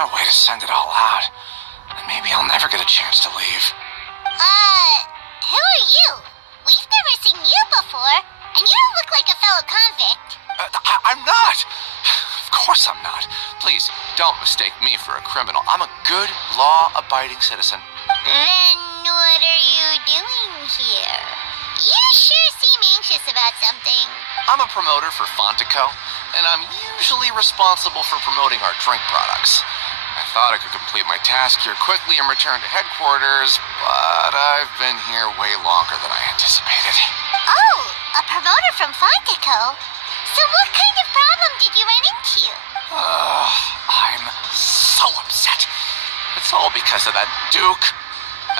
no way to send it all out. And maybe I'll never get a chance to leave. Who are you? We've never seen you before, and you don't look like a fellow convict. I'm not. Of course I'm not. Please, don't mistake me for a criminal. I'm a good, law-abiding citizen. Then what are you doing here? You sure seem anxious about something. I'm a promoter for Fontico, and I'm usually responsible for promoting our drink products. I thought I could complete my task here quickly and return to headquarters, but I've been here way longer than I anticipated. Oh, a promoter from Fontico? So what kind of problem did you run into? I'm so upset. It's all because of that Duke.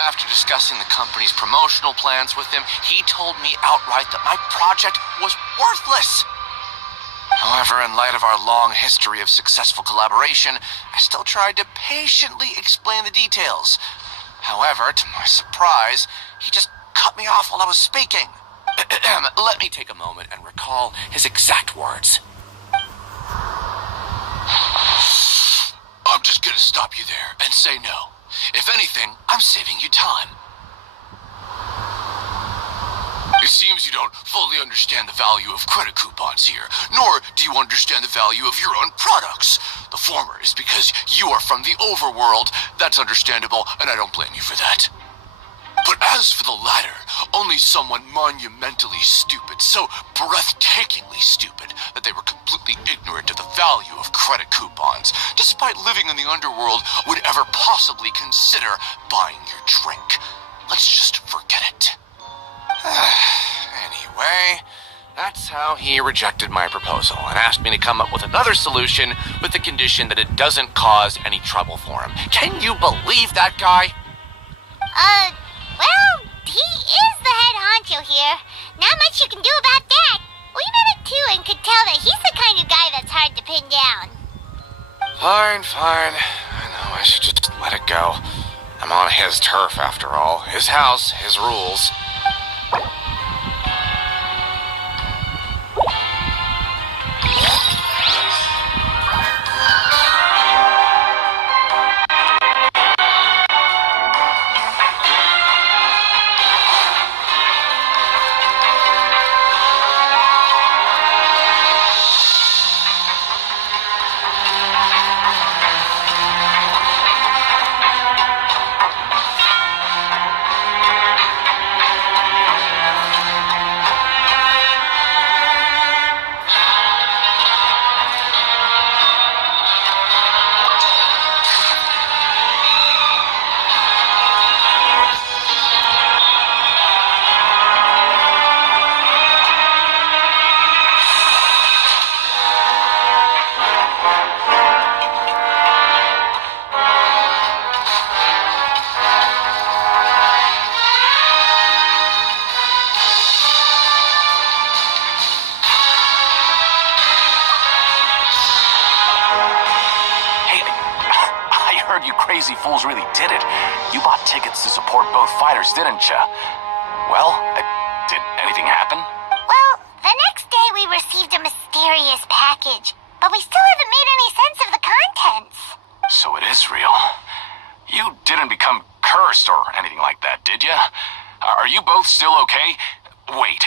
After discussing the company's promotional plans with him, he told me outright that my project was worthless. However, in light of our long history of successful collaboration, I still tried to patiently explain the details. However, to my surprise, he just cut me off while I was speaking. Let me take a moment and recall his exact words. I'm just gonna stop you there and say no. If anything, I'm saving you time. It seems you don't fully understand the value of credit coupons here, nor do you understand the value of your own products. The former is because you are from the overworld. That's understandable, and I don't blame you for that. But as for the latter, only someone monumentally stupid, so breathtakingly stupid, that they were completely ignorant of the value of credit coupons, despite living in the underworld, would ever possibly consider buying your drink. Let's just forget it. Anyway, that's how he rejected my proposal and asked me to come up with another solution with the condition that it doesn't cause any trouble for him. Can you believe that guy? Well, he is the head honcho here. Not much you can do about that. We met him too and could tell that he's the kind of guy that's hard to pin down. Fine. I know I should just let it go. I'm on his turf after all. His house, his rules. Crazy fools really did it. You bought tickets to support both fighters, didn't ya? Well, did anything happen? Well, the next day we received a mysterious package, but we still haven't made any sense of the contents. So it is real. You didn't become cursed or anything like that, did ya? Are you both still okay? Wait,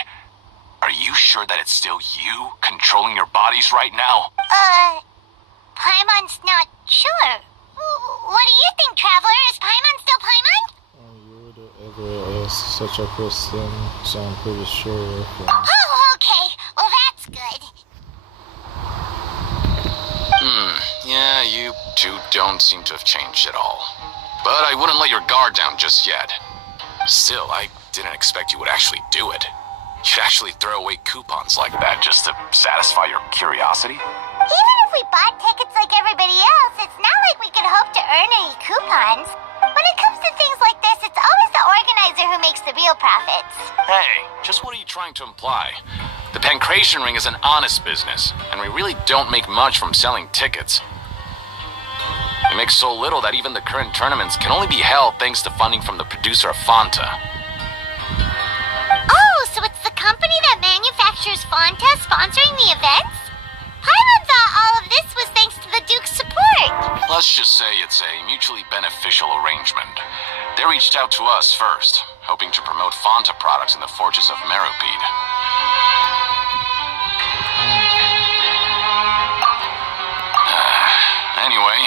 are you sure that it's still you controlling your bodies right now? Paimon's not sure. What do you think, Traveler? Is Paimon still Paimon? You would ever ask such a question, so I'm pretty sure. Oh, okay. Well, that's good. Yeah, you two don't seem to have changed at all. But I wouldn't let your guard down just yet. Still, I didn't expect you would actually do it. You'd actually throw away coupons like that just to satisfy your curiosity? Even if we bought tickets like everybody else, it's not like we could hope to earn any coupons. When it comes to things like this, it's always the organizer who makes the real profits. Hey, just what are you trying to imply? The Pancration Ring is an honest business, and we really don't make much from selling tickets. We make so little that even the current tournaments can only be held thanks to funding from the producer of Fanta. Oh, so it's the company that manufactures Fanta sponsoring the events? Paimon thought all of this was thanks to the Duke's support. work? Let's just say it's a mutually beneficial arrangement. They reached out to us first, hoping to promote Fonta products in the forges of Meropide. Anyway,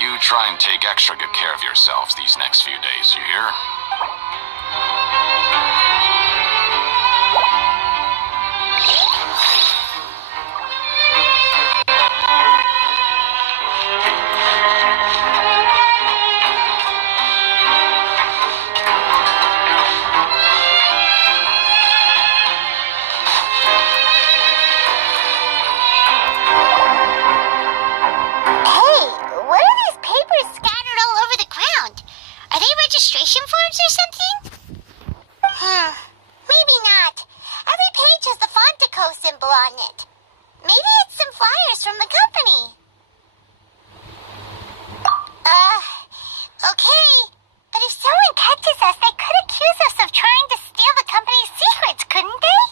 you try and take extra good care of yourselves these next few days, you hear? Registration forms or something? Maybe not. Every page has the Fontico symbol on it. Maybe it's some flyers from the company. Okay. But if someone catches us, they could accuse us of trying to steal the company's secrets, couldn't they?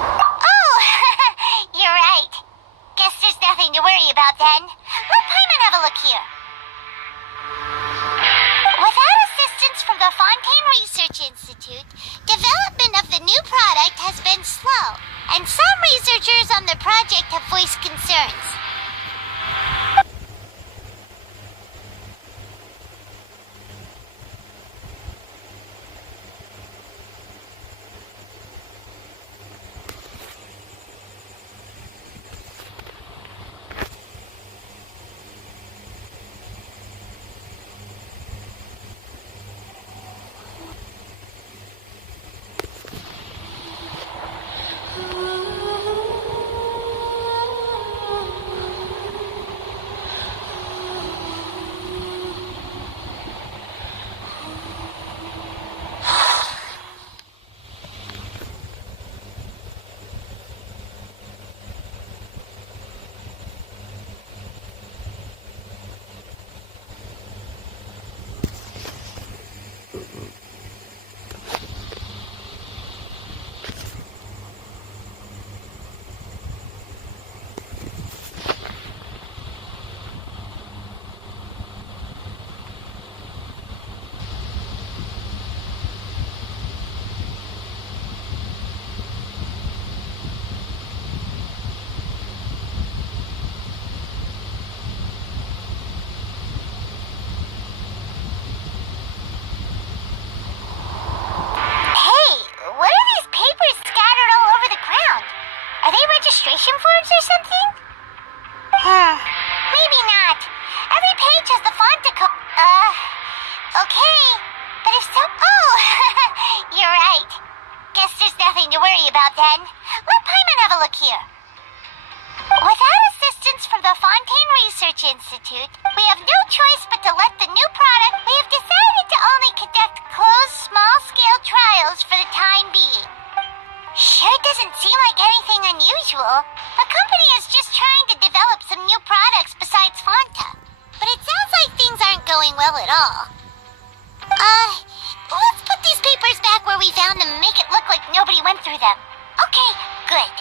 Oh, you're right. Guess there's nothing to worry about then. Let Paimon have a look here. Without assistance from the Fontaine Research Institute, development of the new product has been slow, and some researchers on the project have voiced concerns. Registration forms or something? Maybe not. Every page has the Fontico. Okay. But if so. Oh, you're right. Guess there's nothing to worry about then. Let Paimon have a look here. Without assistance from the Fontaine Research Institute, we have no choice but to let the new product. We have decided to only conduct closed, small-scale trials for the time being. Sure doesn't seem like anything unusual. The company is just trying to develop some new products besides Fonta. But it sounds like things aren't going well at all. Let's put these papers back where we found them and make it look like nobody went through them. Okay, good.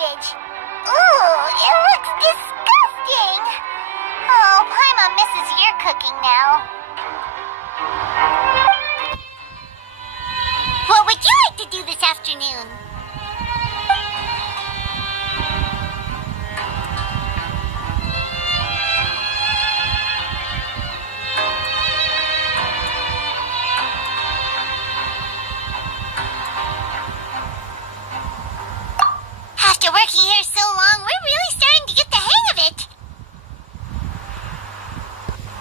garbage. Ooh, it looks disgusting. Oh, Paimon misses your cooking now. What would you like to do this afternoon? After working here so long, we're really starting to get the hang of it.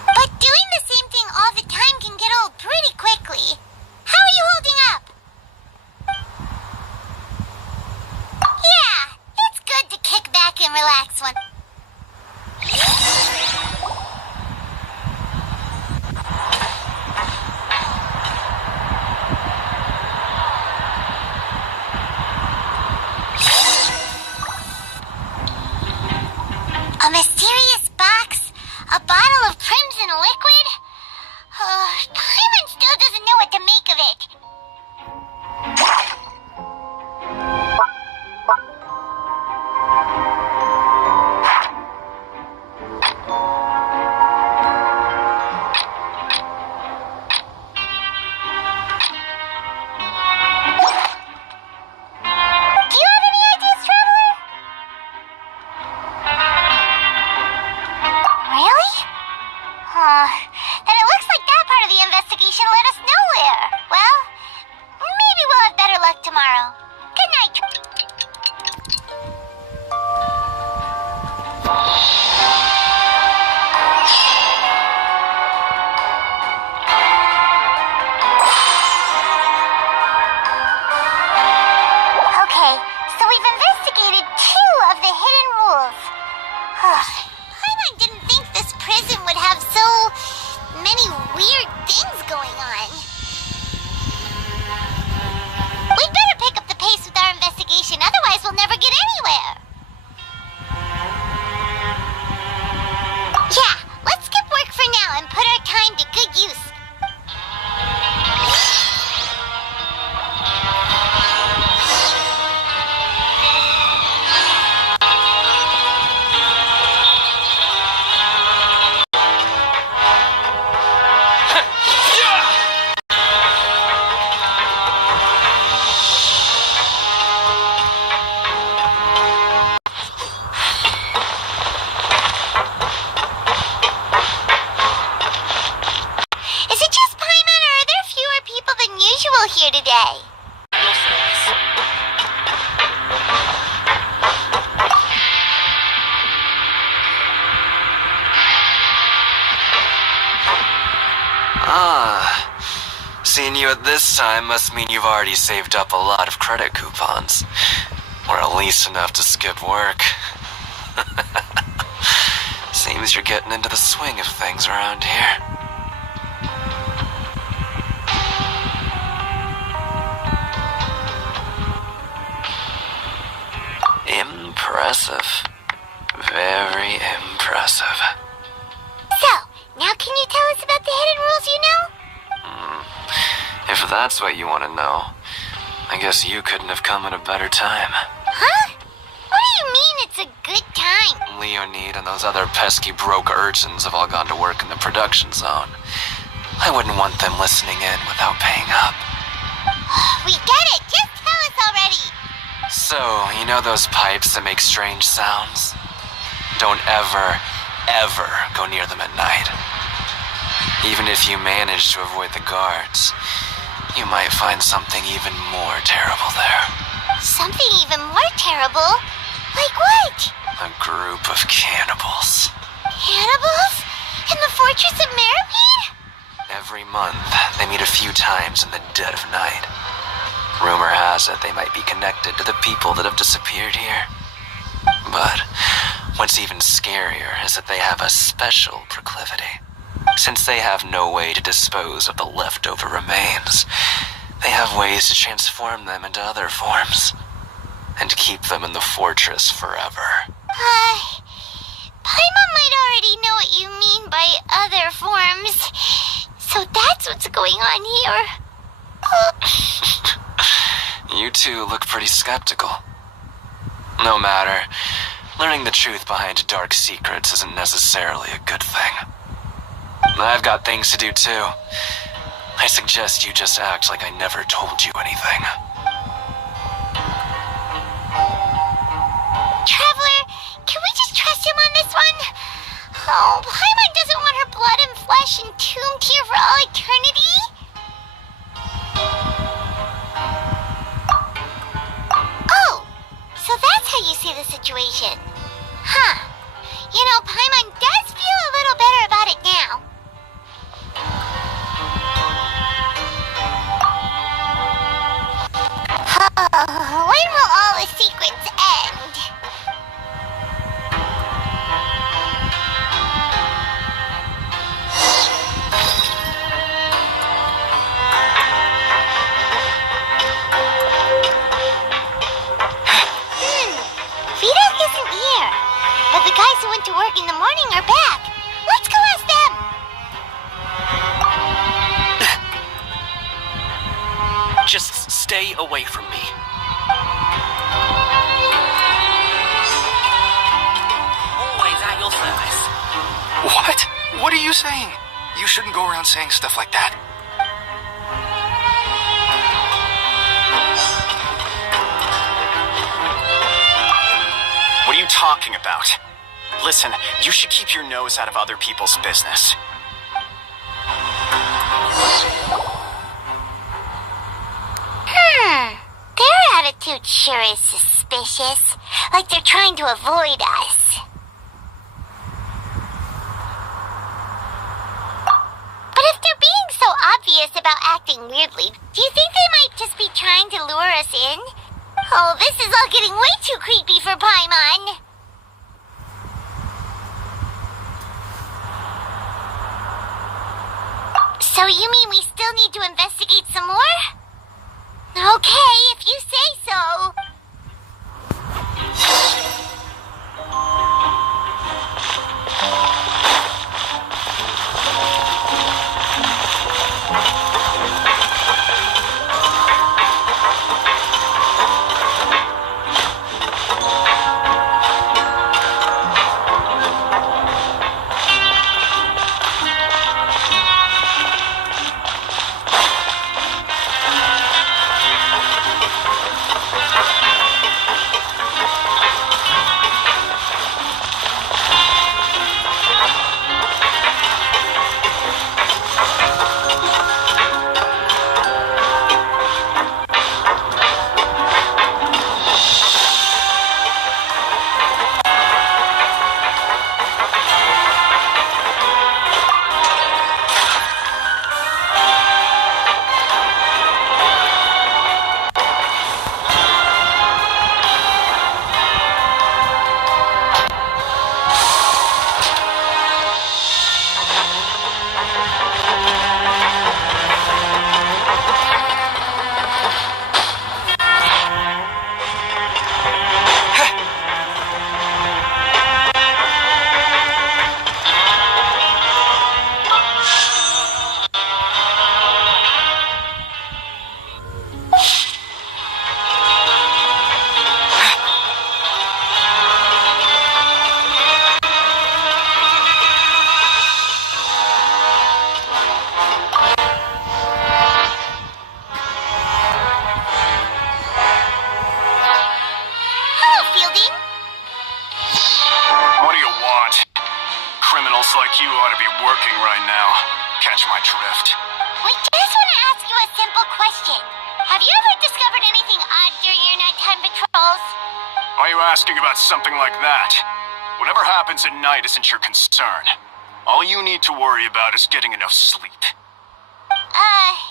But doing the same thing all the time can get old pretty quickly. How are you holding up? Yeah, it's good to kick back and relax one. A mysterious box? A bottle of crimson liquid? Paimon still doesn't know what to make of it. Do you have any ideas, Traveler? Really? Then it looks like that part of the investigation led us nowhere. Well, maybe we'll have better luck tomorrow. Good night. Okay, so we've investigated 2 of the hidden rules. Paimon didn't think this prison would have so many weird things going on. We'd better pick up the pace with our investigation, otherwise we'll never get anywhere. Yeah, let's skip work for now and put our time to good use. Is it just Paimon, or are there fewer people than usual here today? Seeing you at this time must mean you've already saved up a lot of credit coupons. Or at least enough to skip work. Seems you're getting into the swing of things around here. Impressive. Very impressive. So, now can you tell us about the hidden rules you know? If that's what you want to know, I guess you couldn't have come at a better time. Huh? What do you mean it's a good time? Leonid and those other pesky broke urchins have all gone to work in the production zone. I wouldn't want them listening in without paying up. We get it! Just tell us already! So, you know those pipes that make strange sounds? Don't ever go near them at night. Even if you manage to avoid the guards, you might find something even more terrible there. Something even more terrible? Like what? A group of cannibals. Cannibals? In the fortress of Meropide? Every month, they meet a few times in the dead of night. Rumor has it they might be connected to the people that have disappeared here. But what's even scarier is that they have a special proclivity. Since they have no way to dispose of the leftover remains, they have ways to transform them into other forms and keep them in the fortress forever. Paimon might already know what you mean by other forms. So that's what's going on here. You two look pretty skeptical. No matter. Learning the truth behind dark secrets isn't necessarily a good thing. I've got things to do too. I suggest you just act like I never told you anything. Traveler, can we just trust him on this one? Oh, Paimon doesn't want her blood and flesh entombed here for all eternity. Oh, so that's how you see the situation. Huh. You know, Paimon does feel a little better about it now. When will all the secrets end? Vita isn't here, but the guys who went to work in the morning are back. Let's go ask them. Just stay away from me. Always at your service. What? What are you saying? You shouldn't go around saying stuff like that. What are you talking about? Listen, you should keep your nose out of other people's business. Their attitude sure is suspicious. Like they're trying to avoid us. But if they're being so obvious about acting weirdly, do you think they might just be trying to lure us in? Oh, this is all getting way too creepy for Paimon. So you mean we still need to investigate some more? Okay, if you say so. like you ought to be working right now. Catch my drift. We just want to ask you a simple question. Have you ever discovered anything odd during your nighttime patrols? Why are you asking about something like that? Whatever happens at night isn't your concern. All you need to worry about is getting enough sleep. Right!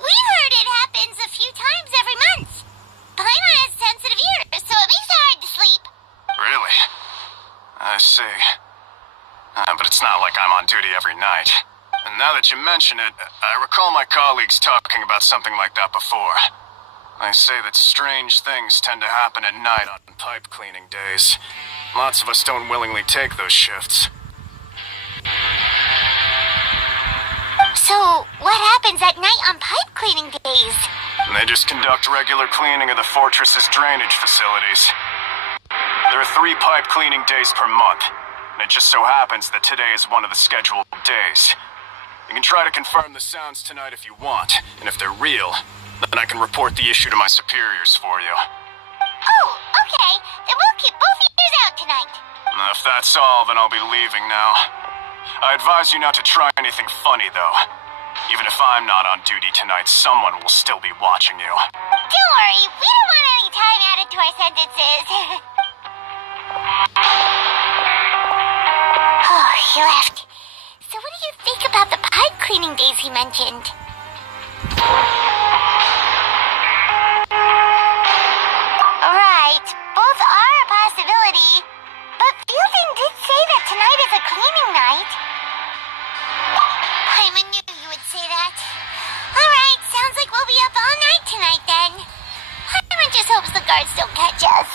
We've heard it happens a few times every month. Paimon has sensitive ears, so it makes it hard to sleep. Really? I see. But it's not like I'm on duty every night. And now that you mention it, I recall my colleagues talking about something like that before. They say that strange things tend to happen at night on pipe cleaning days. Lots of us don't willingly take those shifts. So, what happens at night on pipe cleaning days? They just conduct regular cleaning of the fortress's drainage facilities. There are 3 pipe cleaning days per month, and it just so happens that today is one of the scheduled days. You can try to confirm the sounds tonight if you want, and if they're real, then I can report the issue to my superiors for you. Oh, okay. Then we'll keep both ears out tonight. If that's all, then I'll be leaving now. I advise you not to try anything funny, though. Even if I'm not on duty tonight, someone will still be watching you. Don't worry, we don't want any time added to our sentences. Oh, he left. So what do you think about the pipe cleaning days he mentioned? Right, both are a possibility. But Fielding did say that tonight is a cleaning night. Paimon knew you would say that. Alright, sounds like we'll be up all night tonight then. Paimon just hopes the guards don't catch us.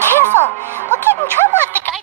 Careful! We'll get in trouble if the guards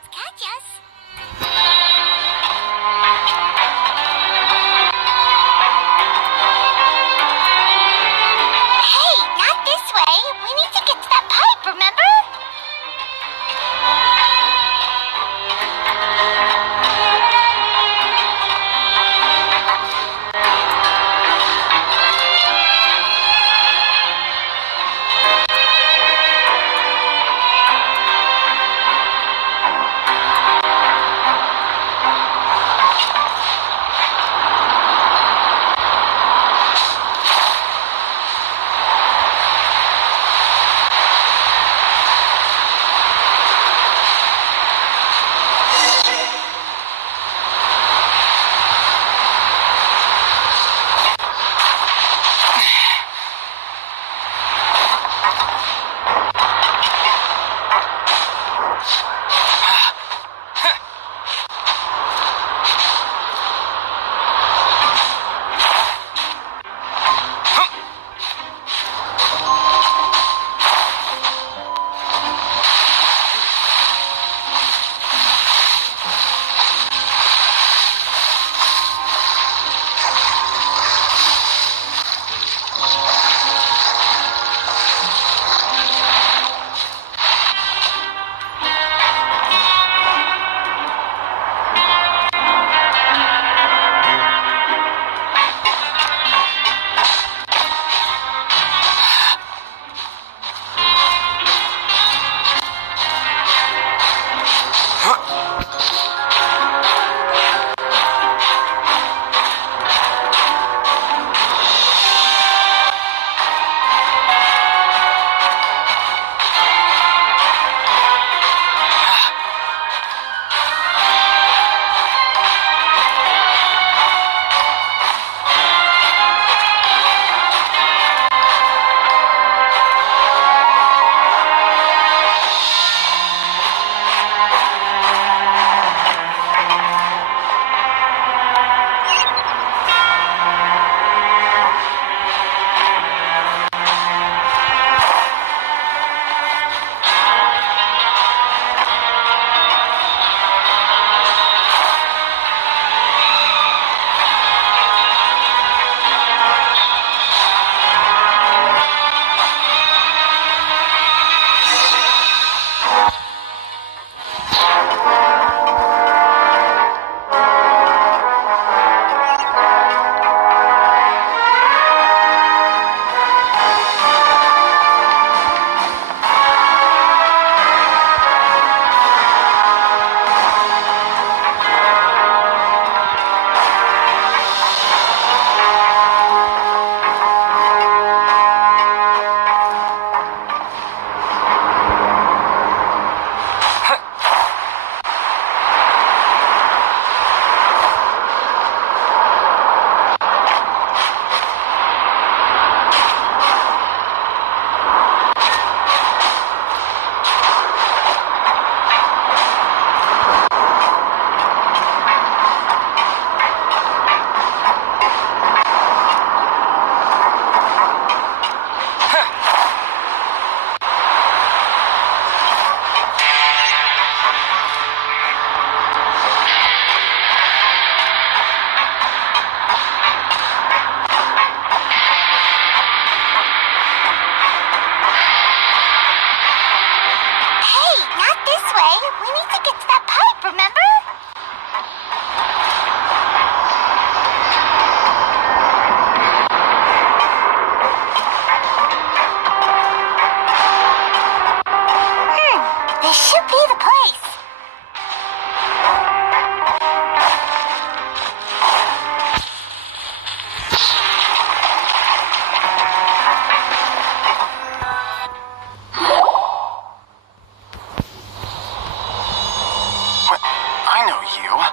know you.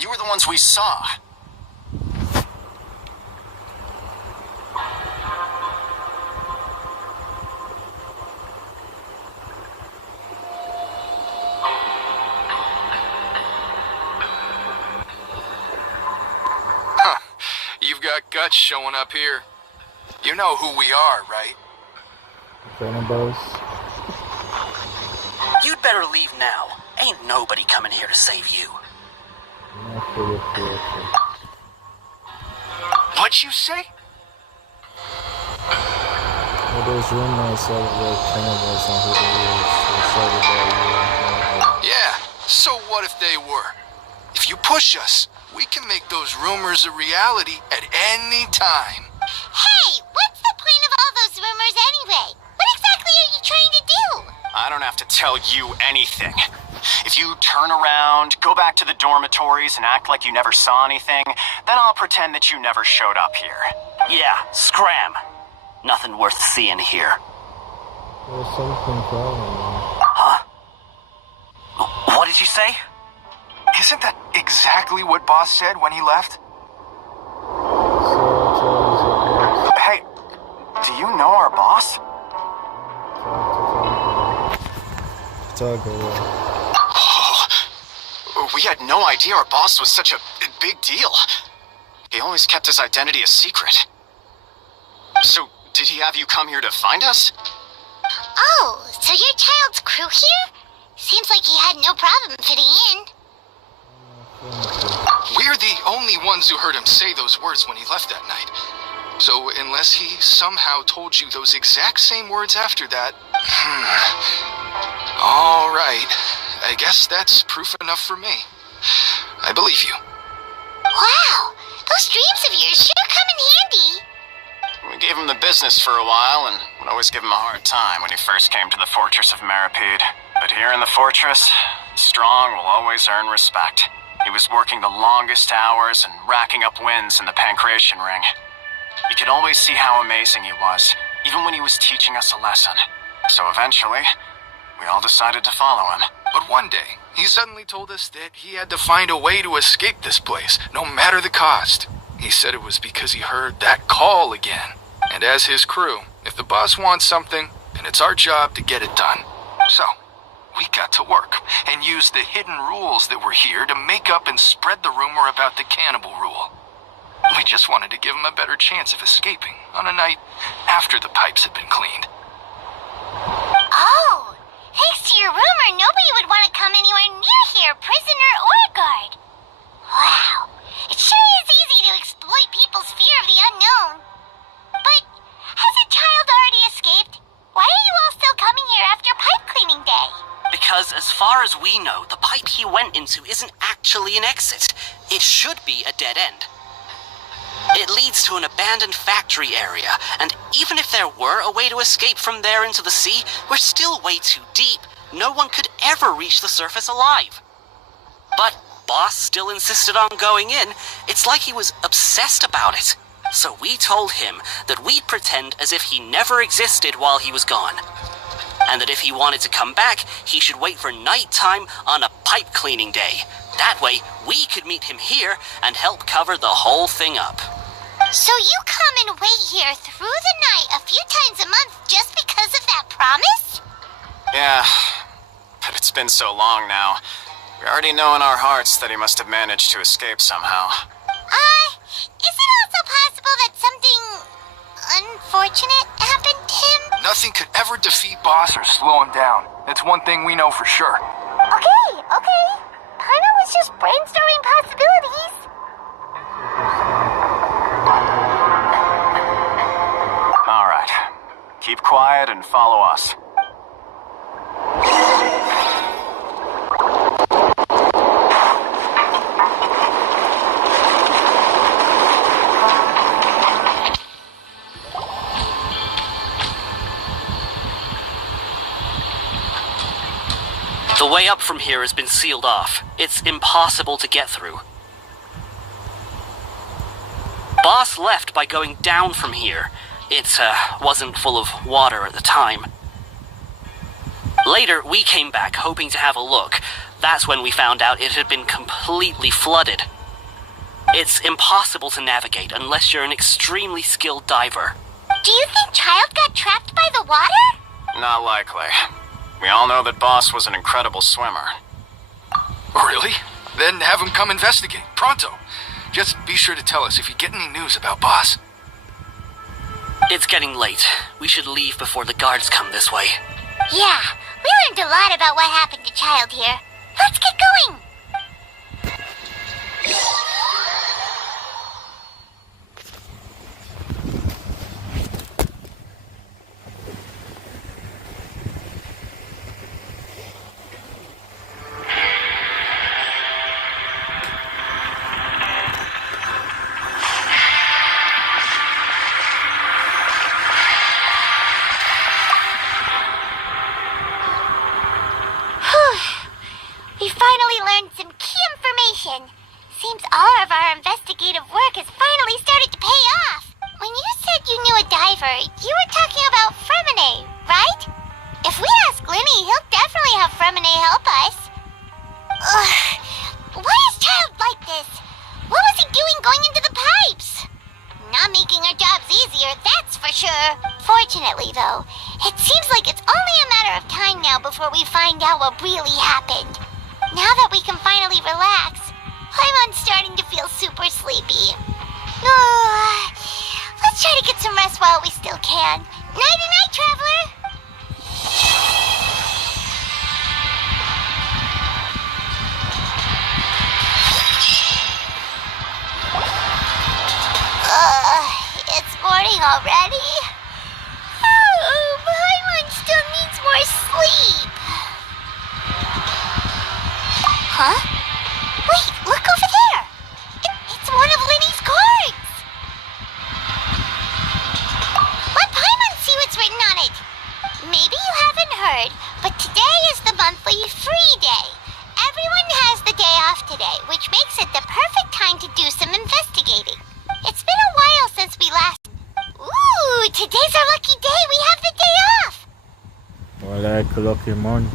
You were the ones we saw. You've got guts showing up here. You know who we are, right? Cannibals. You'd better leave now. Ain't nobody coming here to save you. Not for your future. What'd you say? Well, there's rumors that we're cannibals on who they is. They said about you. Yeah, so what if they were? If you push us, we can make those rumors a reality at any time. Hey, what's the point of all those rumors anyway? What exactly are you trying to do? I don't have to tell you anything. If you turn around, go back to the dormitories and act like you never saw anything, then I'll pretend that you never showed up here. Yeah, scram. Nothing worth seeing here. There's something wrong. Huh? What did you say? Isn't that exactly what Boss said when he left? Hey, do you know our boss? Oh, we had no idea our boss was such a big deal. He always kept his identity a secret. So, did he have you come here to find us? Oh, so your child's crew here? Seems like he had no problem fitting in. We're the only ones who heard him say those words when he left that night. So, unless he somehow told you those exact same words after that... All right. I guess that's proof enough for me. I believe you. Wow, those dreams of yours sure come in handy. We gave him the business for a while and would always give him a hard time when he first came to the fortress of Meropide. But here in the fortress, strong will always earn respect. He was working the longest hours and racking up wins in the Pancration Ring. You could always see how amazing he was, even when he was teaching us a lesson. So eventually, we all decided to follow him. But one day, he suddenly told us that he had to find a way to escape this place, no matter the cost. He said it was because he heard that call again. And as his crew, if the boss wants something, then it's our job to get it done. So, we got to work and used the hidden rules that were here to make up and spread the rumor about the cannibal rule. We just wanted to give him a better chance of escaping on a night after the pipes had been cleaned. Oh, thanks to your rumor, nobody would want to come anywhere near here, prisoner or guard. Wow, it sure is easy to exploit people's fear of the unknown. But, has a child already escaped? Why are you all still coming here after pipe cleaning day? Because as far as we know, the pipe he went into isn't actually an exit. It should be a dead end. It leads to an abandoned factory area, and even if there were a way to escape from there into the sea, we're still way too deep. No one could ever reach the surface alive. But Boss still insisted on going in. It's like he was obsessed about it. So we told him that we'd pretend as if he never existed while he was gone. And that if he wanted to come back, he should wait for nighttime on a pipe cleaning day. That way, we could meet him here and help cover the whole thing up. So you come and wait here through the night a few times a month just because of that promise? Yeah, but it's been so long now. We already know in our hearts that he must have managed to escape somehow. Is it also possible that something unfortunate happened to him? Nothing could ever defeat Boss or slow him down. That's one thing we know for sure. Okay. Paimon was just brainstorming possibilities. All right. Keep quiet and follow us. The way up from here has been sealed off. It's impossible to get through. Boss left by going down from here. It wasn't full of water at the time. Later, we came back hoping to have a look, That's when we found out it had been completely flooded. It's impossible to navigate unless you're an extremely skilled diver. Do you think Child got trapped by the water? Not likely. We all know that Boss was an incredible swimmer. Really? Then have him come investigate. Pronto. Just be sure to tell us if you get any news about Boss. It's getting late. We should leave before the guards come this way. Yeah, we learned a lot about what happened to Child here. Let's get going! We finally learned some key information. Seems all of our investigative work has finally started to pay off. When you said you knew a diver, you were talking about Fremine, right? If we ask Linny, he'll definitely have Fremine help us. Ugh. Why is Child like this? What was he doing going into the pipes? Not making our jobs easier, that's for sure. Fortunately, though, it seems like it's only a matter of time now before we find out what really happened. Now that we can finally relax, I'm starting to feel super sleepy. Let's try to get some rest while we still can. Night-night, traveler! It's morning already? Paimon still needs more sleep. Huh? Wait, look over there! It's one of Linny's cards! Let Paimon see what's written on it. Maybe you haven't heard, but today is the monthly free day. Everyone has the day off today, which makes it the perfect time to do some investigating. It's been a while since we last... Ooh, today's our lucky day. We have the day off. More like a lucky month.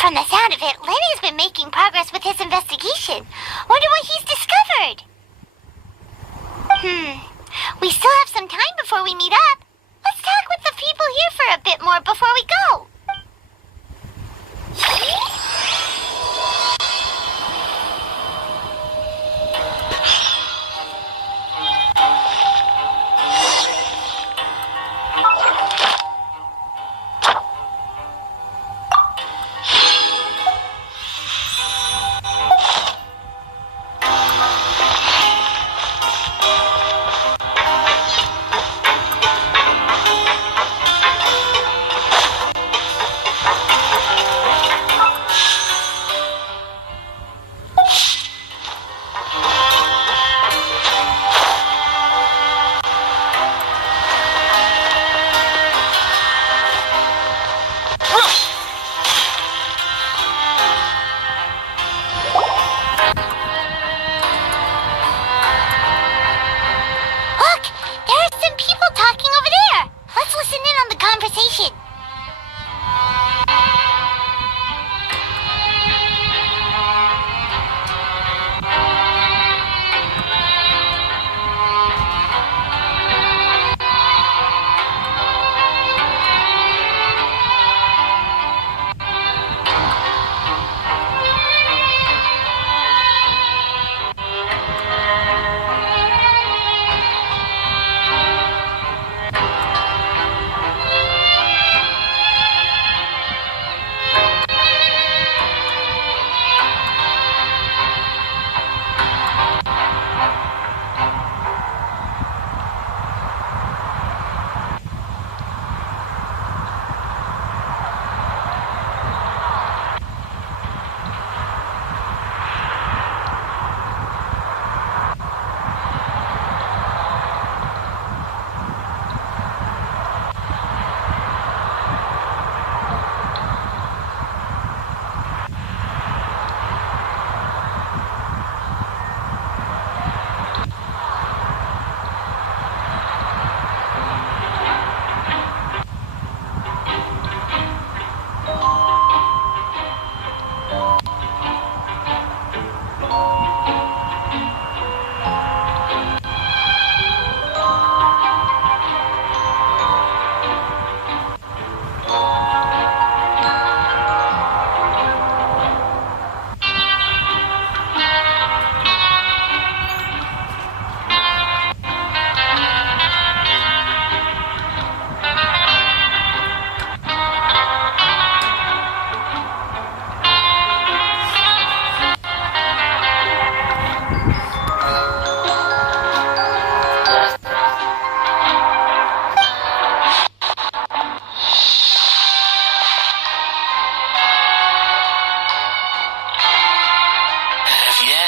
From the sound of it, Lenny's been making progress with his investigation. Wonder what he's discovered. We still have some time before we meet up. Let's talk with the people here for a bit more before we go.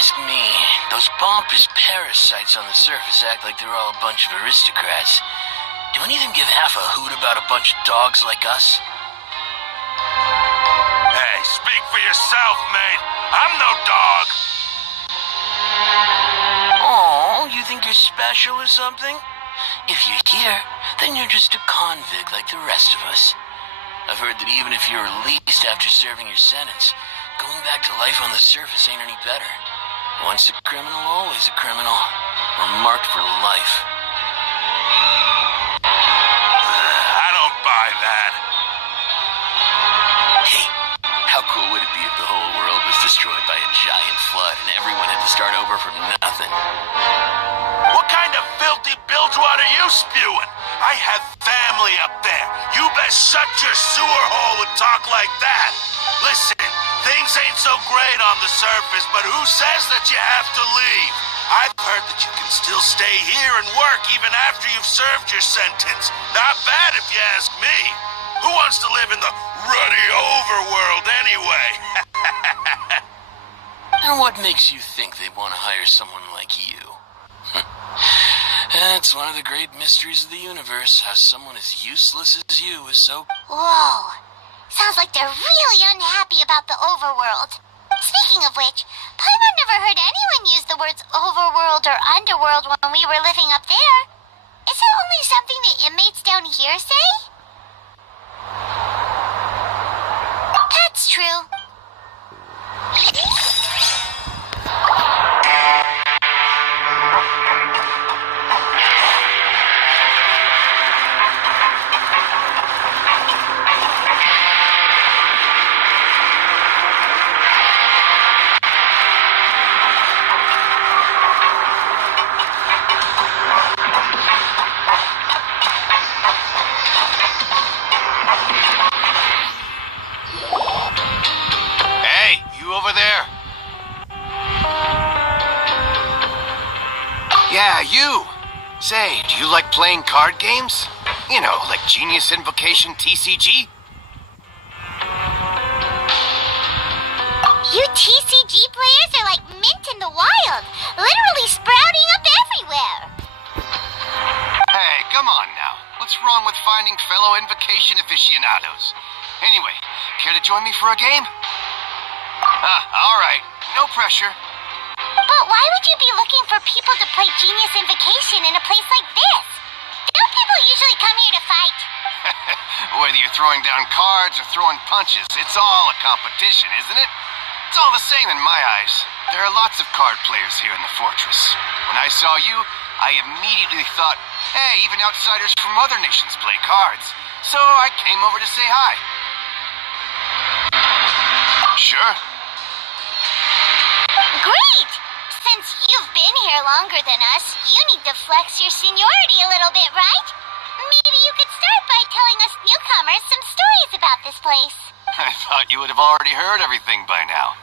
ask me, those pompous parasites on the surface act like they're all a bunch of aristocrats. Do any of them give half a hoot about a bunch of dogs like us? Hey, speak for yourself, mate. I'm no dog. Oh, you think you're special or something? If you're here, then you're just a convict like the rest of us. I've heard that even if you're released after serving your sentence, going back to life on the surface ain't any better. Once a criminal, always a criminal. We're marked for life. I don't buy that. Hey, how cool would it be if the whole world was destroyed by a giant flood and everyone had to start over from nothing? What kind of filthy bilgewater are you spewing? I have family up there. You best shut your sewer hole and talk like that. Listen, things ain't so great on the surface, but who says that you have to leave? I've heard that you can still stay here and work even after you've served your sentence. Not bad if you ask me. Who wants to live in the ruddy overworld anyway? And what makes you think they want to hire someone like you? It's one of the great mysteries of the universe, how someone as useless as you is so... Whoa. Sounds like they're really unhappy about the overworld. Speaking of which, Paimon never heard anyone use the words overworld or underworld when we were living up there. Is it only something the inmates down here say? That's true. Over there. Yeah, you. Say, do you like playing card games? You know, like Genius Invocation TCG? You TCG players are like mint in the wild, literally sprouting up everywhere. Hey, come on now. What's wrong with finding fellow Invocation aficionados? Anyway, care to join me for a game? All right. No pressure. But why would you be looking for people to play Genius Invocation in a place like this? Don't people usually come here to fight? Whether you're throwing down cards or throwing punches, it's all a competition, isn't it? It's all the same in my eyes. There are lots of card players here in the fortress. When I saw you, I immediately thought, hey, even outsiders from other nations play cards. So I came over to say hi. Sure. Great! Since you've been here longer than us, you need to flex your seniority a little bit, right? Maybe you could start by telling us newcomers some stories about this place. I thought you would have already heard everything by now.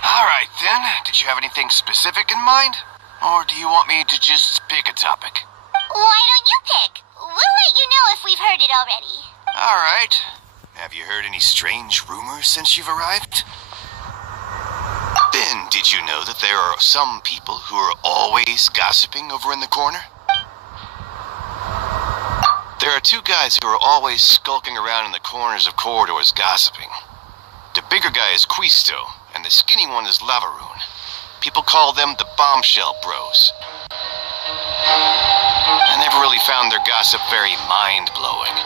All right, then. Did you have anything specific in mind? Or do you want me to just pick a topic? Why don't you pick? We'll let you know if we've heard it already. All right. Have you heard any strange rumors since you've arrived? Then, did you know that there are some people who are always gossiping over in the corner? There are two guys who are always skulking around in the corners of corridors gossiping. The bigger guy is Quisto, and the skinny one is Lavaroon. People call them the Bombshell Bros. I never really found their gossip very mind-blowing.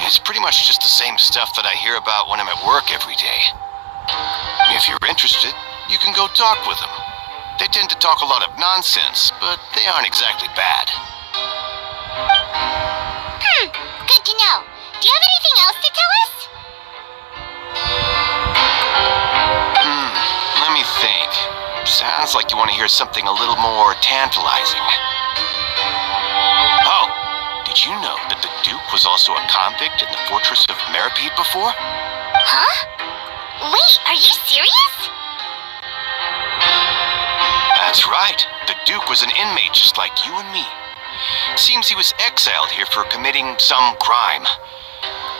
It's pretty much just the same stuff that I hear about when I'm at work every day. If you're interested, you can go talk with them. They tend to talk a lot of nonsense, but they aren't exactly bad. Good to know. Do you have anything else to tell us? Let me think. Sounds like you want to hear something a little more tantalizing. Oh, did you know that the Duke was also a convict in the fortress of Meropide before? Huh? Wait, are you serious? That's right. The Duke was an inmate just like you and me. Seems he was exiled here for committing some crime.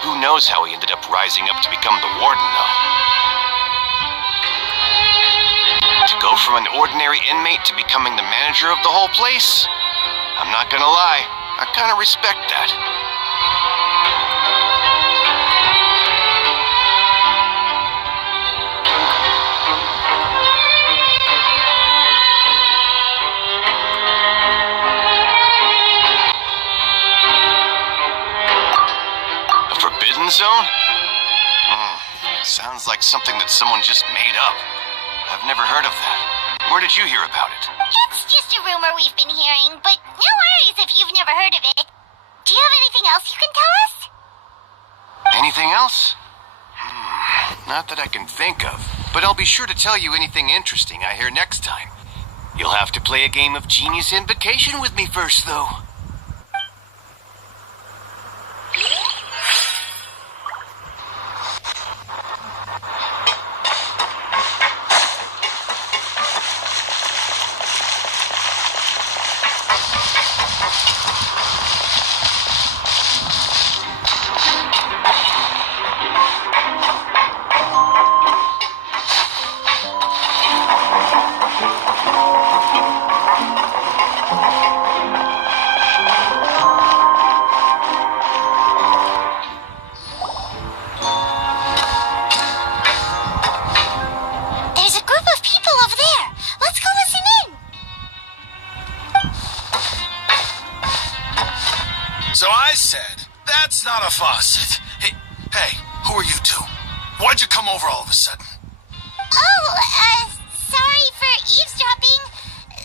Who knows how he ended up rising up to become the warden, though. To go from an ordinary inmate to becoming the manager of the whole place? I'm not gonna lie, I kinda respect that. A forbidden zone? Sounds like something that someone just made up. I've never heard of that. Where did you hear about it? It's just a rumor we've been hearing, but no worries if you've never heard of it. Do you have anything else you can tell us? Anything else? Not that I can think of, but I'll be sure to tell you anything interesting I hear next time. You'll have to play a game of Genius Invocation with me first, though. So I said, that's not a faucet. Hey, who are you two? Why'd you come over all of a sudden? Oh, sorry for eavesdropping.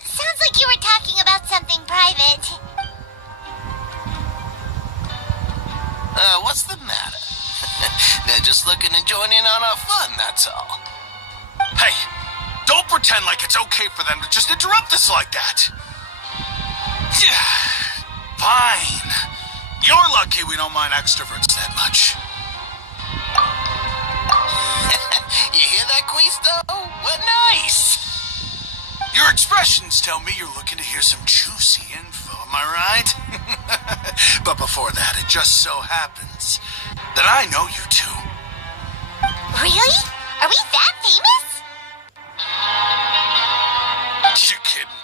Sounds like you were talking about something private. What's the matter? They're just looking to join in on our fun, that's all. Hey, don't pretend like it's okay for them to just interrupt us like that. Fine. You're lucky we don't mind extroverts that much. You hear that, Quisto? We're nice. Your expressions tell me you're looking to hear some juicy info, am I right? But before that, it just so happens that I know you two. Really? Are we that famous? You're kidding.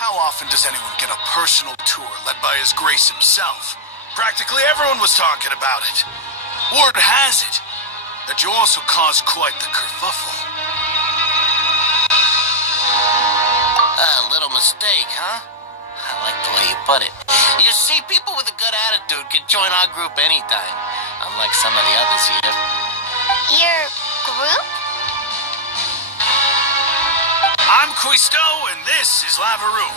How often does anyone get a personal tour led by His Grace himself? Practically everyone was talking about it. Word has it that you also caused quite the kerfuffle. A little mistake, huh? I like the way you put it. You see, people with a good attitude can join our group anytime, unlike some of the others here. Your group? I'm Quisto, and this is Lavaroon.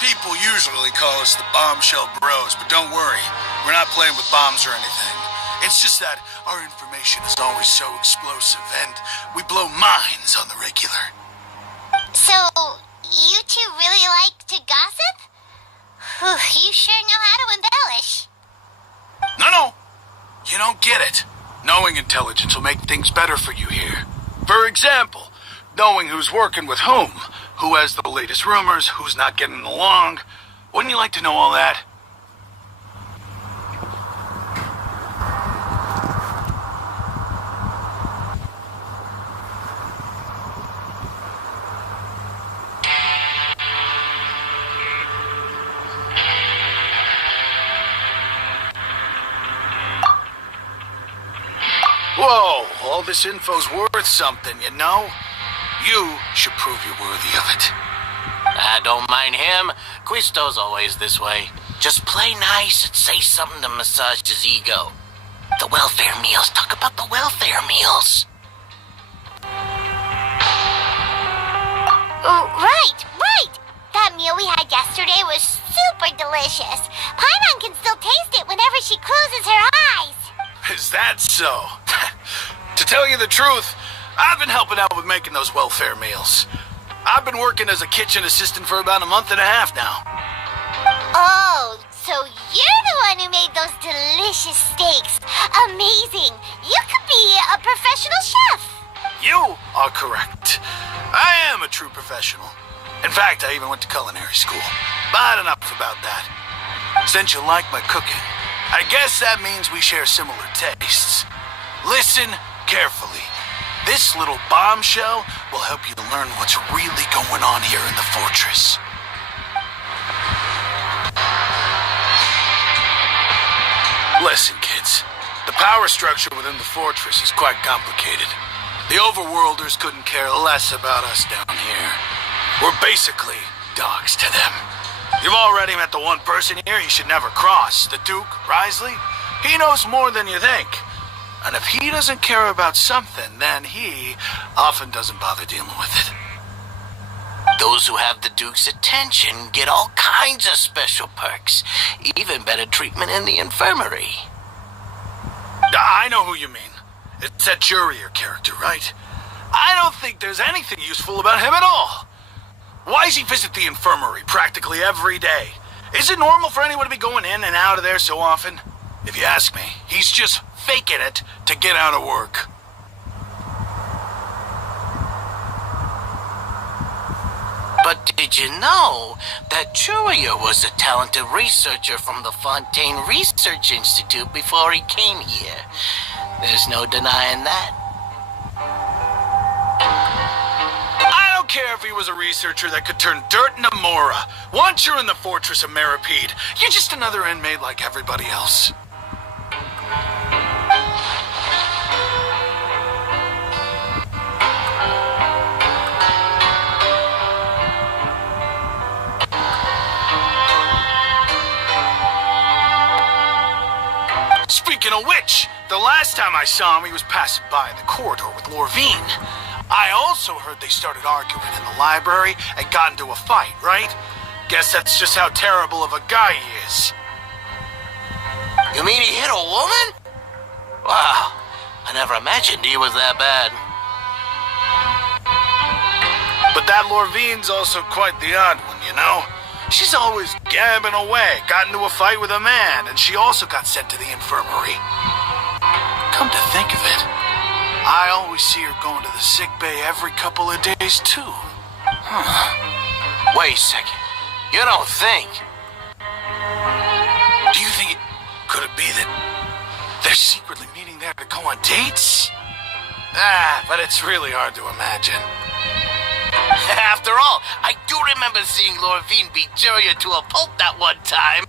People usually call us the Bombshell Bros, but don't worry, we're not playing with bombs or anything. It's just that our information is always so explosive, and we blow minds on the regular. So, you two really like to gossip? You sure know how to embellish. No. You don't get it. Knowing intelligence will make things better for you here. For example, knowing who's working with whom, who has the latest rumors, who's not getting along. Wouldn't you like to know all that? Whoa, all this info's worth something, you know? You should prove you're worthy of it. I don't mind him. Quisto's always this way. Just play nice and say something to massage his ego. The welfare meals. Talk about the welfare meals. Right. That meal we had yesterday was super delicious. Paimon can still taste it whenever she closes her eyes. Is that so? To tell you the truth, I've been helping out with making those welfare meals. I've been working as a kitchen assistant for about a month and a half now. Oh, so you're the one who made those delicious steaks. Amazing. You could be a professional chef. You are correct. I am a true professional. In fact, I even went to culinary school. But enough about that. Since you like my cooking, I guess that means we share similar tastes. Listen carefully. This little bombshell will help you learn what's really going on here in the fortress. Listen, kids. The power structure within the fortress is quite complicated. The overworlders couldn't care less about us down here. We're basically dogs to them. You've already met the one person here you should never cross, the Duke, Risley. He knows more than you think. And if he doesn't care about something, then he often doesn't bother dealing with it. Those who have the Duke's attention get all kinds of special perks, even better treatment in the infirmary. I know who you mean. It's that Jurier character, right? I don't think there's anything useful about him at all. Why does he visit the infirmary practically every day? Is it normal for anyone to be going in and out of there so often? If you ask me, he's just faking it to get out of work. But did you know that Jurier was a talented researcher from the Fontaine Research Institute before he came here? There's no denying that. I don't care if he was a researcher that could turn dirt into Mora. Once you're in the fortress of Meropide, you're just another inmate like everybody else. Speaking of which, the last time I saw him, he was passing by in the corridor with Lorvine. I also heard they started arguing in the library and got into a fight, right? Guess that's just how terrible of a guy he is. You mean he hit a woman? Wow, I never imagined he was that bad. But that Lorvine's also quite the odd one, you know? She's always gabbing away, got into a fight with a man, and she also got sent to the infirmary. Come to think of it, I always see her going to the sick bay every couple of days, too. Wait a second. You don't think? Do you think could it be that they're secretly meeting there to go on dates? But it's really hard to imagine. After all, I do remember seeing Lorvine beat Jurier to a pulp that one time.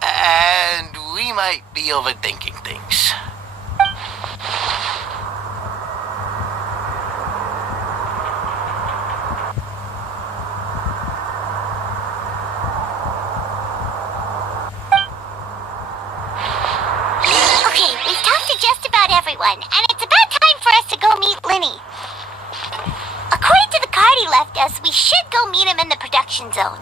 And we might be overthinking things. Okay, we've talked to just about everyone, and it's about time for us to go meet Linny. According to the card he left us, we should go meet him in the production zone.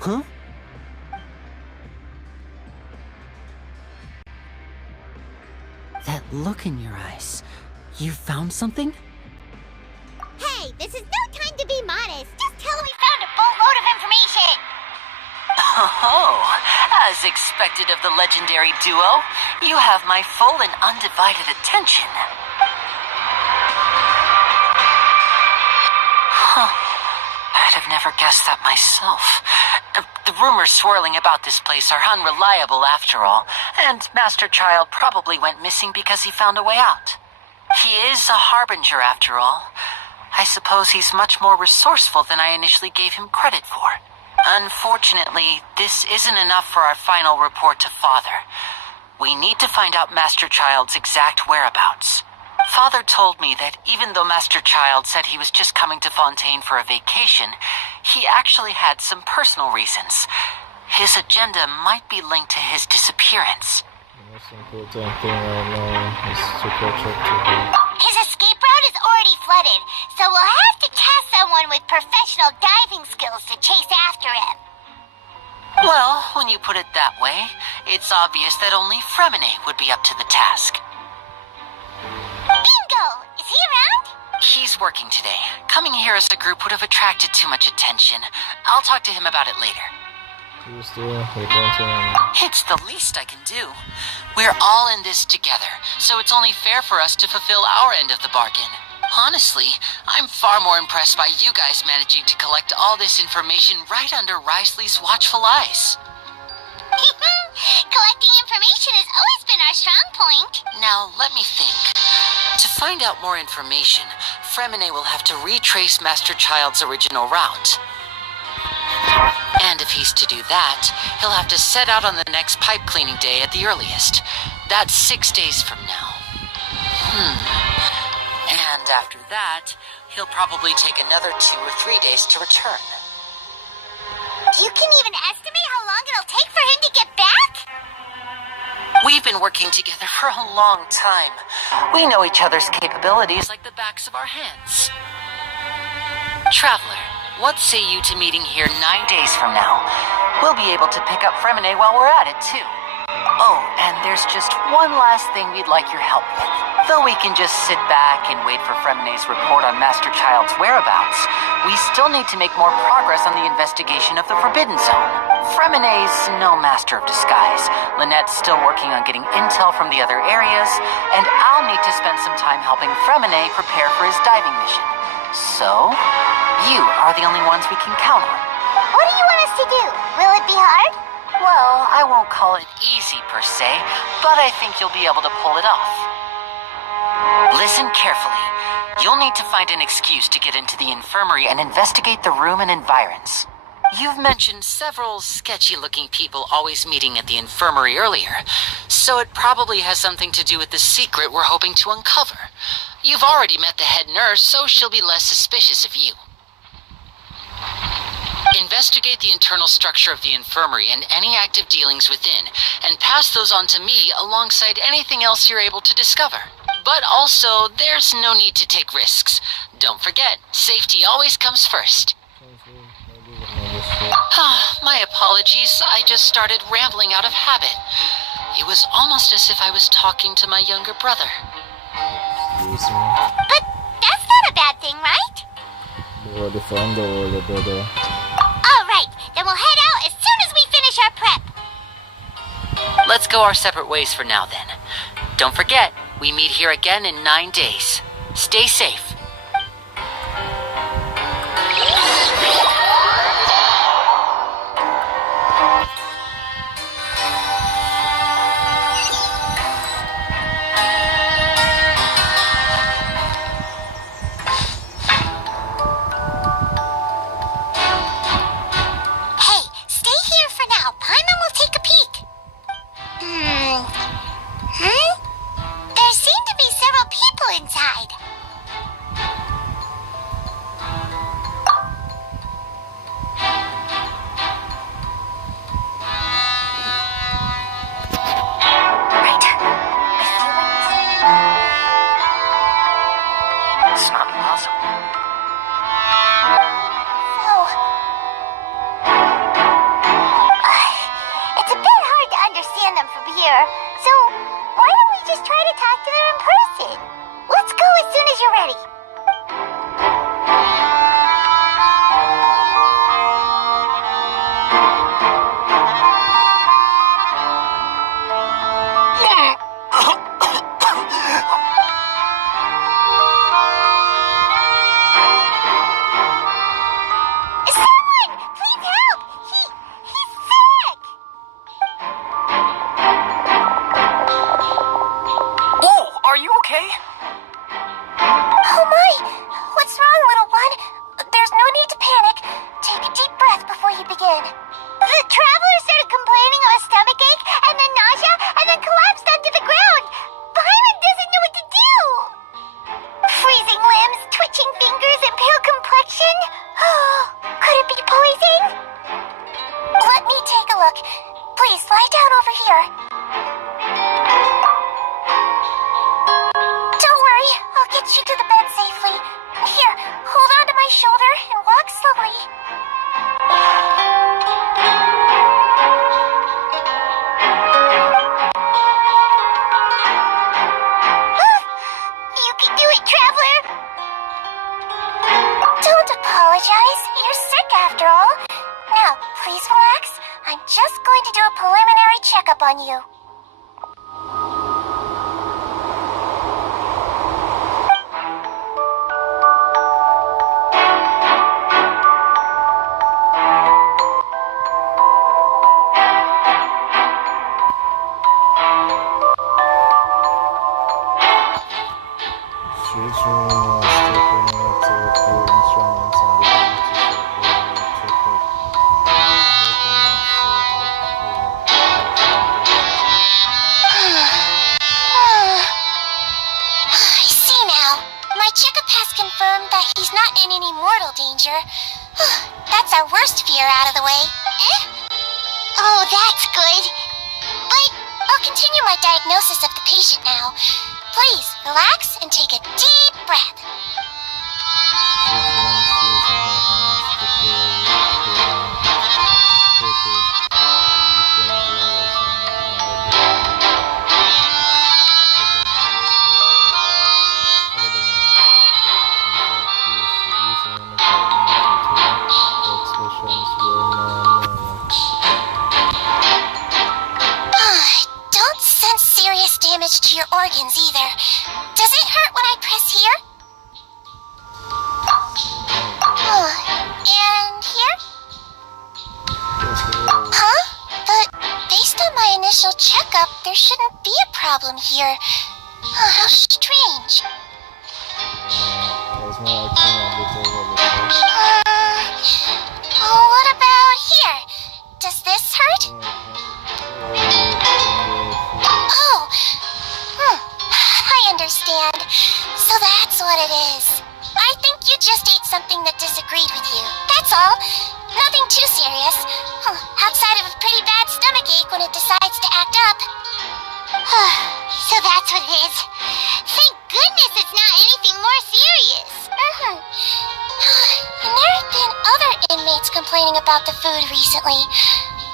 Huh? That look in your eyes. You found something? Hey, this is no time to be modest. Just tell him we found a boatload of information. Oh, as expected of the legendary duo, you have my full and undivided attention. I'd have never guessed that myself. The rumors swirling about this place are unreliable after all, and Master Child probably went missing because he found a way out. He is a harbinger after all. I suppose he's much more resourceful than I initially gave him credit for. Unfortunately, this isn't enough for our final report to Father. We need to find out Master Child's exact whereabouts. Father told me that even though Master Child said he was just coming to Fontaine for a vacation, he actually had some personal reasons. His agenda might be linked to his disappearance. The most important thing right now is to catch up to him. His escape route is already flooded, so we'll have to task someone with professional diving skills to chase after him. Well, when you put it that way, it's obvious that only Fremine would be up to the task. Bingo! Is he around? He's working today. Coming here as a group would have attracted too much attention. I'll talk to him about it later. You still repenting? It's the least I can do. We're all in this together, so it's only fair for us to fulfill our end of the bargain. Honestly, I'm far more impressed by you guys managing to collect all this information right under Risley's watchful eyes. Collecting information has always been our strong point. Now, let me think. To find out more information, Fremine will have to retrace Master Child's original route. And if he's to do that, he'll have to set out on the next pipe cleaning day at the earliest. That's 6 days from now. And after that, he'll probably take another 2 or 3 days to return. You can even estimate how long it'll take for him to get back? We've been working together for a long time. We know each other's capabilities like the backs of our hands. Traveler, what say you to meeting here 9 days from now? We'll be able to pick up Fremine while we're at it, too. Oh, and there's just one last thing we'd like your help with. Though we can just sit back and wait for Fremine's report on Master Child's whereabouts, we still need to make more progress on the investigation of the Forbidden Zone. Fremine's no master of disguise. Lynette's still working on getting intel from the other areas, and I'll need to spend some time helping Fremine prepare for his diving mission. So, you are the only ones we can count on. What do you want us to do? Will it be hard? Well, I won't call it easy per se, but I think you'll be able to pull it off. Listen carefully. You'll need to find an excuse to get into the infirmary and investigate the room and environs. You've mentioned several sketchy-looking people always meeting at the infirmary earlier, so it probably has something to do with the secret we're hoping to uncover. You've already met the head nurse, so she'll be less suspicious of you. Investigate the internal structure of the infirmary and any active dealings within, and pass those on to me alongside anything else you're able to discover. But also, there's no need to take risks. Don't forget, safety always comes first. My apologies, I just started rambling out of habit. It was almost as if I was talking to my younger brother. Excuse me. But that's not a bad thing, right? You are the friend or the brother? All right, then we'll head out as soon as we finish our prep. Let's go our separate ways for now, then. Don't forget, we meet here again in 9 days. Stay safe. here, so why don't we just try to talk to them in person? Let's go as soon as you're ready. Someone! Please help! He's sick! Whoa, are you okay? Oh my! What's wrong, little one? There's no need to panic. Take a deep breath before you begin. The traveler started complaining of a stomachache, and then nausea, and then collapsed onto the ground. Byron doesn't know what to do. Freezing limbs, twitching fingers, and pale complexion? Could it be poison? Let me take a look. Please, lie down over here. Don't worry, I'll get you to the bed safely. Here, hold on to my shoulder and walk slowly. You can do it, traveler. Don't apologize. You're sick after all. Now, please relax. I'm just going to do a preliminary checkup on you. I see now. My checkup has confirmed that he's not in any mortal danger. That's our worst fear out of the way. Eh? Oh, that's good. But I'll continue my diagnosis of the patient now. Please, relax and take a deep breath. Don't sense serious damage to your organs either. Does it hurt when I press here? And here? Huh? But based on my initial checkup, there shouldn't be a problem here. How strange. What about here? Does this hurt? Oh, I understand. So that's what it is. I think you just ate something that disagreed with you. That's all. Nothing too serious. Outside of a pretty bad stomachache when it decides to act up. So that's what it is. Thank goodness it's not anything more serious. And there have been other inmates complaining about the food recently.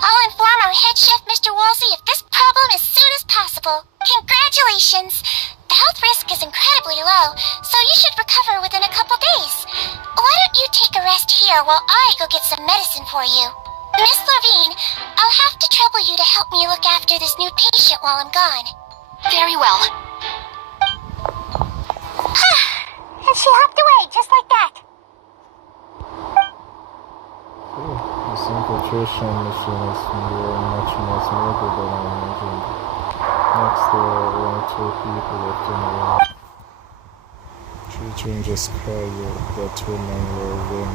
I'll inform our head chef, Mr. Woolsey, of this problem as soon as possible. Congratulations! The health risk is incredibly low, so you should recover within a couple days. Why don't you take a rest here while I go get some medicine for you? Miss Levine, I'll have to trouble you to help me look after this new patient while I'm gone. Very well. And she hopped away, just like that. This infiltration mission is much more smoother than I imagined. Next, there are only 2 people left in the room. 3 changes carrier, but 2 men were wing,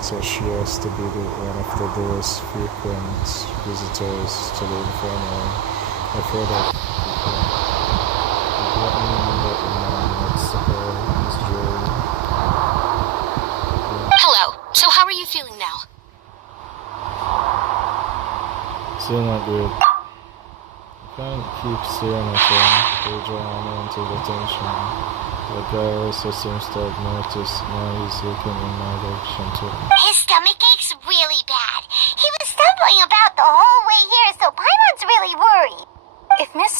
so she has to be one of the most frequent visitors to the infirmary. I've heard of Hello. So how are you feeling now? Still not good. I can't keep staring at him. They draw me into the tension. The guy also seems to have noticed. Now he's looking in my direction too. His stomach ache's really bad. He was stumbling about the whole way here, so Paimon's really worried.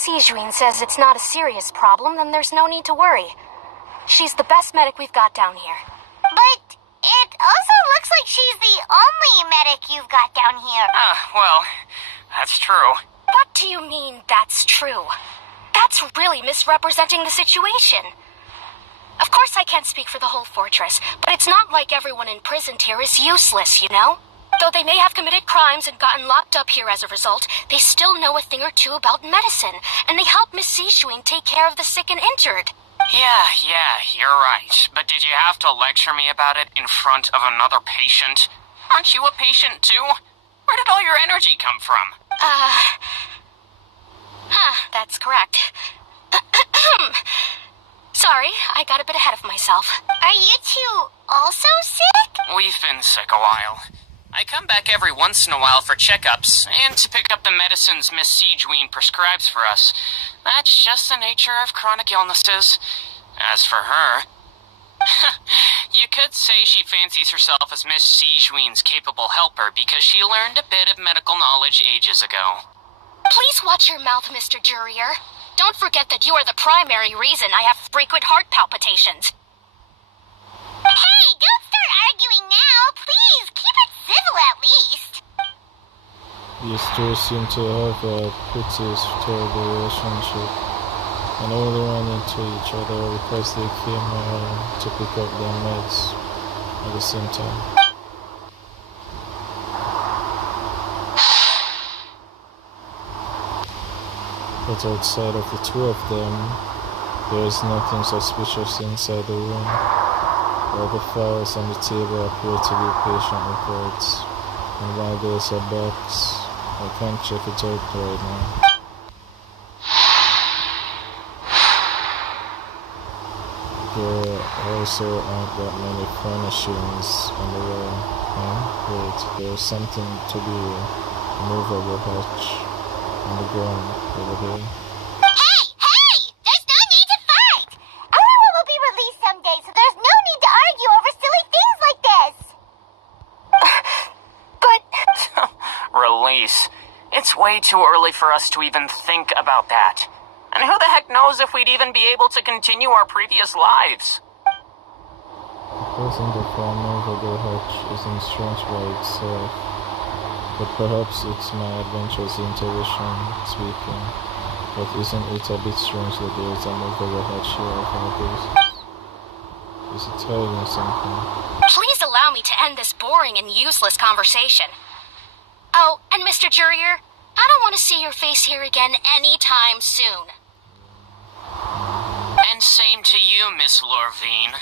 Sijuin says it's not a serious problem, then there's no need to worry. She's the best medic we've got down here. But it also looks like she's the only medic you've got down here. Well, that's true. What do you mean, that's true? That's really misrepresenting the situation. Of course I can't speak for the whole fortress, but it's not like everyone imprisoned here is useless, you know? Though they may have committed crimes and gotten locked up here as a result, they still know a thing or two about medicine, and they help Miss Sishuin take care of the sick and injured. Yeah, you're right. But did you have to lecture me about it in front of another patient? Aren't you a patient too? Where did all your energy come from? That's correct. Sorry, I got a bit ahead of myself. Are you two also sick? We've been sick a while. I come back every once in a while for checkups, and to pick up the medicines Miss Sijuin prescribes for us. That's just the nature of chronic illnesses. As for her, you could say she fancies herself as Miss Sijuin's capable helper because she learned a bit of medical knowledge ages ago. Please watch your mouth, Mr. Jurier. Don't forget that you are the primary reason I have frequent heart palpitations. Hey, don't start arguing now. Please, keep it civil at least. These two seem to have a pretty terrible relationship, and only run into each other because they came to pick up their meds at the same time. But outside of the two of them, there is nothing suspicious inside the room. All the files on the table appear to be patient reports, and while there's a box, I can't check it out right now. There also aren't that many furnishings on the wall. Wait, there's something to be a movable hatch on the ground over there. Hey! There's no need to fight! Everyone will be released someday, so there's no need to argue over silly things like this! But... Release. It's way too early for us to even think about that. And who the heck knows if we'd even be able to continue our previous lives? Closing the far movable hatch isn't strange by itself, but perhaps it's my adventurous intuition speaking. But isn't it a bit strange that there is a movable hatch here of all places? Is it telling me something? Please allow me to end this boring and useless conversation. Oh, and Mr. Jurier, I don't want to see your face here again anytime soon. And same to you, Miss Lorvine.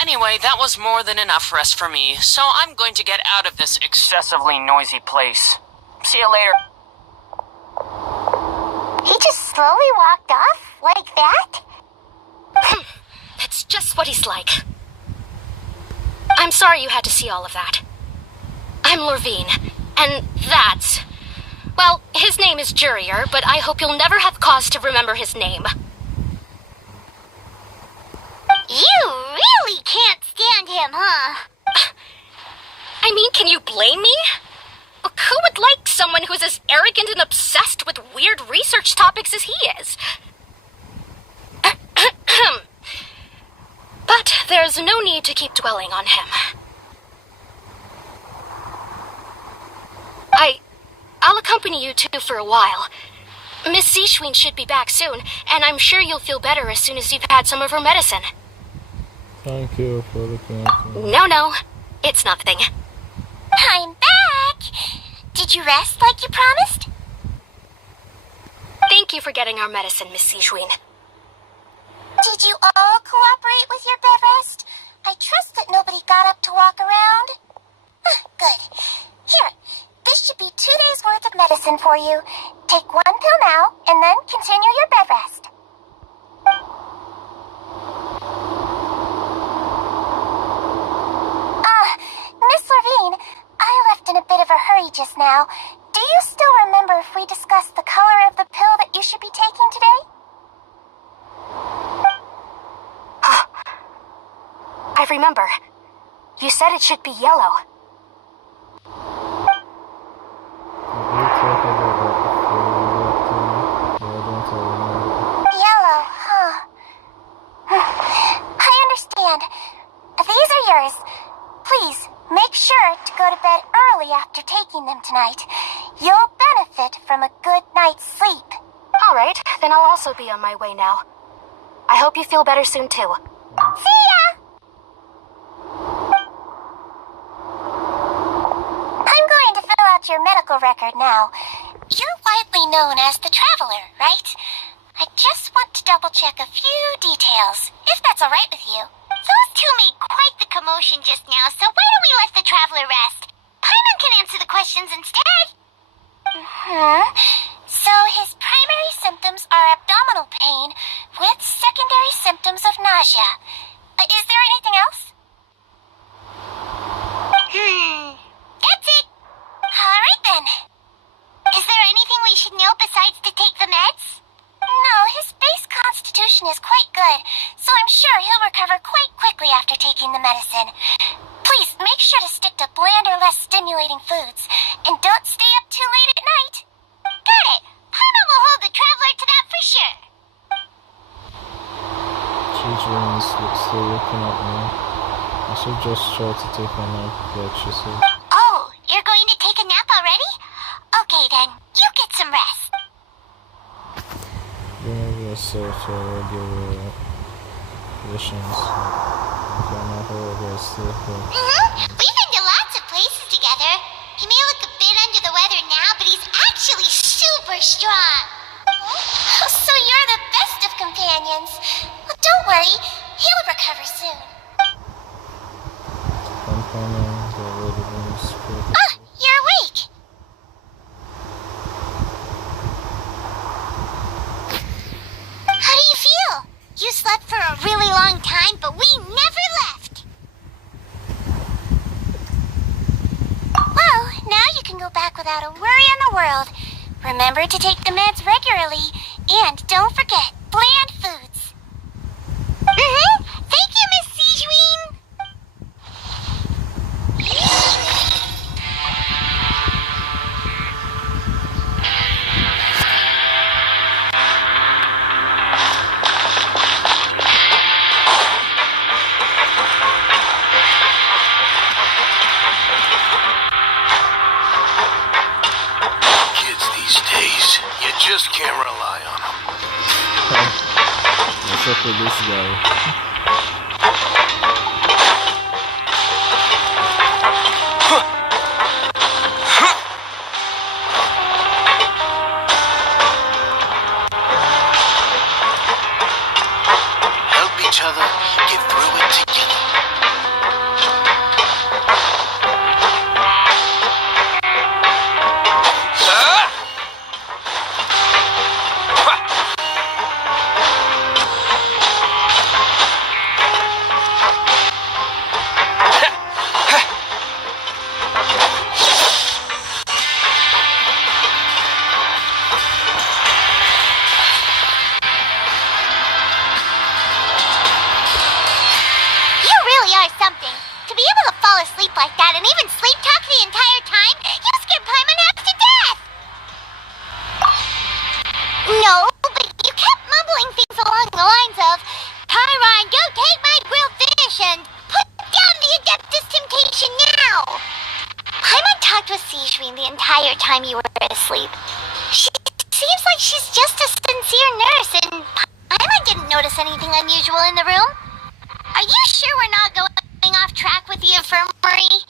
Anyway, that was more than enough rest for me, so I'm going to get out of this excessively noisy place. See you later. He just slowly walked off like that? That's just what he's like. I'm sorry you had to see all of that. I'm Lorvine, and that's... Well, his name is Jurier, but I hope you'll never have cause to remember his name. You really can't stand him, huh? I mean, can you blame me? Who would like someone who's as arrogant and obsessed with weird research topics as he is? But there's no need to keep dwelling on him. I'll accompany you two for a while. Miss Sishuin should be back soon, and I'm sure you'll feel better as soon as you've had some of her medicine. Thank you for looking at me. No, it's nothing. I'm back! Did you rest like you promised? Thank you for getting our medicine, Miss Sishuin. Did you all cooperate with your bed rest? I trust that nobody got up to walk around. Good. Here, this should be 2 days' worth of medicine for you. Take 1 pill now, and then continue your bed rest. Miss Levine, I left in a bit of a hurry just now. Do you still remember if we discussed the color of the pill that you should be taking today? I remember. You said it should be yellow. Did we talk about that before we walked in? Yeah, I don't also be on my way now. I hope you feel better soon, too. See ya! I'm going to fill out your medical record now. You're widely known as the Traveler, right? I just want to double-check a few details, if that's alright with you. Those two made quite the commotion just now, so why don't we let the Traveler rest? Paimon can answer the questions instead. So his primary symptoms are abdominal pain with secondary symptoms of nausea. Is there anything else? That's it. Alright then. Is there anything we should know besides to take the meds? No, his base constitution is quite good, so I'm sure he'll recover quite quickly after taking the medicine. Please make sure to stick to bland or less stimulating foods, and don't stay up too late at night. Got it. Paimon will hold the Traveler to that for sure. Chijuin's still looking at me. I should just try to take a nap, like she said. Oh, you're going to take a nap already? Okay then, you get some rest. Give yourself a regular missions. If you're not over, still good. We've been to lots of places together. He may look a bit under the weather now, but he's actually super strong. So you're the best of companions. Well, don't worry, he'll recover soon. Companions already been scripted. Oh, you're awake. How do you feel? You slept for a really long time, but we never left. Well, now you can go back without a worry in the world. Remember to take the meds regularly, and don't forget, bland foods. Thank you, Miss Sijuin. Kids these days, you just can't rely on them. What's up with this guy? Help each other, get through it together. You really are something. To be able to fall asleep like that and even sleep talk the entire time, you scared Paimon half to death. No, but you kept mumbling things along the lines of, Chiron, go take my grilled fish and put down the Adeptus Temptation now. Paimon talked with Sijuin the entire time you were asleep. She seems like she's just a sincere nurse, and Paimon didn't notice anything unusual in the room. Are you sure we're not going off track with the infirmary?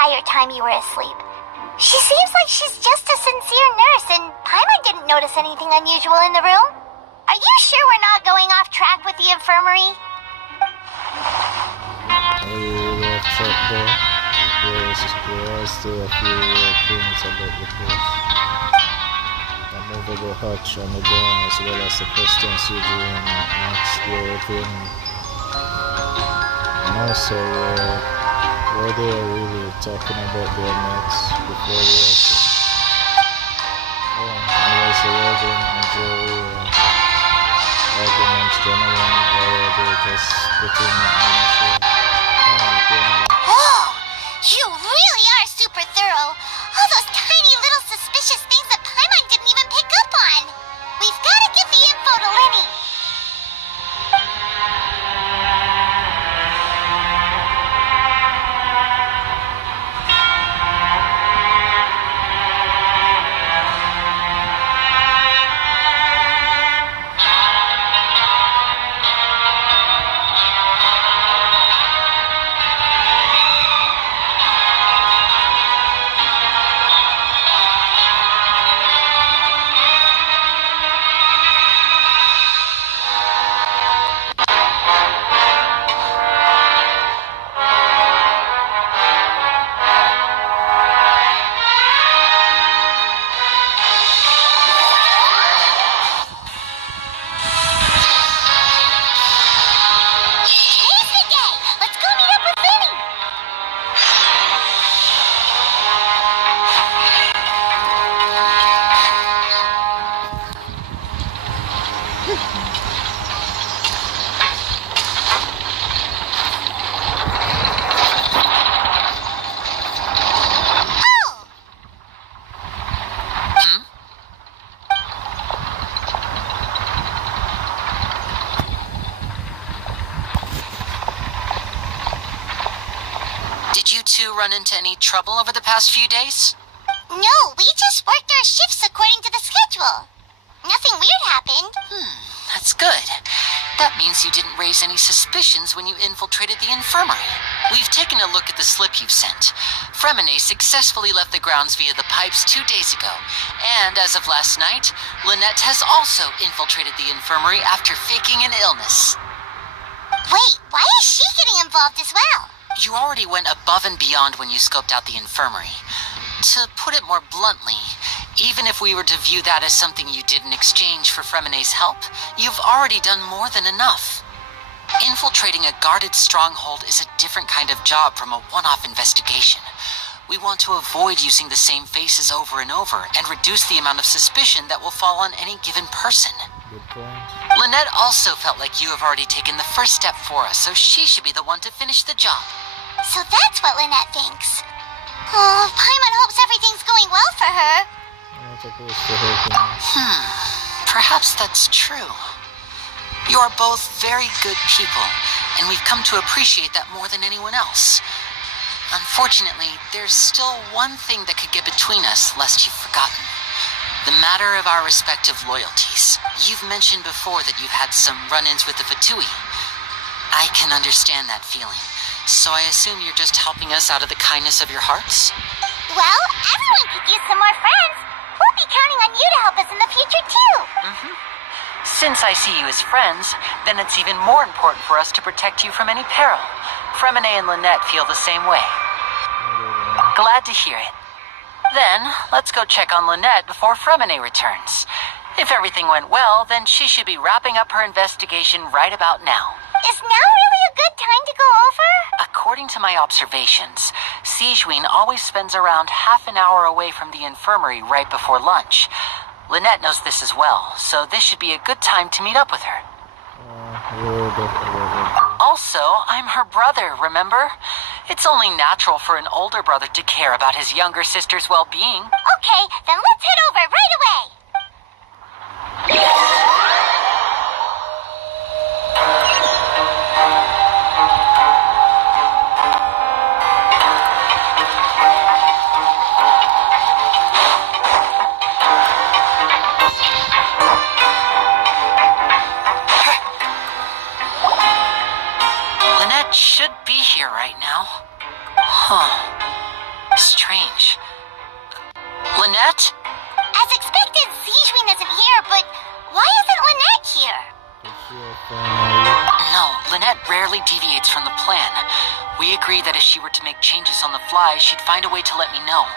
entire time you were asleep. She seems like she's just a sincere nurse, and Paimon didn't notice anything unusual in the room. Are you sure we're not going off track with the infirmary? Are you really off track there? Yeah, this is cool. I still a few things about the place. A movable hatch on the ground, as well as the custom surgery next door open. And also, were they really talking about their mates before the action? Oh, and was the Reverend and Joey arguments generally, or were they just putting it on the show? Whoa! You really are super thorough. All those tiny little suspicious things that Paimon didn't even pick up on. We've got to give the info to Lenny. Run into any trouble over the past few days? No, we just worked our shifts according to the schedule. Nothing weird happened. That's good. That means you didn't raise any suspicions when you infiltrated the infirmary. We've taken a look at the slip you've sent. Fremine successfully left the grounds via the pipes 2 days ago. And as of last night, Lynette has also infiltrated the infirmary after faking an illness. Wait, why is she getting involved as well? You already went above and beyond when you scoped out the infirmary. To put it more bluntly, even if we were to view that as something you did in exchange for Fremine's help, you've already done more than enough. Infiltrating a guarded stronghold is a different kind of job from a one-off investigation. We want to avoid using the same faces over and over and reduce the amount of suspicion that will fall on any given person. Good point. Lynette also felt like you have already taken the first step for us, so she should be the one to finish the job. So that's what Lynette thinks. Oh, Paimon hopes everything's going well for her. Perhaps that's true. You are both very good people, and we've come to appreciate that more than anyone else. Unfortunately, there's still one thing that could get between us, lest you've forgotten. The matter of our respective loyalties. You've mentioned before that you've had some run-ins with the Fatui. I can understand that feeling, so I assume you're just helping us out of the kindness of your hearts? Well, everyone could use some more friends. We'll be counting on you to help us in the future, too. Since I see you as friends, then it's even more important for us to protect you from any peril. Fremine and Lynette feel the same way. Glad to hear it. Then, let's go check on Lynette before Fremine returns. If everything went well, then she should be wrapping up her investigation right about now. Is now really a good time to go over? According to my observations, Sijuin always spends around half an hour away from the infirmary right before lunch. Lynette knows this as well, so this should be a good time to meet up with her. Also, I'm her brother, remember? It's only natural for an older brother to care about his younger sister's well-being. Okay, then let's head over right away. Lynette should be here right now. Huh. Lynette? As expected, Zijwin isn't here, but why isn't Lynette here? Is she a family? No, Lynette rarely deviates from the plan. We agreed that if she were to make changes on the fly, she'd find a way to let me know.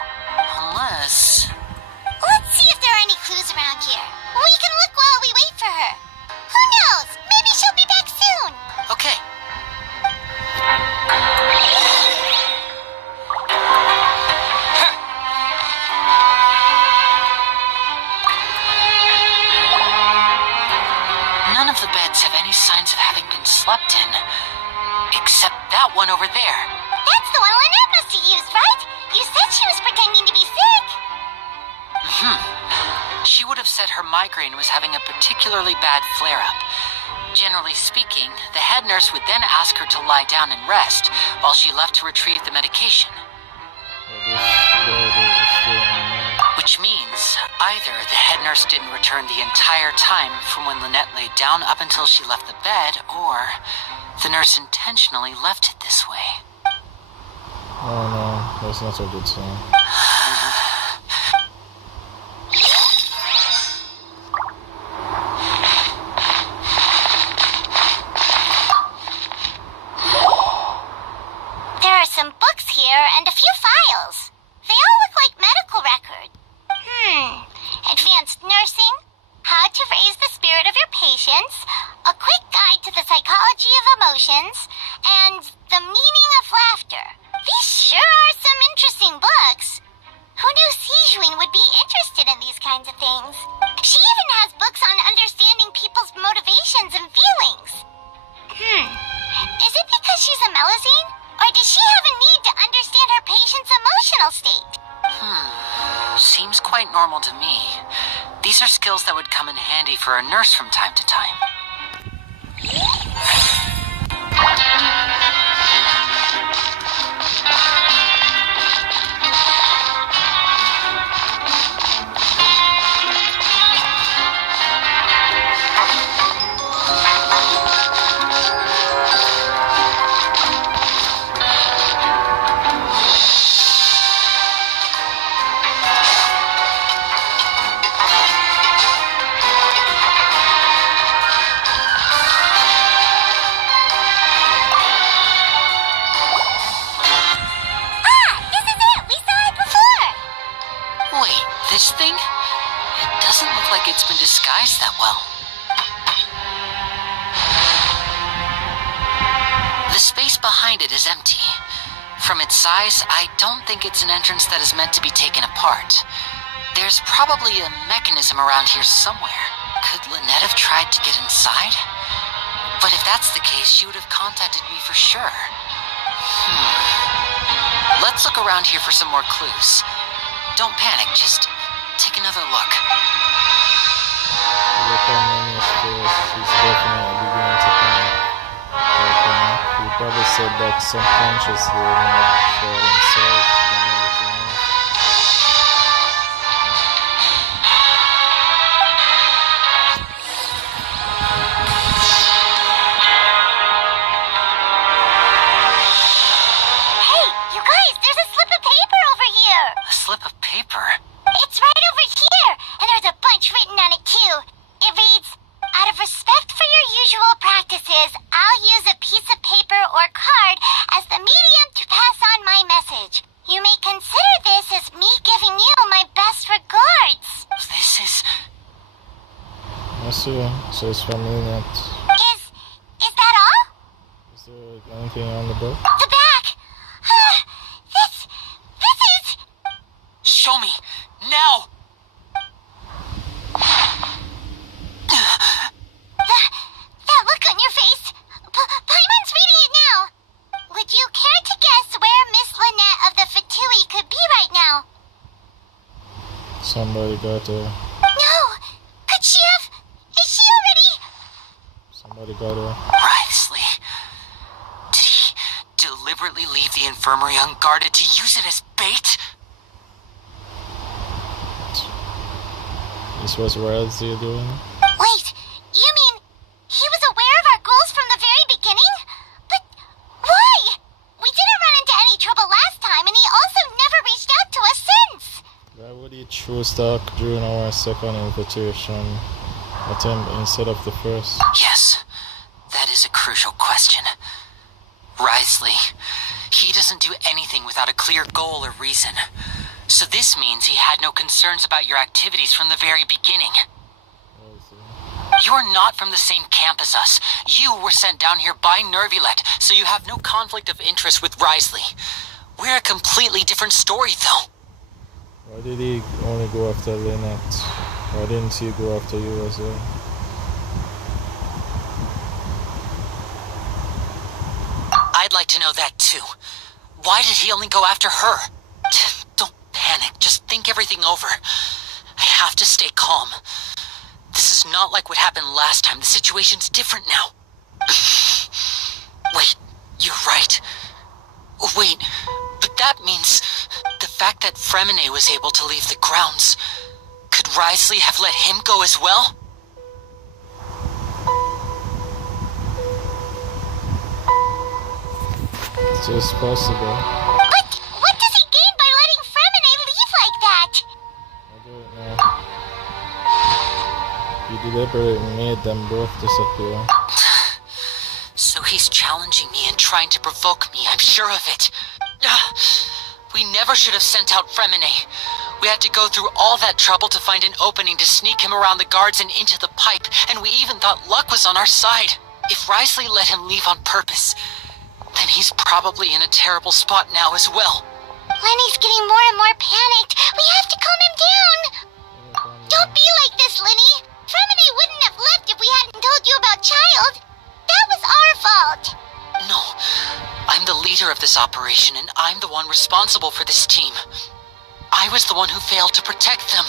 Unless... Let's see if there are any clues around here. We can look while we wait for her. Who knows? Maybe she'll be back soon. Okay. None of the beds have any signs of having been slept in. Except that one over there. That's the one Lynette must have used, right? You said she was pretending to be sick. She would have said her migraine was having a particularly bad flare-up. Generally speaking, the head nurse would then ask her to lie down and rest while she left to retrieve the medication. Which means either the head nurse didn't return the entire time from when Lynette laid down up until she left the bed, or the nurse intentionally left it this way. Oh no, that's not a good sign. There are some books here and a few files. They all look like medical records. Advanced nursing, how to raise the spirit of your patients, a quick guide to the psychology of emotions, and the meaning of laughter. These sure are some interesting books. Who knew Zijwin would be interested in these kinds of things? She even has books on understanding people's motivations and feelings. Is it because she's a Melusine? Or does she have a need to understand her patient's emotional state? Seems quite normal to me. These are skills that would come in handy for a nurse from time to time. This thing? It doesn't look like it's been disguised that well. The space behind it is empty. From its size, I don't think it's an entrance that is meant to be taken apart. There's probably a mechanism around here somewhere. Could Lynette have tried to get inside? But if that's the case, she would have contacted me for sure. Let's look around here for some more clues. Don't panic, just take another look. Look how many stairs. She's definitely beginning to panic. He probably said that subconsciously, not for himself. Hey, you guys, there's a slip of paper over here. A slip of paper? It's right over here, and there's a bunch written on it too. It reads, out of respect for your usual practices, I'll use a piece of paper or card as the medium to pass on my message. You may consider this as me giving you my best regards. This is... I see. So it's from Lynette. Is that all? Is there anything on the book? The back. This is... Show me! Now! That look on your face. Paimon's reading it now. Would you care to guess where Miss Lynette of the Fatui could be right now? Somebody got her. No! Could she have... Is she already... Somebody got her. Precisely. Did he deliberately leave the infirmary unguarded to use it as bait? This was Razzie doing. Wait, you mean he was aware of our goals from the very beginning? But why? We didn't run into any trouble last time, and he also never reached out to us since. Why would he we chose Stark during our second invitation attempt instead of the first? Yes, that is a crucial question. Risley, he doesn't do anything without a clear goal or reason. So this means he had no concerns about your activities from the very beginning. You're not from the same camp as us. You were sent down here by Nervulet, so you have no conflict of interest with Risley. We're a completely different story, though. Why did he only go after Lynette? Why didn't he go after you as well? I'd like to know that too. Why did he only go after her? Don't panic, just think everything over. I have to stay calm. This is not like what happened last time. The situation's different now. Wait, you're right. Wait, but that means the fact that Fremine was able to leave the grounds. Could Risley have let him go as well? It's just possible. What does he gain by letting Fremine leave like that? I don't know. He deliberately made them both disappear. So he's challenging me and trying to provoke me, I'm sure of it. We never should have sent out Fremine. We had to go through all that trouble to find an opening to sneak him around the guards and into the pipe, and we even thought luck was on our side. If Risley let him leave on purpose, then he's probably in a terrible spot now as well. Lenny's getting more and more panicked. We have to calm him down. Don't be like this, Lenny. Fremine wouldn't have left if we hadn't told you about Child. That was our fault. No, I'm the leader of this operation, and I'm the one responsible for this team. I was the one who failed to protect them.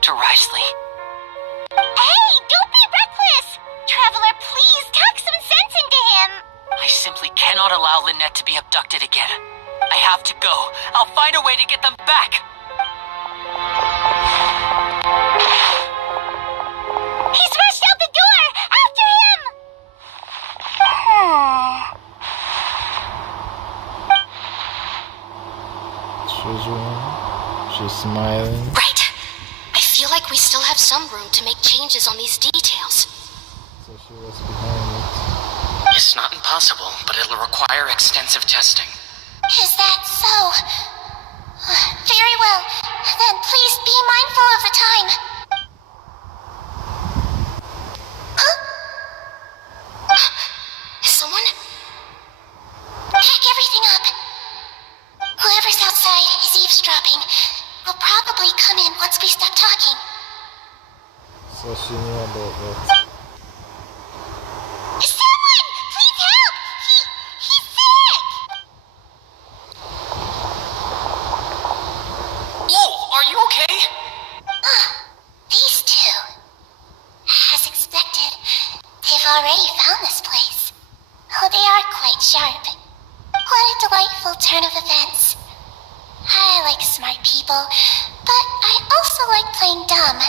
Dr. Risley. Hey, don't be reckless! Traveler, please talk some sense into him! I simply cannot allow Lynette to be abducted again. I have to go. I'll find a way to get them back. He smashed out the door! After him! She She's smiling. Right. I feel like we still have some room to make changes on these details. So she was behind it. It's not impossible, but it'll require extensive testing. Is that so? Very well. Then please be mindful of the time. Huh? Is someone? Pack everything up. Whoever's outside is eavesdropping. We'll probably come in once we stop talking. So she knew about that. Someone! Please help! He's sick! Whoa, are you okay? These two. As expected, they've already found this place. Oh, they are quite sharp. What a delightful turn of events. I like smart people, but I also like playing dumb.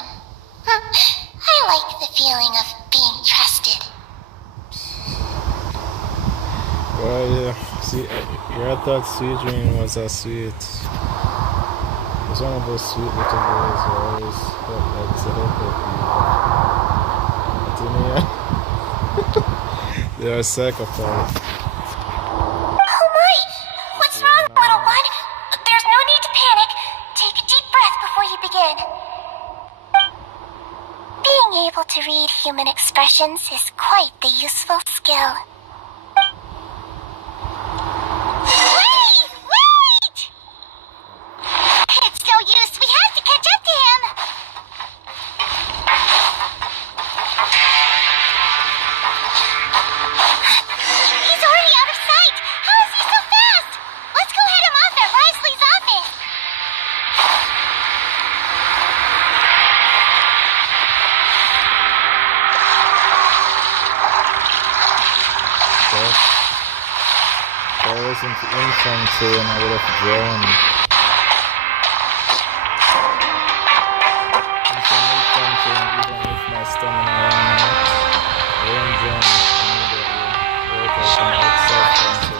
I like the feeling of being trusted. Well, yeah. See, I thought Sweet Dream was a sweet. It's one of those sweet little boys who always felt like to help people. But in the end, they are psychopaths. Oh my! What's wrong, little one? There's no need to panic. Take a deep breath before you begin. Being able to read human expressions is quite the useful skill. Wait! Wait! It's no use. We have to catch up to him. He's already out of sight. How is he so fast? Let's go head him off at Risley's office. If I wasn't infantry and I would have drawn. Since I'm infantry, even with my stamina running out, I won't drawn immediately. Or if I can outside infantry.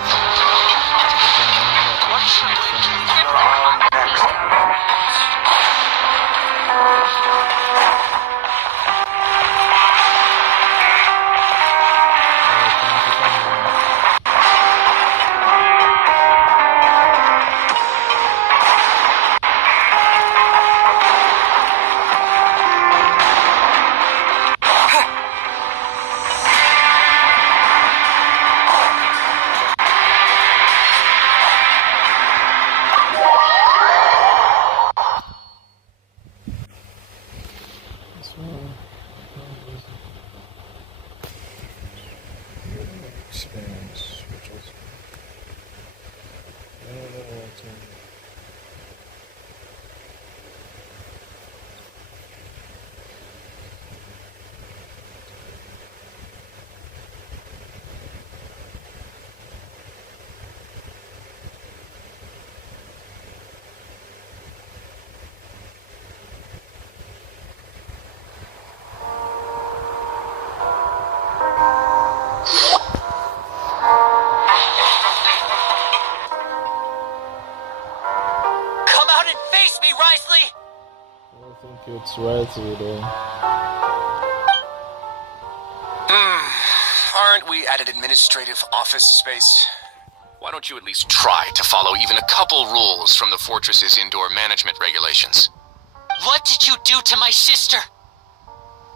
Experience, which was it's right over there. Aren't we at an administrative office space? Why don't you at least try to follow even a couple rules from the fortress's indoor management regulations? What did you do to my sister?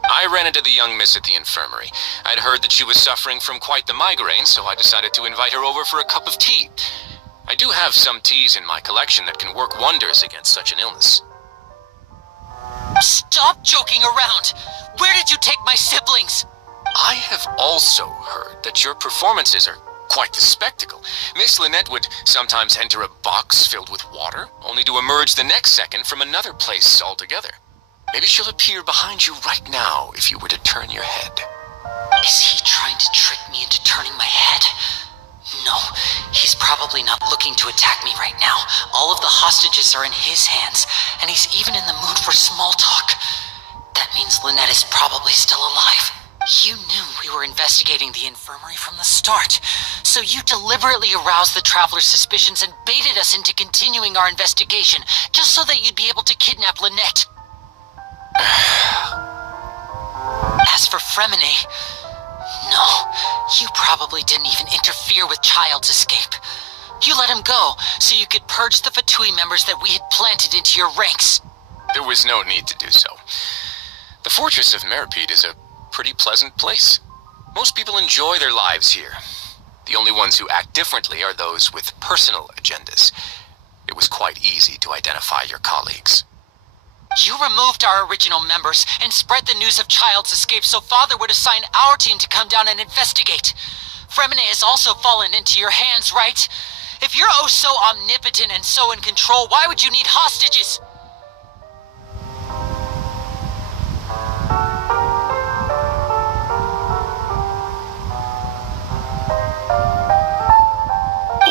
I ran into the young miss at the infirmary. I'd heard that she was suffering from quite the migraine, so I decided to invite her over for a cup of tea. I do have some teas in my collection that can work wonders against such an illness. Stop joking around! Where did you take my siblings? I have also heard that your performances are quite the spectacle. Miss Lynette would sometimes enter a box filled with water, only to emerge the next second from another place altogether. Maybe she'll appear behind you right now if you were to turn your head. Is he trying to trick me into turning my head? No, he's probably not looking to attack me right now. All of the hostages are in his hands, and he's even in the mood for small talk. That means Lynette is probably still alive. You knew we were investigating the infirmary from the start, so you deliberately aroused the Traveler's suspicions and baited us into continuing our investigation, just so that you'd be able to kidnap Lynette. As for Fremine, no, you probably didn't even interfere with Child's escape. You let him go, so you could purge the Fatui members that we had planted into your ranks. There was no need to do so. The fortress of Meropide is a pretty pleasant place. Most people enjoy their lives here. The only ones who act differently are those with personal agendas. It was quite easy to identify your colleagues. You removed our original members and spread the news of Child's escape so Father would assign our team to come down and investigate. Fremine has also fallen into your hands, right? If you're oh so omnipotent and so in control, why would you need hostages?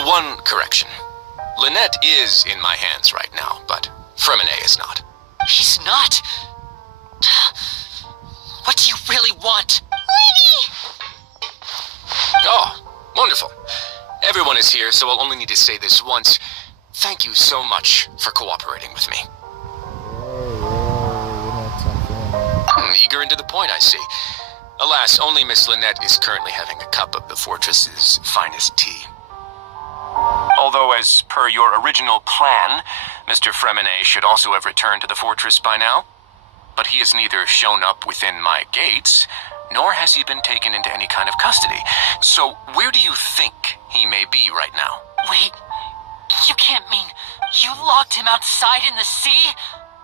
One correction. Lynette is in my hands right now, but Fremine is not. He's not. What do you really want? Lady! Oh, wonderful. Everyone is here, so I'll only need to say this once. Thank you so much for cooperating with me. Eager and to the point, I see. Alas, only Miss Lynette is currently having a cup of the fortress's finest tea. Although, as per your original plan, Mr. Fremine should also have returned to the fortress by now. But he has neither shown up within my gates, nor has he been taken into any kind of custody. So, where do you think he may be right now? Wait, you can't mean you locked him outside in the sea?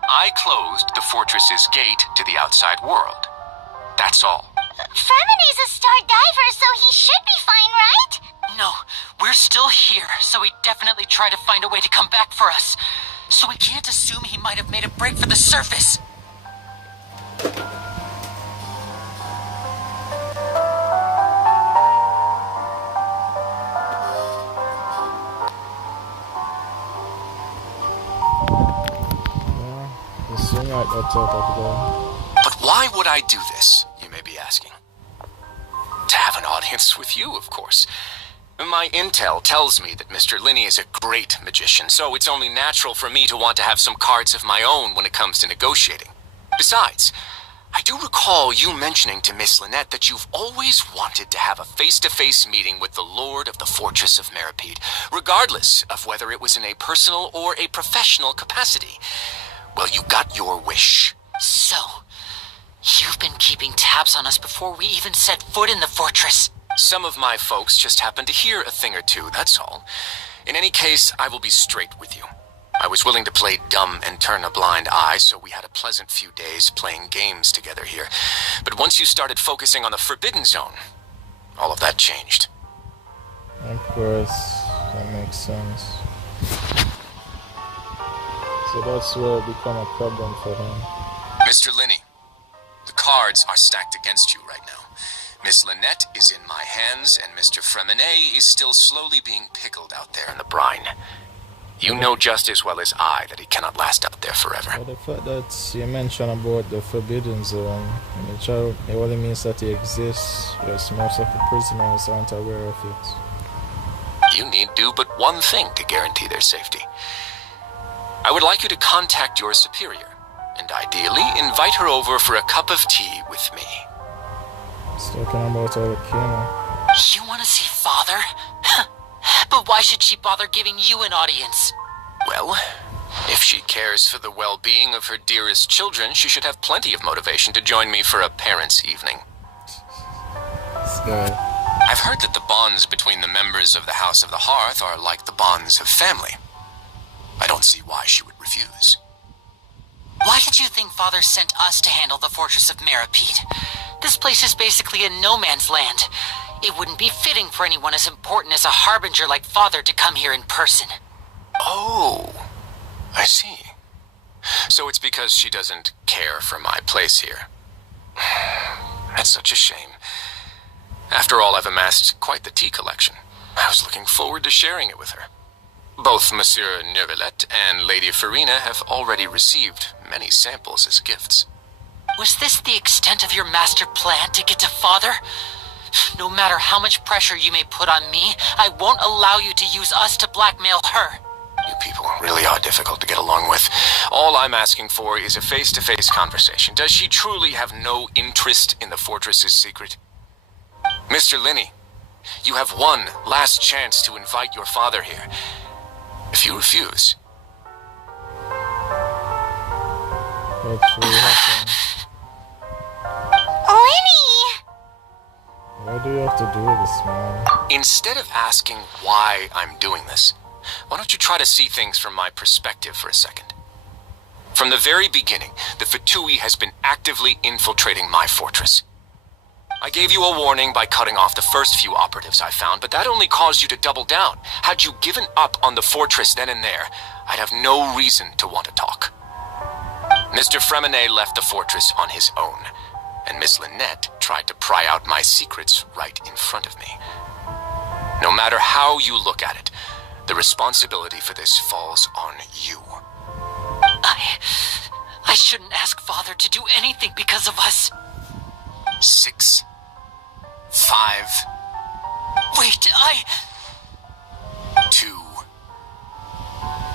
I closed the fortress's gate to the outside world. That's all. Fremine's a star diver, so he should be fine, right? No, we're still here, so he definitely tried to find a way to come back for us. So we can't assume he might have made a break for the surface. But why would I do this, you may be asking? To have an audience with you, of course. My intel tells me that Mr. Linney is a great magician, so it's only natural for me to want to have some cards of my own when it comes to negotiating. Besides, I do recall you mentioning to Miss Lynette that you've always wanted to have a face-to-face meeting with the Lord of the Fortress of Meropide, regardless of whether it was in a personal or a professional capacity. Well, you got your wish. So, you've been keeping tabs on us before we even set foot in the fortress. Some of my folks just happened to hear a thing or two, that's all. In any case, I will be straight with you. I was willing to play dumb and turn a blind eye, so we had a pleasant few days playing games together here. But once you started focusing on the Forbidden Zone, all of that changed. Of course, that makes sense. So that's where it become a problem for them. Mr. Linney, the cards are stacked against you right now. Miss Lynette is in my hands, and Mr. Fremine is still slowly being pickled out there in the brine. You know just as well as I that he cannot last out there forever. But the fact that you mentioned about the Forbidden Zone, it only means that it exists, whereas most of the prisoners aren't aware of it. You need do but one thing to guarantee their safety. I would like you to contact your superior, and ideally invite her over for a cup of tea with me. It's talking about all the Kino. You want to see Father? But why should she bother giving you an audience? Well, if she cares for the well-being of her dearest children, she should have plenty of motivation to join me for a parents' evening. This guy. I've heard that the bonds between the members of the House of the Hearth are like the bonds of family. I don't see why she would refuse. Why did you think Father sent us to handle the Fortress of Meropide? This place is basically a no-man's land. It wouldn't be fitting for anyone as important as a harbinger like Father to come here in person. Oh, I see. So it's because she doesn't care for my place here. That's such a shame. After all, I've amassed quite the tea collection. I was looking forward to sharing it with her. Both Monsieur Neuvillette and Lady Farina have already received many samples as gifts. Was this the extent of your master plan to get to Father? No matter how much pressure you may put on me, I won't allow you to use us to blackmail her. You people really are difficult to get along with. All I'm asking for is a face-to-face conversation. Does she truly have no interest in the fortress's secret? Mr. Linney, you have one last chance to invite your father here. If you refuse... Actually happened. Lenny! Why do you have to do this, man? Instead of asking why I'm doing this, why don't you try to see things from my perspective for a second? From the very beginning, the Fatui has been actively infiltrating my fortress. I gave you a warning by cutting off the first few operatives I found, but that only caused you to double down. Had you given up on the fortress then and there, I'd have no reason to want to talk. Mr. Fremenet left the fortress on his own, and Miss Lynette tried to pry out my secrets right in front of me. No matter how you look at it, the responsibility for this falls on you. I shouldn't ask Father to do anything because of us. 6, 5... Wait, 2,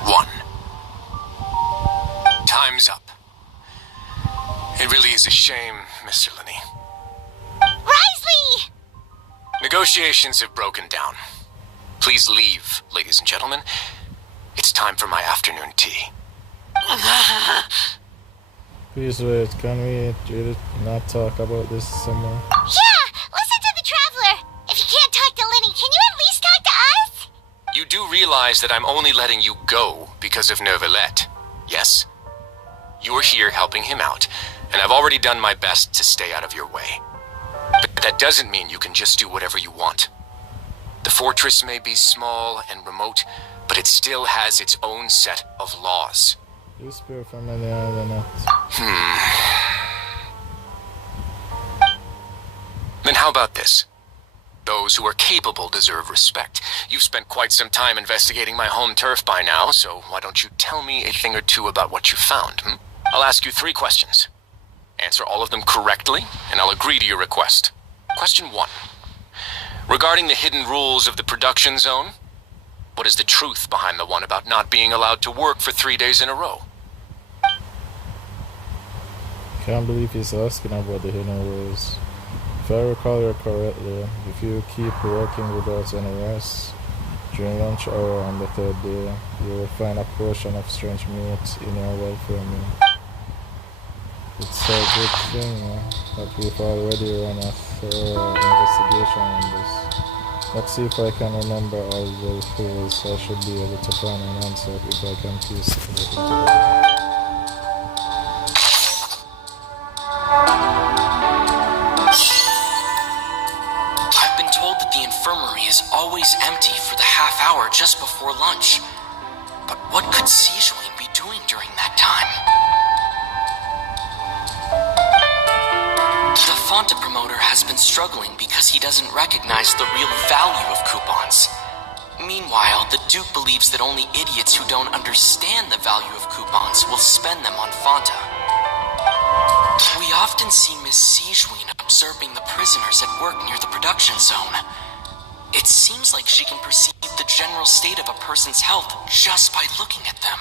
1. Time's up. It really is a shame, Mr. Linney. Risley! Negotiations have broken down. Please leave, ladies and gentlemen. It's time for my afternoon tea. Please wait, can we really not talk about this somewhere? Yeah! Listen to the Traveler! If you can't talk to Lenny, can you at least talk to us? You do realize that I'm only letting you go because of Neuvillette, yes? You're here helping him out, and I've already done my best to stay out of your way. But that doesn't mean you can just do whatever you want. The fortress may be small and remote, but it still has its own set of laws. You spear from any other net. Then how about this? Those who are capable deserve respect. You've spent quite some time investigating my home turf by now, so why don't you tell me a thing or two about what you found, I'll ask you 3 questions. Answer all of them correctly, and I'll agree to your request. Question 1. Regarding the hidden rules of the production zone, what is the truth behind the one about not being allowed to work for 3 days in a row? Can't believe he's asking about the hidden rules. If I recall you correctly, if you keep working without any rest, during lunch hour on the 3rd day, you will find a portion of strange meat in your welfare meal. It's a good thing that we've already run a thorough investigation on this. Let's see if I can remember all the clues. I should be able to find an answer if I can piece everything together. I've been told that the infirmary is always empty for the half hour just before lunch. But what could Sijuin be doing during that time? The Fonta promoter has been struggling because he doesn't recognize the real value of coupons. Meanwhile, the Duke believes that only idiots who don't understand the value of coupons will spend them on Fonta. We often see Miss Sijuin observing the prisoners at work near the production zone. It seems like she can perceive the general state of a person's health just by looking at them.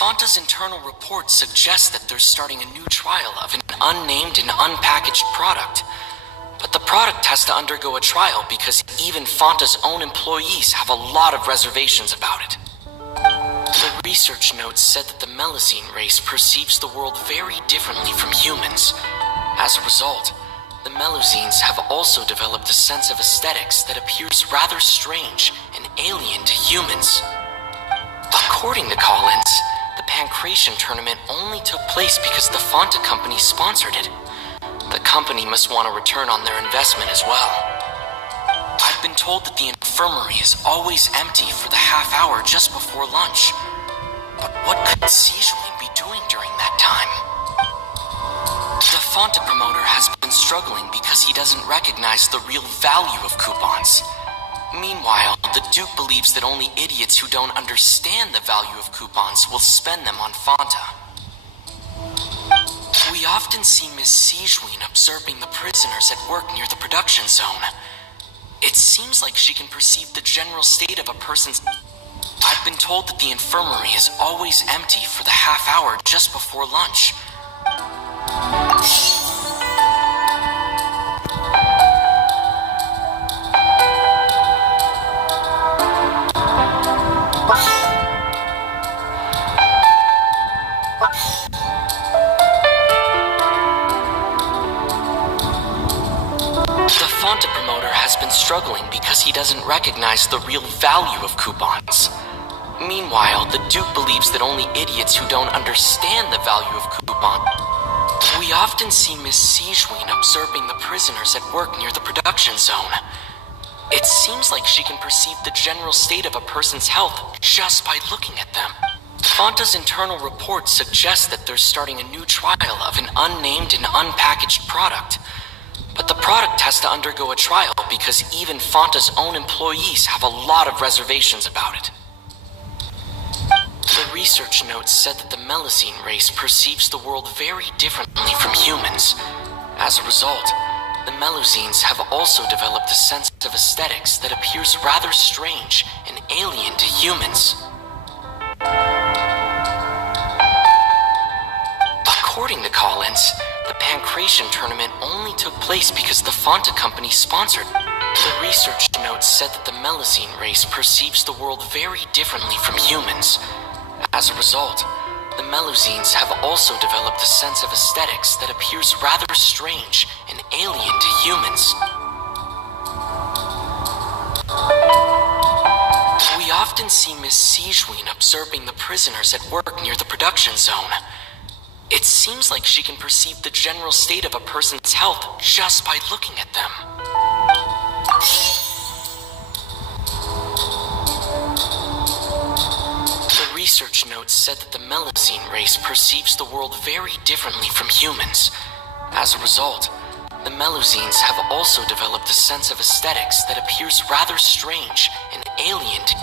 Fonta's internal reports suggest that they're starting a new trial of an unnamed and unpackaged product. But the product has to undergo a trial because even Fonta's own employees have a lot of reservations about it. The research notes said that the Melusine race perceives the world very differently from humans. As a result, the Melusines have also developed a sense of aesthetics that appears rather strange and alien to humans. According to Collins, the Pancration tournament only took place because the Fonta company sponsored it. The company must want a return on their investment as well. I've been told that the infirmary is always empty for the half hour just before lunch. But what could Sijuin be doing during that time? The Fonta promoter has been struggling because he doesn't recognize the real value of coupons. Meanwhile, the Duke believes that only idiots who don't understand the value of coupons will spend them on Fonta. We often see Miss Sigewin observing the prisoners at work near the production zone. It seems like she can perceive the general state of a person's... I've been told that the infirmary is always empty for the half hour just before lunch. The Fonta promoter has been struggling because he doesn't recognize the real value of coupons. Meanwhile, the Duke believes that only idiots who don't understand the value of coupons. We often see Miss Sigewin observing the prisoners at work near the production zone. It seems like she can perceive the general state of a person's health just by looking at them. Fonta's internal reports suggest that they're starting a new trial of an unnamed and unpackaged product. But the product has to undergo a trial because even Fonta's own employees have a lot of reservations about it. The research notes said that the Melusine race perceives the world very differently from humans. As a result, the Melusines have also developed a sense of aesthetics that appears rather strange and alien to humans. According to Collins, the Pancration tournament only took place because the Fonta company sponsored it. The research notes said that the Melusine race perceives the world very differently from humans. As a result, the Melusines have also developed a sense of aesthetics that appears rather strange and alien to humans. We often see Miss Sigewin observing the prisoners at work near the production zone. It seems like she can perceive the general state of a person's health just by looking at them. The research notes said that the Melusine race perceives the world very differently from humans. As a result, the Melusines have also developed a sense of aesthetics that appears rather strange and alien to...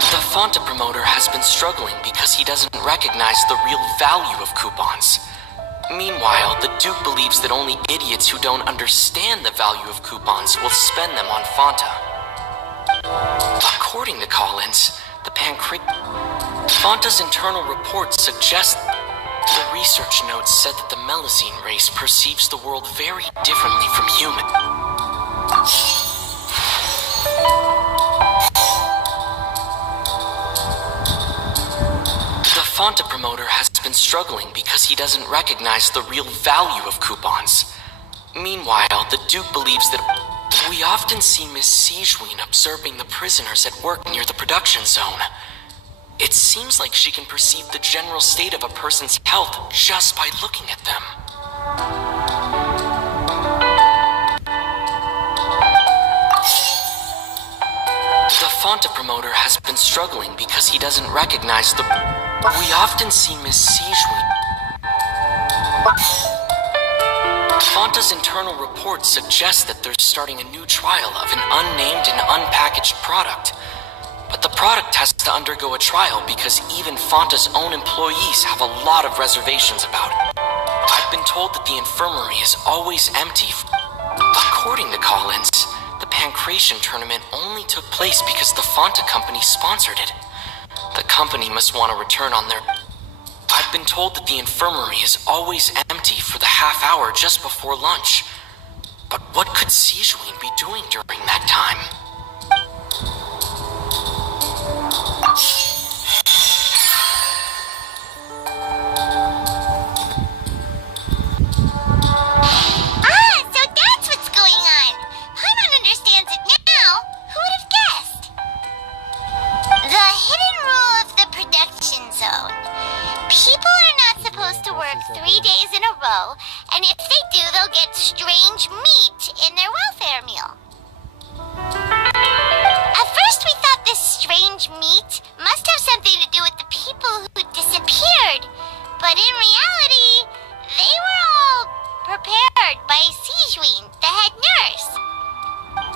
The Fonta promoter has been struggling because he doesn't recognize the real value of coupons. Meanwhile, the Duke believes that only idiots who don't understand the value of coupons will spend them on Fonta. According to Collins, the Fonta's internal reports suggest... The research notes said that the Melusine race perceives the world very differently from human. The Fonta promoter has been struggling because he doesn't recognize the real value of coupons. Meanwhile, the Duke believes that... We often see Miss Sigewin observing the prisoners at work near the production zone. It seems like she can perceive the general state of a person's health just by looking at them. The Fonta promoter has been struggling because he doesn't recognize the... We often see Miss Sigewin. Fonta's internal reports suggest that they're starting a new trial of an unnamed and unpackaged product. But the product has to undergo a trial because even Fonta's own employees have a lot of reservations about it. I've been told that the infirmary is always empty. According to Collins, the Pancration tournament only took place because the Fonta company sponsored it. The company must want a return on their... I've been told that the infirmary is always empty for the half hour just before lunch. But what could Sigewin be doing during that time? So that's what's going on. Paimon understands it now. Who would have guessed? The hidden rule of the production zone. People are not supposed to work 3 days in a row, and if they do, they'll get strange meat in their welfare meal. At first we thought this strange meat must have something to do with the people who disappeared, but in reality, they were all prepared by Sigewin, the head nurse.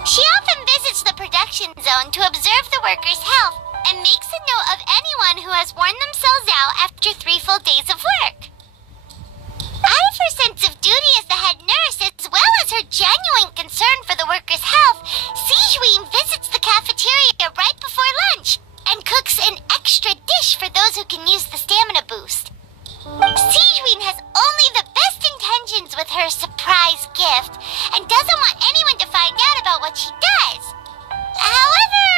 She often visits the production zone to observe the workers' health and makes a note of anyone who has worn themselves out after 3 full days of work. her sense of duty as the head nurse, as well as her genuine concern for the workers' health, Sijuin visits the cafeteria right before lunch and cooks an extra dish for those who can use the stamina boost. Sijuin has only the best intentions with her surprise gift and doesn't want anyone to find out about what she does. However,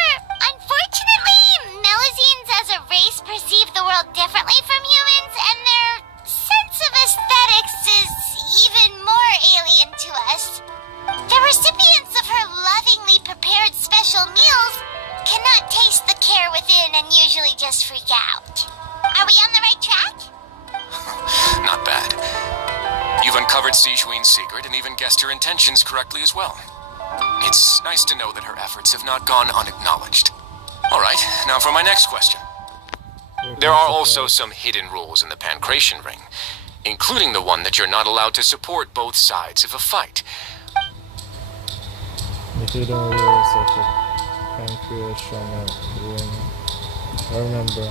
unfortunately, Melusines as a race perceive the world differently from humans, and their sense of aesthetics is even more alien to us. The recipients of her lovingly prepared special meals cannot taste the care within and usually just freak out. Are we on the right track? Not bad. You've uncovered Sijuin's secret and even guessed her intentions correctly as well. It's nice to know that her efforts have not gone unacknowledged. Alright, now for my next question. There are also some hidden rules in the Pancration Ring, including the one that you're not allowed to support both sides of a fight. The hidden rules of the Pancration Ring. I remember.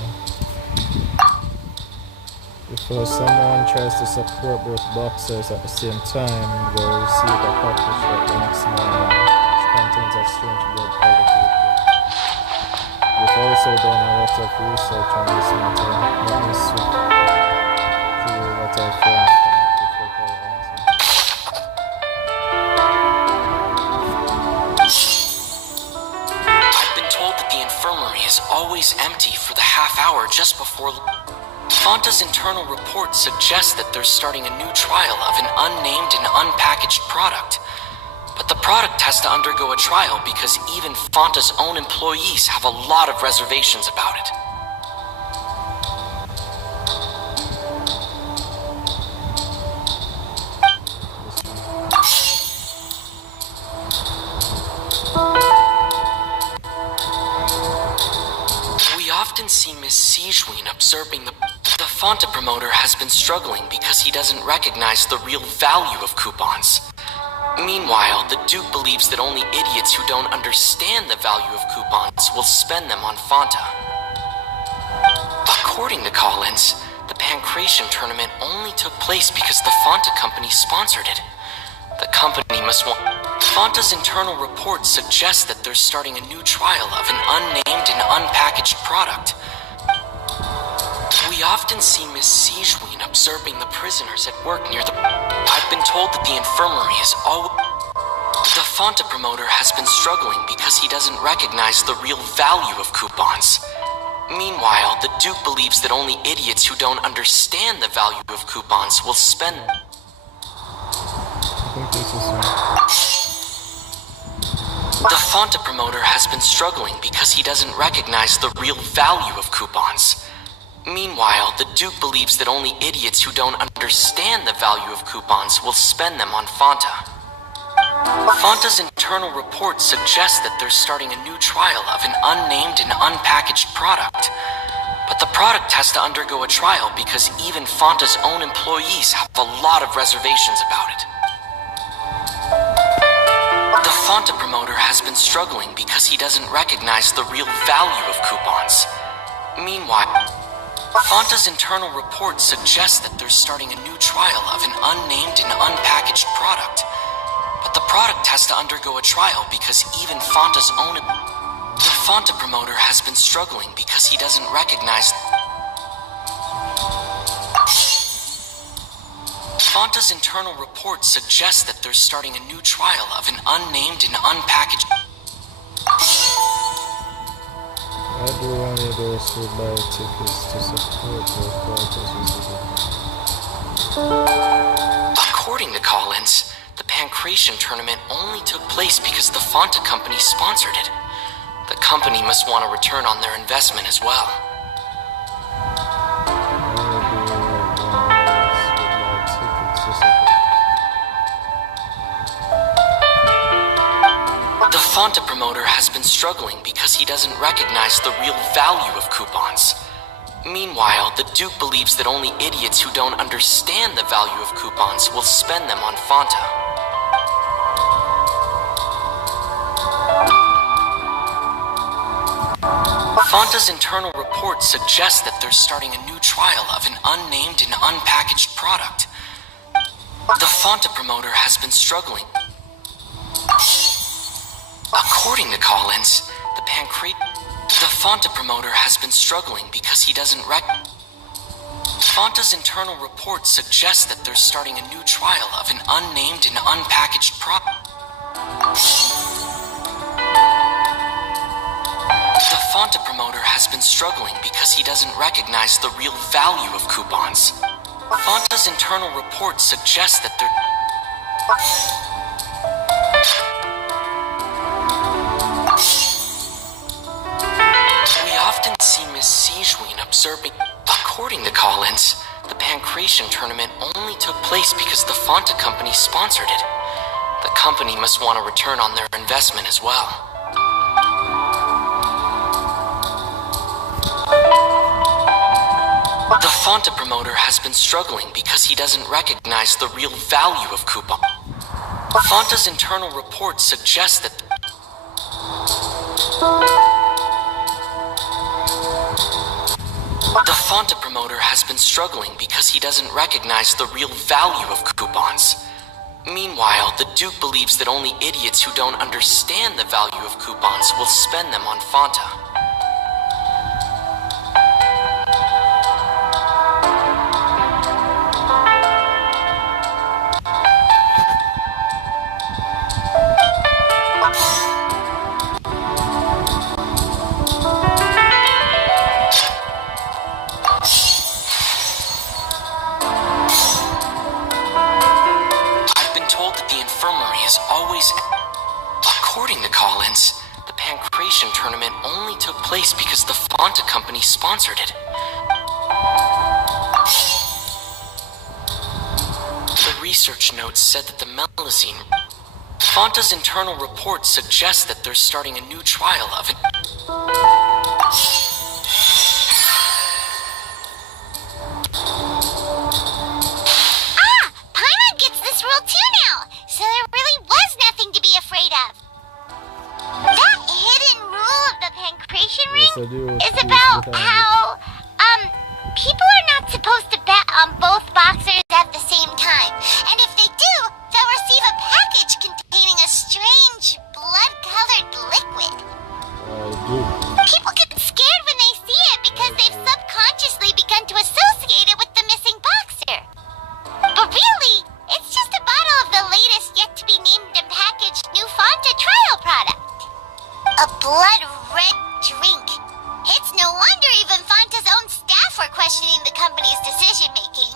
If someone tries to support both boxers at the same time, they'll receive a package that the next morning, which contains a strange blood powder liquid. We've also done a lot of research on this matter. Let me see what I found and come up with what I'll answer. I've been told that the infirmary is always empty for the half hour just before... Fanta's internal report suggests that they're starting a new trial of an unnamed and unpackaged product. But the product has to undergo a trial because even Fanta's own employees have a lot of reservations about it. We often see Miss Sijuin observing the Fanta promoter has been struggling because he doesn't recognize the real value of coupons. Meanwhile, the Duke believes that only idiots who don't understand the value of coupons will spend them on Fanta. According to Collins, the Pancration tournament only took place because the Fanta company sponsored it. The company must want... Fanta's internal report suggests that they're starting a new trial of an unnamed and unpackaged product. We often see Miss Sijuin observing the prisoners at work near the... I've been told that the infirmary is always... The Fanta promoter has been struggling because he doesn't recognize the real value of coupons. Meanwhile, the Duke believes that only idiots who don't understand the value of coupons will spend... The Fanta promoter has been struggling because he doesn't recognize the real value of coupons. Meanwhile, the Duke believes that only idiots who don't understand the value of coupons will spend them on Fanta. Fanta's internal report suggests that they're starting a new trial of an unnamed and unpackaged product. But the product has to undergo a trial because even Fanta's own employees have a lot of reservations about it. The Fanta promoter has been struggling because he doesn't recognize the real value of coupons. Meanwhile, Fanta's internal report suggests that they're starting a new trial of an unnamed and unpackaged product. But the product has to undergo a trial because even Fanta's own... The Fanta promoter has been struggling because he doesn't recognize... Fanta's internal report suggests that they're starting a new trial of an unnamed and unpackaged... I do only those who buy tickets to support their fighters. According to Collins, the Pancration tournament only took place because the Fanta company sponsored it. The company must want a return on their investment as well. The Fanta promoter has been struggling because he doesn't recognize the real value of coupons. Meanwhile, the Duke believes that only idiots who don't understand the value of coupons will spend them on Fanta. Fanta's internal report suggests that they're starting a new trial of an unnamed and unpackaged product. The Fonta promoter has been struggling. According to Collins, the Fonta promoter has been struggling because he doesn't Fonta's internal reports suggest that they're starting a new trial of an unnamed and unpackaged The Fonta promoter has been struggling because he doesn't recognize the real value of coupons. Fonta's internal reports suggest that they're... We often see Miss Sijween observing... According to Collins, the Pancration tournament only took place because the Fonta company sponsored it. The company must want a return on their investment as well. The Fonta promoter has been struggling because he doesn't recognize the real value of coupon. Fonta's internal reports suggest that... The Fonta promoter has been struggling because he doesn't recognize the real value of coupons. Meanwhile, the Duke believes that only idiots who don't understand the value of coupons will spend them on Fonta. According to Collins, the Pancration tournament only took place because the Fonta company sponsored it. The research notes said that the Melusine... Fonta's internal reports suggest that they're starting a new trial of it. Paimon gets this rule too now, so there really was nothing to be afraid of. That hidden rule of the Pancration ring is about how, people are not supposed to bet on both boxers at the same time. And if they do, they'll receive a package containing a strange, blood-colored liquid. People get scared when they see it because they've subconsciously begun to associate it with the missing boxer. But really, it's just a bottle of the latest yet-to-be-named and packaged new Fonta trial product. A blood-red drink. It's no wonder even Fonta's own staff were questioning the company's decision-making.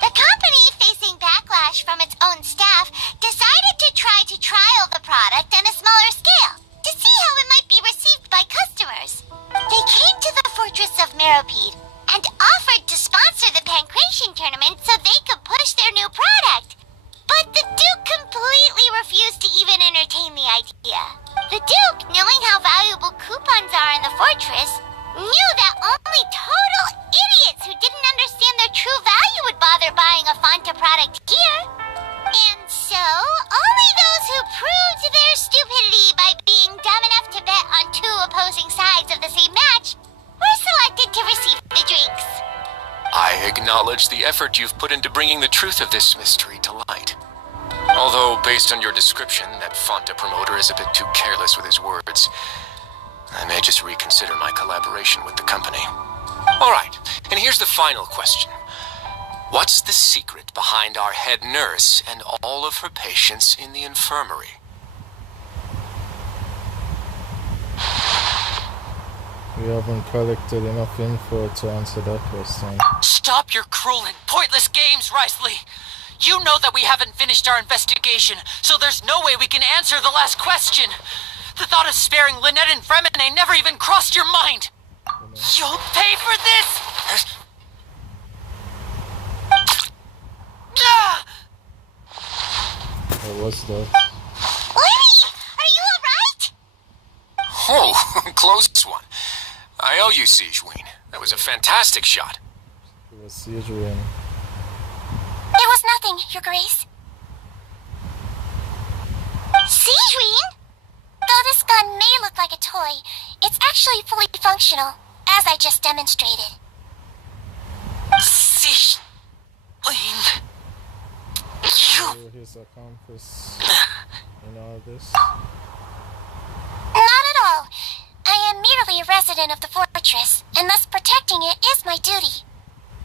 The company, facing backlash from its own staff, decided to try to trial the product on a smaller scale to see how it might be received by customers. They came to the fortress of Meropide and offered to sponsor the Pancration tournament so they could push their new product. But the Duke completely refused to even entertain the idea. The Duke, knowing how valuable coupons are in the fortress, knew that only total idiots who didn't understand their true value would bother buying a Fonta product here. And so, only those who proved their stupidity by being dumb enough to bet on two opposing sides of the same match were selected to receive the drinks. I acknowledge the effort you've put into bringing the truth of this mystery to light. Although, based on your description, that Fonta promoter is a bit too careless with his words, I may just reconsider my collaboration with the company. Alright, and here's the final question. What's the secret behind our head nurse and all of her patients in the infirmary? We haven't collected enough info to answer that question. Stop your cruel and pointless games, Risley! You know that we haven't finished our investigation, so there's no way we can answer the last question. The thought of sparing Lynette and Fremine never even crossed your mind. You'll pay for this! What was that? Lenny! Are you alright? Oh, close one. I owe you, Sijween. That was a fantastic shot. It was Sijween. It was nothing, Your Grace. Sijween? Though this gun may look like a toy, it's actually fully functional, as I just demonstrated. Sijween. his accomplice in all this? Not at all. I am merely a resident of the fortress, and thus protecting it is my duty.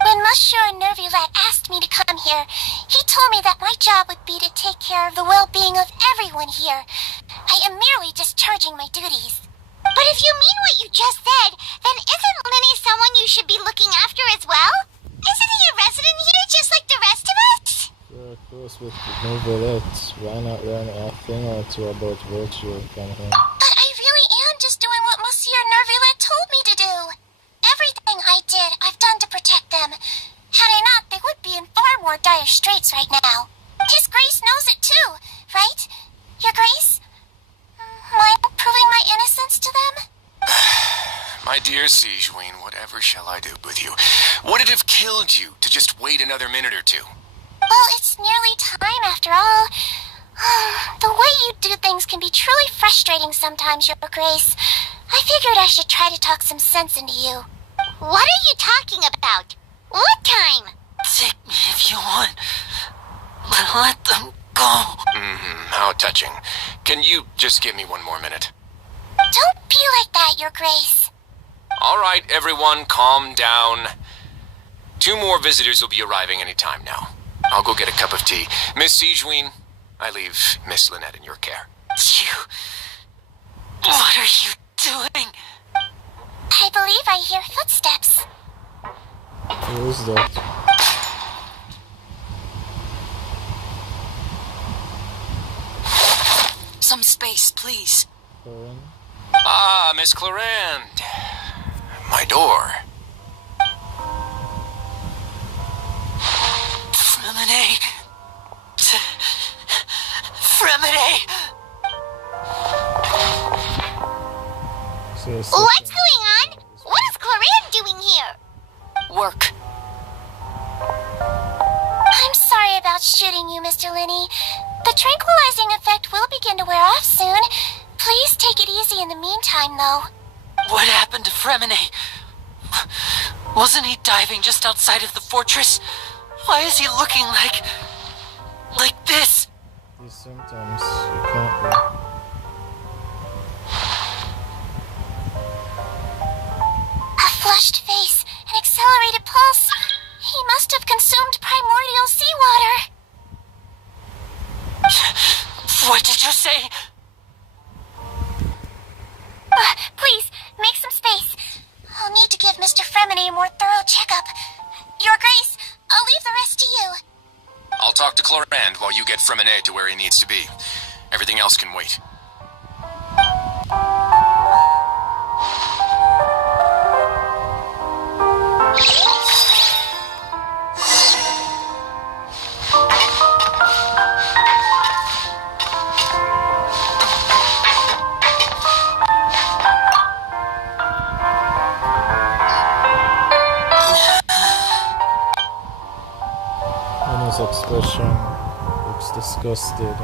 When Monsieur Nervulette asked me to come here, he told me that my job would be to take care of the well-being of everyone here. I am merely discharging my duties. But if you mean what you just said, then isn't Linny someone you should be looking after as well? Isn't he a resident here just like the rest of us? You're close with Nervulette. Why not learn a thing or two about virtue from him? But I really am just doing what Monsieur Nervulette told me to do. Everything I did, I've done to protect them. Had I not, they would be in far more dire straits right now. His Grace knows it too, right? Your Grace? Mind proving my innocence to them? My dear Sigewinne, whatever shall I do with you? Would it have killed you to just wait another minute or two? Well, it's nearly time after all. The way you do things can be truly frustrating sometimes, Your Grace. I figured I should try to talk some sense into you. What are you talking about? What time? Take me if you want, but let them go. How touching. Can you just give me one more minute? Don't be like that, Your Grace. All right, everyone, calm down. 2 more visitors will be arriving any time now. I'll go get a cup of tea. Miss Sigewinne, I leave Miss Lynette in your care. What are you doing? I believe I hear footsteps. Who is that? Some space, please. Corinne? Ah, Miss Clarande. My door. Fremine. Fremine. What's going on? What is Clarande doing here? Work. I'm sorry about shooting you, Mr. Linny. The tranquilizing effect will begin to wear off soon. Please take it easy in the meantime, though. What happened to Fremine? Wasn't he diving just outside of the fortress? Why is he looking like this? These symptoms, you can't be. A flushed face, an accelerated pulse. He must have consumed primordial seawater. What did you say? Please, make some space. I'll need to give Mr. Fremine a more thorough checkup. Your Grace, I'll leave the rest to you. I'll talk to Clarande while you get Fremine to where he needs to be. Everything else can wait. His expression looks disgusted.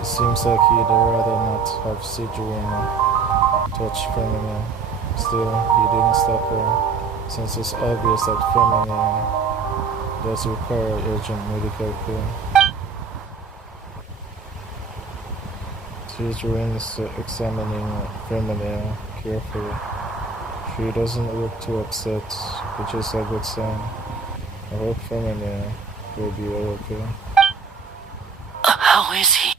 It seems like he'd rather not have Sigewinne touch Femine. Still, he didn't stop her, since it's obvious that Femine does require urgent medical care. Sigewinne is examining Femine carefully. She doesn't look too upset, which is a good sign. I hope Femine will be okay. How is he?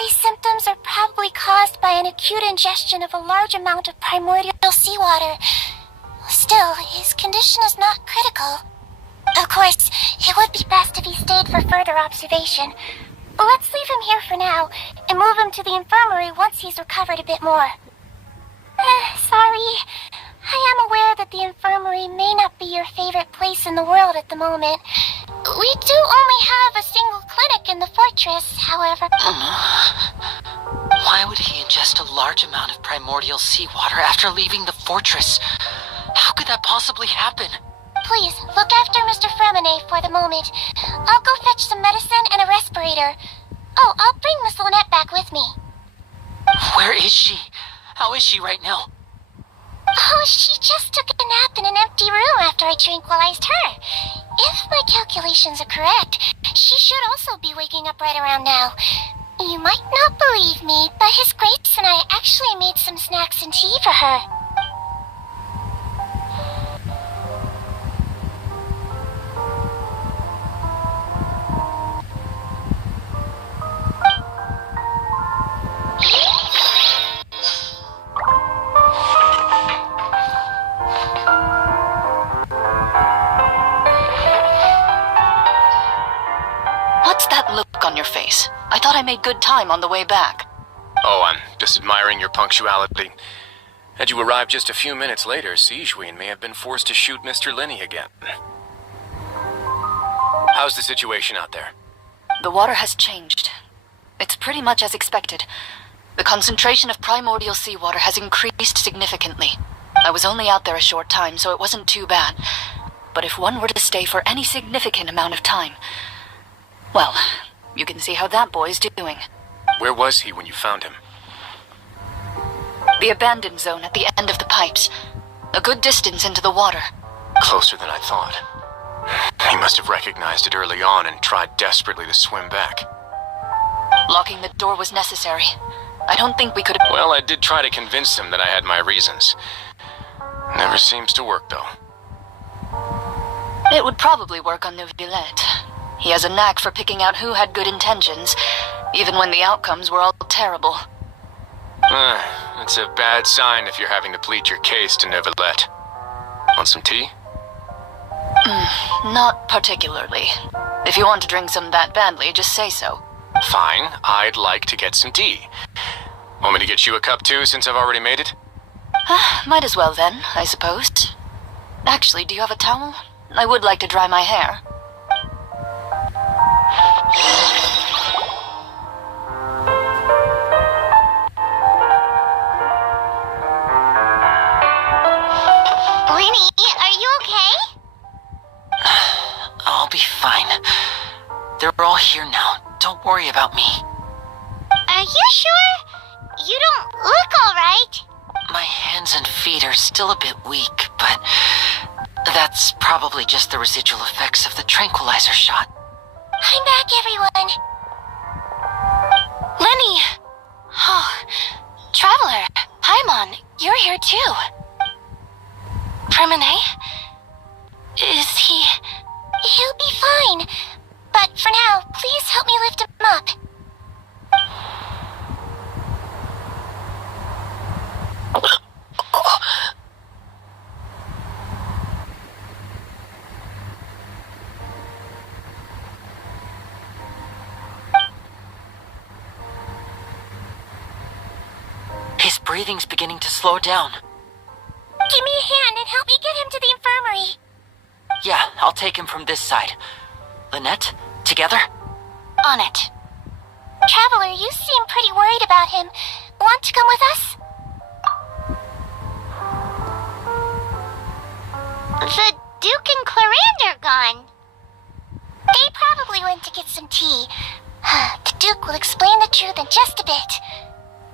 These symptoms are probably caused by an acute ingestion of a large amount of primordial seawater. Still, his condition is not critical. Of course, it would be best if he stayed for further observation. Let's leave him here for now, and move him to the infirmary once he's recovered a bit more. Sorry. I am aware that the infirmary may not be your favorite place in the world at the moment. We do only have a single clinic in the fortress, however. Why would he ingest a large amount of primordial seawater after leaving the fortress? How could that possibly happen? Please, look after Mr. Fremine for the moment. I'll go fetch some medicine and a respirator. Oh, I'll bring Miss Lynette back with me. Where is she? How is she right now? Oh, she just took a nap in an empty room after I tranquilized her. If my calculations are correct, she should also be waking up right around now. You might not believe me, but His Grace and I actually made some snacks and tea for her. What's that look on your face? I thought I made good time on the way back. Oh, I'm just admiring your punctuality. Had you arrived just a few minutes later, Sijween may have been forced to shoot Mr. Linney again. How's the situation out there? The water has changed. It's pretty much as expected. The concentration of primordial seawater has increased significantly. I was only out there a short time, so it wasn't too bad. But if one were to stay for any significant amount of time, well, you can see how that boy's doing. Where was he when you found him? The abandoned zone at the end of the pipes. A good distance into the water. Closer than I thought. He must have recognized it early on and tried desperately to swim back. Locking the door was necessary. I don't think we could have... Well, I did try to convince him that I had my reasons. Never seems to work, though. It would probably work on Neuvillette. He has a knack for picking out who had good intentions, even when the outcomes were all terrible. It's a bad sign if you're having to plead your case to Neuvillette. Want some tea? Not particularly. If you want to drink some that badly, just say so. Fine, I'd like to get some tea. Want me to get you a cup too, since I've already made it? Might as well then, I suppose. Actually, do you have a towel? I would like to dry my hair. Lenny, are you okay? I'll be fine. They're all here now. Don't worry about me. Are you sure? You don't look alright. My hands and feet are still a bit weak, but that's probably just the residual effects of the tranquilizer shot. I'm back, everyone. Lenny! Oh, Traveler, Paimon, you're here too. Premone? Is he... He'll be fine. But for now, please help me lift him up. His breathing's beginning to slow down. Give me a hand and help me get him to the infirmary. Yeah, I'll take him from this side. Lynette, together? On it. Traveler, you seem pretty worried about him. Want to come with us? The Duke and Clarande are gone. They probably went to get some tea. The Duke will explain the truth in just a bit.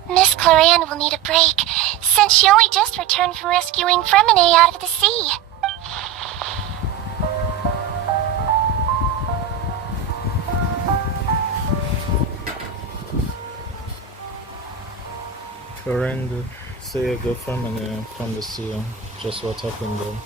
Miss Clarande will need a break, since she only just returned from rescuing Premone out of the sea. Clarande, say a good feminine from the sea. Just what happened there.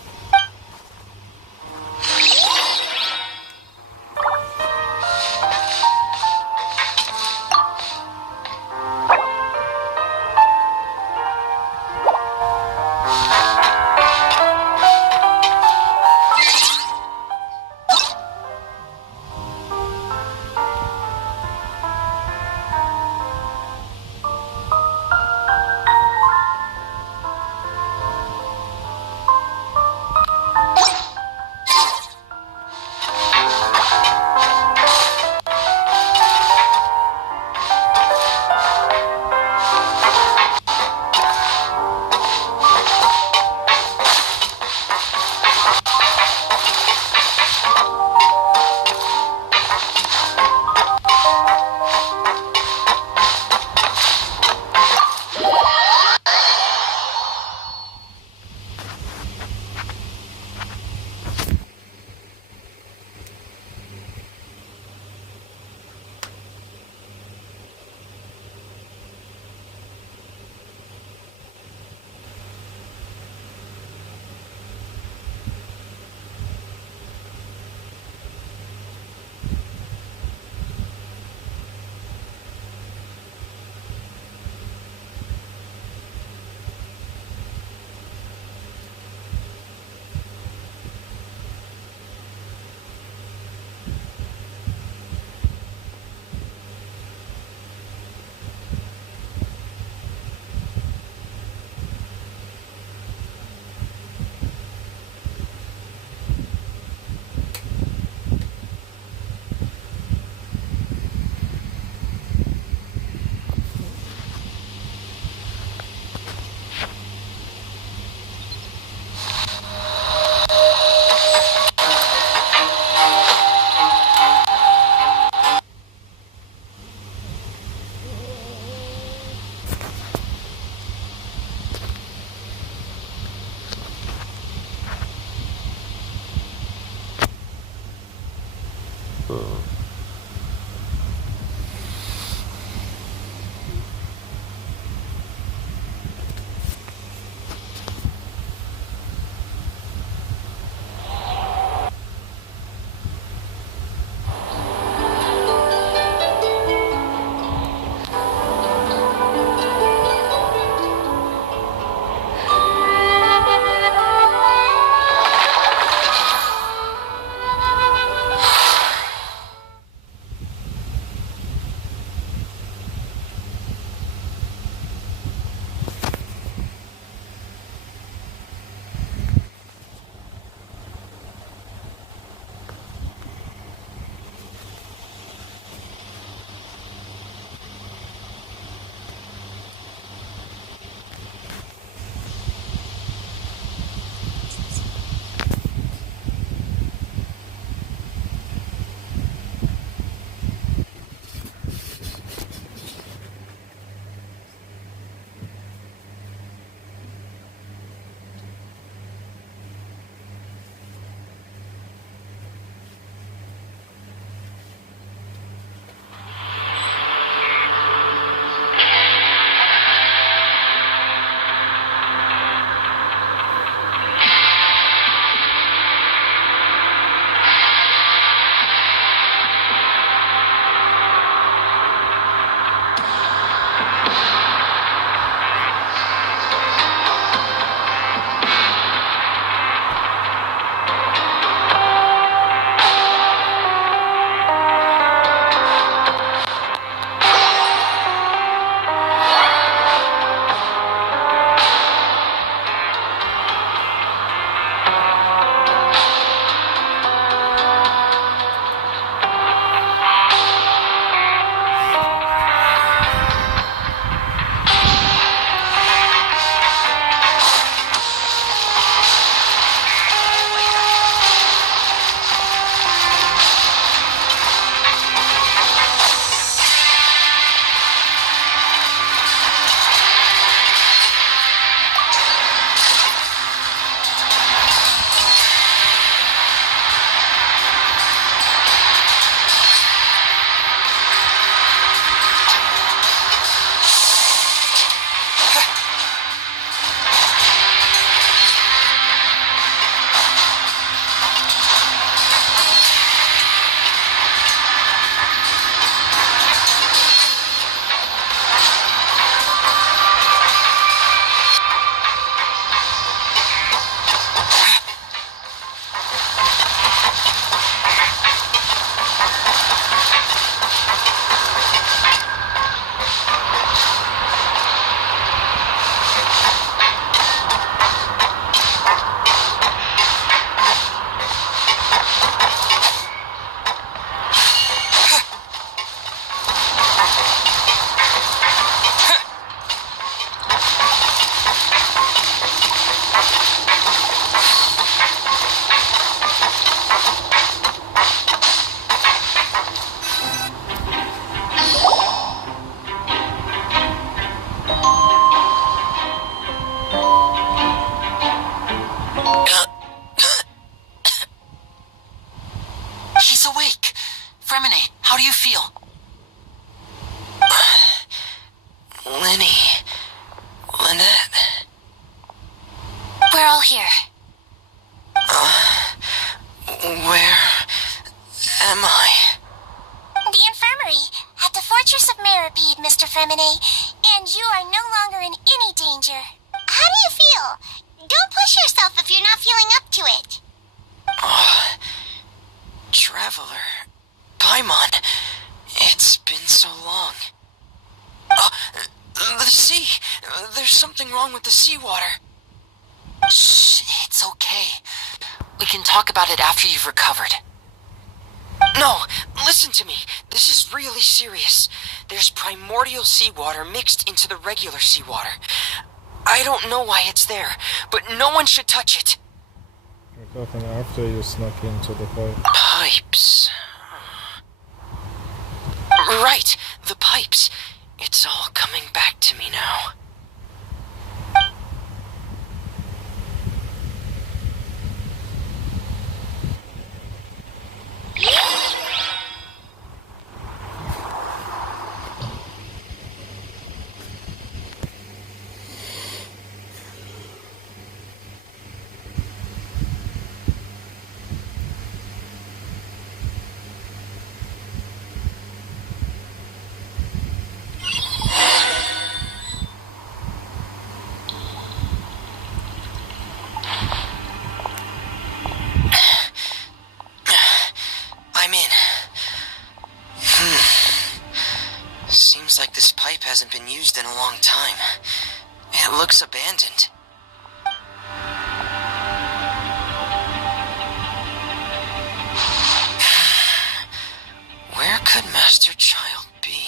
We're all here. Where am I? The infirmary at the fortress of Meropide, Mr. Fremine, and you are no longer in any danger. How do you feel? Don't push yourself if you're not feeling up to it. Traveler. Paimon. It's been so long. The sea. There's something wrong with the seawater. Shh, it's okay. We can talk about it after you've recovered. No, listen to me. This is really serious. There's primordial seawater mixed into the regular seawater. I don't know why it's there, but no one should touch it. What happened after you snuck into the pipe? Pipes. Right, the pipes. It's all coming back to me now. used in a long time. It looks abandoned. Where could Master Child be?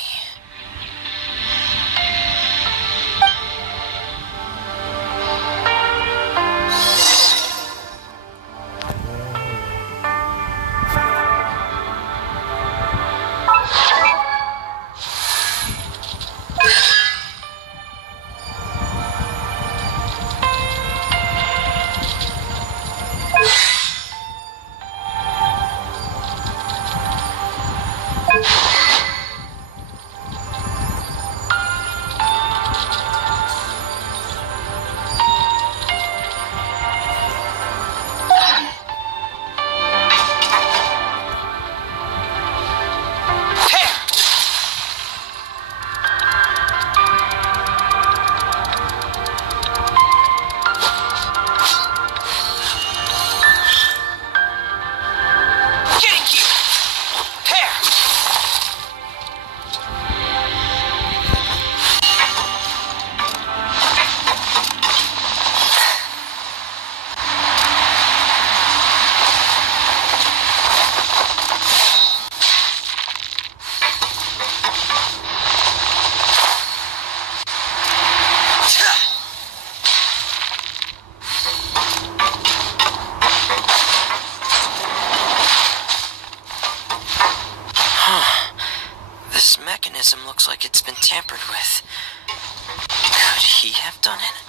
This mechanism looks like it's been tampered with. Could he have done it?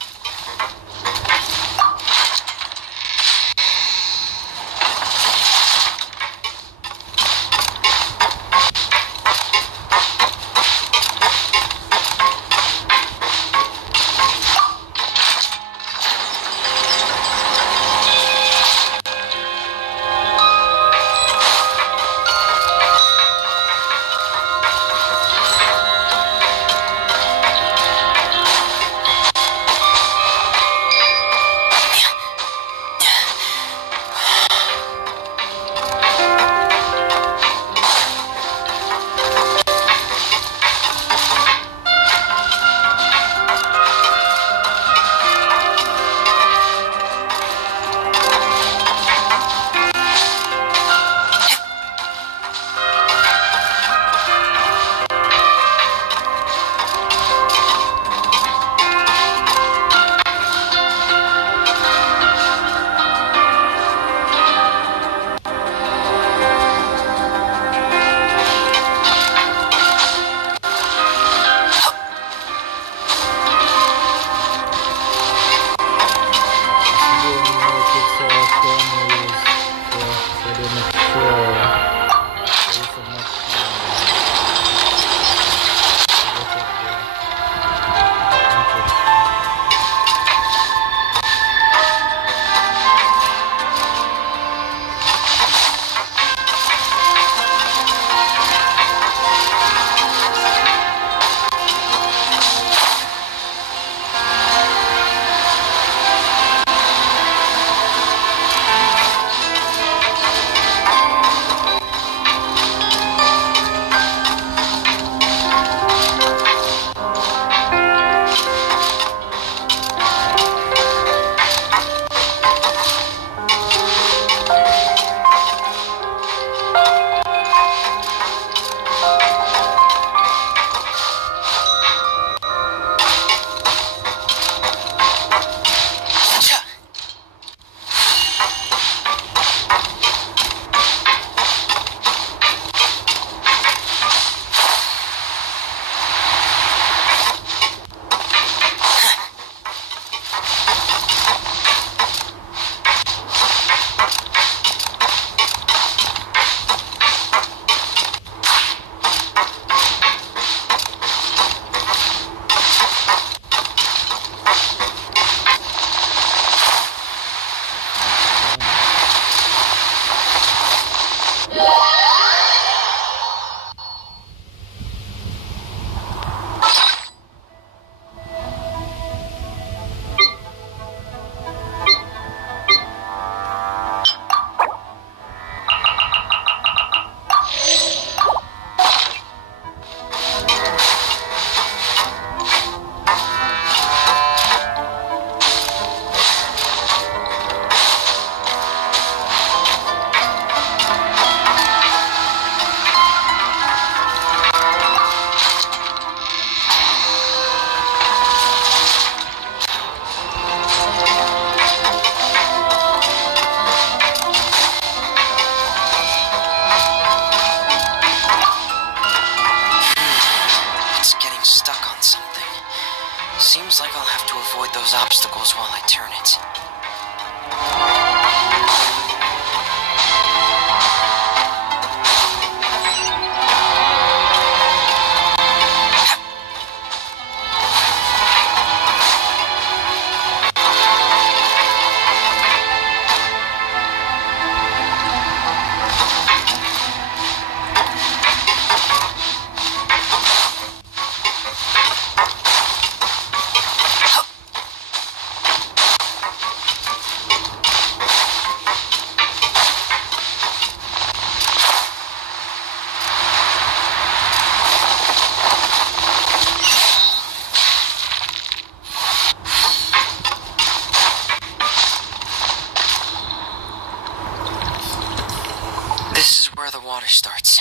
water starts.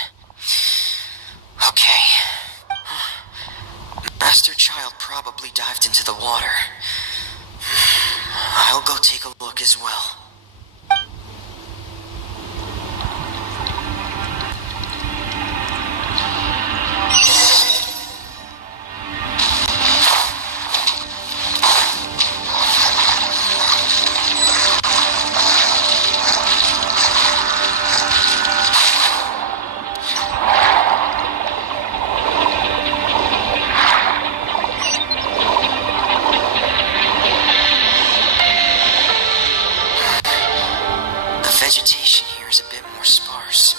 Okay. Master Child probably dived into the water. I'll go take a look as well. Vegetation here is a bit more sparse.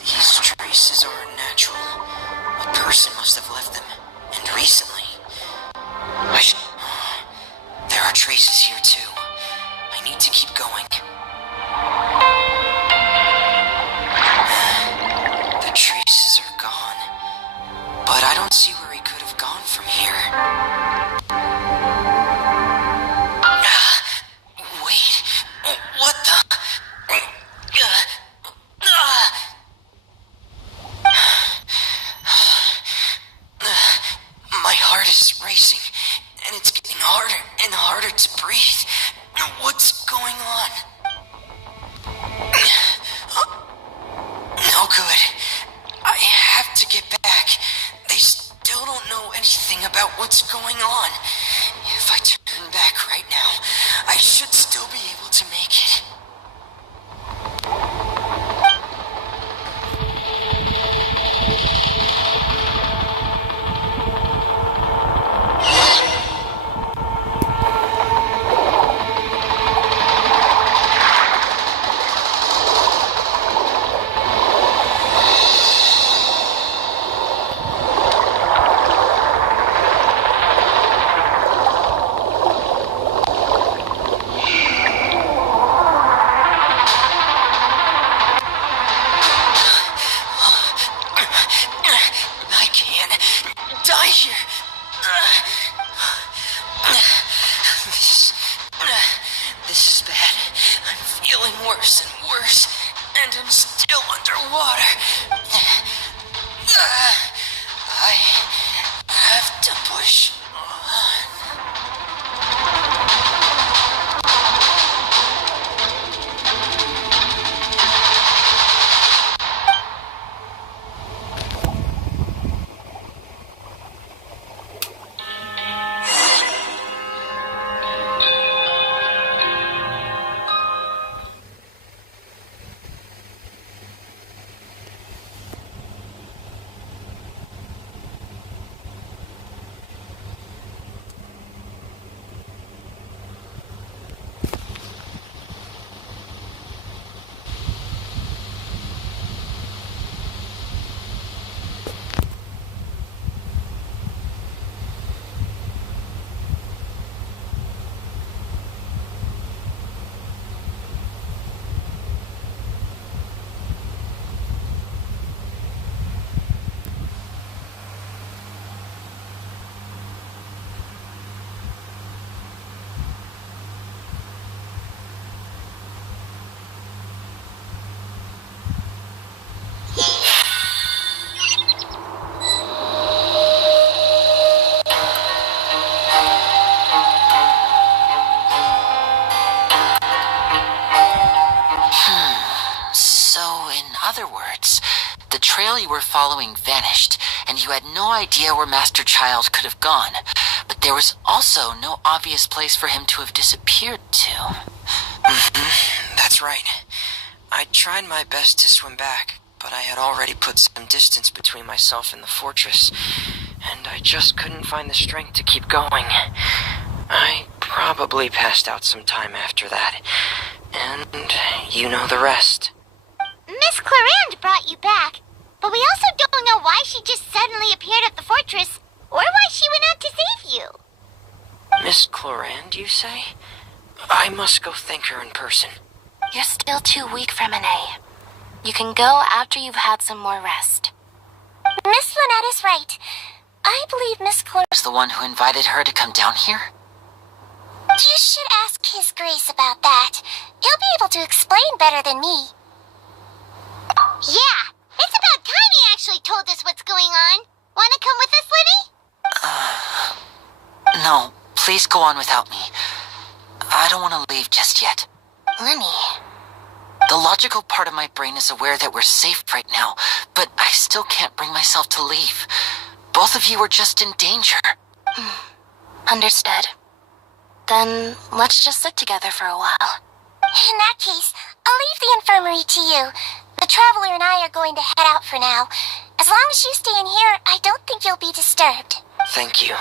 These traces aren't natural. A person must have left them, and recently. There are traces here too. I need to keep going. The traces are gone, but I don't see where he could have gone from here. Wait, what the? My heart is racing, and it's getting harder and harder to breathe. What's going on? No good. I have to get back. They still don't know anything about what's going on. If I turn back right now, I should still be able to make it. This is bad. I'm feeling worse and worse, and I'm still underwater. I have to push on. other words, the trail you were following vanished, and you had no idea where Master Child could have gone. But there was also no obvious place for him to have disappeared to. That's right. I tried my best to swim back, but I had already put some distance between myself and the fortress, and I just couldn't find the strength to keep going. I probably passed out some time after that, and you know the rest. Miss Clarande brought you back, but we also don't know why she just suddenly appeared at the fortress, or why she went out to save you. Miss Clarande, you say? I must go thank her in person. You're still too weak for Monet. You can go after you've had some more rest. Miss Lynette is right. I believe Miss Clarande was the one who invited her to come down here? You should ask His Grace about that. He'll be able to explain better than me. Yeah, it's about time he actually told us what's going on. Wanna come with us, Lenny? No, please go on without me. I don't want to leave just yet. Lenny. The logical part of my brain is aware that we're safe right now, but I still can't bring myself to leave. Both of you are just in danger. Understood. Then let's just sit together for a while. In that case, I'll leave the infirmary to you. The Traveler and I are going to head out for now. As long as you stay in here, I don't think you'll be disturbed. Thank you.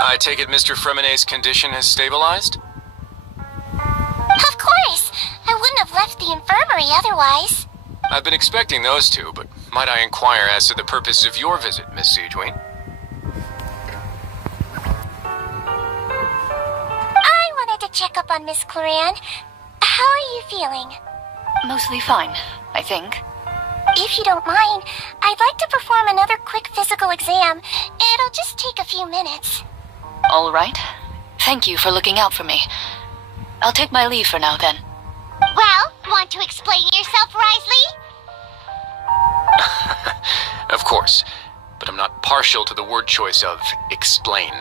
I take it Mr. Fremonet's condition has stabilized? Of course! I wouldn't have left the infirmary otherwise. I've been expecting those two, but might I inquire as to the purpose of your visit, Miss Siegeween? I wanted to check up on Miss Cloran. How are you feeling? Mostly fine, I think. If you don't mind, I'd like to perform another quick physical exam. It'll just take a few minutes. All right. Thank you for looking out for me. I'll take my leave for now, then. Well, want to explain yourself, Risley? Of course, but I'm not partial to the word choice of explain.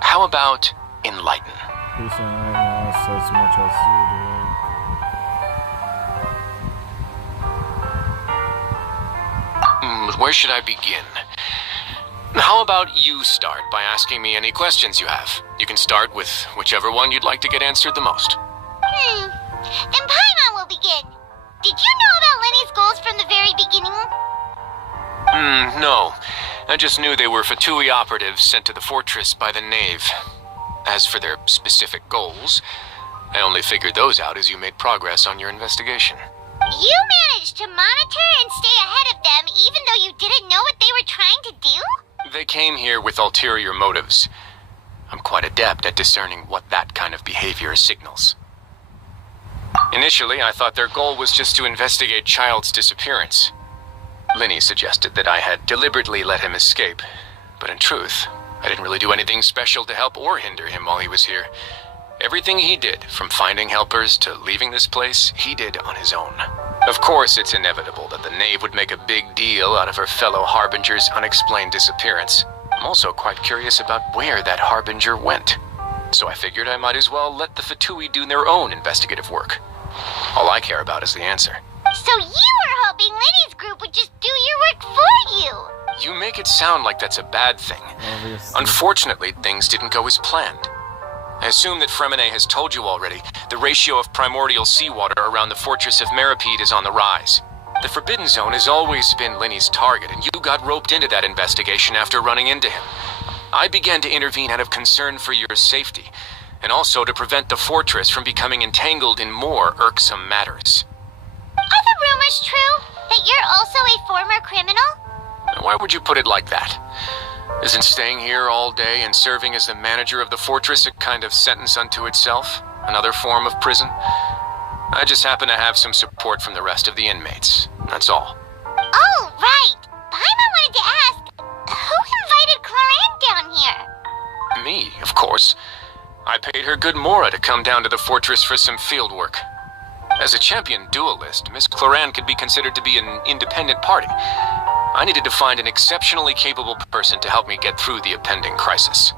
How about enlighten? He's saying right now as much as you do. Where should I begin? How about you start by asking me any questions you have? You can start with whichever one you'd like to get answered the most. Then Paimon will begin. Did you know about Lenny's goals from the very beginning? No. I just knew they were Fatui operatives sent to the fortress by the Knave. As for their specific goals, I only figured those out as you made progress on your investigation. You managed to monitor and stay ahead of them even though you didn't know what they were trying to do? They came here with ulterior motives. I'm quite adept at discerning what that kind of behavior signals. Initially, I thought their goal was just to investigate Child's disappearance. Linny suggested that I had deliberately let him escape, but in truth, I didn't really do anything special to help or hinder him while he was here. Everything he did, from finding helpers to leaving this place, he did on his own. Of course, it's inevitable that the Knave would make a big deal out of her fellow Harbinger's unexplained disappearance. I'm also quite curious about where that Harbinger went. So I figured I might as well let the Fatui do their own investigative work. All I care about is the answer. So you were hoping Lenny's group would just do your work for you. You make it sound like that's a bad thing. Obviously. Unfortunately, things didn't go as planned. I assume that Fremine has told you already, the ratio of primordial seawater around the fortress of Meropide is on the rise. The Forbidden Zone has always been Lenny's target, and you got roped into that investigation after running into him. I began to intervene out of concern for your safety, and also to prevent the fortress from becoming entangled in more irksome matters. Are the rumors true? That you're also a former criminal? Why would you put it like that? Isn't staying here all day and serving as the manager of the fortress a kind of sentence unto itself? Another form of prison? I just happen to have some support from the rest of the inmates. That's all. Oh, right. Paimon wanted to ask, who invited Cloran down here? Me, of course. I paid her good mora to come down to the fortress for some field work. As a champion duelist, Miss Cloran could be considered to be an independent party. I needed to find an exceptionally capable person to help me get through the impending crisis.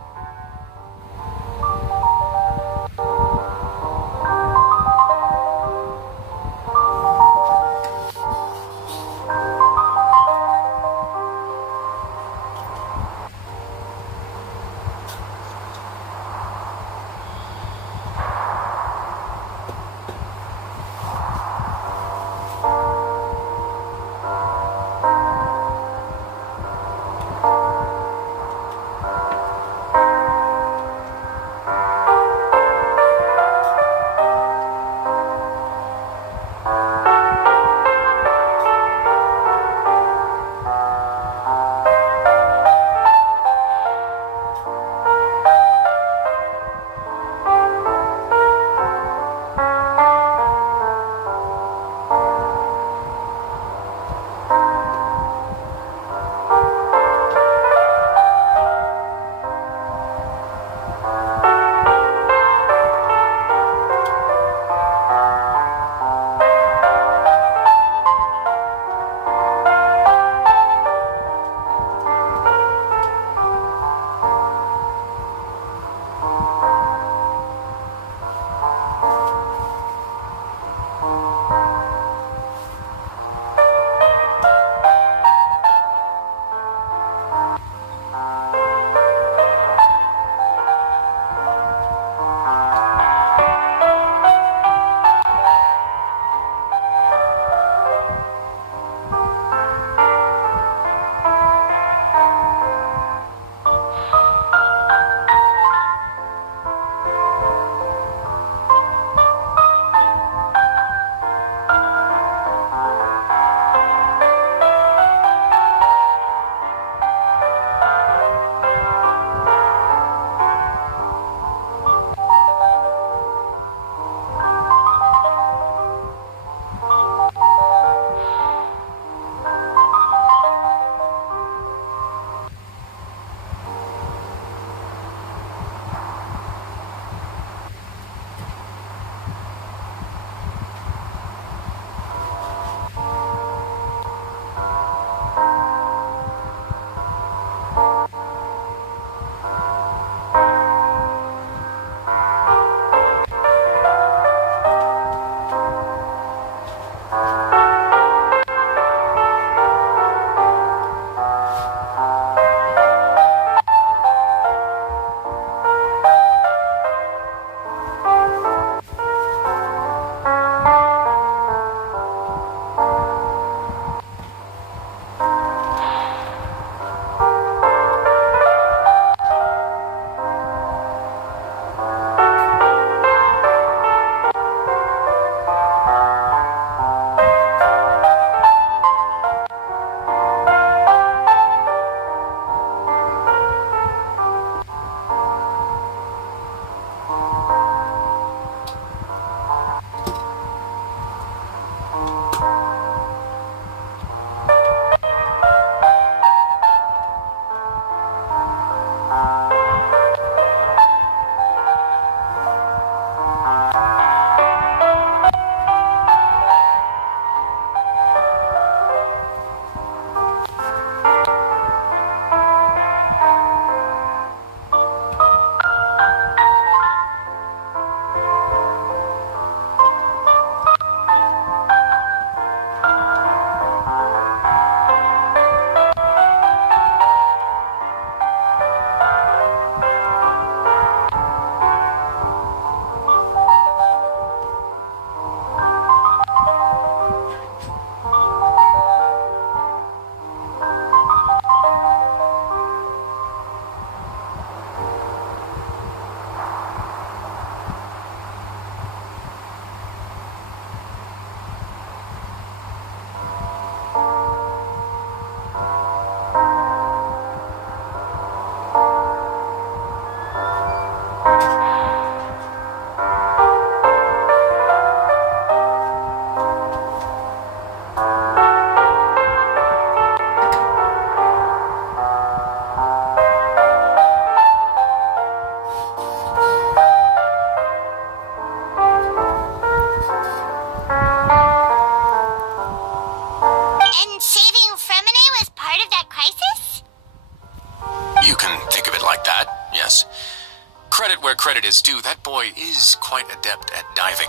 credit is due, that boy is quite adept at diving.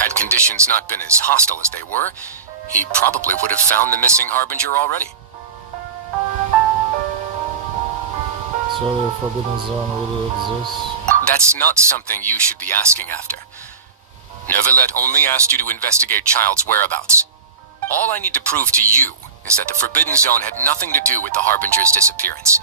Had conditions not been as hostile as they were, he probably would have found the missing Harbinger already. So the Forbidden Zone really exists? That's not something you should be asking after. Neuvillette only asked you to investigate Child's whereabouts. All I need to prove to you is that the Forbidden Zone had nothing to do with the Harbinger's disappearance.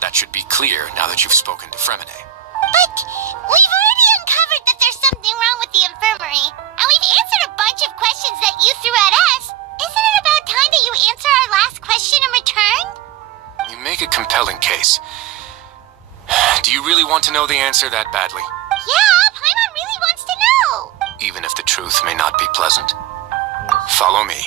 That should be clear now that you've spoken to Fremine. But we've already uncovered that there's something wrong with the infirmary, and we've answered a bunch of questions that you threw at us. Isn't it about time that you answer our last question in return? You make a compelling case. Do you really want to know the answer that badly? Yeah, Paimon really wants to know. Even if the truth may not be pleasant. Follow me.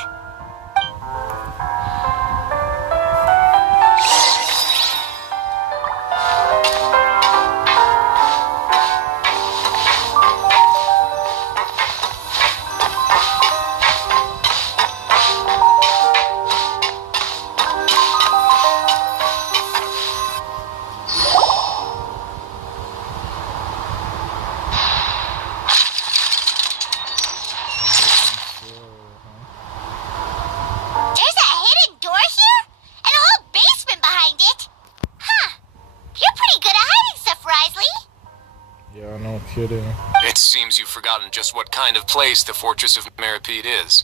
Kidding. It seems you've forgotten just what kind of place the Fortress of Meropide is.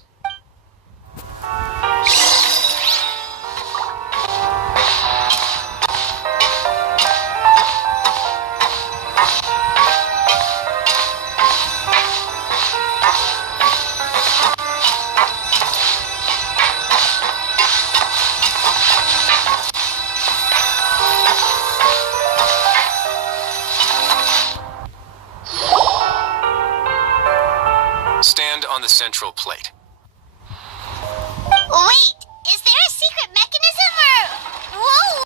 Stand on the central plate. Wait, is there a secret mechanism or... Whoa!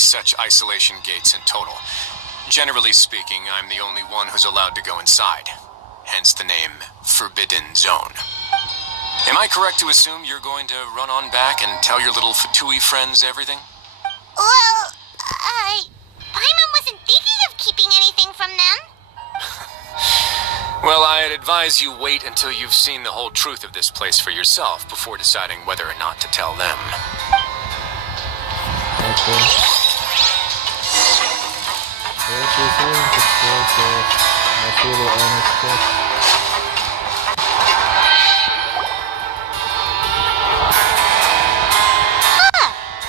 Such isolation gates in total. Generally speaking, I'm the only one who's allowed to go inside. Hence the name Forbidden Zone. Am I correct to assume you're going to run on back and tell your little Fatui friends everything? Well, Paimon wasn't thinking of keeping anything from them. Well, I'd advise you wait until you've seen the whole truth of this place for yourself before deciding whether or not to tell them. Okay.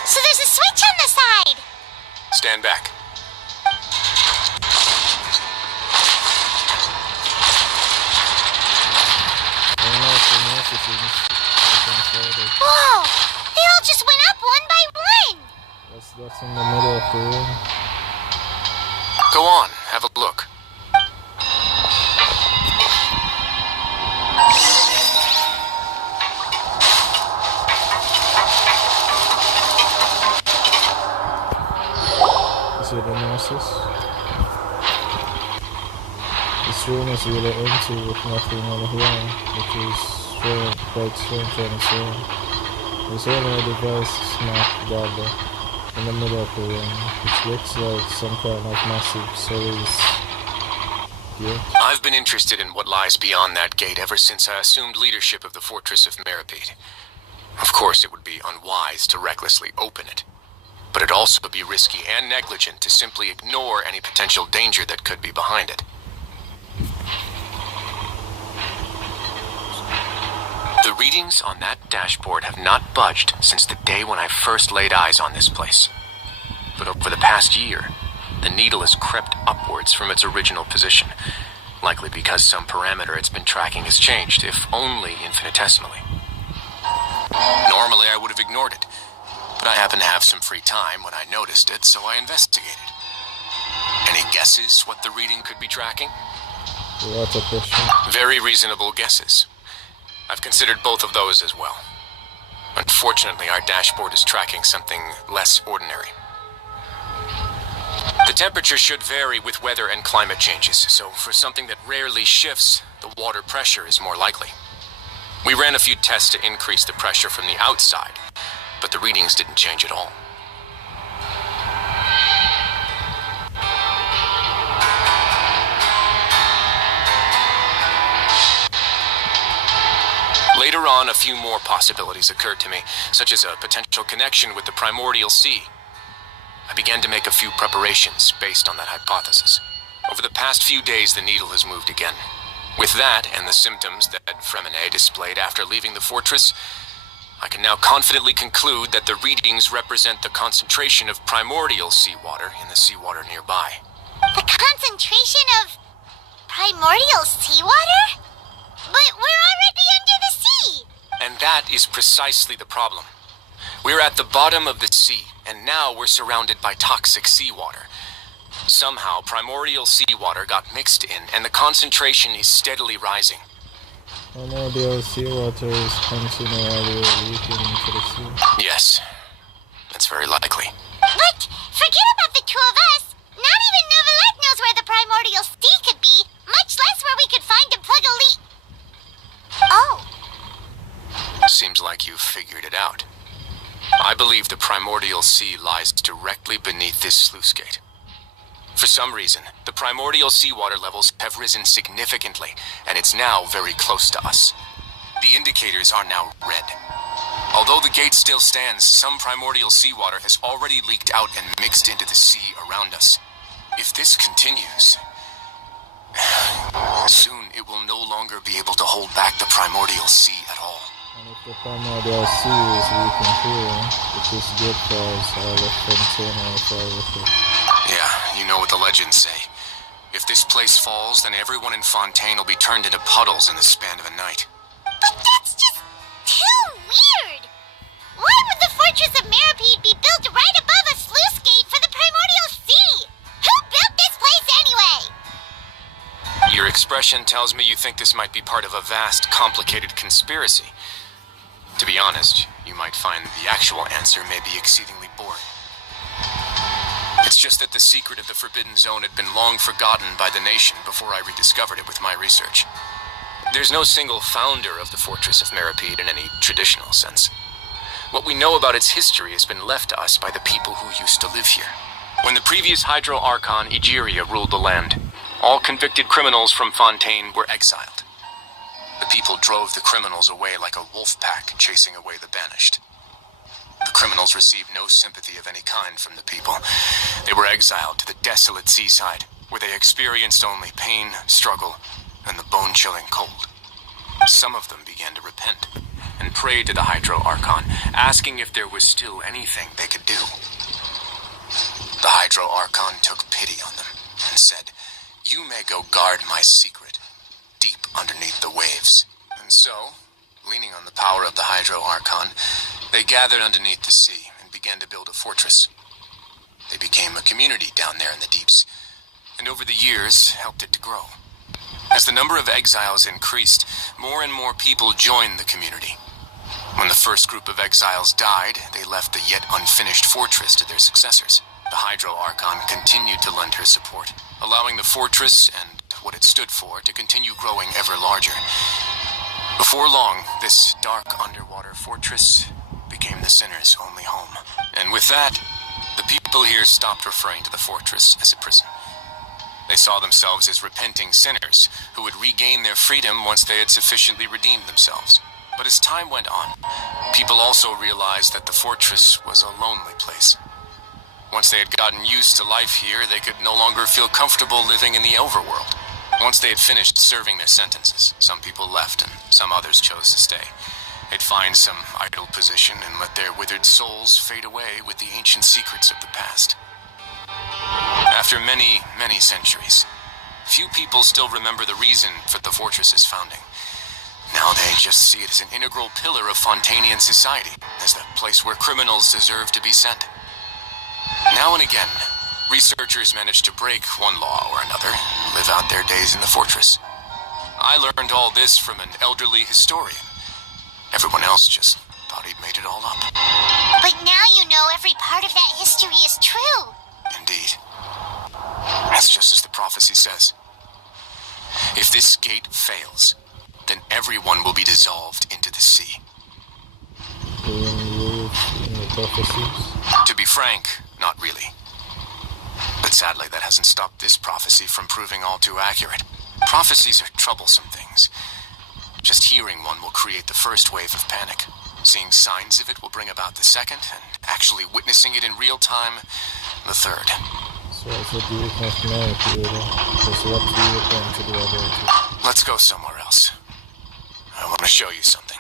So there's a switch on the side. Stand back. Whoa! They all just went up one by one. That's in the middle of the room. Go on, have a look. Is it a nurses? This room is really empty with nothing over here, which is quite strange on its own. There's only a device marked Dada in the middle of the room, which looks like some kind of massive service gate. I've been interested in what lies beyond that gate ever since I assumed leadership of the Fortress of Meropide. Of course, it would be unwise to recklessly open it. but it'd also be risky and negligent to simply ignore any potential danger that could be behind it. The readings on that dashboard have not budged since the day when I first laid eyes on this place. But over the past year, the needle has crept upwards from its original position, likely because some parameter it's been tracking has changed, if only infinitesimally. Normally I would have ignored it, but I happened to have some free time when I noticed it, so I investigated. Any guesses what the reading could be tracking? What a question. Very reasonable guesses. I've considered both of those as well. Unfortunately, our dashboard is tracking something less ordinary. The temperature should vary with weather and climate changes, so for something that rarely shifts, the water pressure is more likely. We ran a few tests to increase the pressure from the outside, but the readings didn't change at all. Later on, a few more possibilities occurred to me, such as a potential connection with the primordial sea. I began to make a few preparations based on that hypothesis. Over the past few days, the needle has moved again. With that, and the symptoms that Fremine displayed after leaving the fortress, I can now confidently conclude that the readings represent the concentration of primordial seawater in the seawater nearby. The concentration of primordial seawater? But we're already under the sea! And that is precisely the problem. We're at the bottom of the sea, and now we're surrounded by toxic seawater. Somehow, primordial seawater got mixed in, and the concentration is steadily rising. Primordial seawater is continually leaking into the sea. Yes, that's very likely. But forget about the two of us! Not even Novelette knows where the primordial sea could be, much less where we could find and plug a leak. Oh. Seems like you've figured it out. I believe the primordial sea lies directly beneath this sluice gate. For some reason, the primordial seawater levels have risen significantly, and it's now very close to us. The indicators are now red. Although the gate still stands, some primordial seawater has already leaked out and mixed into the sea around us. If this continues, soon it will no longer be able to hold back the primordial sea at all. And if the primordial sea is leaking here, if this gate falls, all of Fontaine will fall with it. Yeah, you know what the legends say. If this place falls, then everyone in Fontaine will be turned into puddles in the span of a night. But that's just too weird! Why would the fortress of Meropide be built right above a sluice gate for the primordial sea? Who built this place anyway? Your expression tells me you think this might be part of a vast, complicated conspiracy. To be honest, you might find the actual answer may be exceedingly boring. It's just that the secret of the Forbidden Zone had been long forgotten by the nation before I rediscovered it with my research. There's no single founder of the Fortress of Meropide in any traditional sense. What we know about its history has been left to us by the people who used to live here. When the previous Hydro Archon, Egeria, ruled the land, all convicted criminals from Fontaine were exiled. The people drove the criminals away like a wolf pack chasing away the banished. The criminals received no sympathy of any kind from the people. They were exiled to the desolate seaside, where they experienced only pain, struggle, and the bone-chilling cold. Some of them began to repent, and prayed to the Hydro Archon, asking if there was still anything they could do. The Hydro Archon took pity on them, and said, "You may go guard my secret, deep underneath the waves." And so, leaning on the power of the Hydro Archon, they gathered underneath the sea and began to build a fortress. They became a community down there in the deeps, and over the years helped it to grow. As the number of exiles increased, more and more people joined the community. When the first group of exiles died, they left the yet unfinished fortress to their successors. The Hydro Archon continued to lend her support, allowing the fortress and what it stood for to continue growing ever larger. Before long, this dark underwater fortress became the sinner's only home. And with that, the people here stopped referring to the fortress as a prison. They saw themselves as repenting sinners who would regain their freedom once they had sufficiently redeemed themselves. But as time went on, people also realized that the fortress was a lonely place. Once they had gotten used to life here, they could no longer feel comfortable living in the overworld. Once they had finished serving their sentences, some people left and some others chose to stay. They'd find some idle position and let their withered souls fade away with the ancient secrets of the past. After many, many centuries, few people still remember the reason for the fortress's founding. Now they just see it as an integral pillar of Fontanian society, as the place where criminals deserve to be sent. Now and again, researchers manage to break one law or another and live out their days in the fortress. I learned all this from an elderly historian. Everyone else just thought he'd made it all up. But now you know every part of that history is true. Indeed. That's just as the prophecy says. If this gate fails, then everyone will be dissolved into the sea. To be frank, not really. But sadly, that hasn't stopped this prophecy from proving all too accurate. Prophecies are troublesome things. Just hearing one will create the first wave of panic. Seeing signs of it will bring about the second, and actually witnessing it in real time, the third. Let's go somewhere else. I want to show you something.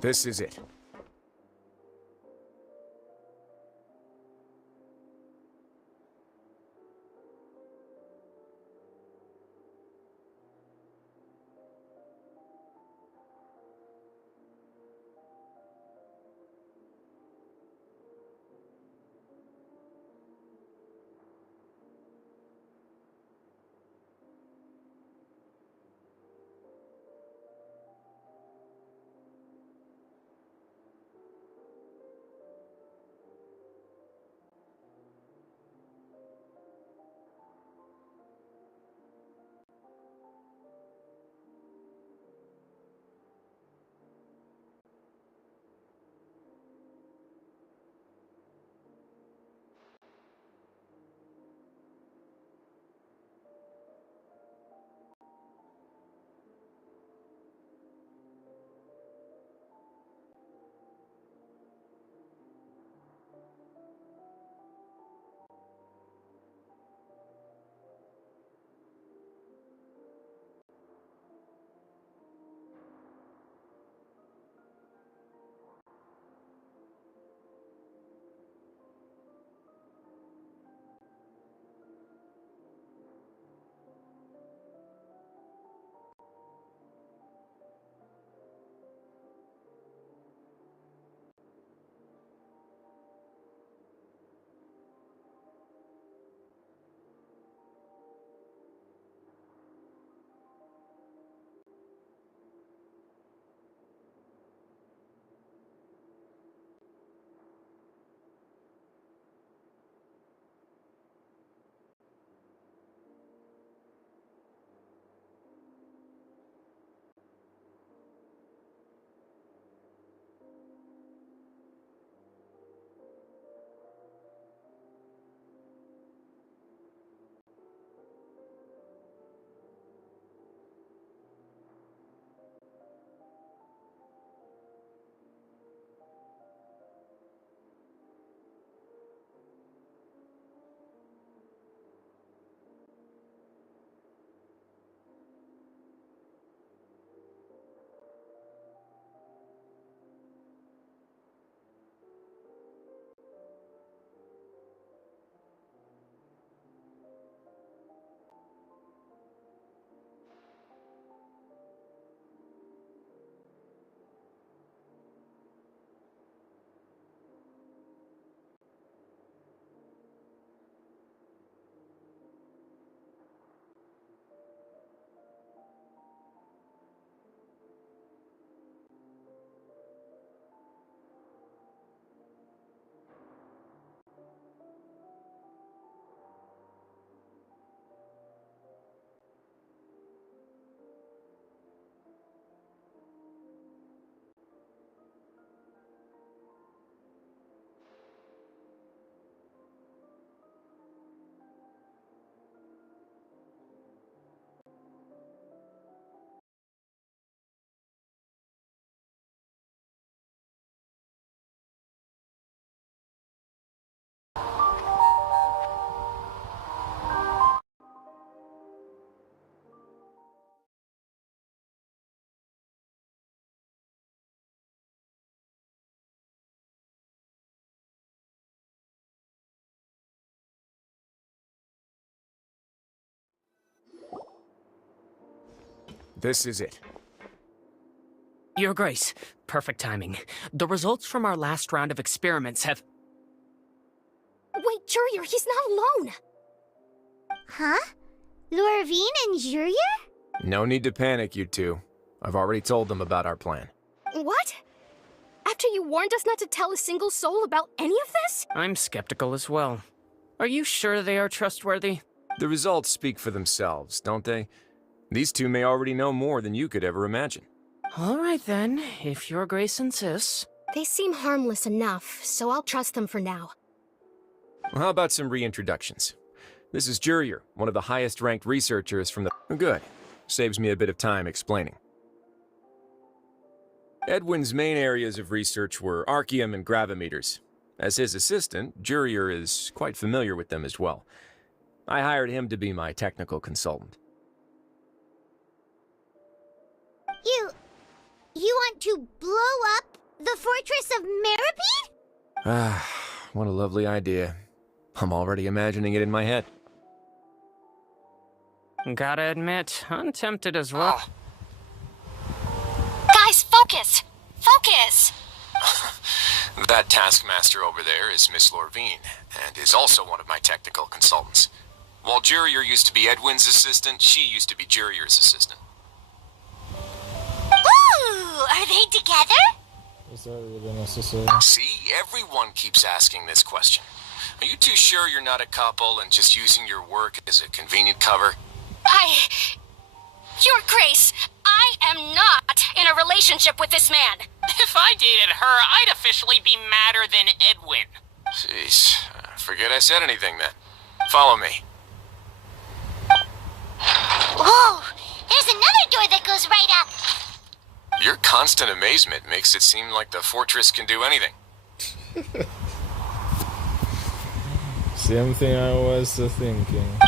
This is it. This is it. Your Grace, perfect timing. The results from our last round of experiments have... Wait, Jurier, he's not alone. Huh? Lorvine and Jurier? No need to panic, you two. I've already told them about our plan. What? After you warned us not to tell a single soul about any of this? I'm skeptical as well. Are you sure they are trustworthy? The results speak for themselves, don't they? These two may already know more than you could ever imagine. All right then, if Your Grace insists. They seem harmless enough, so I'll trust them for now. Well, how about some reintroductions? This is Jurier, one of the highest-ranked researchers from the... Good. Saves me a bit of time explaining. Edwin's main areas of research were Archeum and gravimeters. As his assistant, Jurier is quite familiar with them as well. I hired him to be my technical consultant. You want to blow up the fortress of Meropide? Ah, what a lovely idea. I'm already imagining it in my head. Gotta admit, I'm tempted as well. Guys, focus! Focus! That taskmaster over there is Miss Lorvine, and is also one of my technical consultants. While Jurier used to be Edwin's assistant, she used to be Jurier's assistant. Ooh, are they together? Is that really necessary? See, everyone keeps asking this question. Are you too sure you're not a couple and just using your work as a convenient cover? Your Grace, I am not in a relationship with this man. If I dated her, I'd officially be madder than Edwin. Jeez, forget I said anything then. Follow me. Whoa, there's another door that goes right up. Your constant amazement makes it seem like the fortress can do anything. Same thing I was thinking.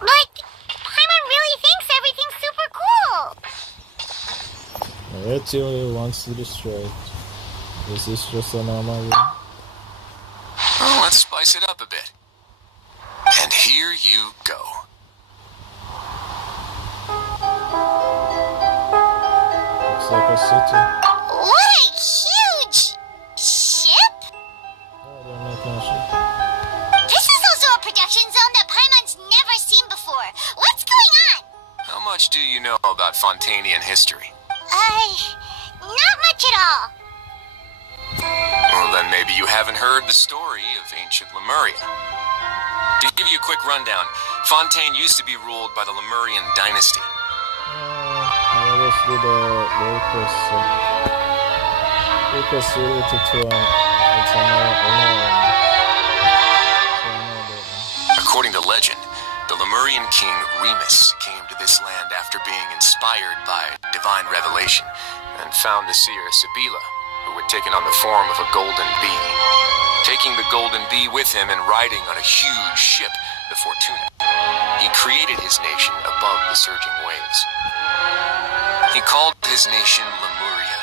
But Paimon really thinks everything's super cool. Reptile wants to destroy it. Is this just a normal room? Well, let's spice it up a bit. And here you go. Looks like a city. What a huge ship? Oh, they're making a ship. This is also a production zone that Paimon's never seen before. What's going on? How much do you know about Fontanian history? Not much at all. Well, then maybe you haven't heard the story of ancient Lemuria. To give you a quick rundown, Fontaine used to be ruled by the Lemurian dynasty. I just did a Lucas related to it's According to legend, the Lemurian king Remus came to this land after being inspired by divine revelation and found the seer Sibila, who had taken on the form of a golden bee. Taking the golden bee with him and riding on a huge ship, the Fortuna, he created his nation above the surging waves. He called his nation Lemuria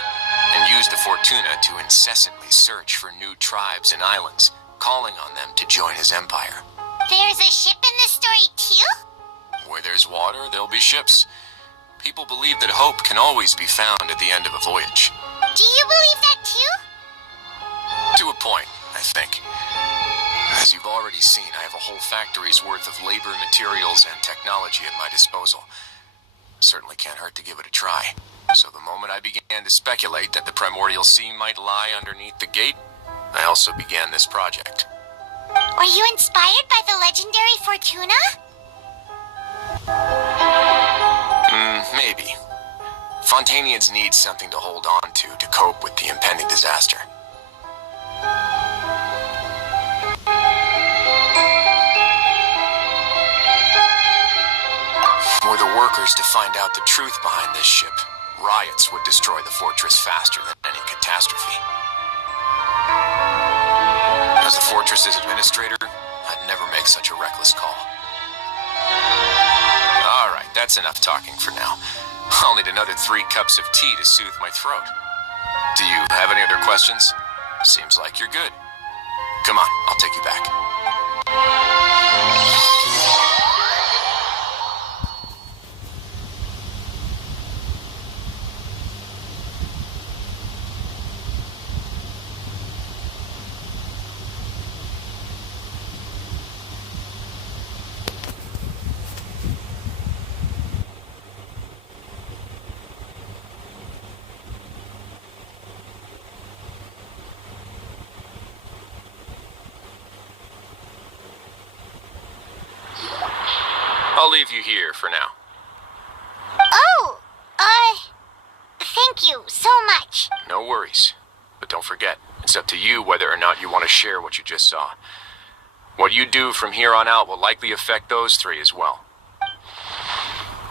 and used the Fortuna to incessantly search for new tribes and islands, calling on them to join his empire. There's a ship in this story too? Where there's water, there'll be ships. People believe that hope can always be found at the end of a voyage. Do you believe that too? To a point, I think. As you've already seen, I have a whole factory's worth of labor, materials, and technology at my disposal. Certainly can't hurt to give it a try. So the moment I began to speculate that the primordial sea might lie underneath the gate, I also began this project. Were you inspired by the legendary Fortuna? Maybe. Fontanians need something to hold on to cope with the impending disaster. Were the workers to find out the truth behind this ship, riots would destroy the fortress faster than any catastrophe. As the fortress's administrator, I'd never make such a reckless call. Alright, that's enough talking for now. I'll need another 3 cups of tea to soothe my throat. Do you have any other questions? Seems like you're good. Come on, I'll take you back. I'll leave you here for now. Oh, thank you so much. No worries. But don't forget, it's up to you whether or not you want to share what you just saw. What you do from here on out will likely affect those three as well.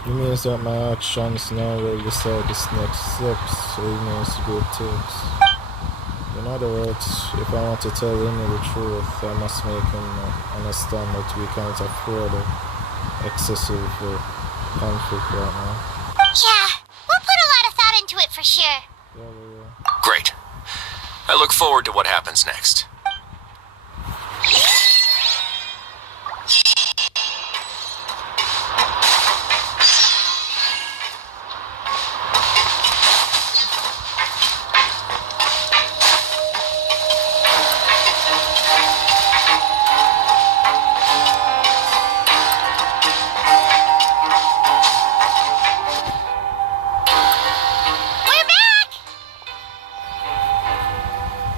It means that my actions now will decide this next steps, so it means good things. In other words, if I want to tell him the truth, I must make him understand that we can't afford excessive conflict right now. Yeah, we'll put a lot of thought into it for sure. Yeah. Great. I look forward to what happens next.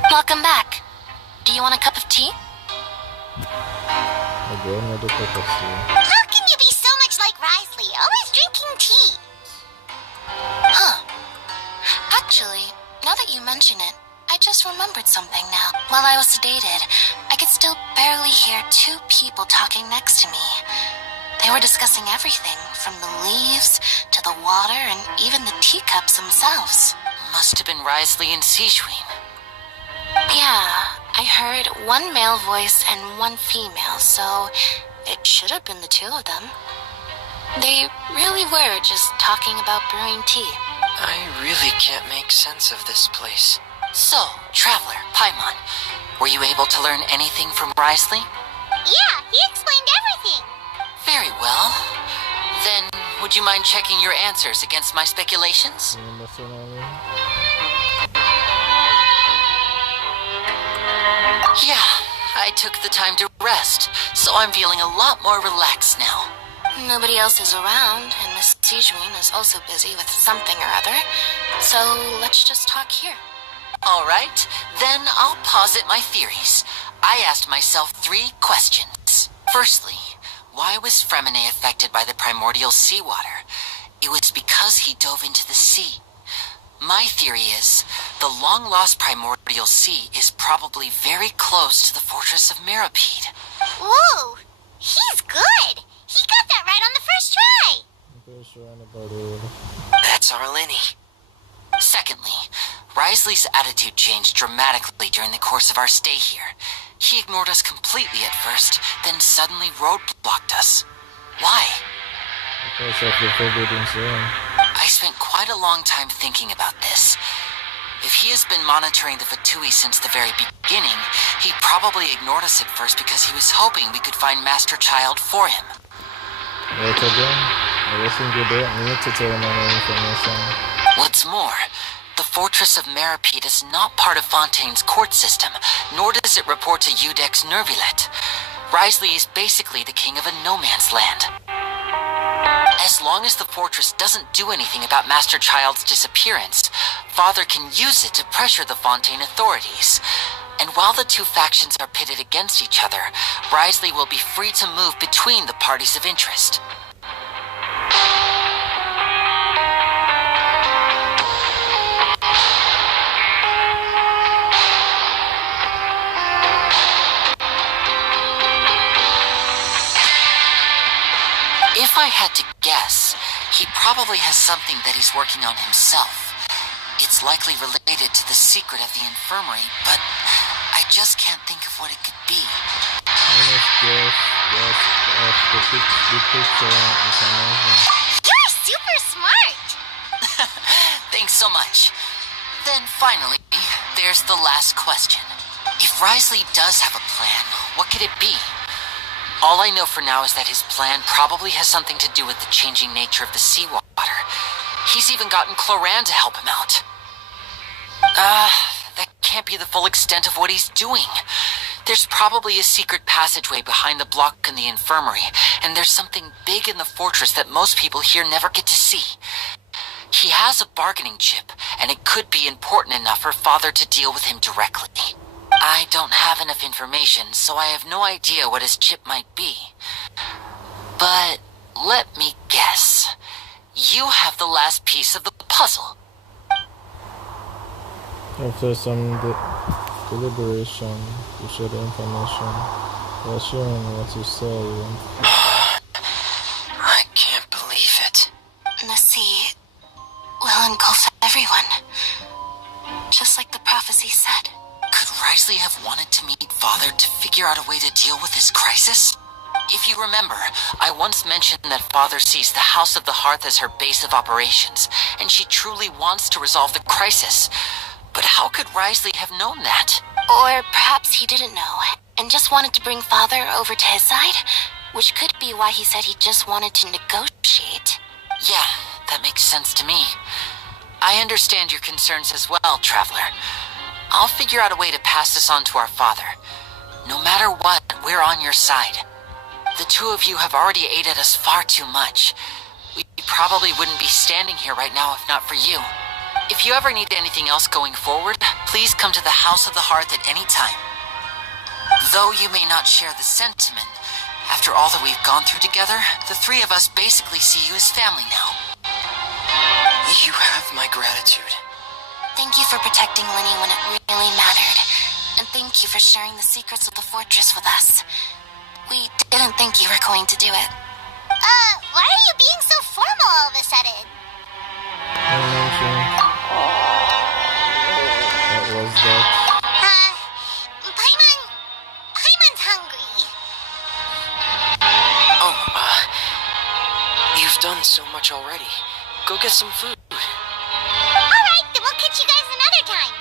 Welcome back. Do you want a cup of tea? Again with the cup of tea. How can you be so much like Risley, always drinking tea? Huh. Actually, now that you mention it, I just remembered something now. While I was sedated, I could still barely hear two people talking next to me. They were discussing everything, from the leaves to the water and even the teacups themselves. Must have been Risley and Sejuin. Yeah, I heard one male voice and one female, so it should have been the two of them. They really were just talking about brewing tea. I really can't make sense of this place. So, Traveler, Paimon, were you able to learn anything from Risley? Yeah, he explained everything. Very well. Then, would you mind checking your answers against my speculations? Yeah, I took the time to rest, so I'm feeling a lot more relaxed now. Nobody else is around, and Miss Sejuin is also busy with something or other, so let's just talk here. All right, then I'll posit my theories. I asked myself 3 questions. Firstly, why was Fremine affected by the primordial seawater? It was because he dove into the sea. My theory is, the long-lost primordial sea is probably very close to the fortress of Meropide. Ooh, he's good. He got that right on the first try. That's our Lenny. Secondly, Risley's attitude changed dramatically during the course of our stay here. He ignored us completely at first, then suddenly roadblocked us. Why? Because of the forbidden zone. I spent quite a long time thinking about this. If he has been monitoring the Fatui since the very beginning, he probably ignored us at first because he was hoping we could find Master Child for him. Yet again, I think you don't need to tell him any information. What's more, the Fortress of Meropide is not part of Fontaine's court system, nor does it report to Udex Nervulet. Risley is basically the king of a no-man's land. As long as the fortress doesn't do anything about Master Child's disappearance, Father can use it to pressure the Fontaine authorities. And while the two factions are pitted against each other, Risley will be free to move between the parties of interest. If I had to guess, he probably has something that he's working on himself. It's likely related to the secret of the infirmary, but I just can't think of what it could be. You're super smart! Thanks so much. Then finally, there's the last question. If Risley does have a plan, what could it be? All I know for now is that his plan probably has something to do with the changing nature of the seawater. He's even gotten Cloran to help him out. That can't be the full extent of what he's doing. There's probably a secret passageway behind the block in the infirmary, and there's something big in the fortress that most people here never get to see. He has a bargaining chip, and it could be important enough for Father to deal with him directly. I don't have enough information, so I have no idea what his chip might be. But Let me guess. You have the last piece of the puzzle. After some deliberation, you share the information. You're sharing what you say. I can't believe it. The sea will engulf everyone. Just like the prophecy said. Could Risley have wanted to meet Father to figure out a way to deal with this crisis? If you remember, I once mentioned that Father sees the House of the Hearth as her base of operations, and she truly wants to resolve the crisis. But how could Risley have known that? Or perhaps he didn't know, and just wanted to bring Father over to his side, which could be why he said he just wanted to negotiate. Yeah, that makes sense to me. I understand your concerns as well, Traveler. I'll figure out a way to pass this on to our father. No matter what, we're on your side. The two of you have already aided us far too much. We probably wouldn't be standing here right now if not for you. If you ever need anything else going forward, please come to the House of the Hearth at any time. Though you may not share the sentiment, after all that we've gone through together, the three of us basically see you as family now. You have my gratitude. Thank you for protecting Lenny when it really mattered. And thank you for sharing the secrets of the fortress with us. We didn't think you were going to do it. Why are you being so formal all of a sudden? What was that? Paimon's hungry. You've done so much already. Go get some food. Alright, then we'll catch you guys another time.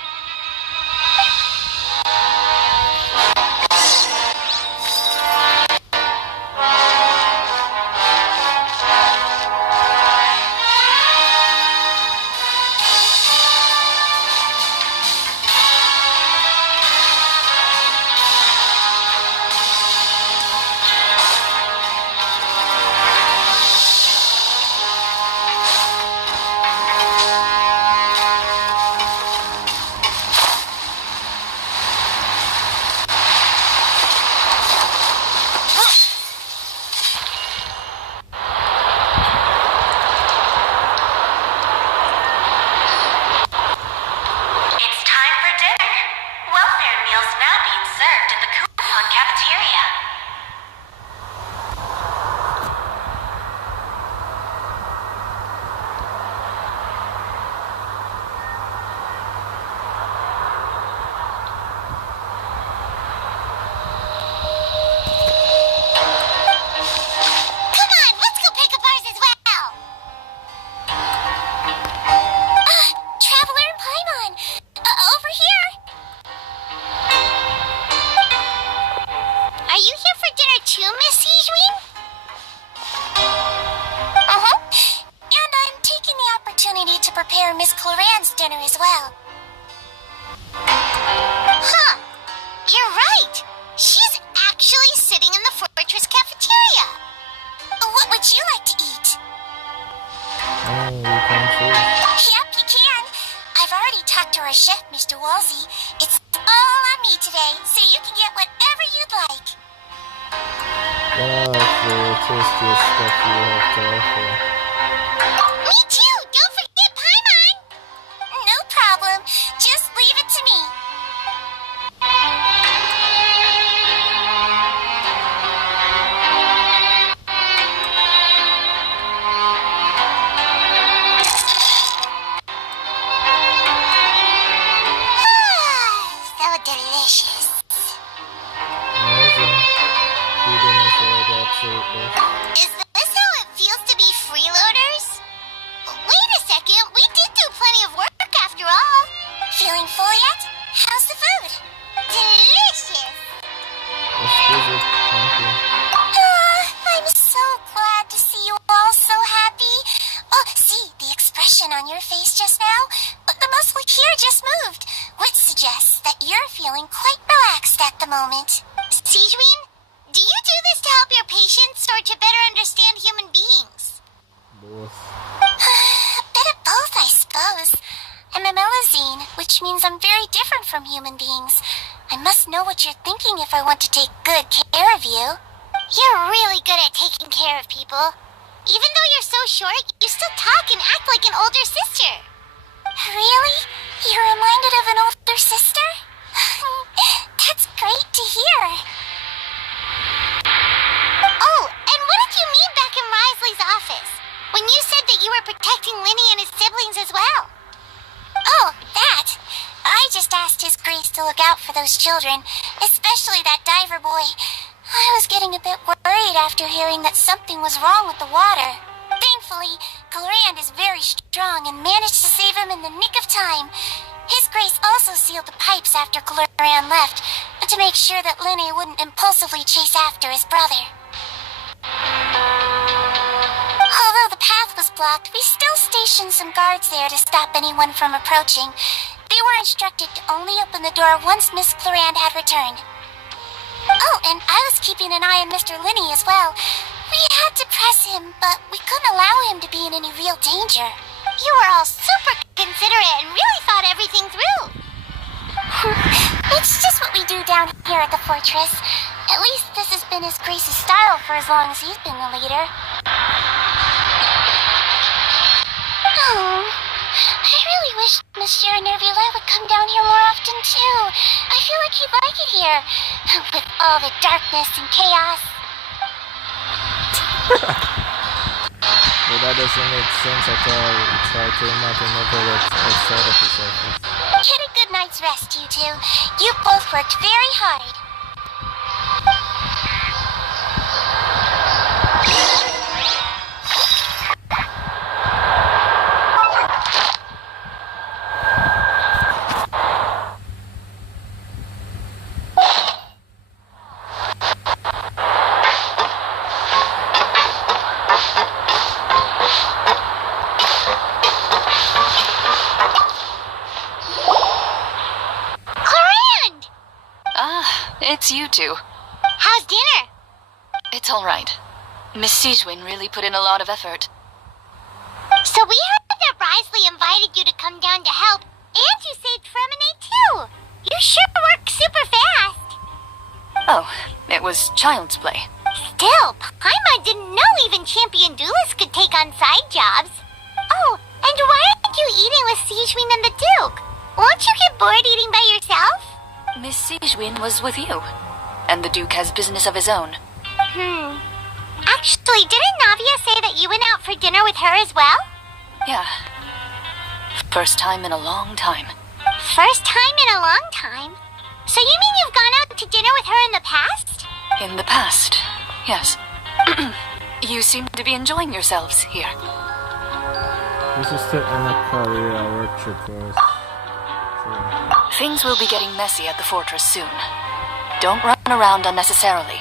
Even though you're so short, you still talk and act like an older sister. Really? You're reminded of an older sister? That's great to hear. Oh, and what did you mean back in Risley's office? When you said that you were protecting Linny and his siblings as well? Oh, that. I just asked His Grace to look out for those children, especially that diver boy. I was getting a bit worried after hearing that something was wrong with the water. Thankfully, Glorand is very strong and managed to save him in the nick of time. His Grace also sealed the pipes after Glorand left, to make sure that Linny wouldn't impulsively chase after his brother. Although the path was blocked, we still stationed some guards there to stop anyone from approaching. They were instructed to only open the door once Miss Glorand had returned. Oh, and I was keeping an eye on Mr. Linny as well. We had to press him, but we couldn't allow him to be in any real danger. You were all super considerate and really thought everything through. It's just what we do down here at the fortress. At least this has been His Grace's style for as long as he's been the leader. Oh, I really wish Monsieur Nervula would come down here more often too. I feel like he'd like it here, with all the darkness and chaos. But that doesn't make sense at all. It's hard to imagine Nervula outside of his office. Get a good night's rest, you two. You both worked very hard. It's you two. How's dinner? It's all right. Miss Sigewin really put in a lot of effort. So we heard that Risley invited you to come down to help, and you saved Fremonade too. You sure work super fast. Oh, it was child's play. Still, Paimon didn't know even champion duelists could take on side jobs. Oh, and why aren't you eating with Sigewin and the Duke? Won't you get bored eating by yourself? Miss Sigewin was with you, and the Duke has business of his own. Actually, didn't Navia say that you went out for dinner with her as well? Yeah. First time in a long time. First time in a long time? So you mean you've gone out to dinner with her in the past? In the past, yes. You seem to be enjoying yourselves here. This is the Anakaria work trip for us. Things will be getting messy at the fortress soon. Don't run around unnecessarily.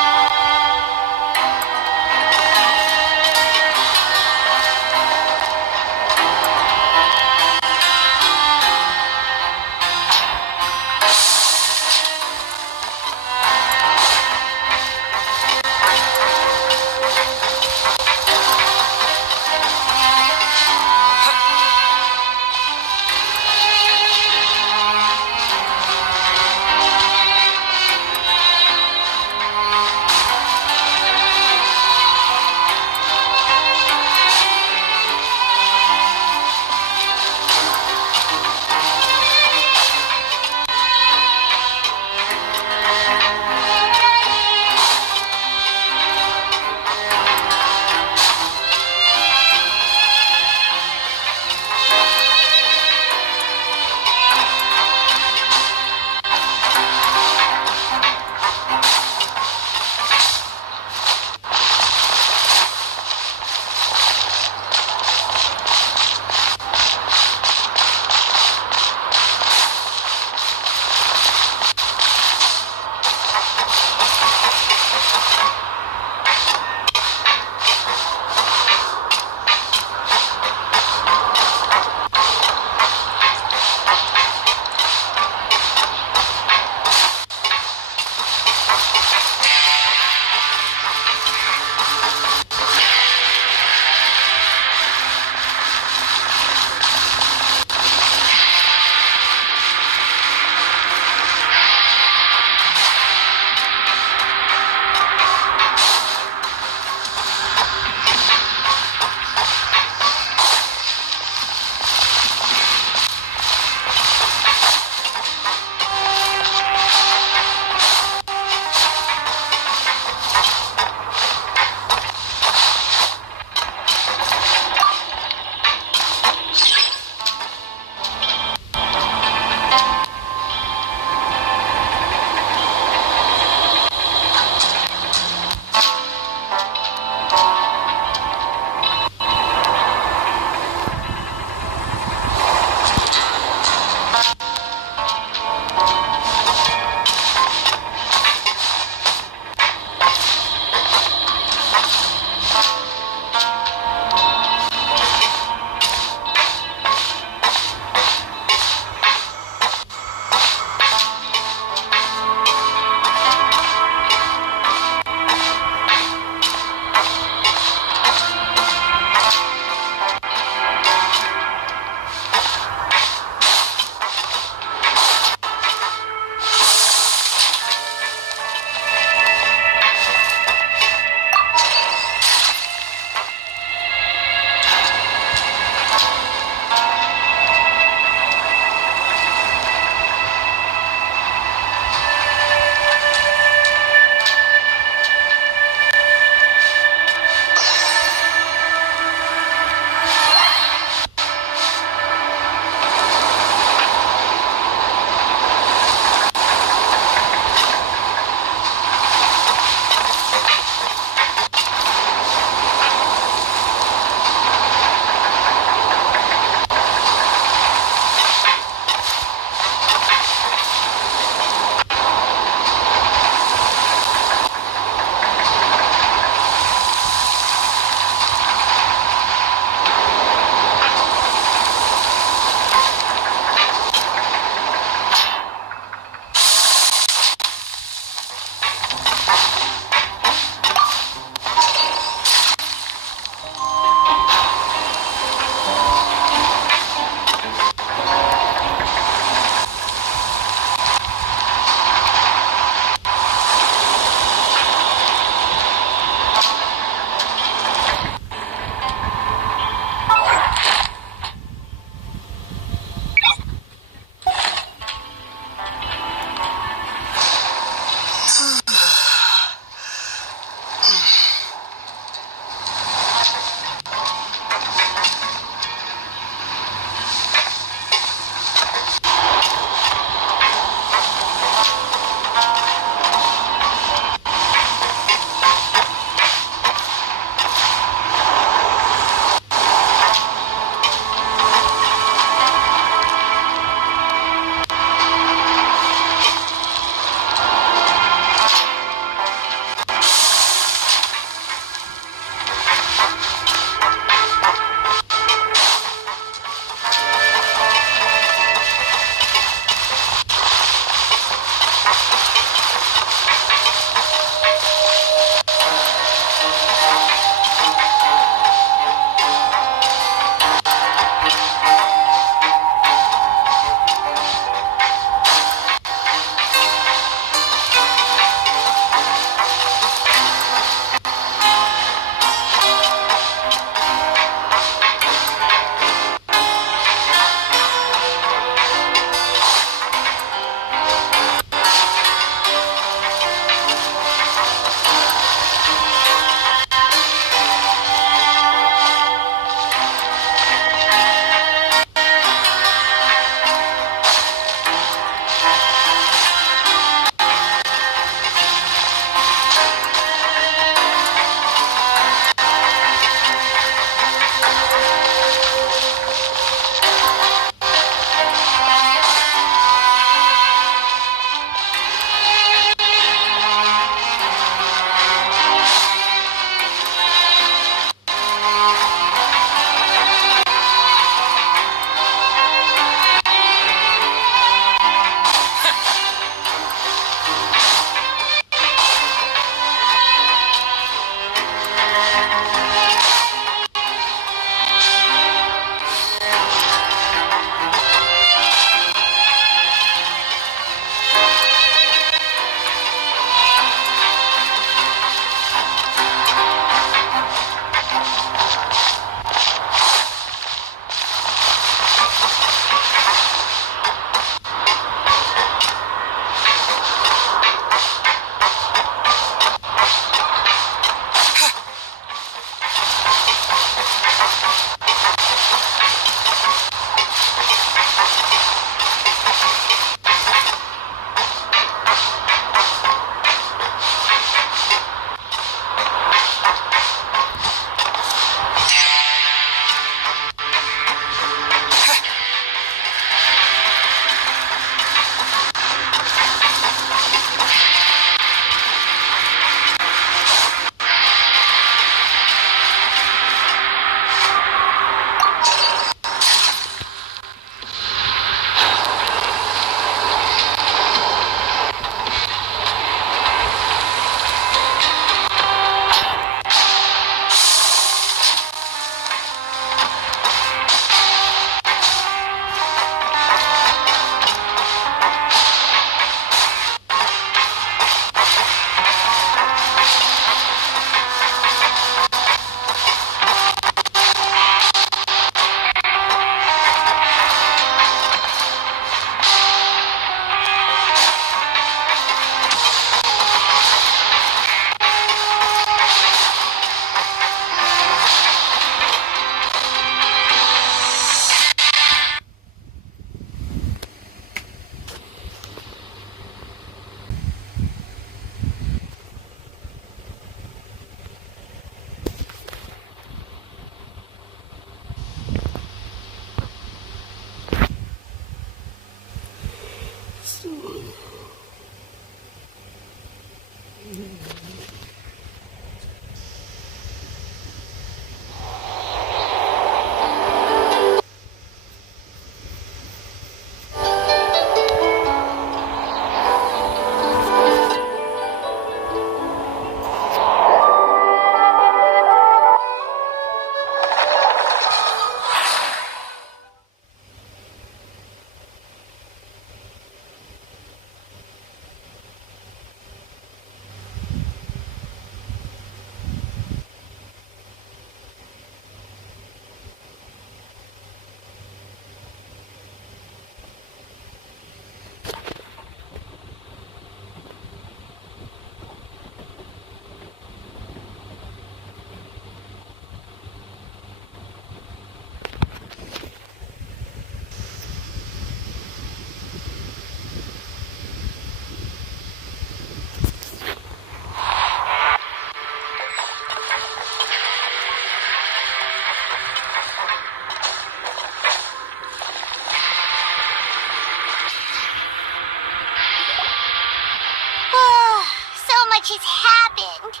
just happened.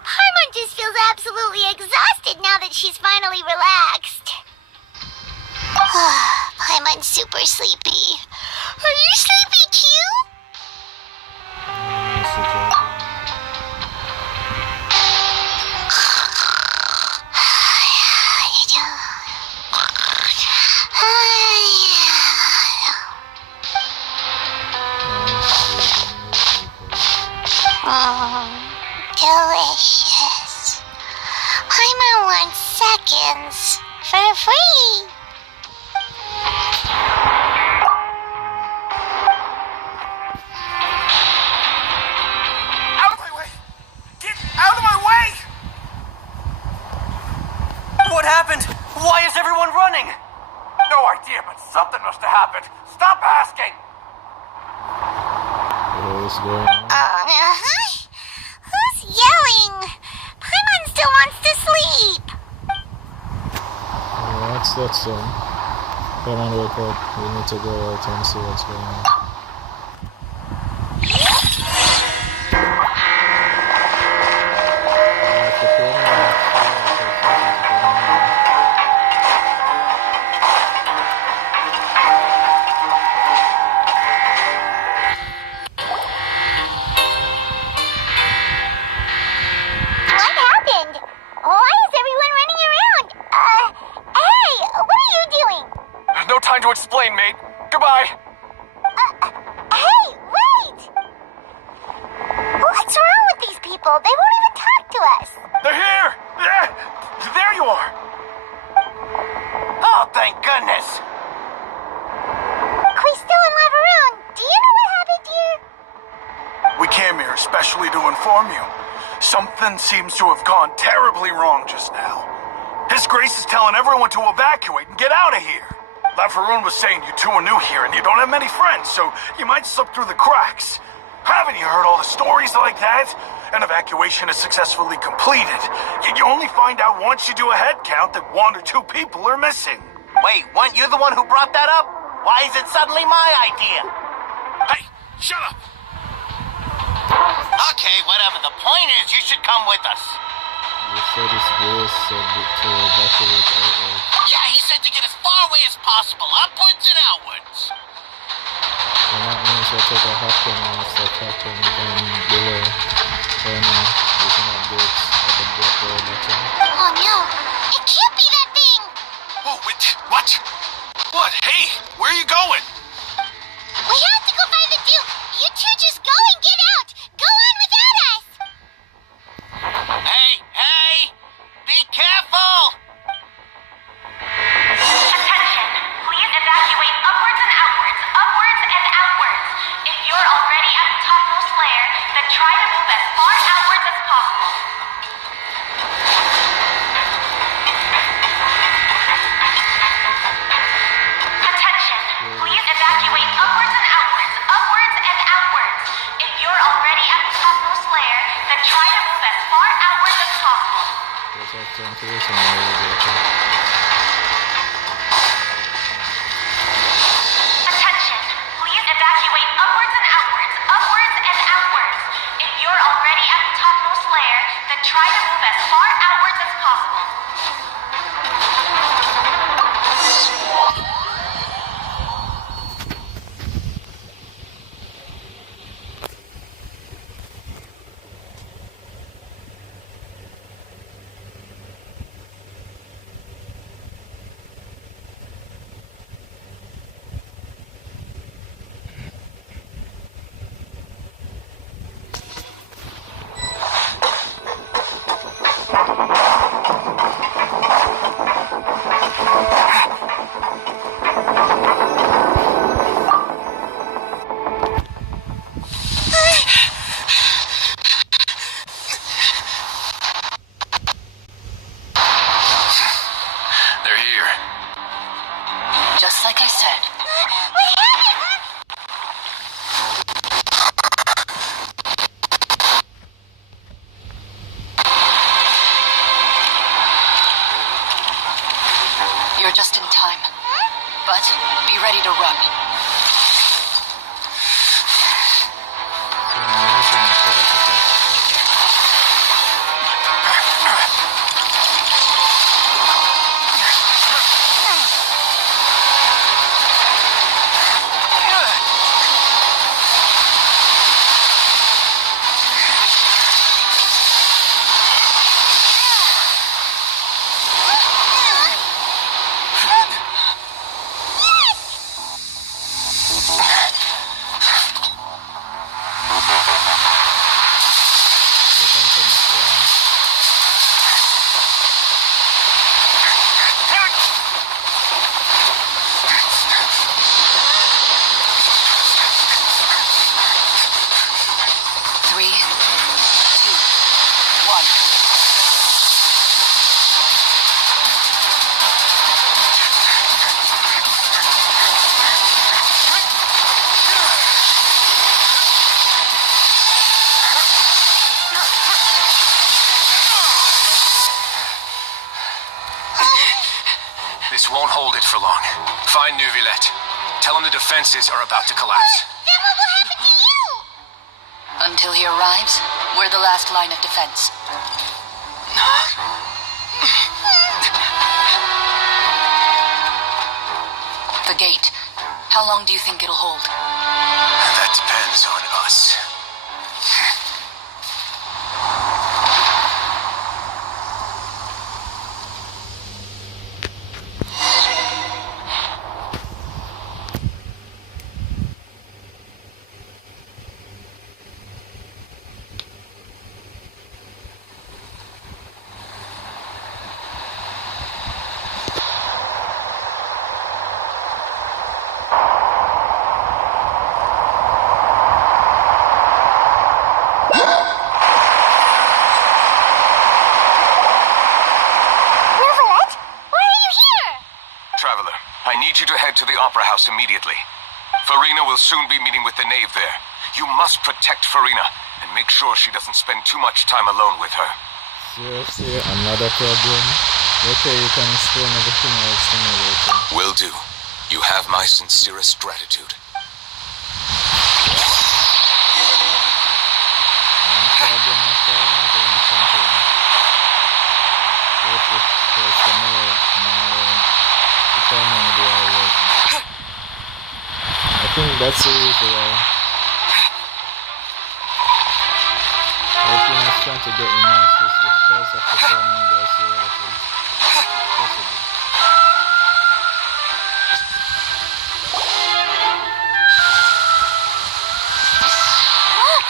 Paimon just feels absolutely exhausted now that she's finally relaxed. Paimon's super sleepy. Are you sleepy too? Delicious. Paimon wants seconds for free. Out of my way! Get out of my way! What happened? Why is everyone running? No idea, but something must have happened. Stop asking! What's going on? Who's yelling? Paimon still wants to sleep. That's come on, wake up. We need to go out and see what's going on. What happened? Why is everyone running around? Hey, what are you doing? There's no time to explain, mate. Goodbye. Hey, wait! What's wrong with these people? They won't even talk to us. They're here! There you are! Oh, thank goodness! Crystal and Laveroon, do you know what happened here? We came here especially to inform you. Something seems to have gone terribly wrong just now. His Grace is telling everyone to evacuate and get out of here. Laveroon was saying you two are new here and you don't have many friends, so you might slip through the cracks. Haven't you heard all the stories like that? An evacuation is successfully completed, yet you only find out once you do a head count that 1 or 2 people are missing. Wait, weren't you the one who brought that up? Why is it suddenly my idea? Hey, shut up! Okay, whatever. The point is, you should come with us. You said his Grace said to evacuate outward. Yeah, he said to get as far away as possible, upwards and outwards. And that means whatever happened must have happened down below. When there's not goods at the bottom. Oh no, it can't be that thing! Oh, wait, what? What? Hey, where are you going? We have to go find the Duke! You two just go and get out! Go on without us! Hey! Be careful! Attention! Please evacuate upwards and outwards, upwards and outwards. If you're already at the topmost layer, then try to move as far outwards as possible. Attention! Please evacuate upwards and outwards, upwards and outwards. If you're already at the topmost layer, then try to move as far outwards as possible. Attention! Please evacuate upwards and outwards, upwards and outwards. If you're already at the topmost layer, then try to move as far outwards as possible. Just like I said. We have it! You're just in time. But be ready to run. This won't hold it for long. Find Neuvillette. Tell him the defenses are about to collapse. Then what will happen to you? Until he arrives, we're the last line of defense. The gate. How long do you think it'll hold? That depends on us. I need you to head to the Opera House immediately. Farina will soon be meeting with the knave there. You must protect Farina, and make sure she doesn't spend too much time alone with her. Seriously, another problem? Okay, you can explain everything else to me later. Will do. You have my sincerest gratitude. I think that's the reason why. Everything is trying to get immersed because of the forming of the situation. Possible. Look!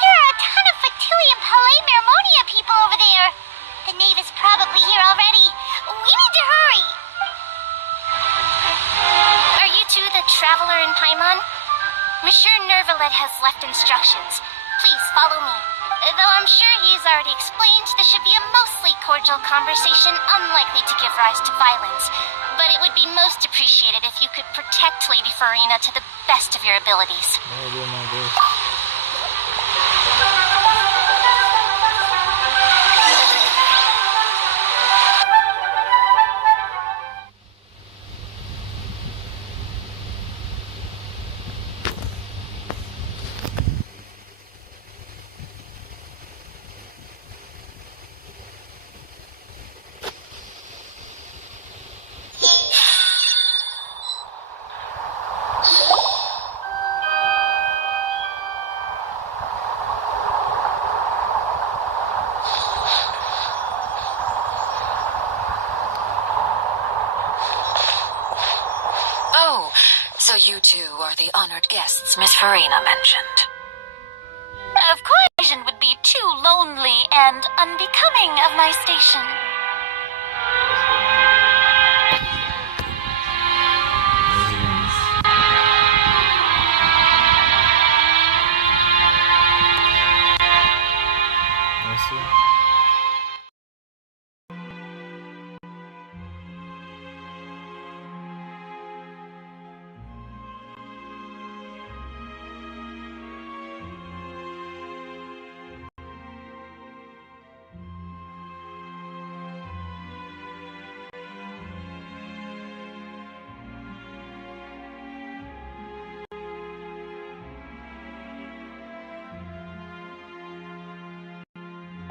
There are a ton of Fatui and Palais Mermonia people over there. The knave is probably here already. We need to hurry. Are you two the traveler in Paimon? Monsieur Neuvillette has left instructions. Please follow me. Though I'm sure he's already explained, this should be a mostly cordial conversation, unlikely to give rise to violence. But it would be most appreciated if you could protect Lady Farina to the best of your abilities. So you two are the honored guests Miss Farina mentioned. Of course, vision would be too lonely and unbecoming of my station.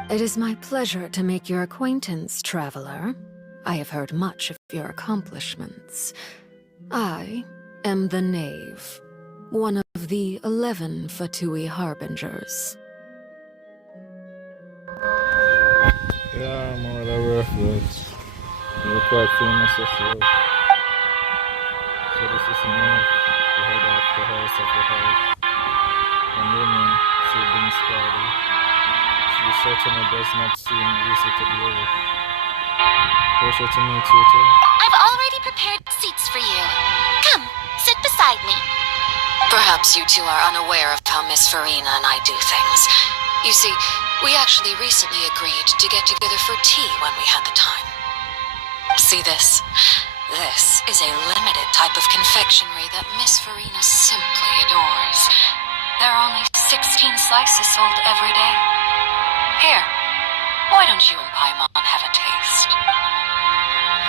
It is my pleasure to make your acquaintance, traveler. I have heard much of your accomplishments. I am the Knave, one of the 11 Fatui Harbingers. Yeah, I'm all aware of that. You're quite famous as well. So this is enough to head off the house of the house. And women, she brings Scotty. She certainly does not seem easy to deal with. Pleasure to meet you too. I've already prepared seats for you. Come, sit beside me. Perhaps you two are unaware of how Miss Farina and I do things. You see, we actually recently agreed to get together for tea when we had the time. See this? This is a limited type of confectionery that Miss Farina simply adores. There are only 16 slices sold every day. Here, why don't you and Paimon have a taste?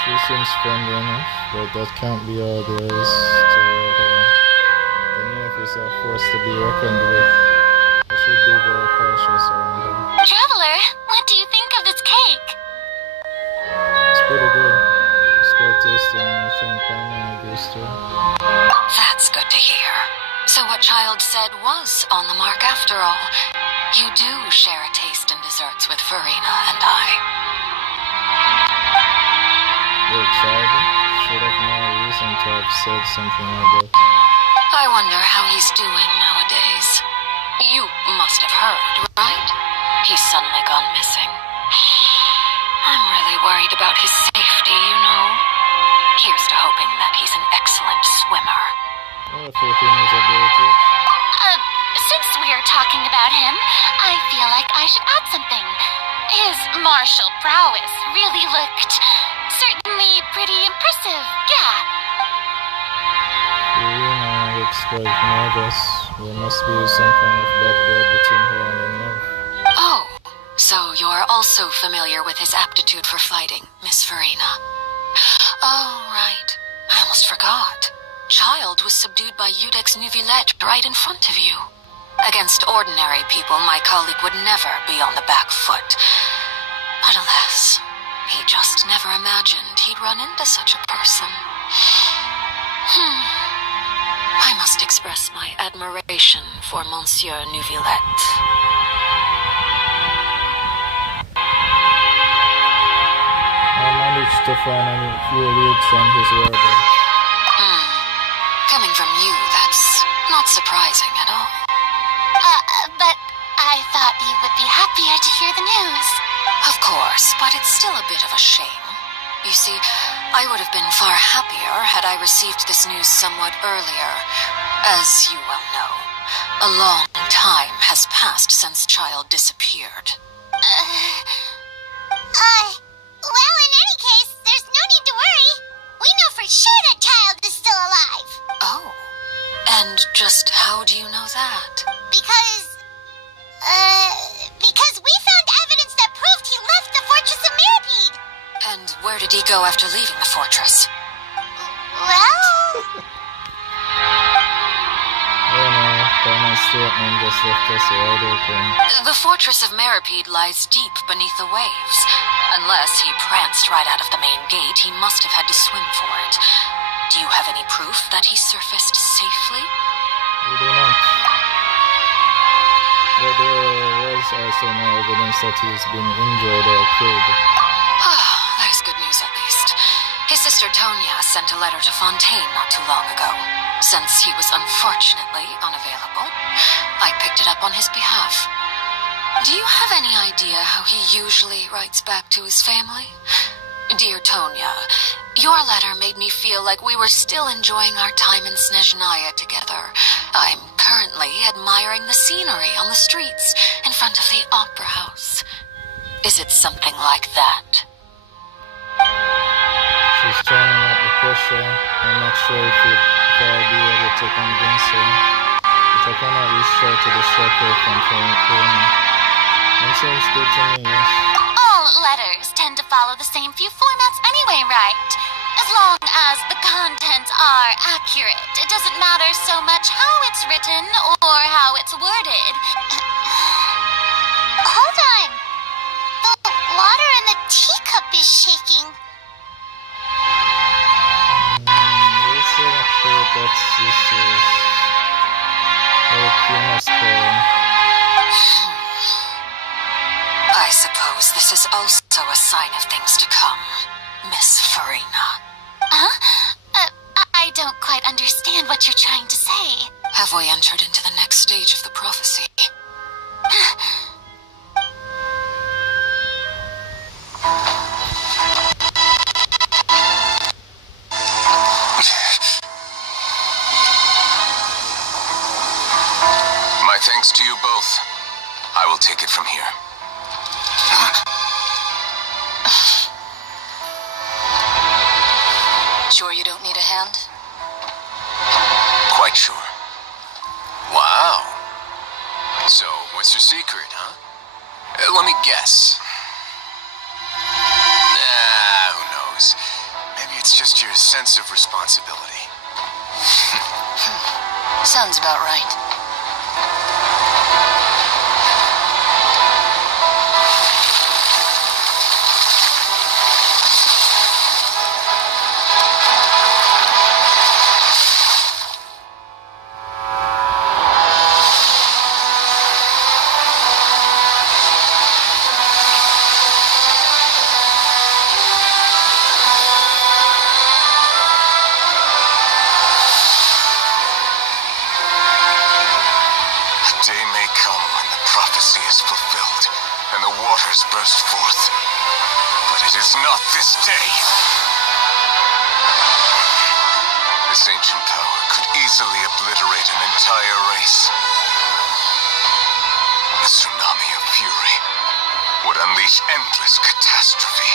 She seems friendly enough, but that can't be all there is to her. The nymph is a force to be reckoned with. I should be very cautious around her. Traveler, what do you think of this cake? It's pretty good. It's quite tasty, and I think Pamela agrees too. That's good to hear. So what Child said was on the mark after all. You do share a taste in desserts with Farina and I. Good child. Should have no reason to have said something like that. I wonder how he's doing nowadays. You must have heard, right? He's suddenly gone missing. I'm really worried about his safety, you know. Here's to hoping that he's an excellent swimmer. Well, if in his abilities. Since we're talking about him, I feel like I should add something. His martial prowess really looked certainly pretty impressive, yeah. Farina looks quite nervous. There must be some kind of bad blood between her and the nymph. Oh, so you're also familiar with his aptitude for fighting, Miss Farina. Oh, right. I almost forgot. Child was subdued by Udex Nuvillette right in front of you. Against ordinary people, my colleague would never be on the back foot. But alas, he just never imagined he'd run into such a person. I must express my admiration for Monsieur Nuvillette. I managed to find a few leads on his whereabouts. Coming from you, that's not surprising at all. But I thought you would be happier to hear the news. Of course, but it's still a bit of a shame. You see, I would have been far happier had I received this news somewhat earlier. As you well know, a long time has passed since Child disappeared. Well, in any case, there's no need to worry. We know for sure that Child is still alive. Oh, and just how do you know that? Because we found evidence that proved he left the Fortress of Meropide. And where did he go after leaving the fortress? Well... Oh no, Pamela's statement just left us wide open. The Fortress of Meropide lies deep beneath the waves. Unless he pranced right out of the main gate, he must have had to swim for it. Do you have any proof that he surfaced safely? We do not. But there was also no evidence that he's been injured or killed. There's good news at least. His sister Tonya sent a letter to Fontaine not too long ago. Since he was unfortunately unavailable, I picked it up on his behalf. Do you have any idea how he usually writes back to his family? Dear Tonya, your letter made me feel like we were still enjoying our time in Snezhnaya together. I'm currently admiring the scenery on the streets in front of the Opera House. Is it something like that? She's turning up the pressure. I'm not sure if I'll be able to convince her. But I cannot reach her to distract her from Farina. It seems good to me, yes. All letters tend to follow the same few formats anyway, right? As long as the contents are accurate, it doesn't matter so much how it's written or how it's worded. Hold on. The water in the teacup is shaking. We'll say that's just I suppose this is also a sign of things to come, Miss Farina. I don't quite understand what you're trying to say. Have we entered into the next stage of the prophecy? My thanks to you both. I will take it from here. Sure you don't need a hand? Quite sure. Wow. So, what's your secret, huh? Let me guess. Who knows? sense of responsibility. Sounds about right. Burst forth. But it is not this day. This ancient power could easily obliterate an entire race. The tsunami of fury would unleash endless catastrophe.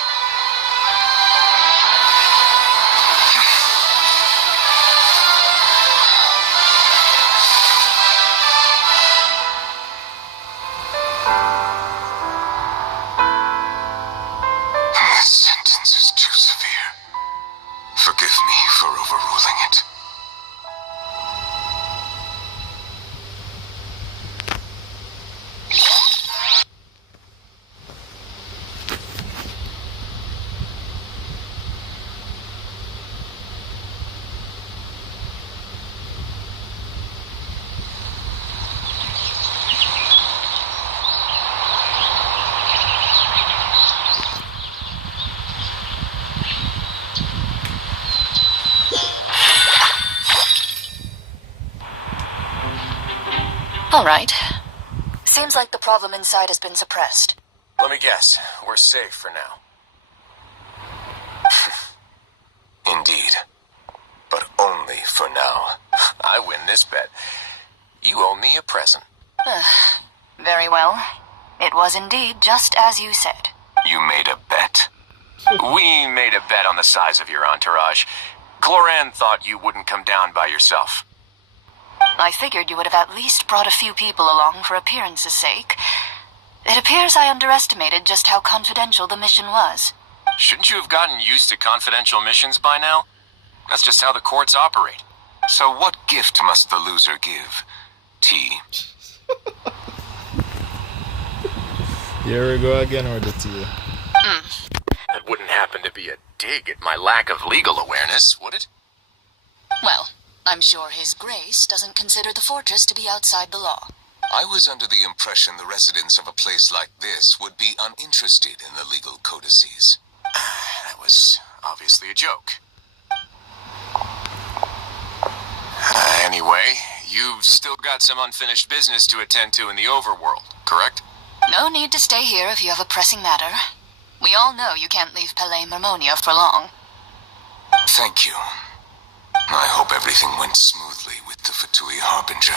Forgive me for overruling it. All right. Seems like the problem inside has been suppressed. Let me guess. We're safe for now. Indeed. But only for now. I win this bet. You owe me a present. Very well. It was indeed just as you said. You made a bet? We made a bet on the size of your entourage. Cloran thought you wouldn't come down by yourself. I figured you would have at least brought a few people along for appearance's sake. It appears I underestimated just how confidential the mission was. Shouldn't you have gotten used to confidential missions by now? That's just how the courts operate. So what gift must the loser give? Tea? Here we go again with the tea. That wouldn't happen to be a dig at my lack of legal awareness, would it? Well, I'm sure His Grace doesn't consider the fortress to be outside the law. I was under the impression the residents of a place like this would be uninterested in the legal codices. That was obviously a joke. Anyway, you've still got some unfinished business to attend to in the overworld, correct? No need to stay here if you have a pressing matter. We all know you can't leave Palais Mermonia for long. Thank you. I hope everything went smoothly with the Fatui Harbinger.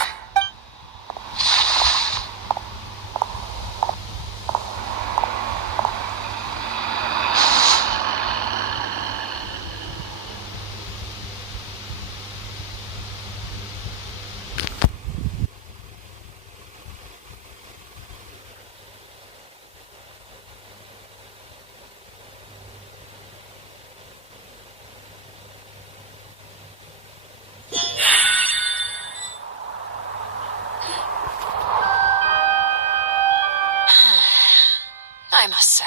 I must say,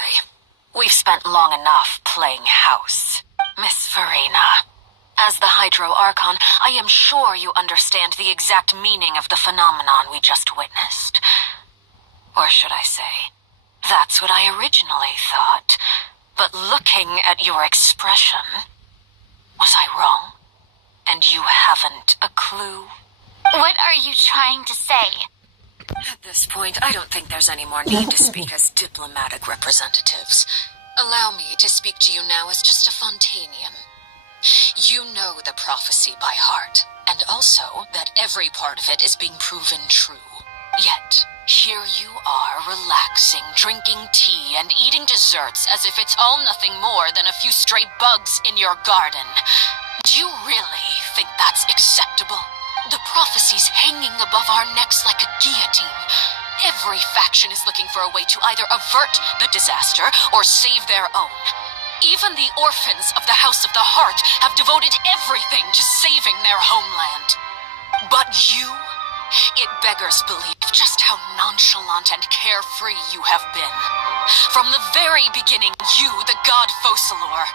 we've spent long enough playing house. Miss Farina, as the Hydro Archon, I am sure you understand the exact meaning of the phenomenon we just witnessed. Or should I say, that's what I originally thought. But looking at your expression, was I wrong? And you haven't a clue? What are you trying to say? At this point, I don't think there's any more need to speak as diplomatic representatives. Allow me to speak to you now as just a Fontanian. You know the prophecy by heart, and also that every part of it is being proven true. Yet, here you are relaxing, drinking tea, and eating desserts as if it's all nothing more than a few stray bugs in your garden. Do you really think that's acceptable? The prophecy's hanging above our necks like a guillotine. Every faction is looking for a way to either avert the disaster or save their own. Even the orphans of the House of the Heart have devoted everything to saving their homeland. But you? It beggars belief just how nonchalant and carefree you have been. From the very beginning, you, the god Focalor,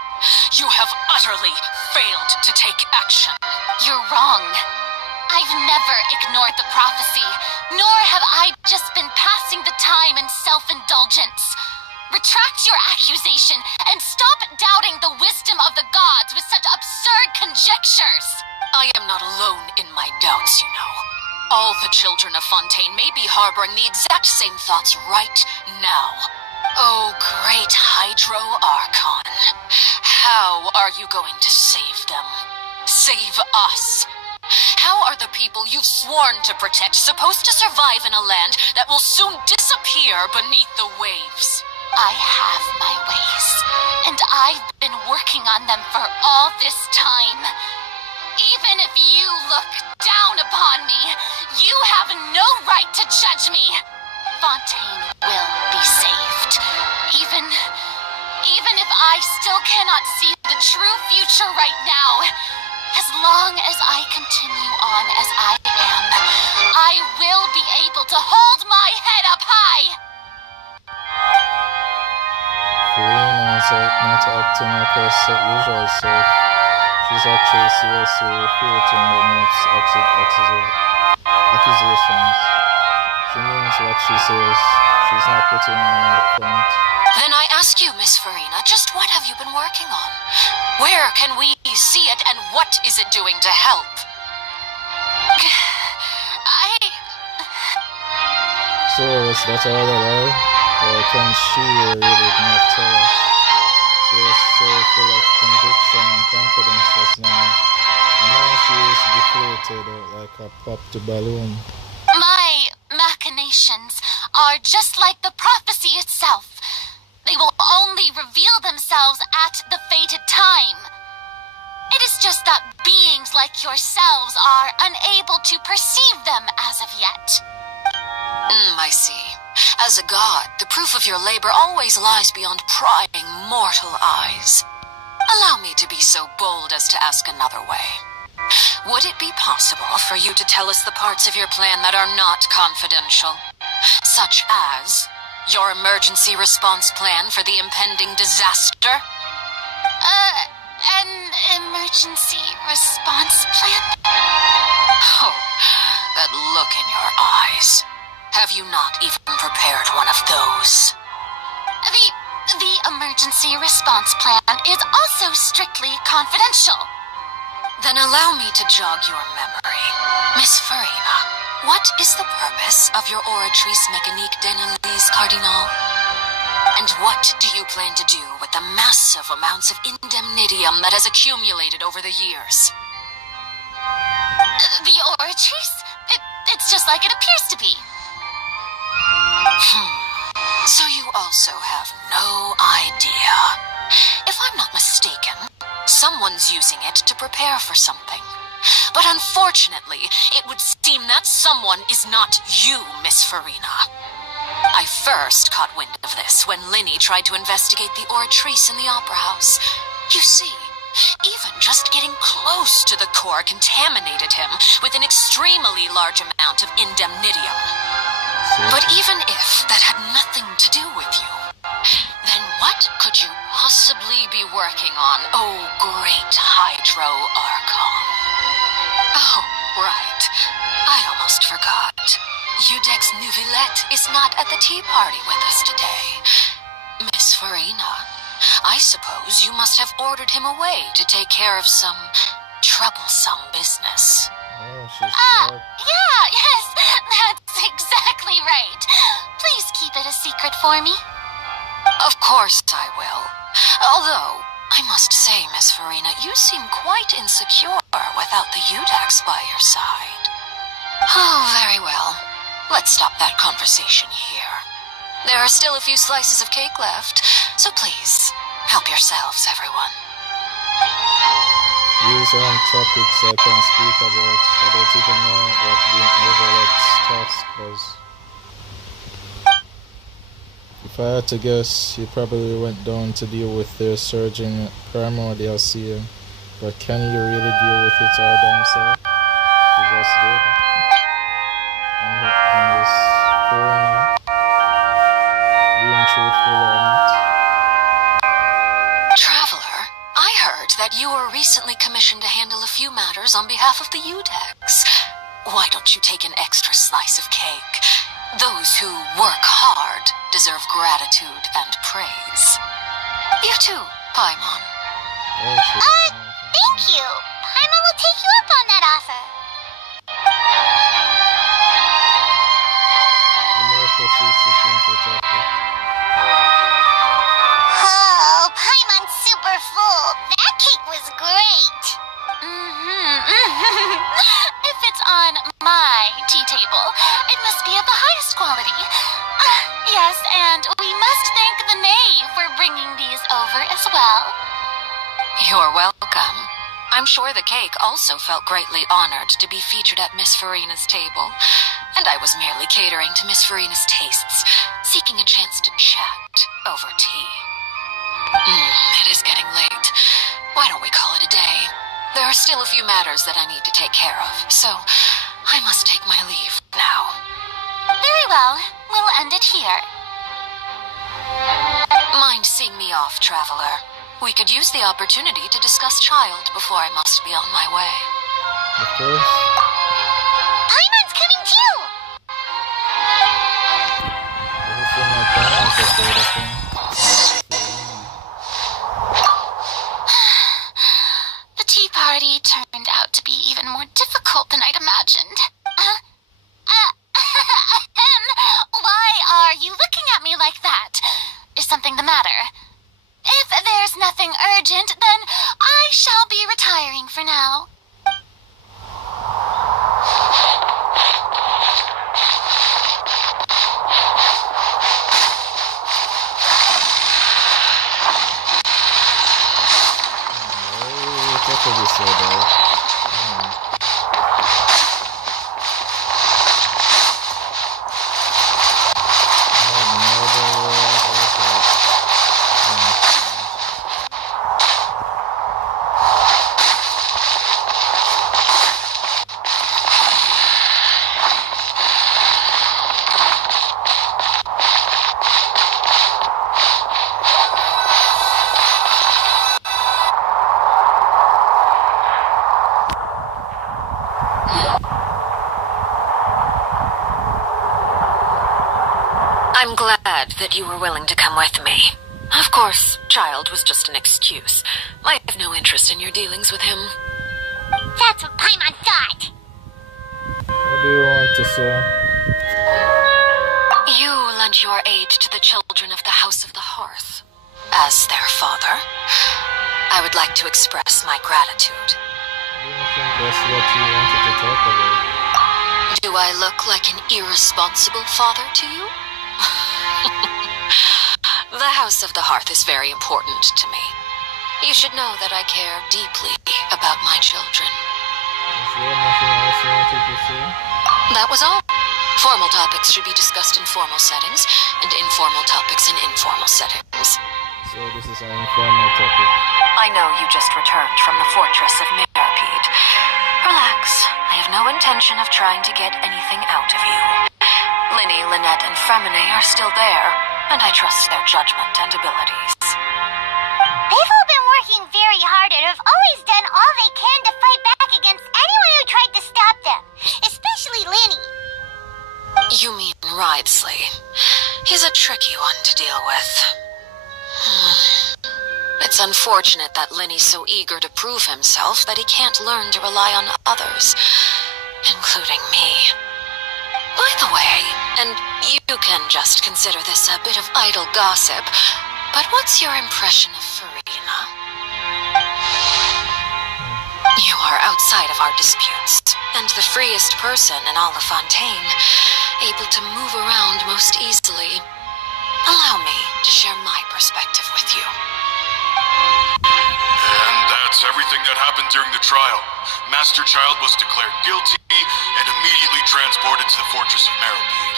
you have utterly failed to take action. You're wrong. I've never ignored the prophecy, nor have I just been passing the time in self-indulgence. Retract your accusation and stop doubting the wisdom of the gods with such absurd conjectures. I am not alone in my doubts, you know. All the children of Fontaine may be harboring the exact same thoughts right now. Oh, great Hydro Archon. How are you going to save them? Save us? How are the people you've sworn to protect supposed to survive in a land that will soon disappear beneath the waves? I have my ways, and I've been working on them for all this time. Even if you look down upon me, you have no right to judge me. Fontaine will be saved. Even if I still cannot see the true future right now, as long as I continue on as I am, I will be able to hold my head up high. Serena not acting like her usual self. She's actually seriously refuting the Newt's accusations. She means what she says. She's not putting on the front. Then I ask you, Miss Farina, just what have you been working on? Where can we see it, and what is it doing to help? So, is that all a lie? Or can she really not tell us? She was so full of conviction and confidence just now. And now she is deflated like a popped balloon. My machinations are just like the prophecy itself. They will only reveal themselves at the fated time. It is just that beings like yourselves are unable to perceive them as of yet. I see. As a god, the proof of your labor always lies beyond prying mortal eyes. Allow me to be so bold as to ask another way. Would it be possible for you to tell us the parts of your plan that are not confidential? Such as your emergency response plan for the impending disaster? An emergency response plan? Oh, that look in your eyes. Have you not even prepared one of those? The emergency response plan is also strictly confidential. Then allow me to jog your memory. Miss Farina, what is the purpose of your Oratrice Mécanique d'Analyse Cardinal? And what do you plan to do with the massive amounts of indemnitium that has accumulated over the years? The Oratrice? It's just like it appears to be. So you also have no idea. If I'm not mistaken, someone's using it to prepare for something. But unfortunately, it would seem that someone is not you, Miss Farina. I first caught wind of this when Linny tried to investigate the Oratrice in the Opera House. You see, even just getting close to the core contaminated him with an extremely large amount of indemnitium. But even if that had nothing to do with you, then what could you possibly be working on, oh great Hydro Archon? Oh, right. I almost forgot. Udex Neuvillette is not at the tea party with us today. Miss Farina, I suppose you must have ordered him away to take care of some troublesome business. Oh, she's yeah, yes, that's exactly right. Please keep it a secret for me. Of course I will. Although, I must say, Miss Farina, you seem quite insecure without the Udex by your side. Oh, very well. Let's stop that conversation here. There are still a few slices of cake left, so please, help yourselves, everyone. These aren't topics I can speak about. I don't even know what the Neuvillettes task was. If If I had to guess, he probably went down to deal with their surging primordial seal. But can he really deal with it all by himself? He just did. And he's pouring out, being truthful or not. Traveler, I heard that you were recently commissioned to handle a few matters on behalf of the Udex. Why don't you take an extra slice of cake? Those who work hard deserve gratitude and praise. You too, Paimon. Thank you. Paimon will take you up on that offer. Oh, Paimon's super full. That cake was great. If it's on my tea table, it must be of the highest quality. Yes, and we must thank the knave for bringing these over as well. You're welcome. I'm sure the cake also felt greatly honored to be featured at Miss Farina's table, and I was merely catering to Miss Farina's tastes, seeking a chance to chat over tea. It is getting late. Why don't we call it a day? There are still a few matters that I need to take care of, so I must take my leave now. Very well. We'll end it here. Mind seeing me off, traveler? We could use the opportunity to discuss Child before I must be on my way. Of course. Paimon's coming too! The tea party turned out to be even more difficult than I'd imagined. Why are you looking at me like that? Is something the matter? If there's nothing urgent, then I shall be retiring for now. I'm glad that you were willing to come with me. Of course, Child was just an excuse. I have no interest in your dealings with him. That's what Paimon thought. What do you want to say? You lent your aid to the children of the House of the Hearth. As their father, I would like to express my gratitude. I don't think that's what you wanted to talk about. Do I look like an irresponsible father to you? The House of the Hearth is very important to me. You should know that I care deeply about my children. Is there nothing else you wanted to say? That was all. Formal topics should be discussed in formal settings, and informal topics in informal settings. So this is an informal topic. I know you just returned from the fortress of Meropide. Relax. I have no intention of trying to get anything out of you. Linny, Lynette, and Fremine are still there, and I trust their judgment and abilities. They've all been working very hard and have always done all they can to fight back against anyone who tried to stop them, especially Linny. You mean Ridesley. He's a tricky one to deal with. It's unfortunate that Linny's so eager to prove himself that he can't learn to rely on others, including me. By the way, and you can just consider this a bit of idle gossip, but what's your impression of Farina? You are outside of our disputes, and the freest person in all of Fontaine, able to move around most easily. Allow me to share my perspective with you. And that's everything that happened during the trial. Master Child was declared guilty and immediately transported to the fortress of Meropide.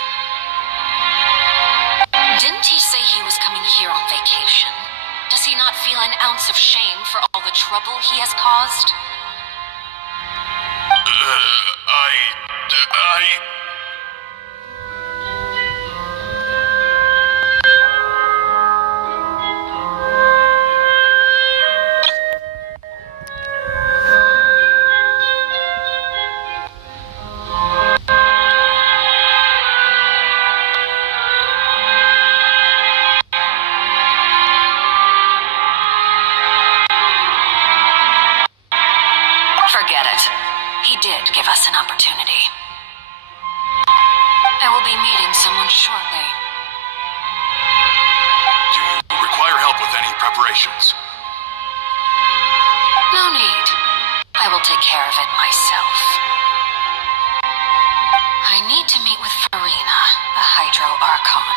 Didn't he say he was coming here on vacation? Does he not feel an ounce of shame for all the trouble he has caused? Forget it. He did give us an opportunity. I will be meeting someone shortly. Do you require help with any preparations? No need. I will take care of it myself. I need to meet with Farina, the Hydro Archon.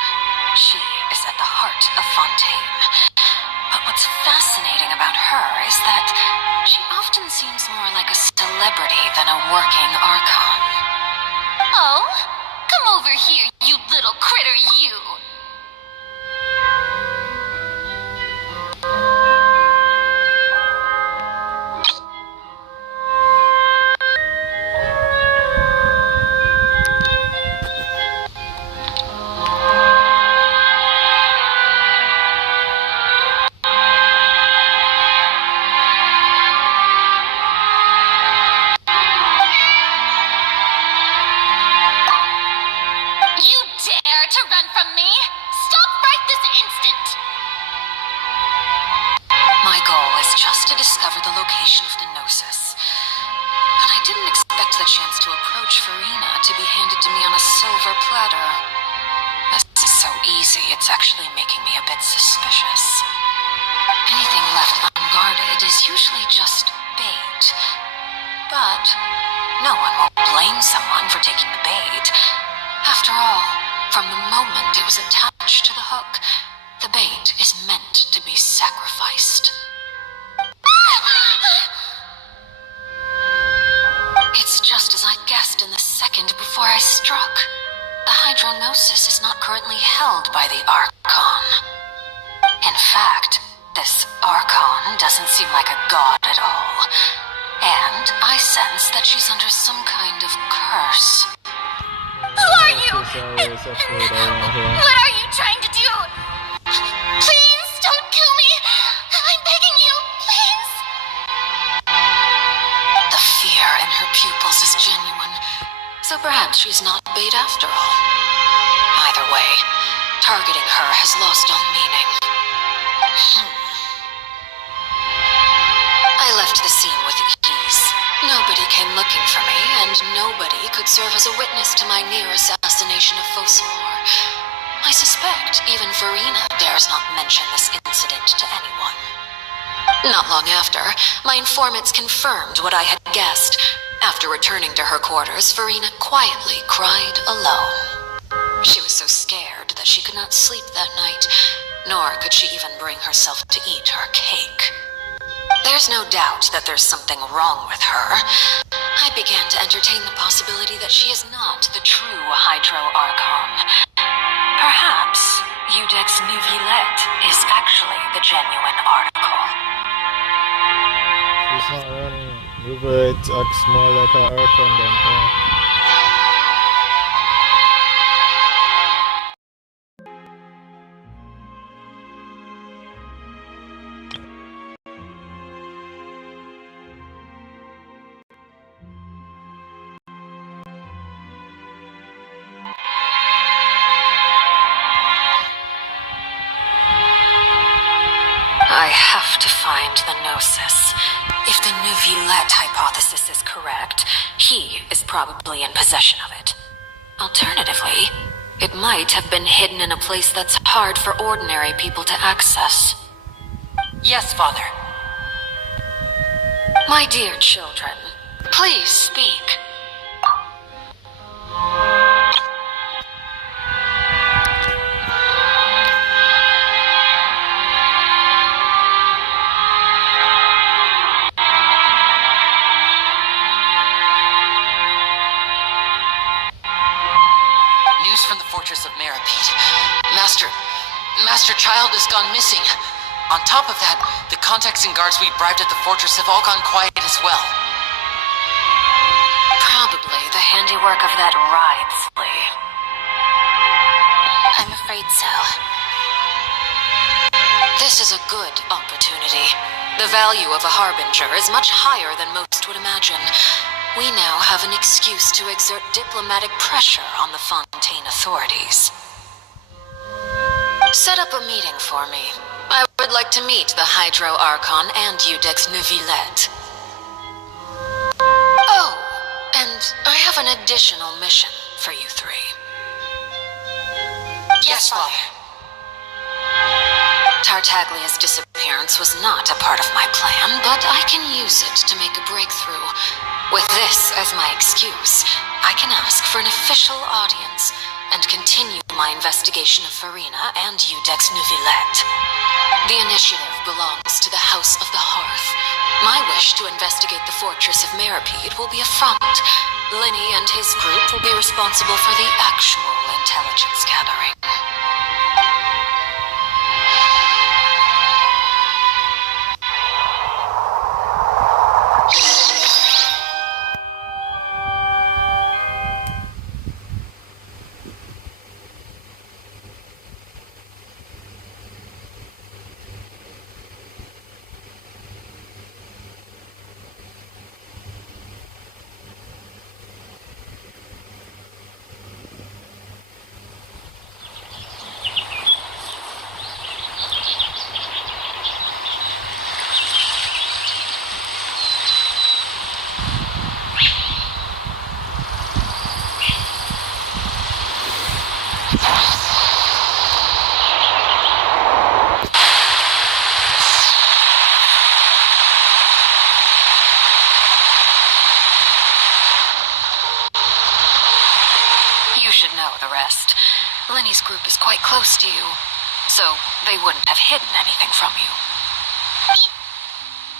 She is at the heart of Fontaine. But what's fascinating about her is that she often seems more like a celebrity than a working Archon. Oh? Come over here, you little critter, you! To discover the location of the Gnosis. But I didn't expect the chance to approach Farina to be handed to me on a silver platter. This is so easy, it's actually making me a bit suspicious. Anything left unguarded is usually just bait. But no one will blame someone for taking the bait. After all, from the moment it was attached to the hook, the bait is meant to be sacrificed. It's just as I guessed in the second before I struck. The Hydronosis is not currently held by the Archon. In fact, this Archon doesn't seem like a god at all. And I sense that she's under some kind of curse. Who are you? What are you trying to do? Please, don't kill me! I'm begging you, please! The fear in her pupils is genuine, so perhaps she's not bait after all. Either way, targeting her has lost all meaning. I left the scene with ease. Nobody came looking for me, and nobody could serve as a witness to my near assassination of Fossilor. I suspect even Farina dares not mention this incident to anyone. Not long after, my informants confirmed what I had guessed. After returning to her quarters, Farina quietly cried alone. She was so scared that she could not sleep that night, nor could she even bring herself to eat her cake. There's no doubt that there's something wrong with her. I began to entertain the possibility that she is not the true Hydro Archon. Perhaps Eudex Nuvillette is actually the genuine article. She's not running. Nuvillette acts more like an Archon than her. I have to find the Gnosis. If the Nuvillette hypothesis is correct, he is probably in possession of it. Alternatively, it might have been hidden in a place that's hard for ordinary people to access. Yes, Father. My dear children, please speak. News from the fortress of Meropide. Master, Master Child has gone missing. On top of that, the contacts and guards we bribed at the fortress have all gone quiet as well. Probably the handiwork of that Writhely. I'm afraid so. This is a good opportunity. The value of a Harbinger is much higher than most would imagine. We now have an excuse to exert diplomatic pressure on the Fontaine authorities. Set up a meeting for me. I would like to meet the Hydro Archon and Udex Neuvillette. Oh, and I have an additional mission for you three. Yes, Father. Tartaglia's disappearance was not a part of my plan, but I can use it to make a breakthrough. With this as my excuse, I can ask for an official audience and continue my investigation of Farina and Udex Neuvillette. The initiative belongs to the House of the Hearth. My wish to investigate the fortress of Meropide will be a front. Linny and his group will be responsible for the actual intelligence gathering. Lenny's group is quite close to you, so they wouldn't have hidden anything from you.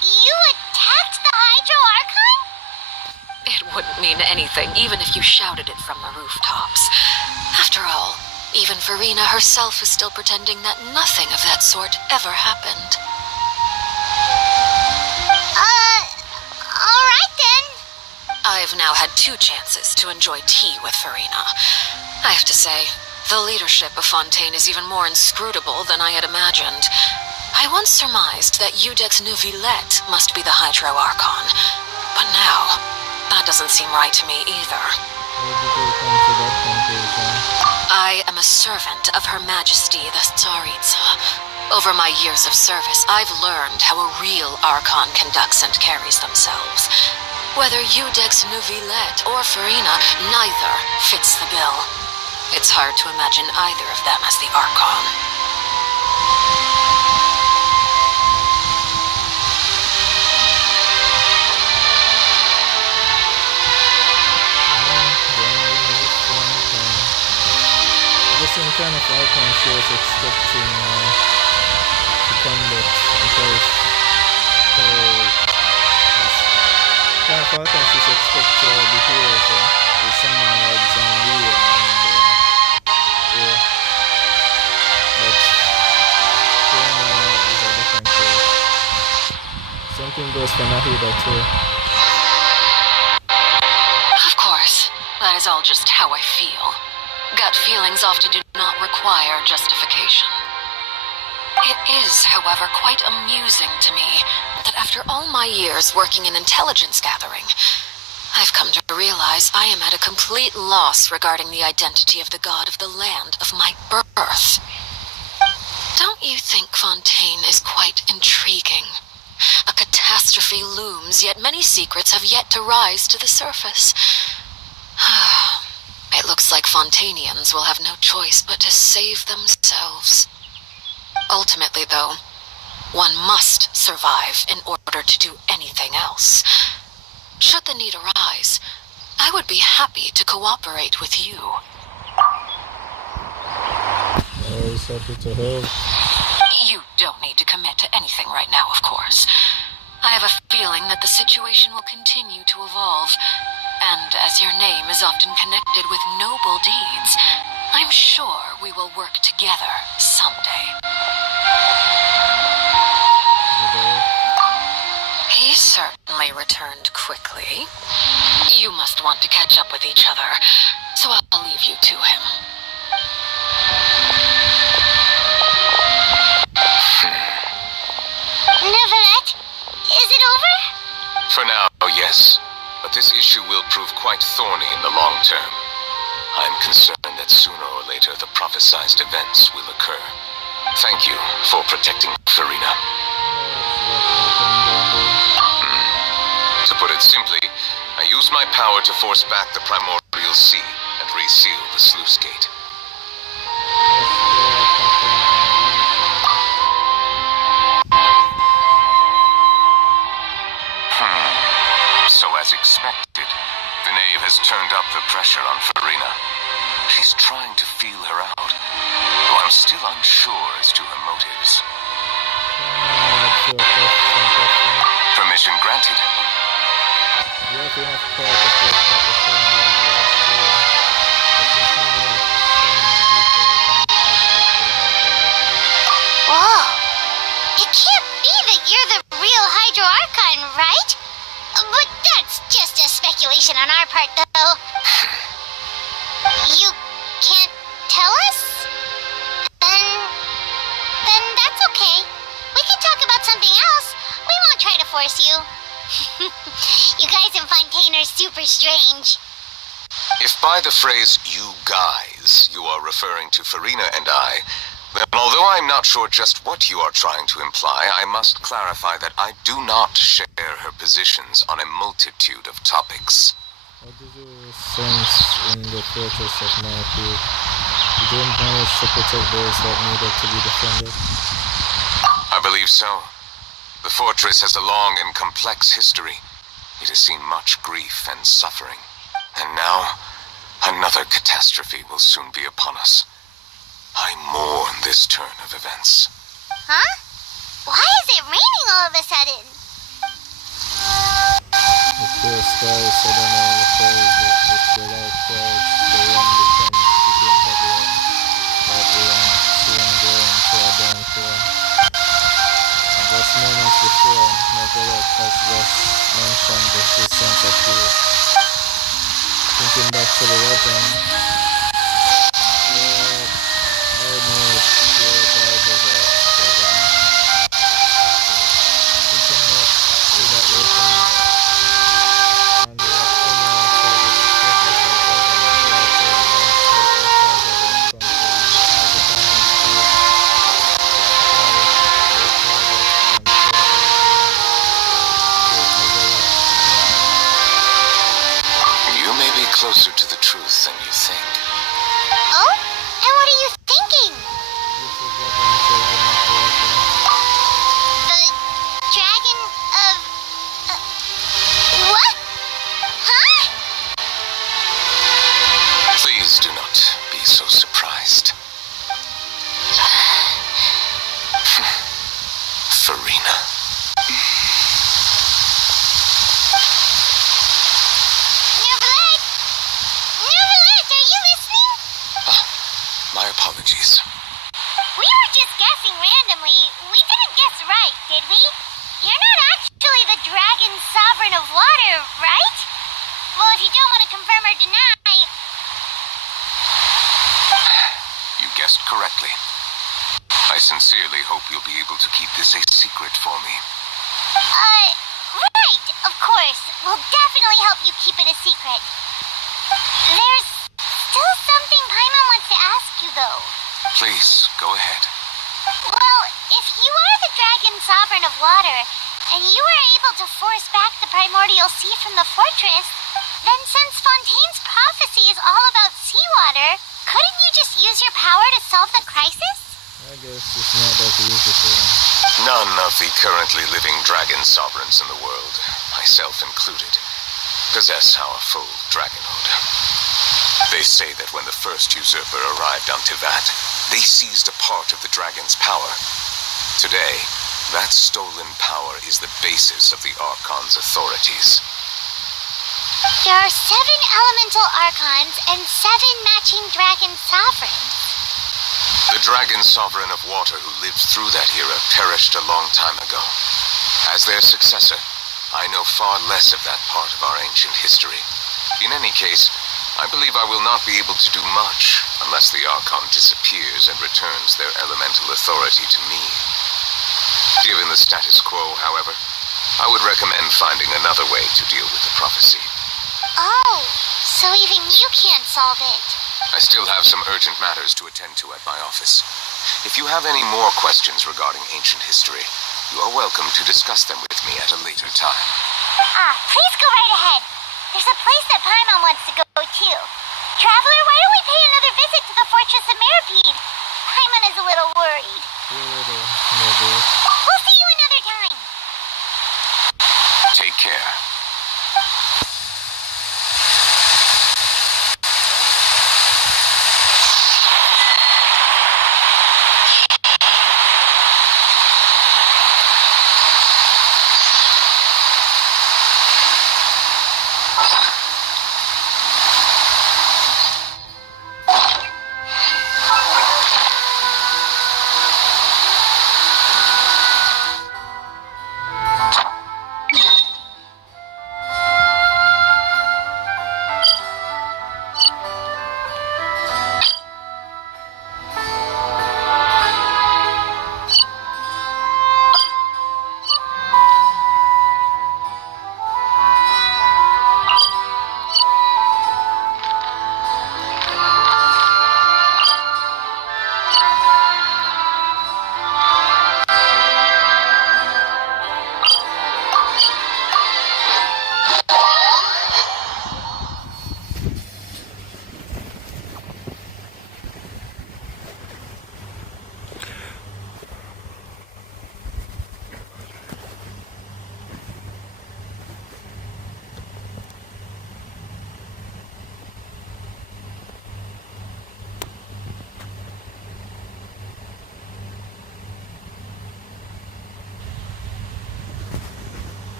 You attacked the Hydro Archon? It wouldn't mean anything, even if you shouted it from the rooftops. After all, even Farina herself is still pretending that nothing of that sort ever happened. Alright then. I've now had 2 chances to enjoy tea with Farina. I have to say, the leadership of Fontaine is even more inscrutable than I had imagined. I once surmised that Udex Neuvillette must be the Hydro Archon, but now, that doesn't seem right to me either. I am a servant of Her Majesty the Tsaritsa. Over my years of service, I've learned how a real Archon conducts and carries themselves. Whether Udex Neuvillette or Farina, neither fits the bill. It's hard to imagine either of them as the Archon. Some kind of Archon she was expecting to conduct because kind of Archon she's expected to be here with someone like Zambia and yeah, but Farina is a different case. Something goes for Nahida too. Of course, that is all just how I feel. Gut feelings often do not require justification. It is, however, quite amusing to me that after all my years working in intelligence gathering, I've come to realize I am at a complete loss regarding the identity of the god of the land of my birth. Don't you think Fontaine is quite intriguing? A catastrophe looms, yet many secrets have yet to rise to the surface. It looks like Fontainians will have no choice but to save themselves. Ultimately, though, one must survive in order to do anything else. Should the need arise, I would be happy to cooperate with you. Always happy to help. You don't need to commit to anything right now, of course. I have a feeling that the situation will continue to evolve. And as your name is often connected with noble deeds, I'm sure we will work together someday. He certainly returned quickly. You must want to catch up with each other, so I'll leave you to him. Neuvillette, is it over? For now, yes. But this issue will prove quite thorny in the long term. I'm concerned that sooner or later the prophesized events will occur. Thank you for protecting Farina. To put it simply, I use my power to force back the primordial sea and reseal the sluice gate. So as expected, the knave has turned up the pressure on Farina. She's trying to feel her out, though I'm still unsure as to her motives. Permission granted. Whoa! It can't be that you're the real Hydro Archon, right? But that's just a speculation on our part, though. You can't tell us? Then that's okay. We can talk about something else. We won't try to force you. You guys in Fontaine are super strange. If by the phrase, you guys, you are referring to Farina and I, then although I'm not sure just what you are trying to imply, I must clarify that I do not share her positions on a multitude of topics. How did you sense in the fortress of Meropide? You didn't manage to protect those that needed to be defended? I believe so. The fortress has a long and complex history. It has seen much grief and suffering. And now, another catastrophe will soon be upon us. I mourn this turn of events. Huh? Why is it raining all of a sudden? The clear sky suddenly replaced with the light clouds. The wind became heavier, like the wind soon going to a downpour. And just moments before, Neuvillette has just mentioned the true sense of fear. Thinking back to the legend, I know it's pure type of a dragon. Thinking back to that legend, and the You may be closer to the truth than you think. Oh? And what are you thinking? The dragon of... what? Huh? Please do not be so surprised. Farina. Neuvillette! Neuvillette, are you listening? My apologies. We were just guessing randomly. We didn't guess right, did we? You're not actually the dragon sovereign of water, right? Well, if you don't want to confirm or deny... You guessed correctly. I sincerely hope you'll be able to keep this a secret for me. Right, of course. We'll definitely help you keep it a secret. There's still something Paimon wants to ask you, though. Please, go ahead. Well, if you are the dragon sovereign of water, and you were able to force back the primordial sea from the fortress, then since Fontaine's prophecy is all about seawater, couldn't you just use your power to solve the crisis? I guess it's not that easy for him. None of the currently living dragon sovereigns in the world, myself included, possess our full dragonhood. They say that when the first usurper arrived on Tivat, they seized a part of the dragon's power. Today, that stolen power is the basis of the Archon's authorities. There are 7 elemental archons and 7 matching dragon sovereigns. The dragon sovereign of water who lived through that era perished a long time ago. As their successor, I know far less of that part of our ancient history. In any case, I believe I will not be able to do much unless the Archon disappears and returns their elemental authority to me. Given the status quo, however, I would recommend finding another way to deal with the prophecy. Oh, so even you can't solve it. I still have some urgent matters to attend to at my office. If you have any more questions regarding ancient history, you are welcome to discuss them with me at a later time. Please go right ahead. There's a place that Paimon wants to go to. Traveler, why don't we pay another visit to the Fortress of Meropide? Paimon is a little worried. We'll see you another time. Take care.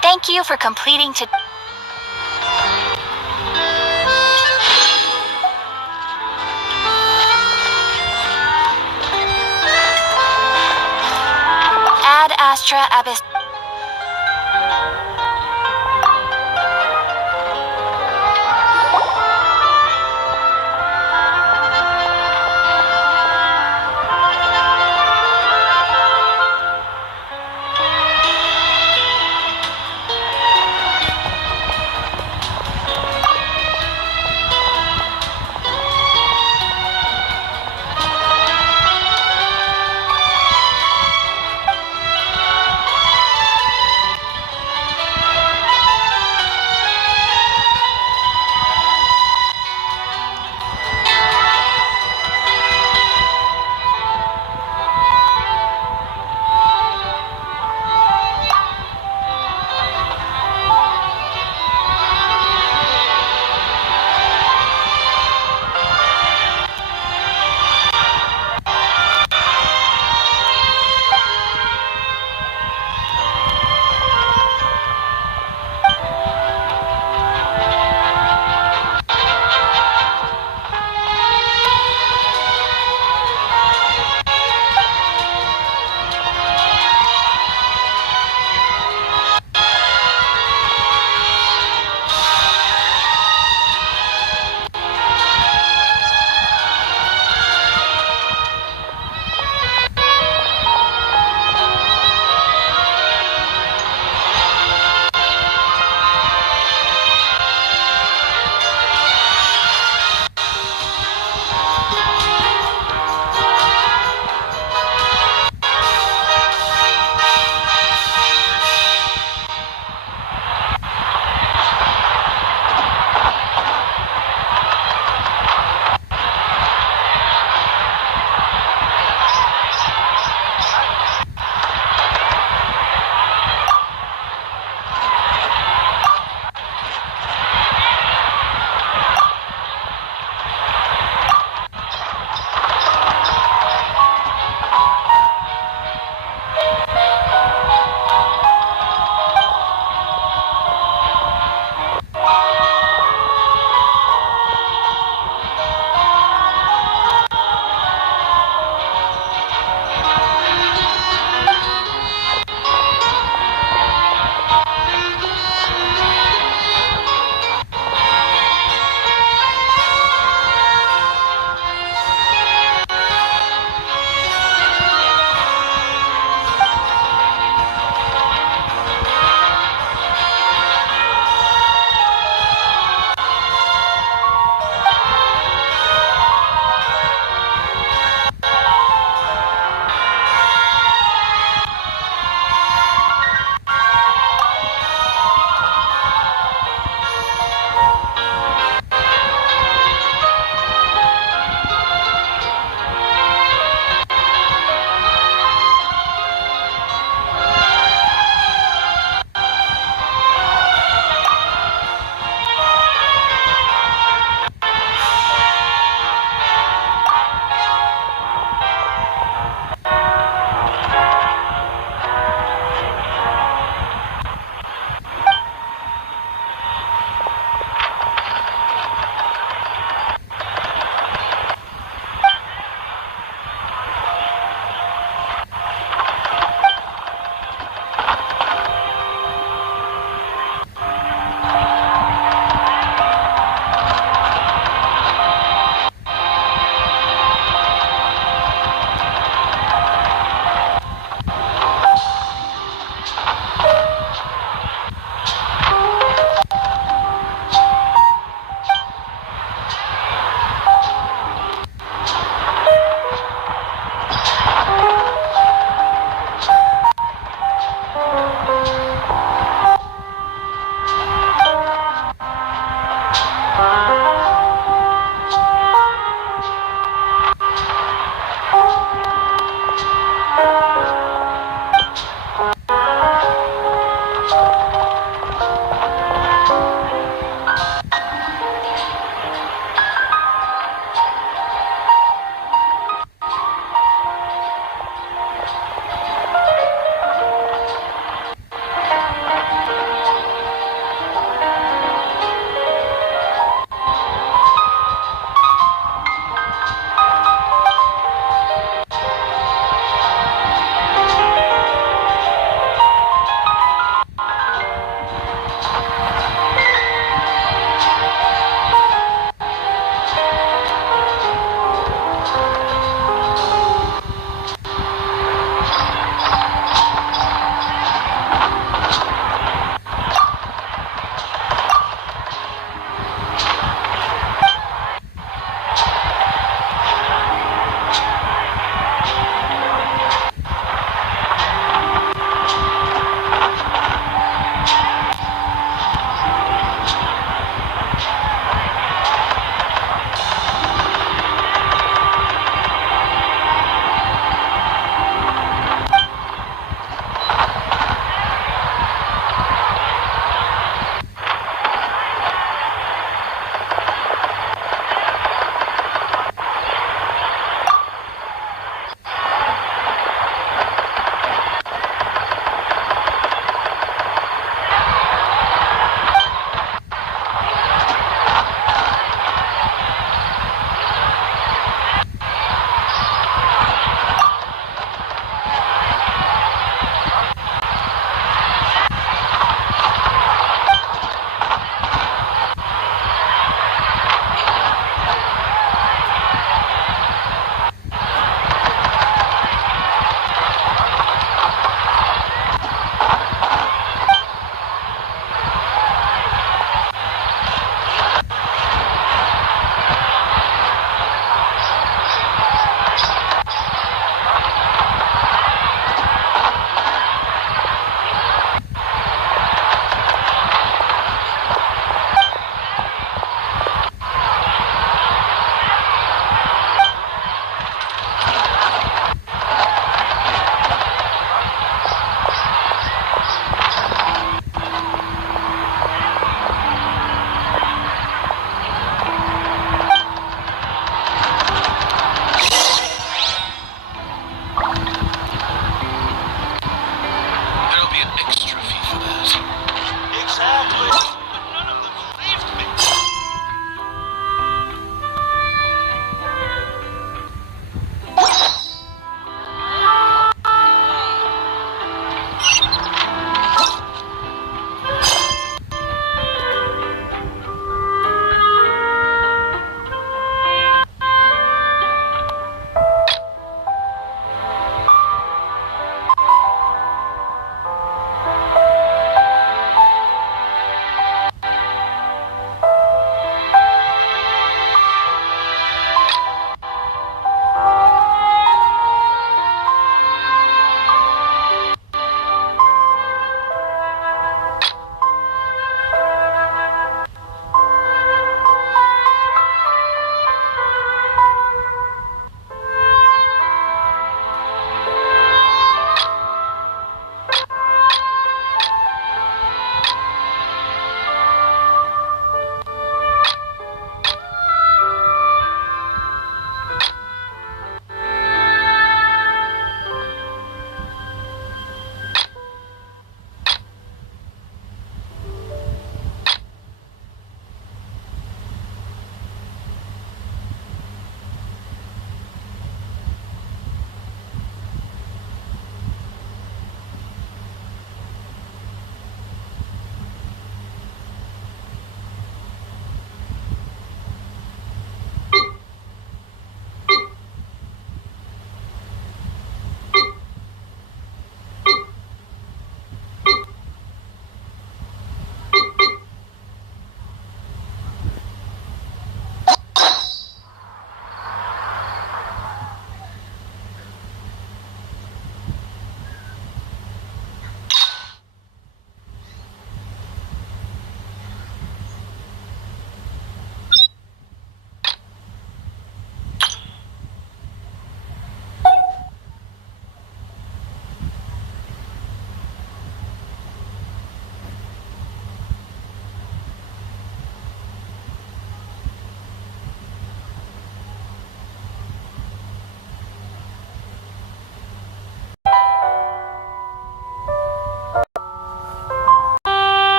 Thank you for completing Ad Astra Abyss.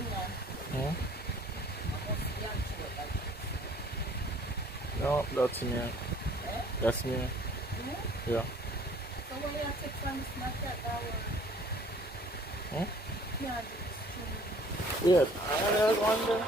Hmm? No, that's me. That's me. Yeah. So when you take from Snapchat, that Hmm? yeah, Yes, I was wondering.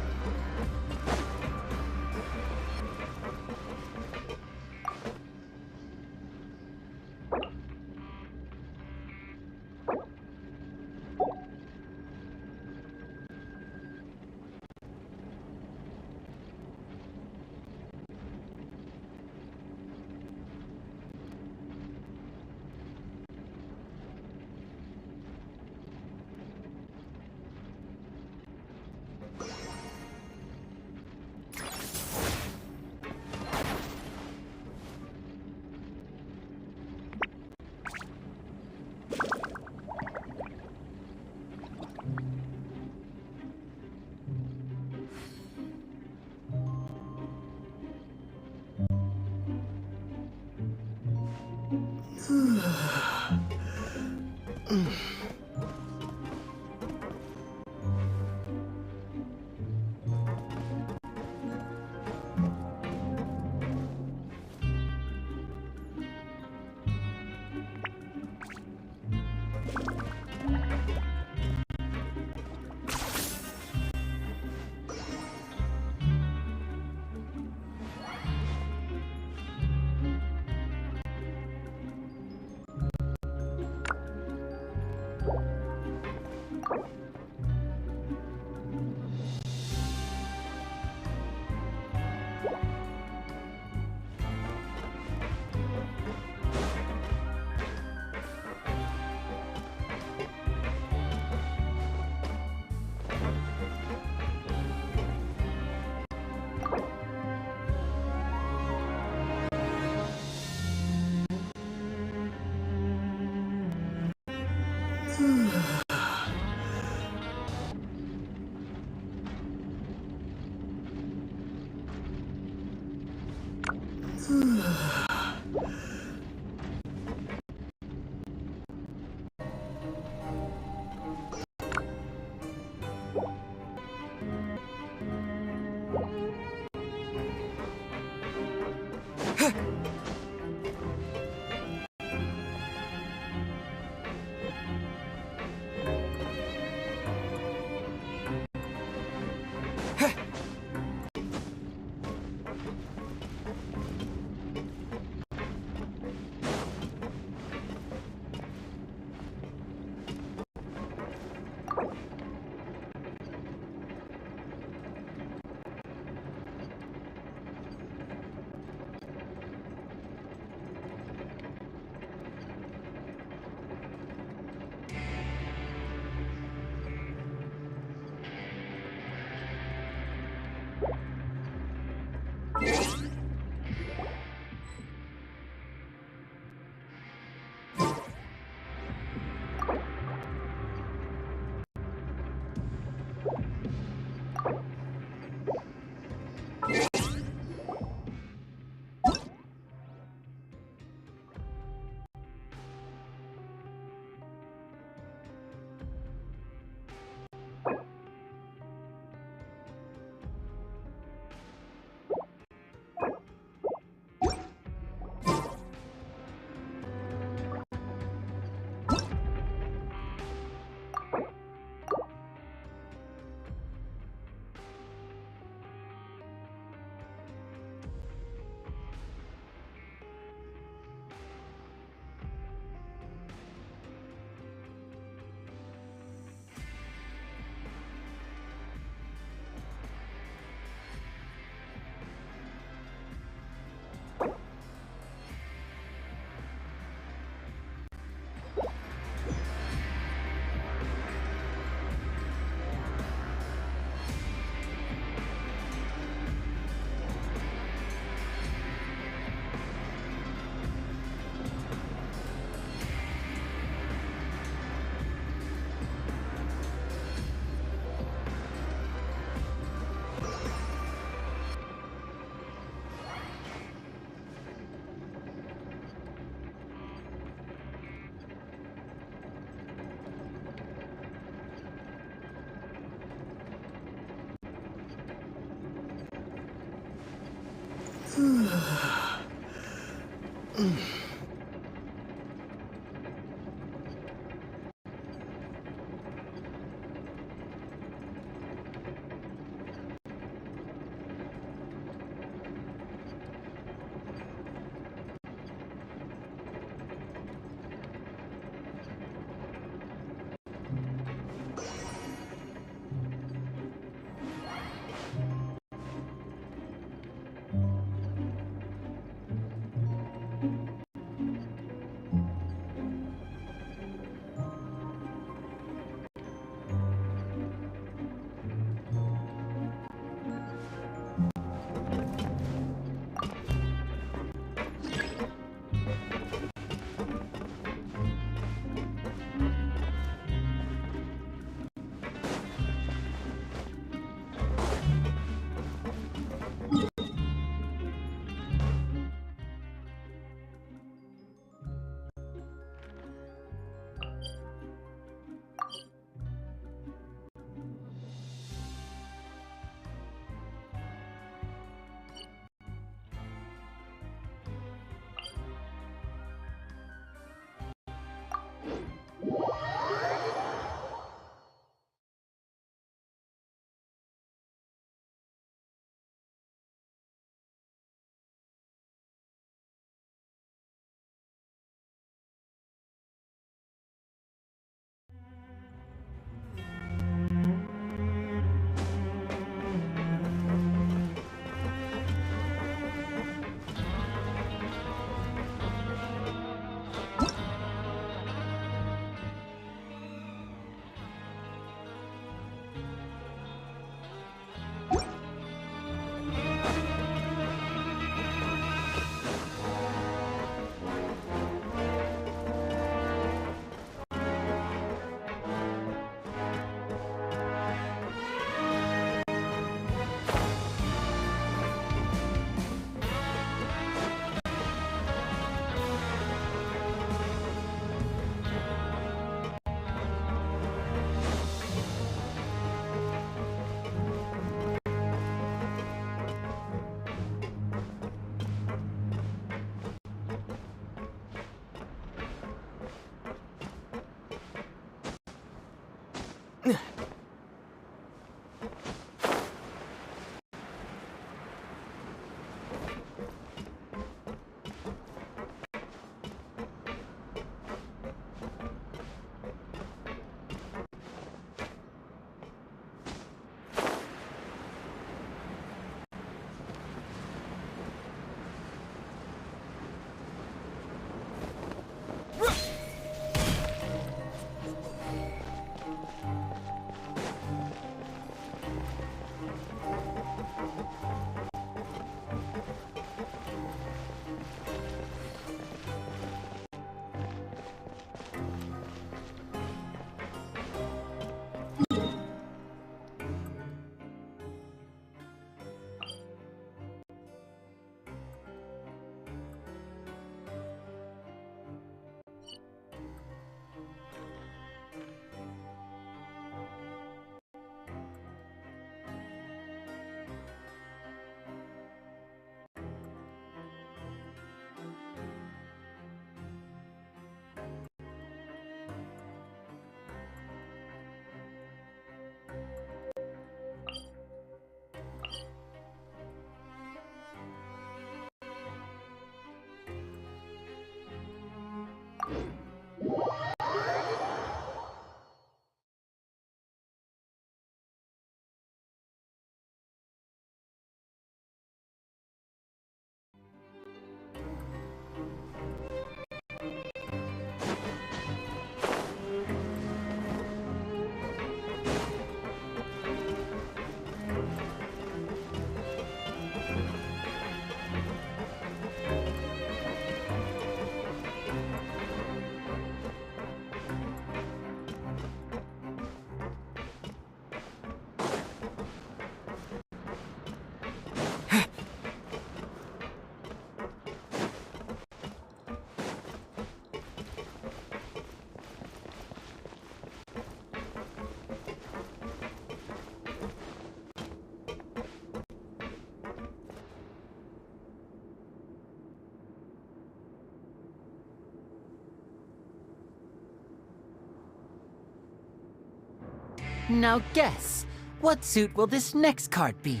Now guess, what suit will this next card be?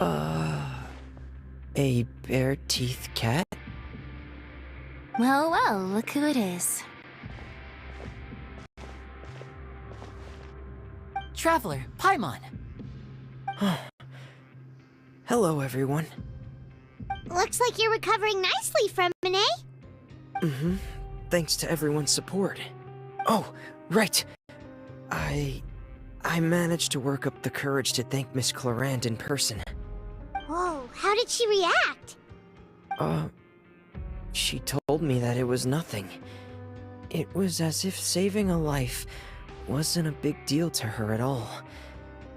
A bare-teeth cat? Well, well, look who it is. Traveler, Paimon. Hello, everyone. Looks like you're recovering nicely from it, eh? Mm-hmm. Thanks to everyone's support. Oh, right. I managed to work up the courage to thank Miss Clarant in person. Whoa, how did she react? She told me that it was nothing. It was as if saving a life wasn't a big deal to her at all.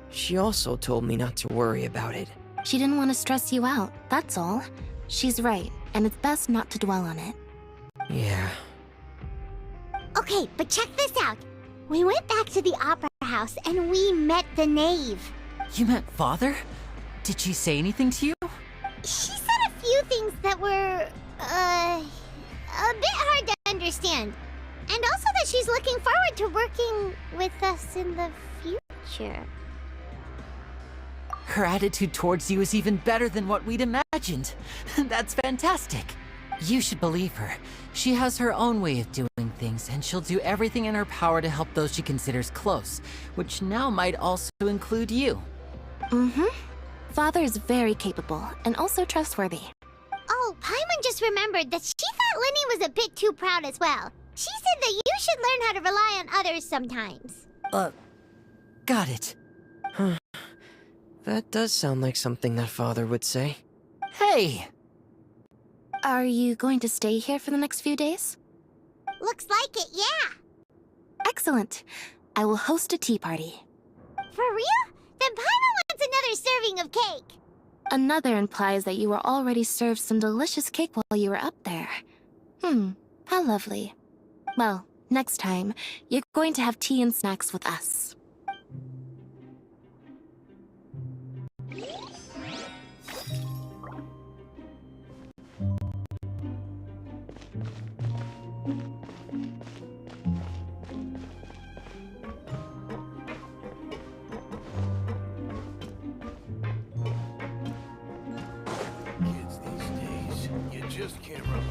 She also told me not to worry about it. She didn't want to stress you out, that's all. She's right, and it's best not to dwell on it. Yeah. Okay, but check this out. We went back to the opera house and we met the knave. You met Father? Did she say anything to you? She said a few things that were, a bit hard to understand. And also that she's looking forward to working with us in the future. Her attitude towards you is even better than what we'd imagined. That's fantastic. You should believe her. She has her own way of doing things, and she'll do everything in her power to help those she considers close, which now might also include you. Mm-hmm. Father is very capable, and also trustworthy. Oh, Paimon just remembered that she thought Lenny was a bit too proud as well. She said that you should learn how to rely on others sometimes. Got it. Huh. That does sound like something that Father would say. Hey! Are you going to stay here for the next few days? Looks like it, yeah. Excellent. I will host a tea party. For real? Then Paimon wants another serving of cake. Another implies that you were already served some delicious cake while you were up there. How lovely. Well, next time, you're going to have tea and snacks with us. Kids these days, you just can't rely on them.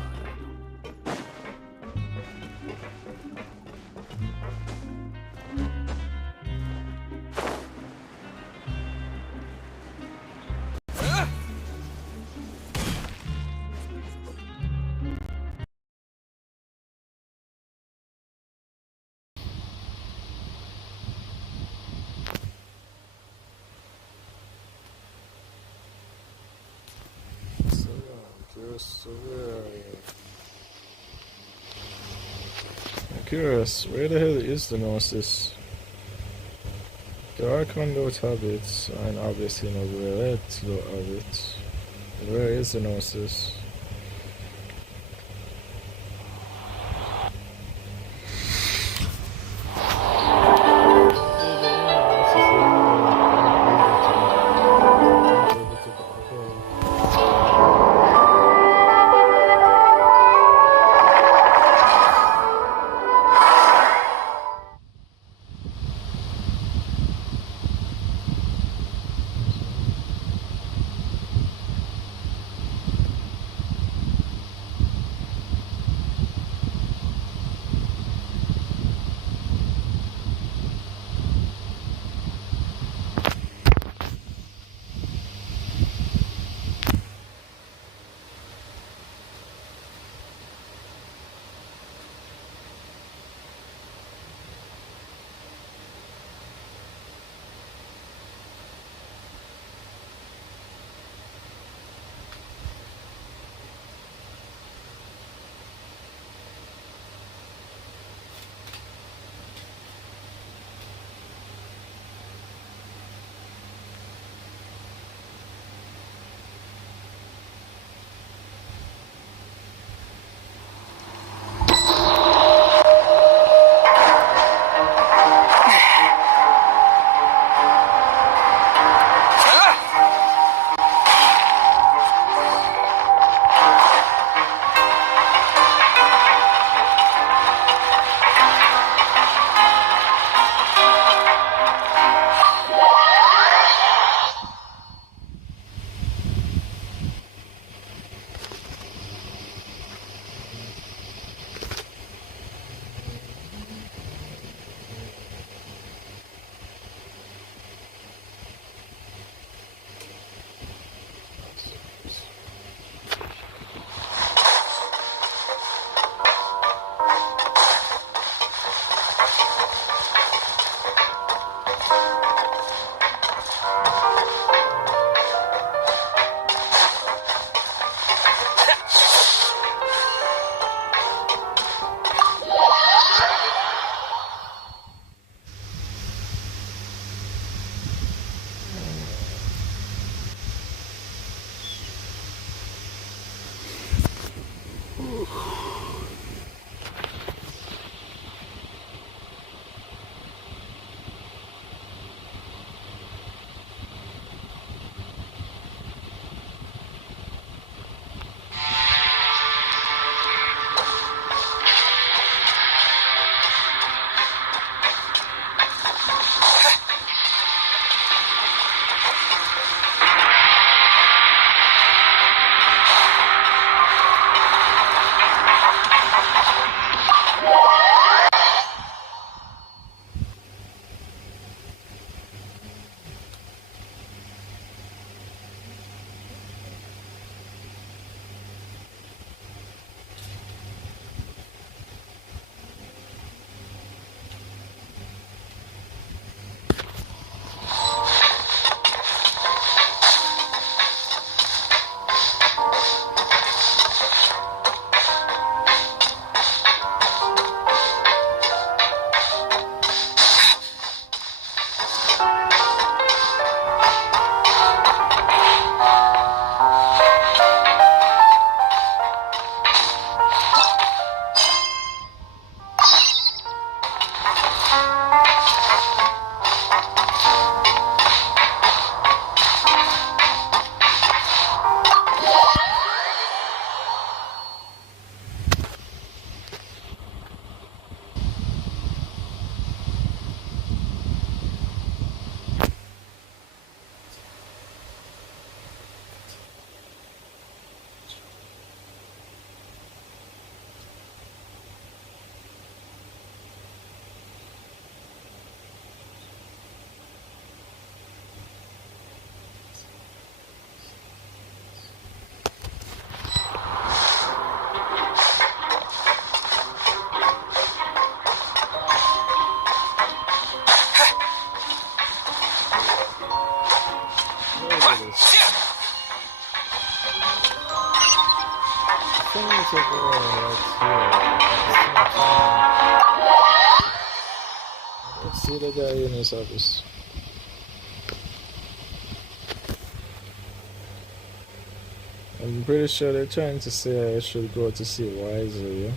I'm curious, where the hell is the Gnosis? The Archon don't have it, and obviously no Red don't have it. Where is the Gnosis? Let's see the guy in his office. I'm pretty sure they're trying to say I should go to see Wiser, yeah?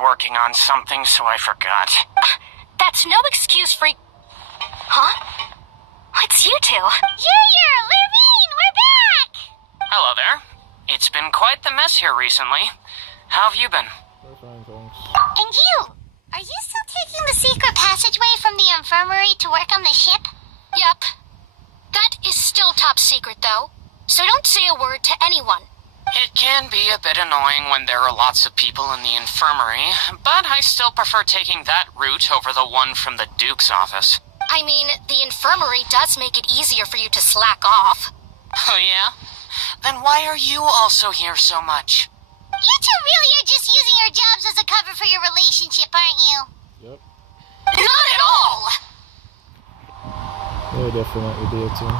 Working on something, so I forgot. That's no excuse for... Huh? It's you two. Junior! Levine! We're back! Hello there. It's been quite the mess here recently. How have you been? And you? Are you still taking the secret passageway from the infirmary to work on the ship? Yep. That is still top secret, though. So don't say a word to anyone. It can be a bit annoying when there are lots of people in the infirmary, but I still prefer taking that route over the one from the Duke's office. I mean, the infirmary does make it easier for you to slack off. Oh yeah? Then why are you also here so much? You two really are just using your jobs as a cover for your relationship, aren't you? Yep. Not at all! They're definitely there too.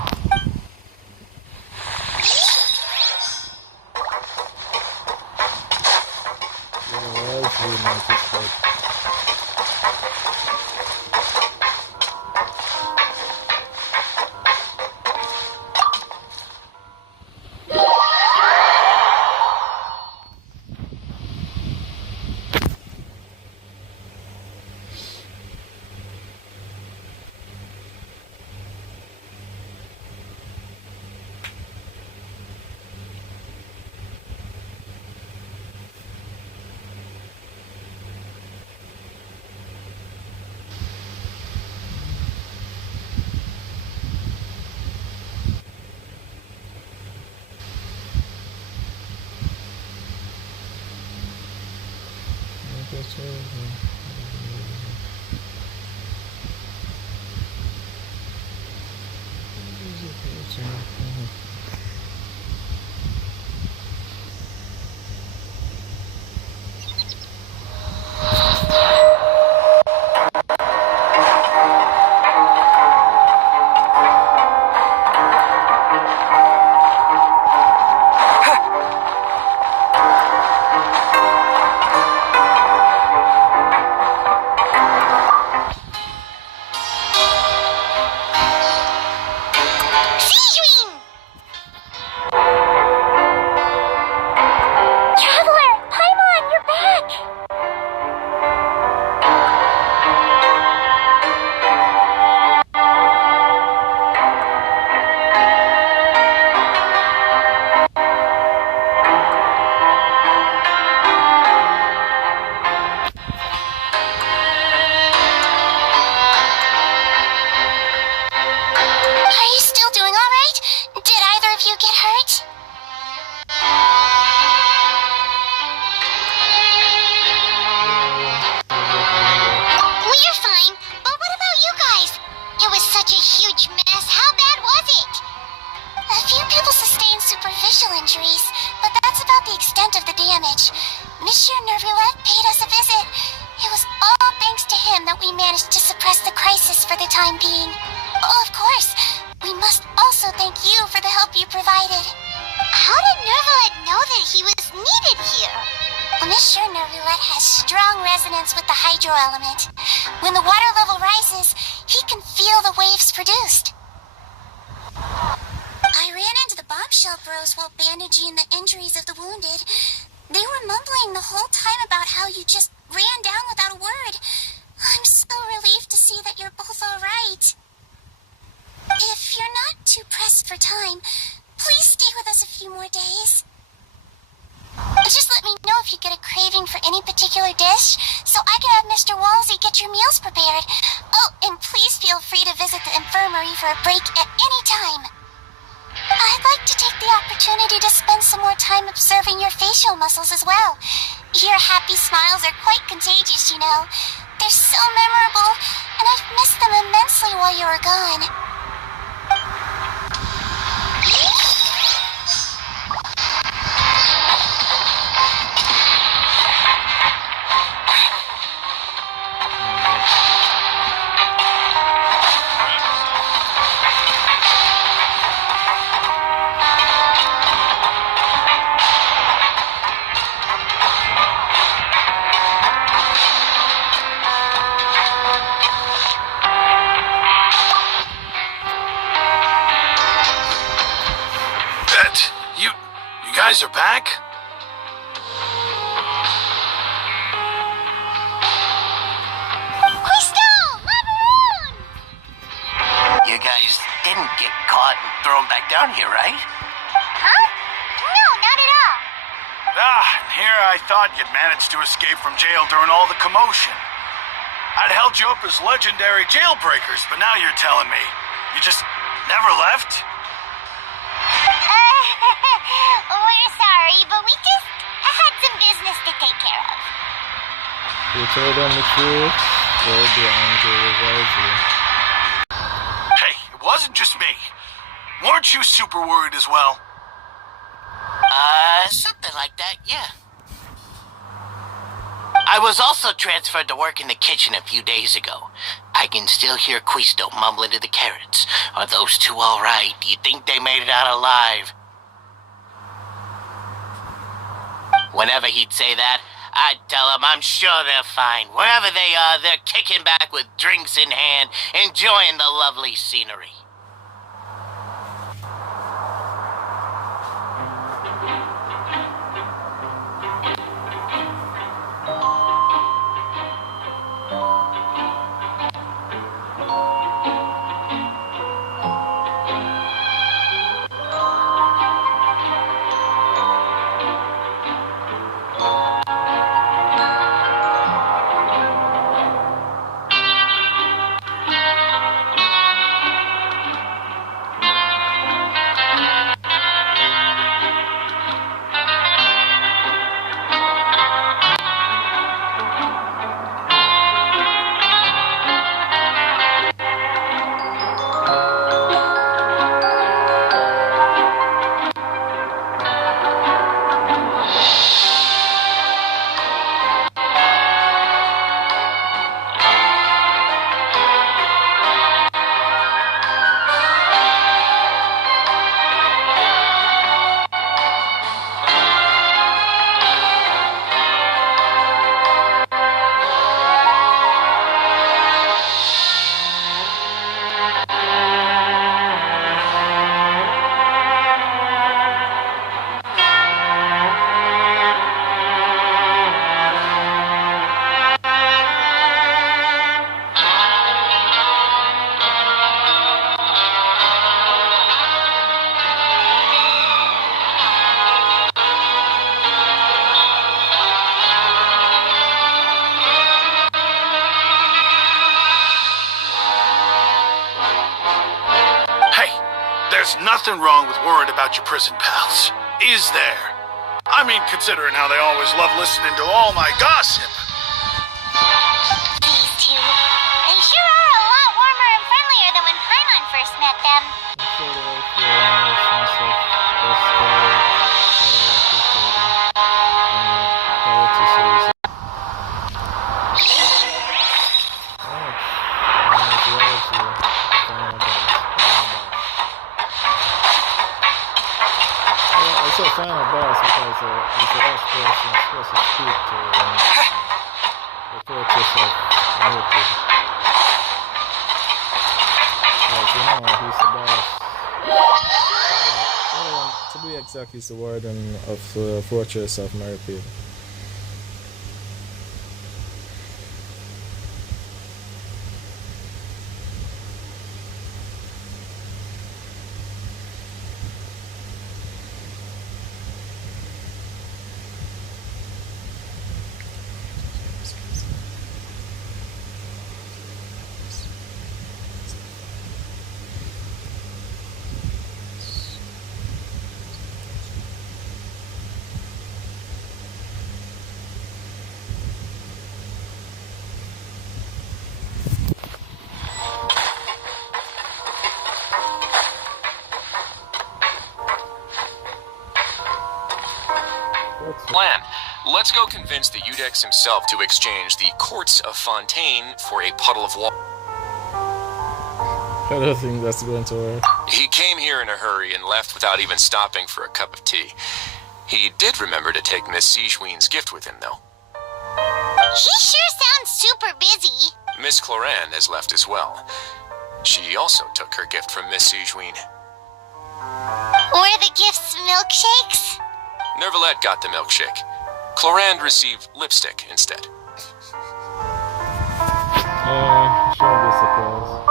Are back? You guys didn't get caught and thrown back down here, right? Huh? No, not at all. Here I thought you'd managed to escape from jail during all the commotion. I'd held you up as legendary jailbreakers, but now you're telling me you just never left? We're sorry, but we just had some business to take care of. You told them the truth, they'll be angry with you. Hey, it wasn't just me. Weren't you super worried as well? Something like that, yeah. I was also transferred to work in the kitchen a few days ago. I can still hear Quisto mumbling to the carrots. Are those two all right? Do you think they made it out alive? Whenever he'd say that, I'd tell him I'm sure they're fine. Wherever they are, they're kicking back with drinks in hand, enjoying the lovely scenery. There's nothing wrong with worrying about your prison pals, is there? I mean, considering how they always love listening to all my gossip. These two, they sure are a lot warmer and friendlier than when Paimon first met them. I said final boss because it's the last person supposed to speak to the fortress of Meropide. Like, you know, he's the boss. To be exact, he's the warden of the fortress of Meropide. Plan. Let's go convince the Udex himself to exchange the Courts of Fontaine for a puddle of water. I don't think that's going to work. He came here in a hurry and left without even stopping for a cup of tea. He did remember to take Miss Sigewinne's gift with him, though. He sure sounds super busy. Miss Cloran has left as well. She also took her gift from Miss Sigewinne. Were the gifts milkshakes? Nervalette got the milkshake. Cloran received lipstick instead. Sure be surprised.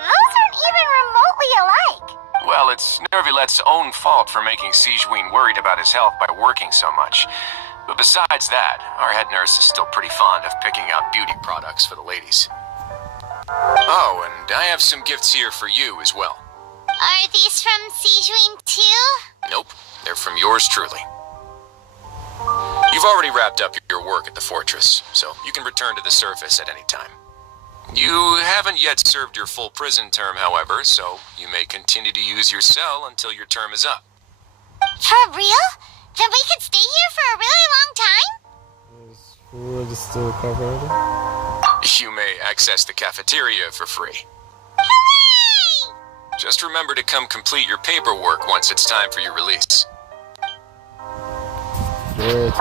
Those aren't even remotely alike. Well, it's Nervalette's own fault for making Sigewinne worried about his health by working so much. But besides that, our head nurse is still pretty fond of picking out beauty products for the ladies. Oh, and I have some gifts here for you as well. Are these from Sigewinne too? Nope, they're from yours truly. You've already wrapped up your work at the fortress, so you can return to the surface at any time. You haven't yet served your full prison term, however, so you may continue to use your cell until your term is up. For real? Then we could stay here for a really long time? Food is still covered. You may access the cafeteria for free. Hooray! Just remember to come complete your paperwork once it's time for your release. Great.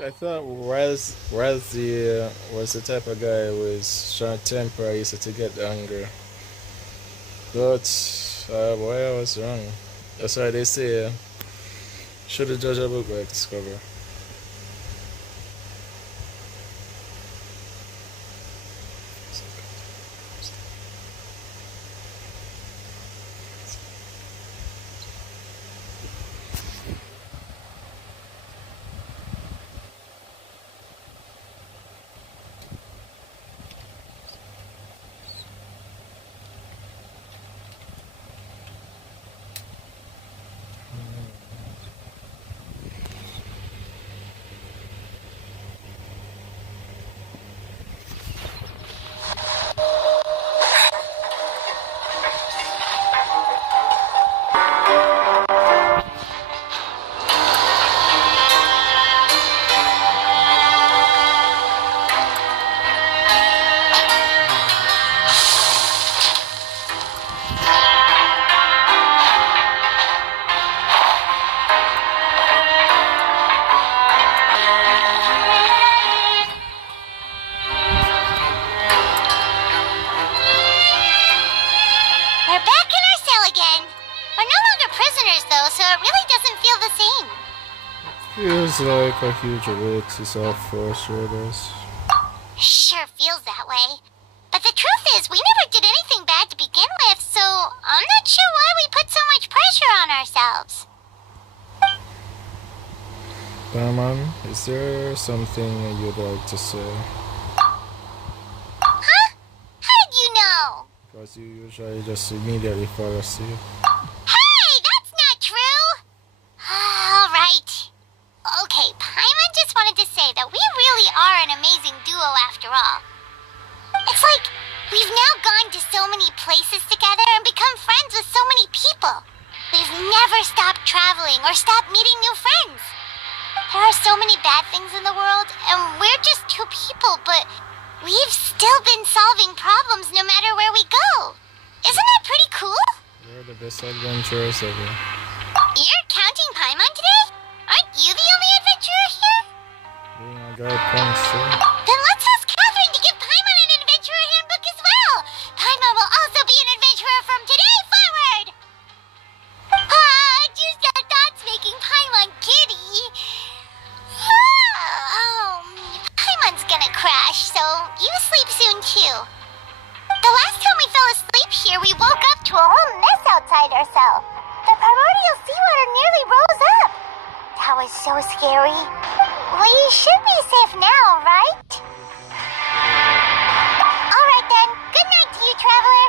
I thought Raz was the type of guy who was short temper, easy to get angry. But boy, I was wrong. That's why they say should have judged a book by its cover. adventures, though, so it really doesn't feel the same. Feels like a huge weight is off our shoulders. Sure feels that way. But the truth is, we never did anything bad to begin with, so I'm not sure why we put so much pressure on ourselves. Paimon, is there something you'd like to say? Huh? How did you know? Because you usually just immediately fall asleep. Hey, that's not true! Alright. Okay, Paimon just wanted to say that we really are an amazing duo after all. It's like we've now gone to so many places together and become friends with so many people. We've never stopped traveling or stopped meeting new friends. There are so many bad things in the world, and we're just two people, but we've still been solving problems no matter where we go. Isn't that pretty cool? We're the best adventurers ever. You're counting Paimon today? Aren't you the only adventurer here? Being a guy points too. Then let's ask Catherine to give Paimon an adventurer handbook as well. Paimon will also be an adventurer from today forward. Just got thoughts making Paimon giddy. Paimon's gonna crash, so you sleep soon too. The last time we fell asleep here, we woke up to a whole mess outside ourselves. The primordial seawater nearly rose up. That was so scary. We should be safe now, right? Alright then, good night to you, traveler.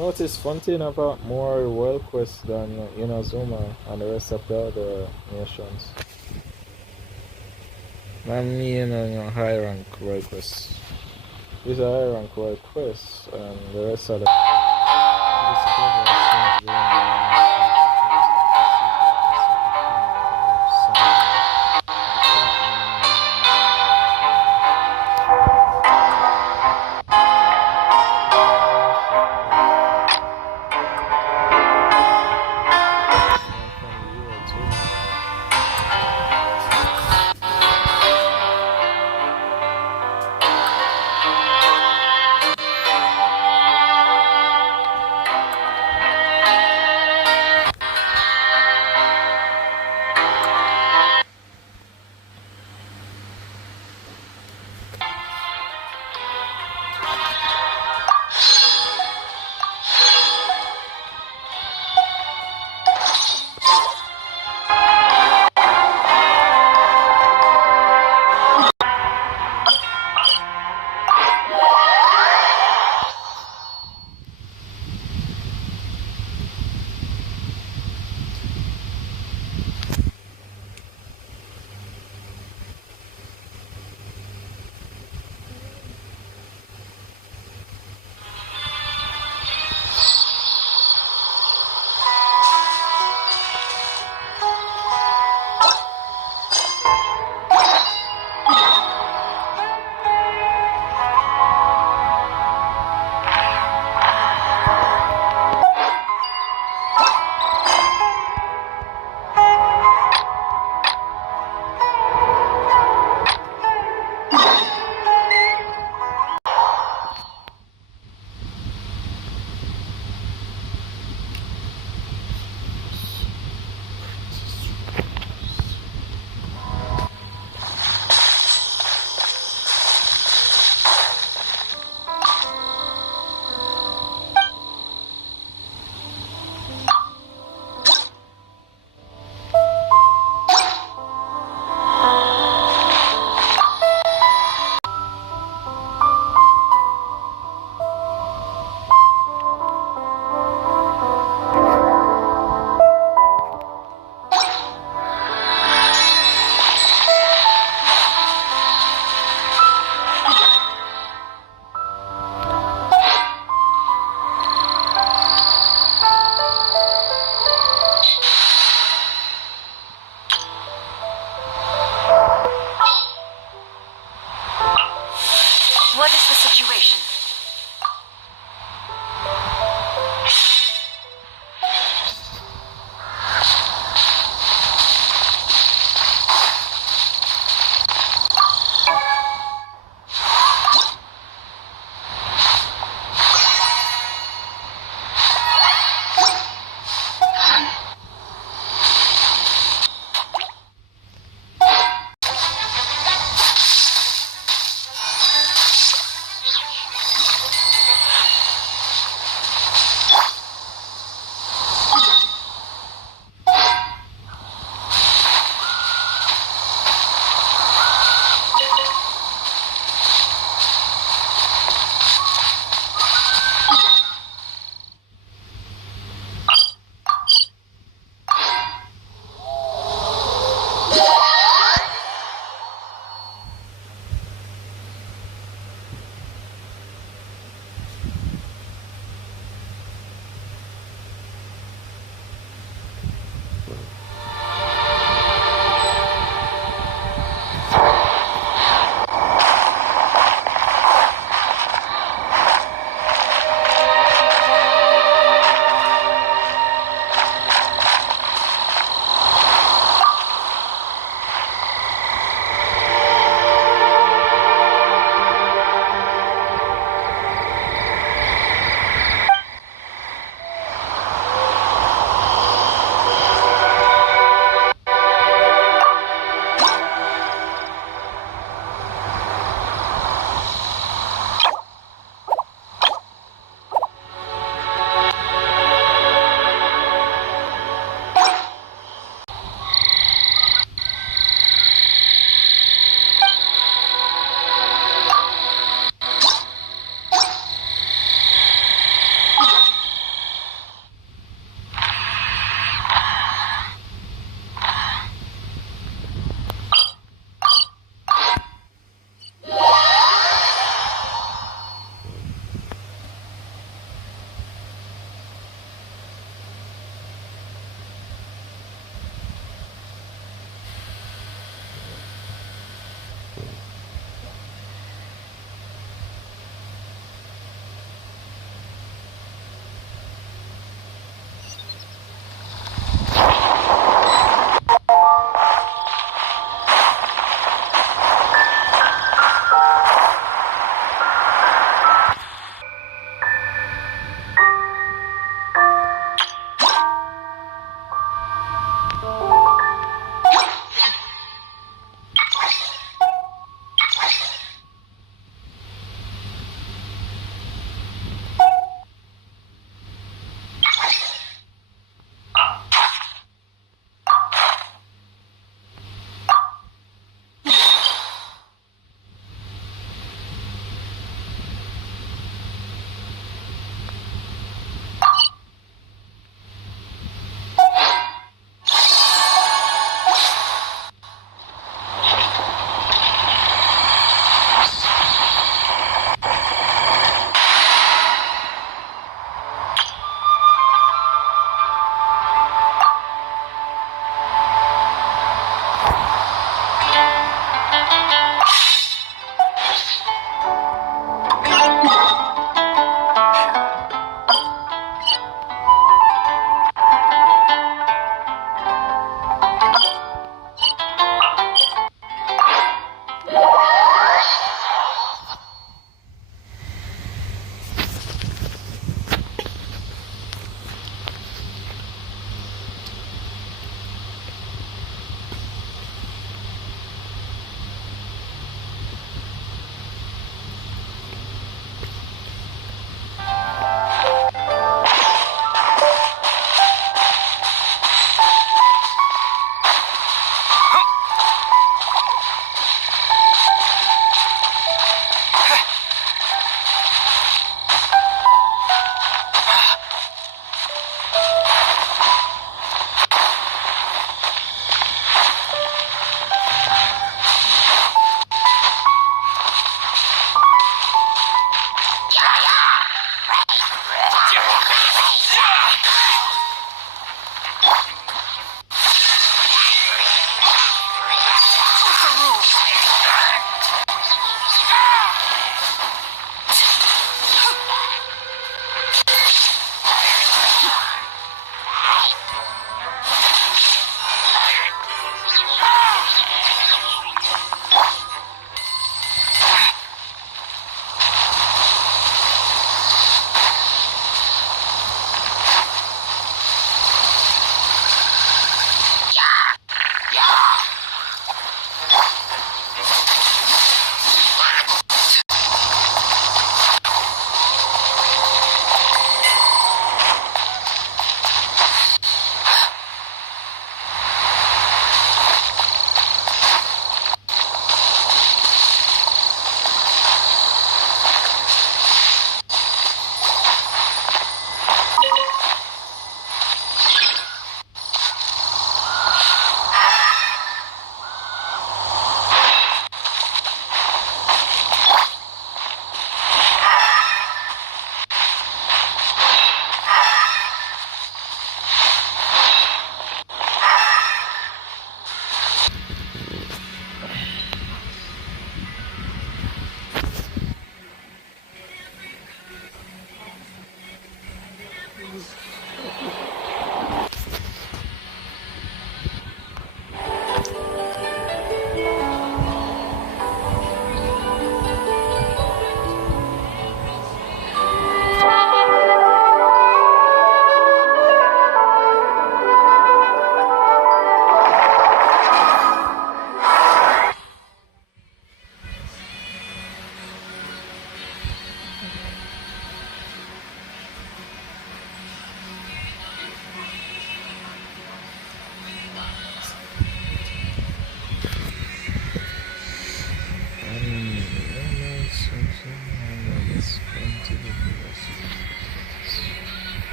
notice one thing about more world quests than Inazuma and the rest of the other nations. I mean, high rank world quests. These are high rank world quests, and the rest of the.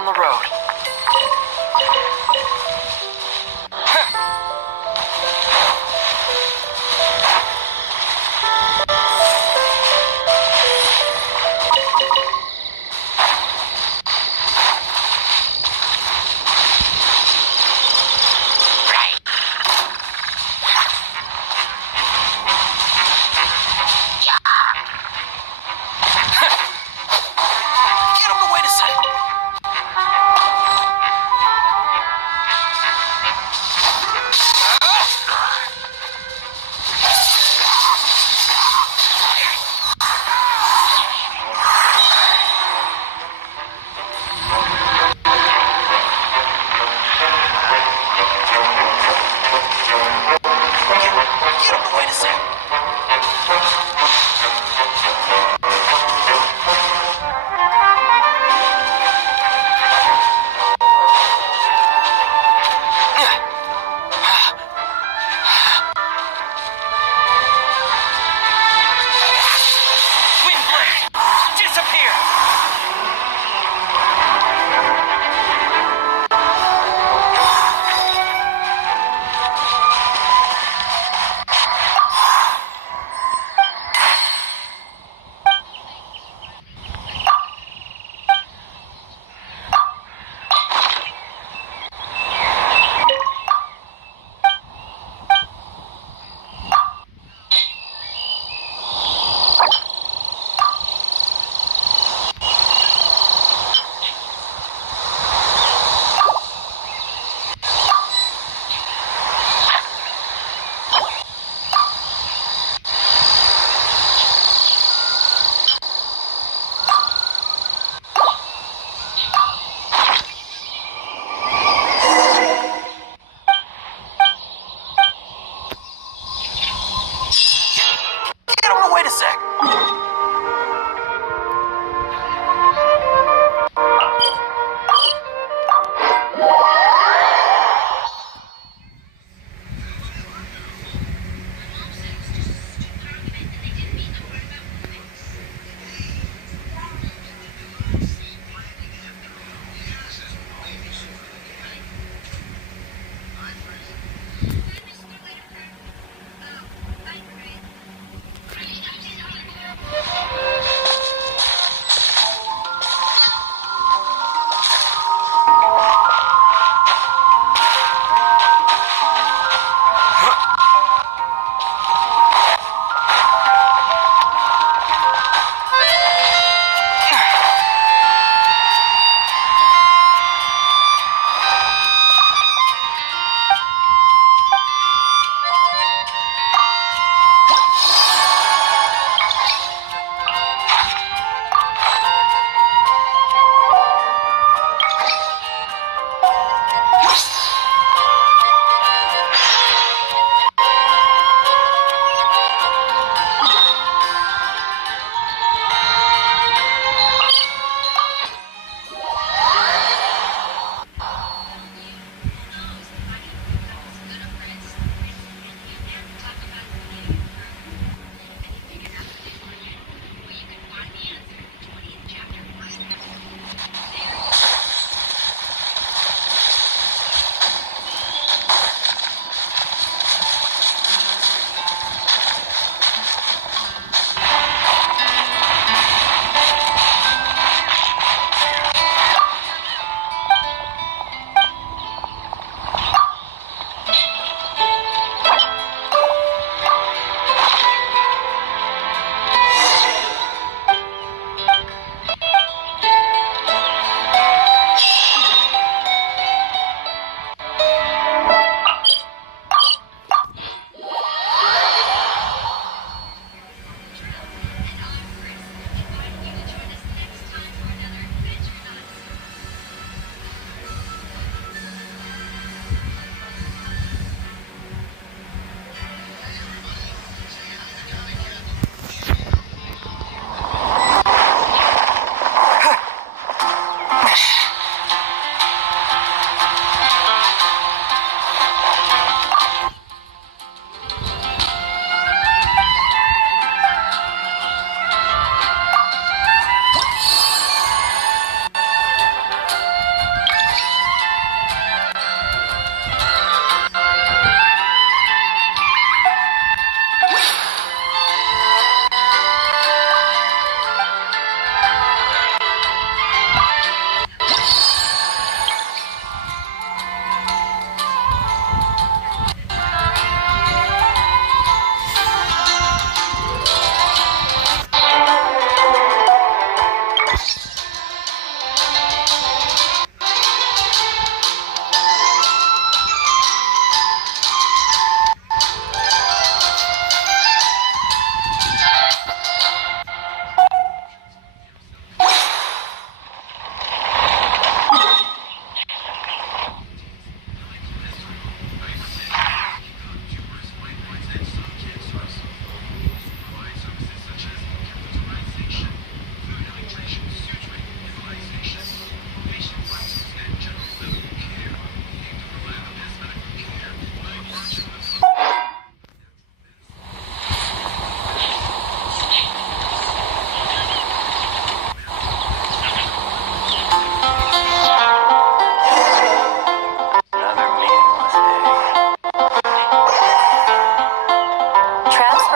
on the road. Get him to wait a sec.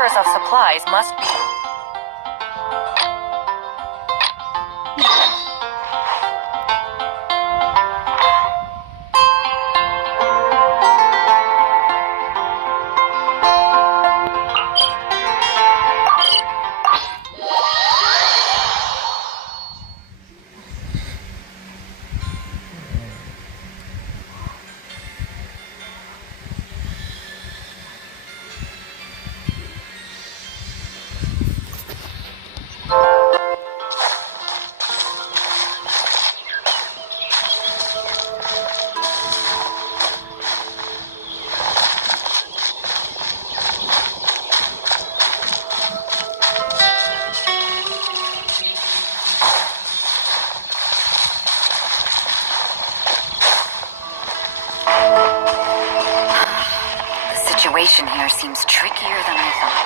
stores of supplies must be... The situation here seems trickier than I thought.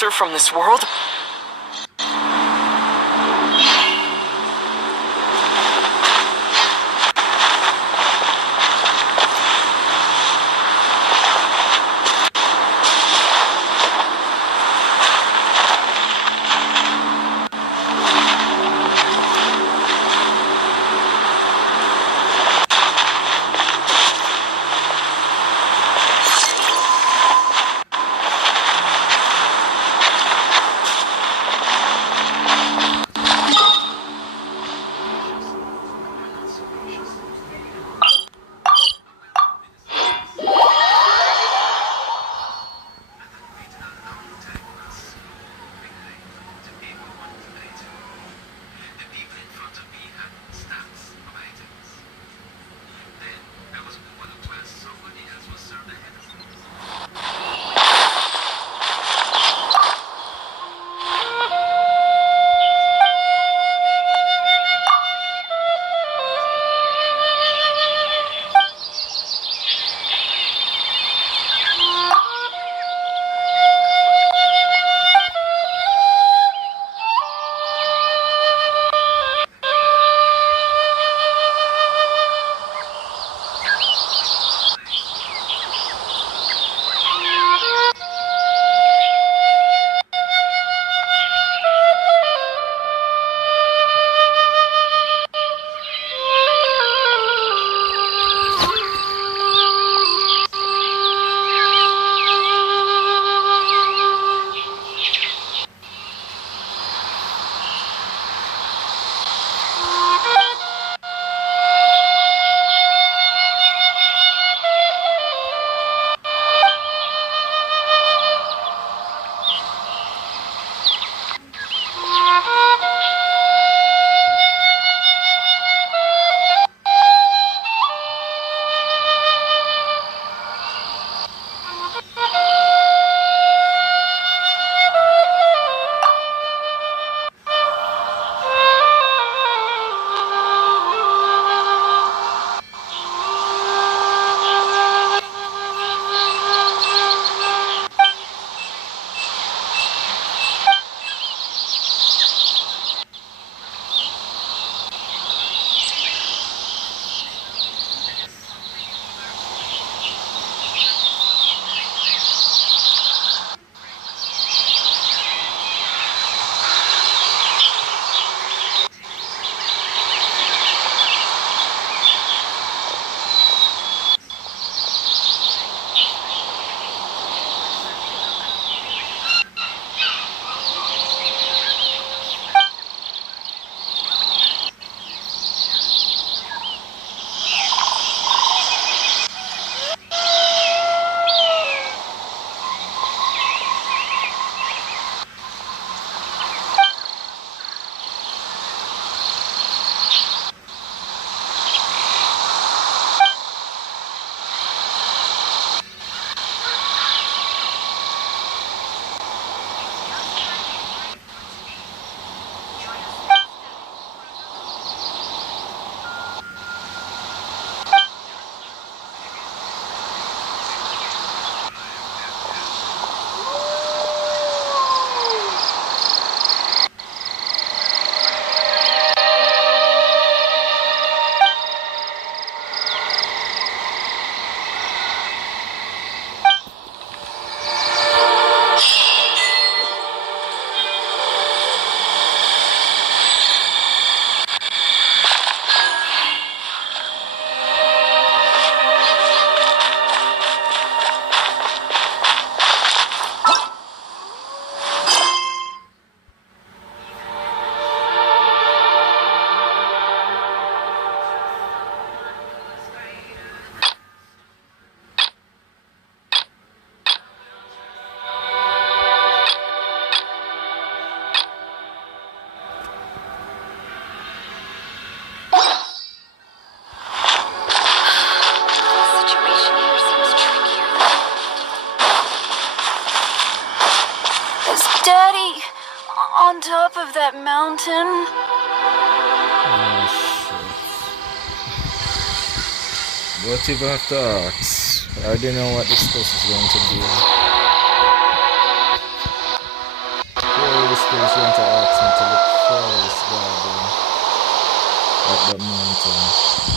closer from this world. on top of that mountain? Oh, shit. What even have to ask? I already know what this course is going to be. case you want to ask me to look for this garden at the mountain.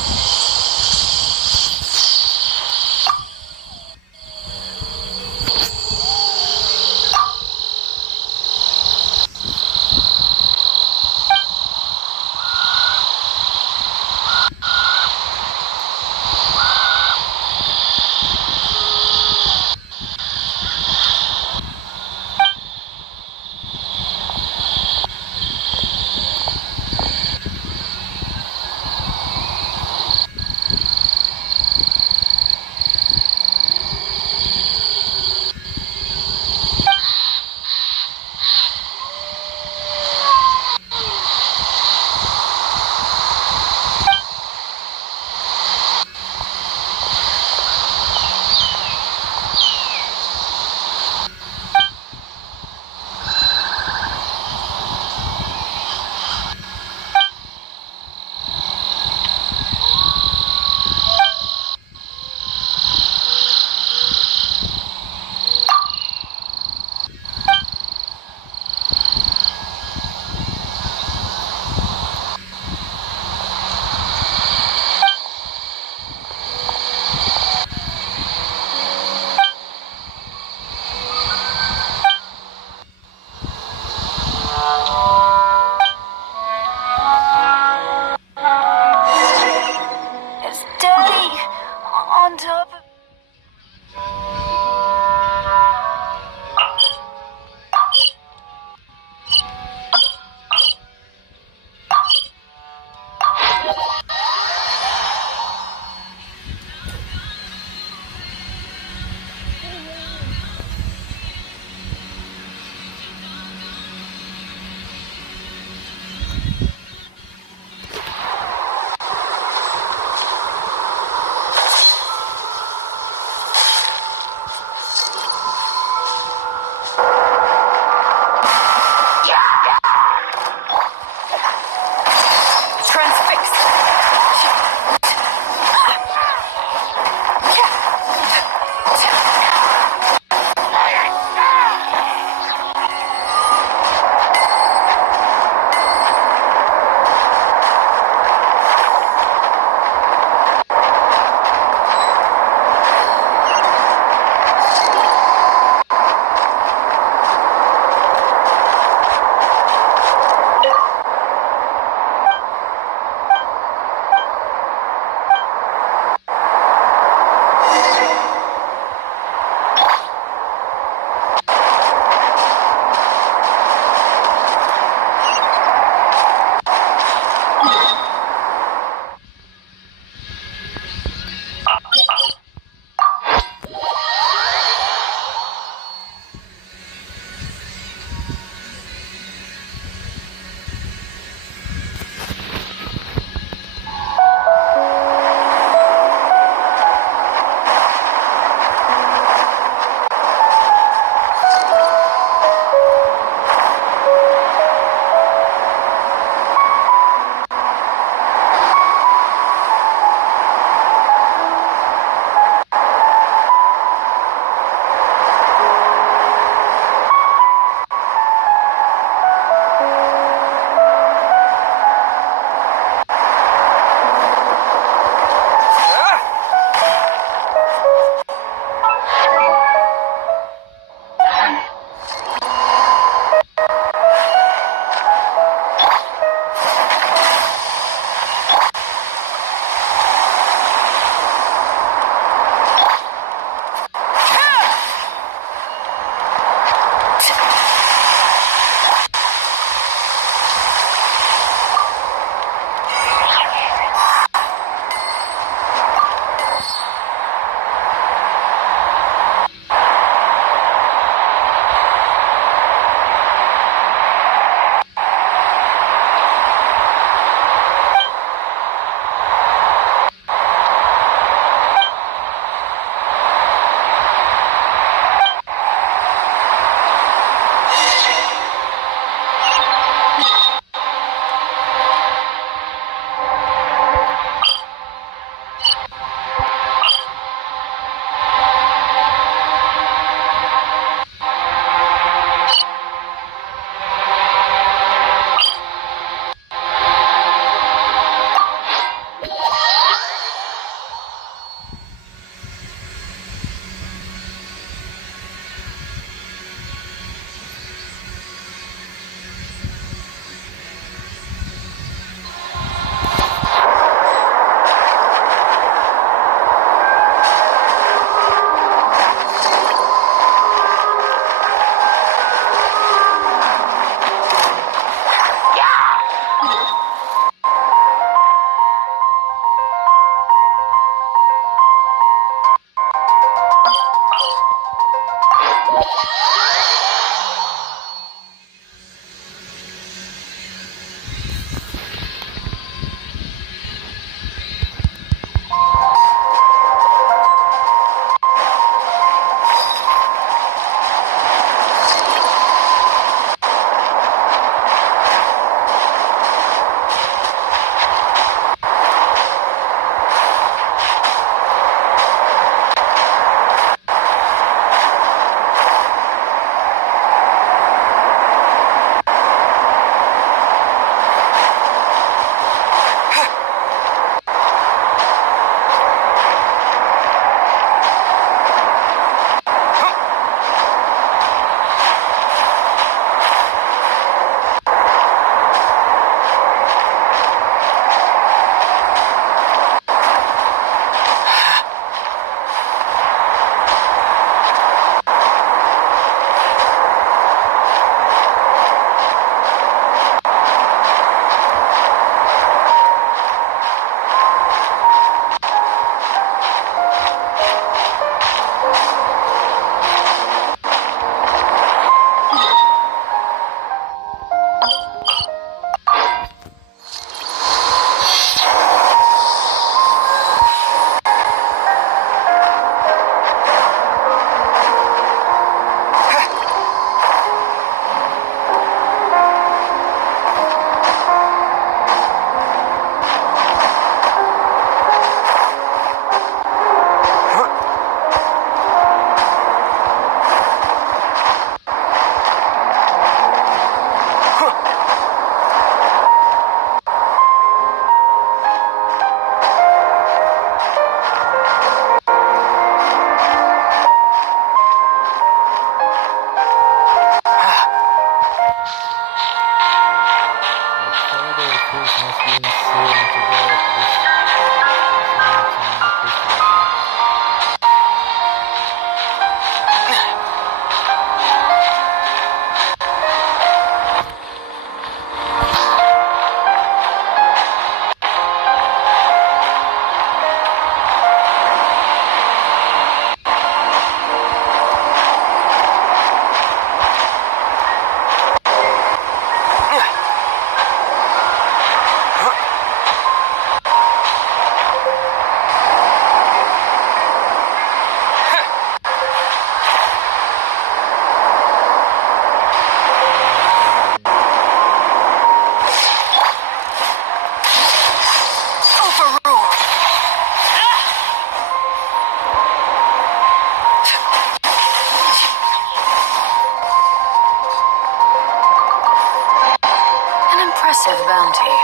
bounty.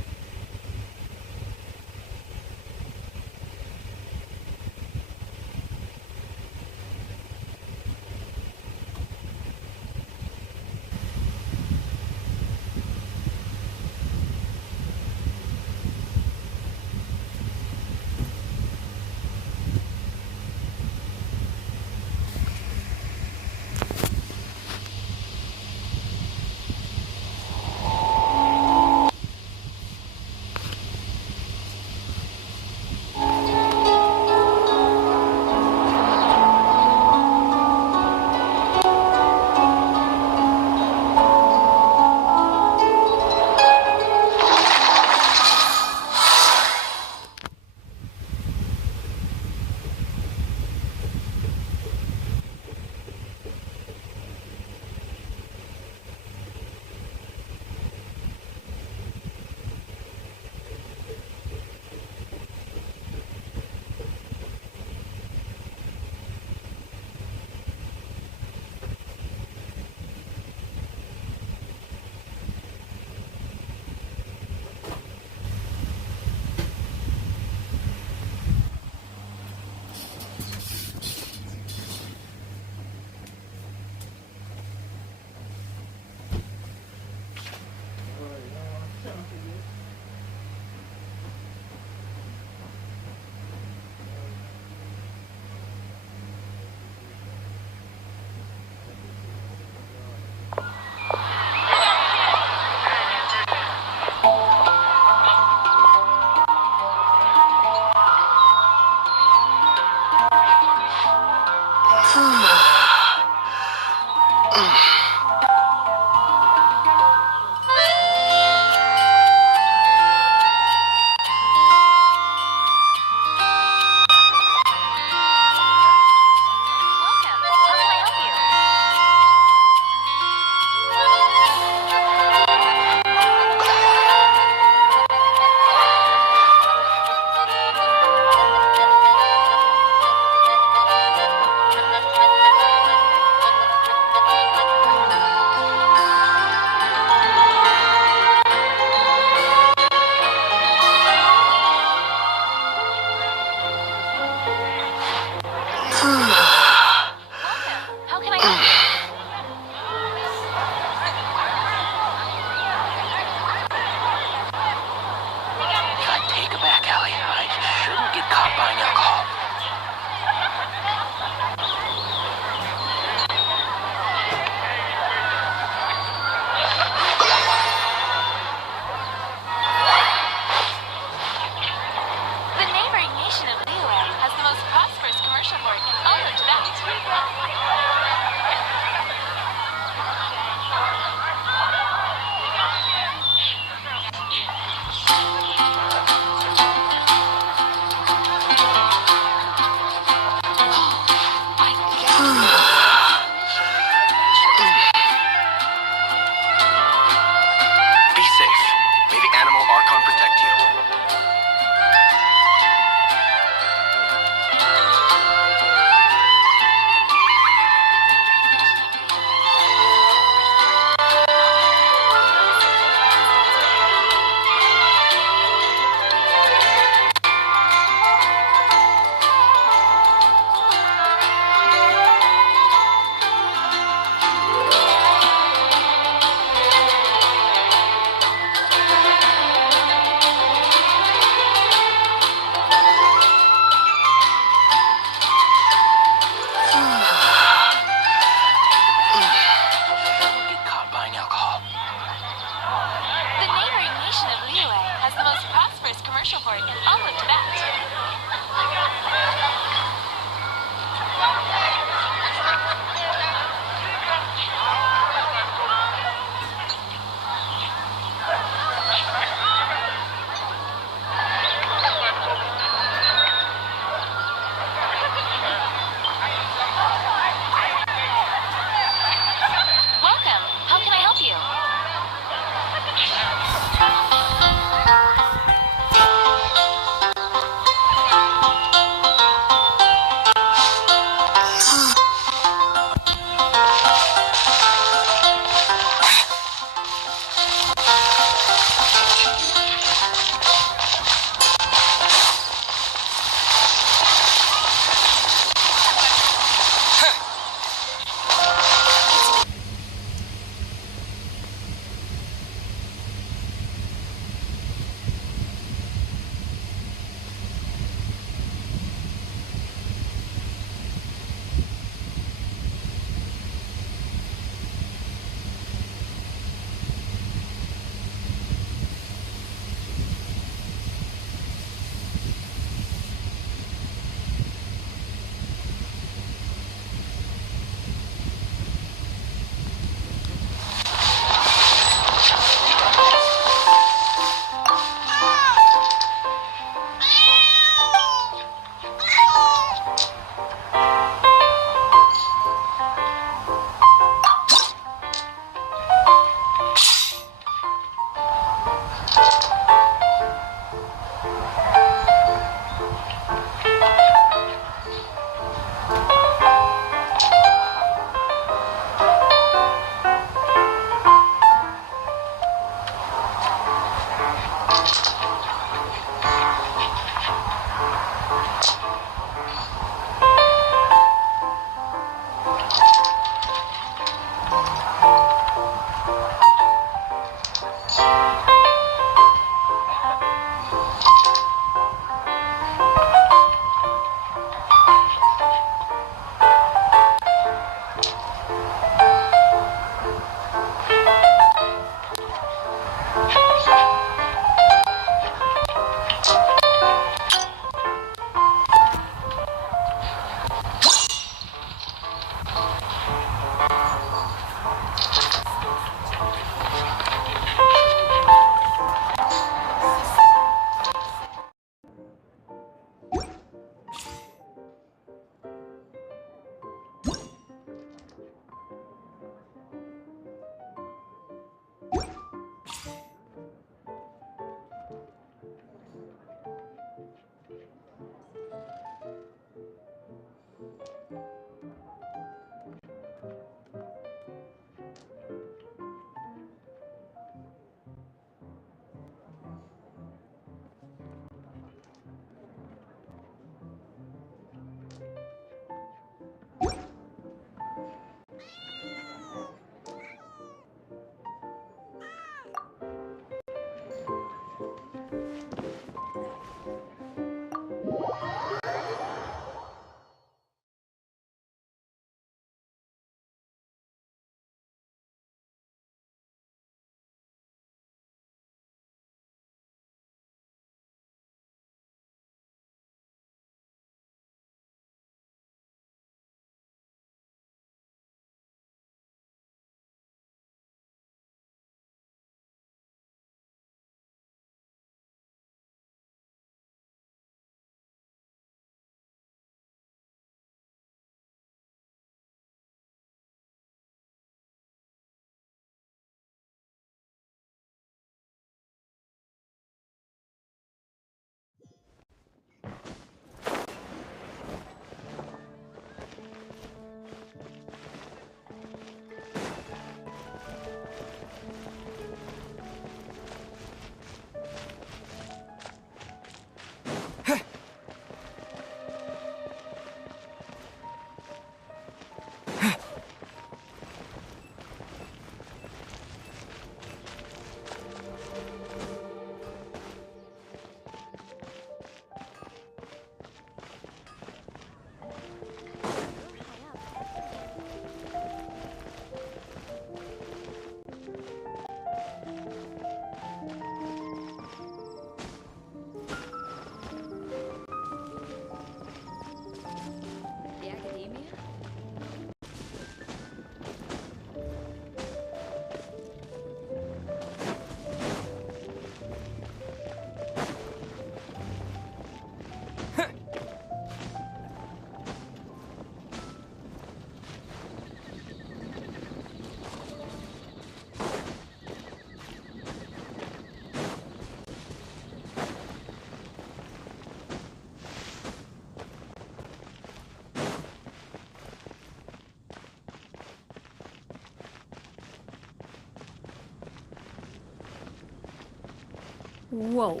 Whoa,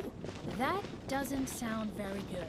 that doesn't sound very good.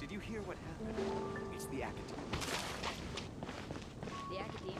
Did you hear what happened? It's the academy. The academia?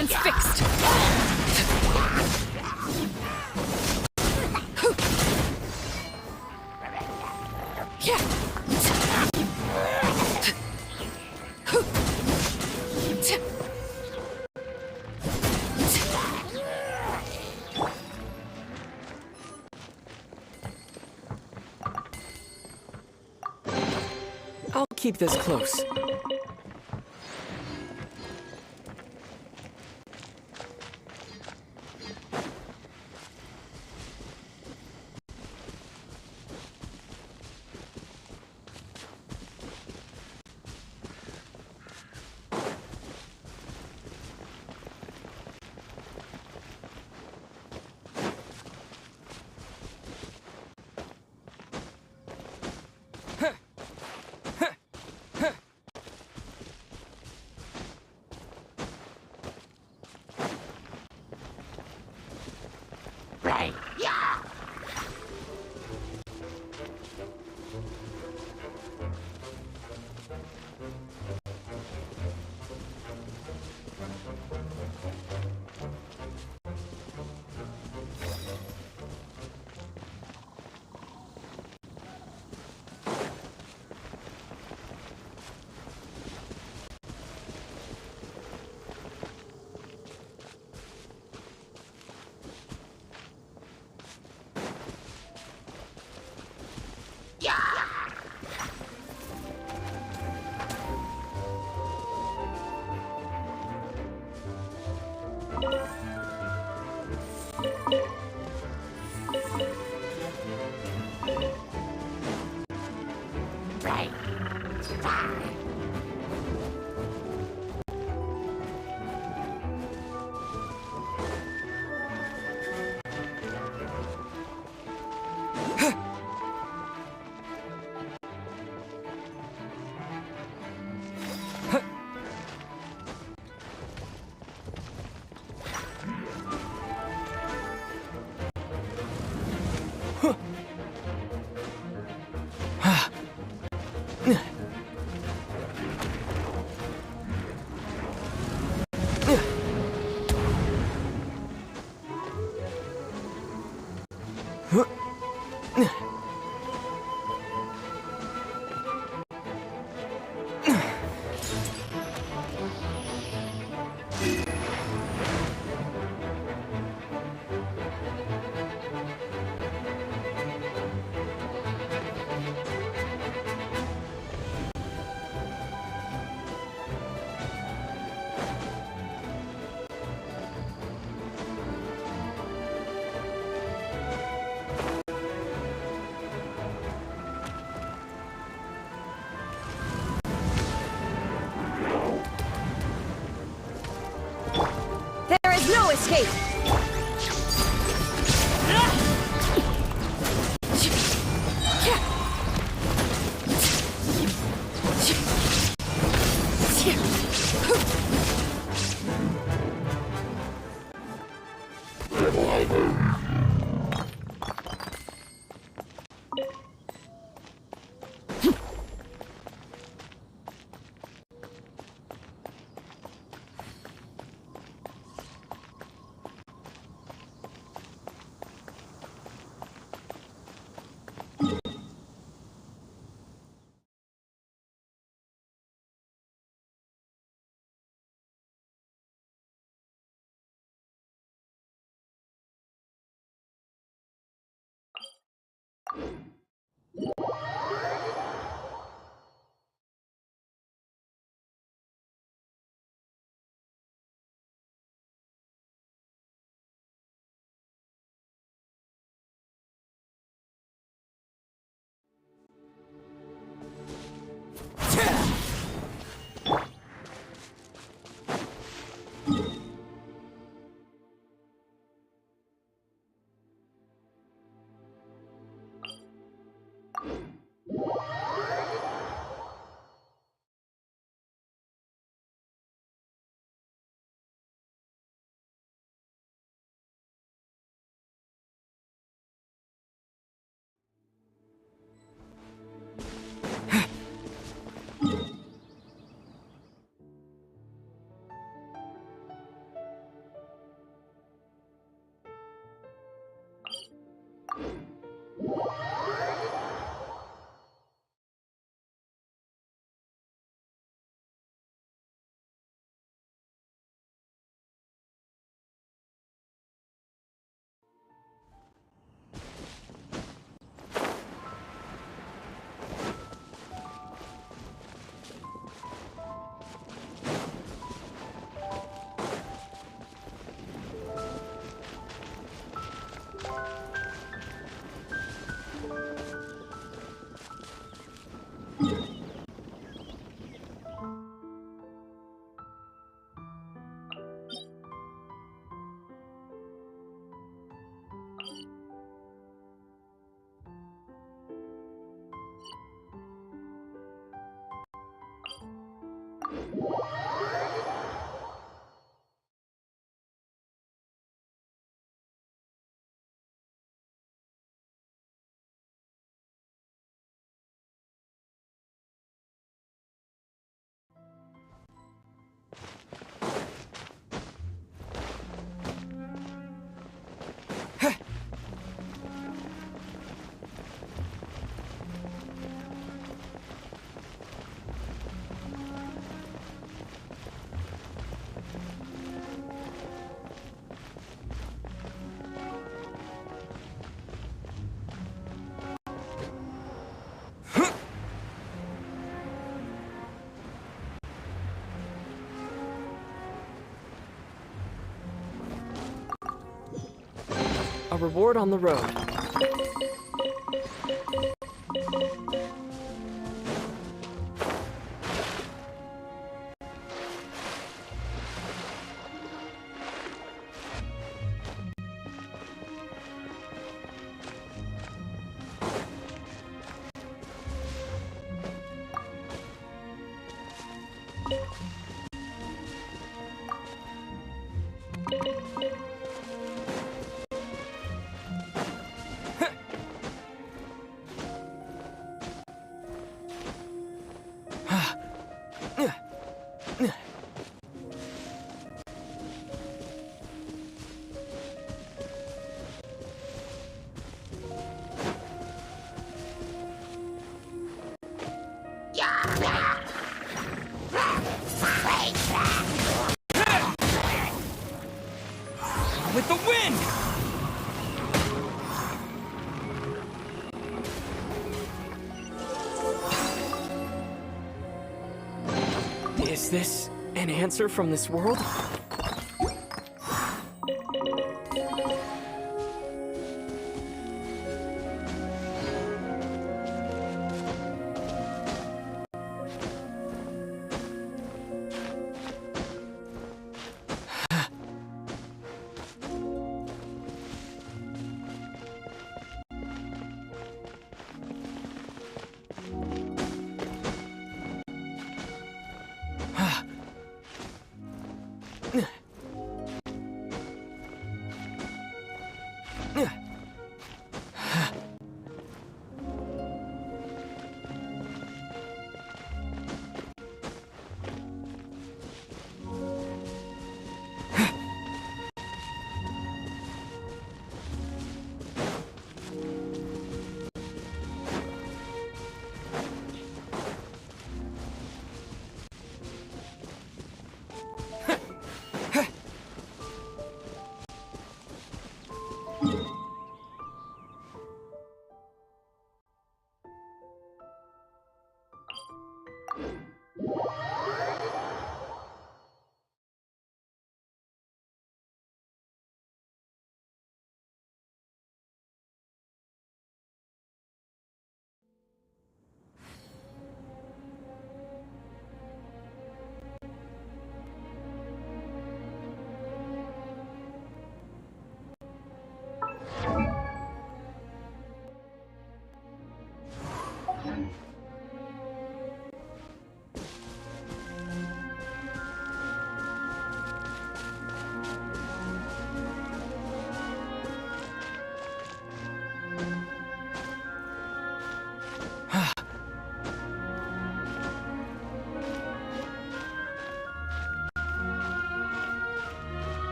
Transfixed! I'll keep this close. There is no escape! reward on the road. With the wind! Is this an answer from this world?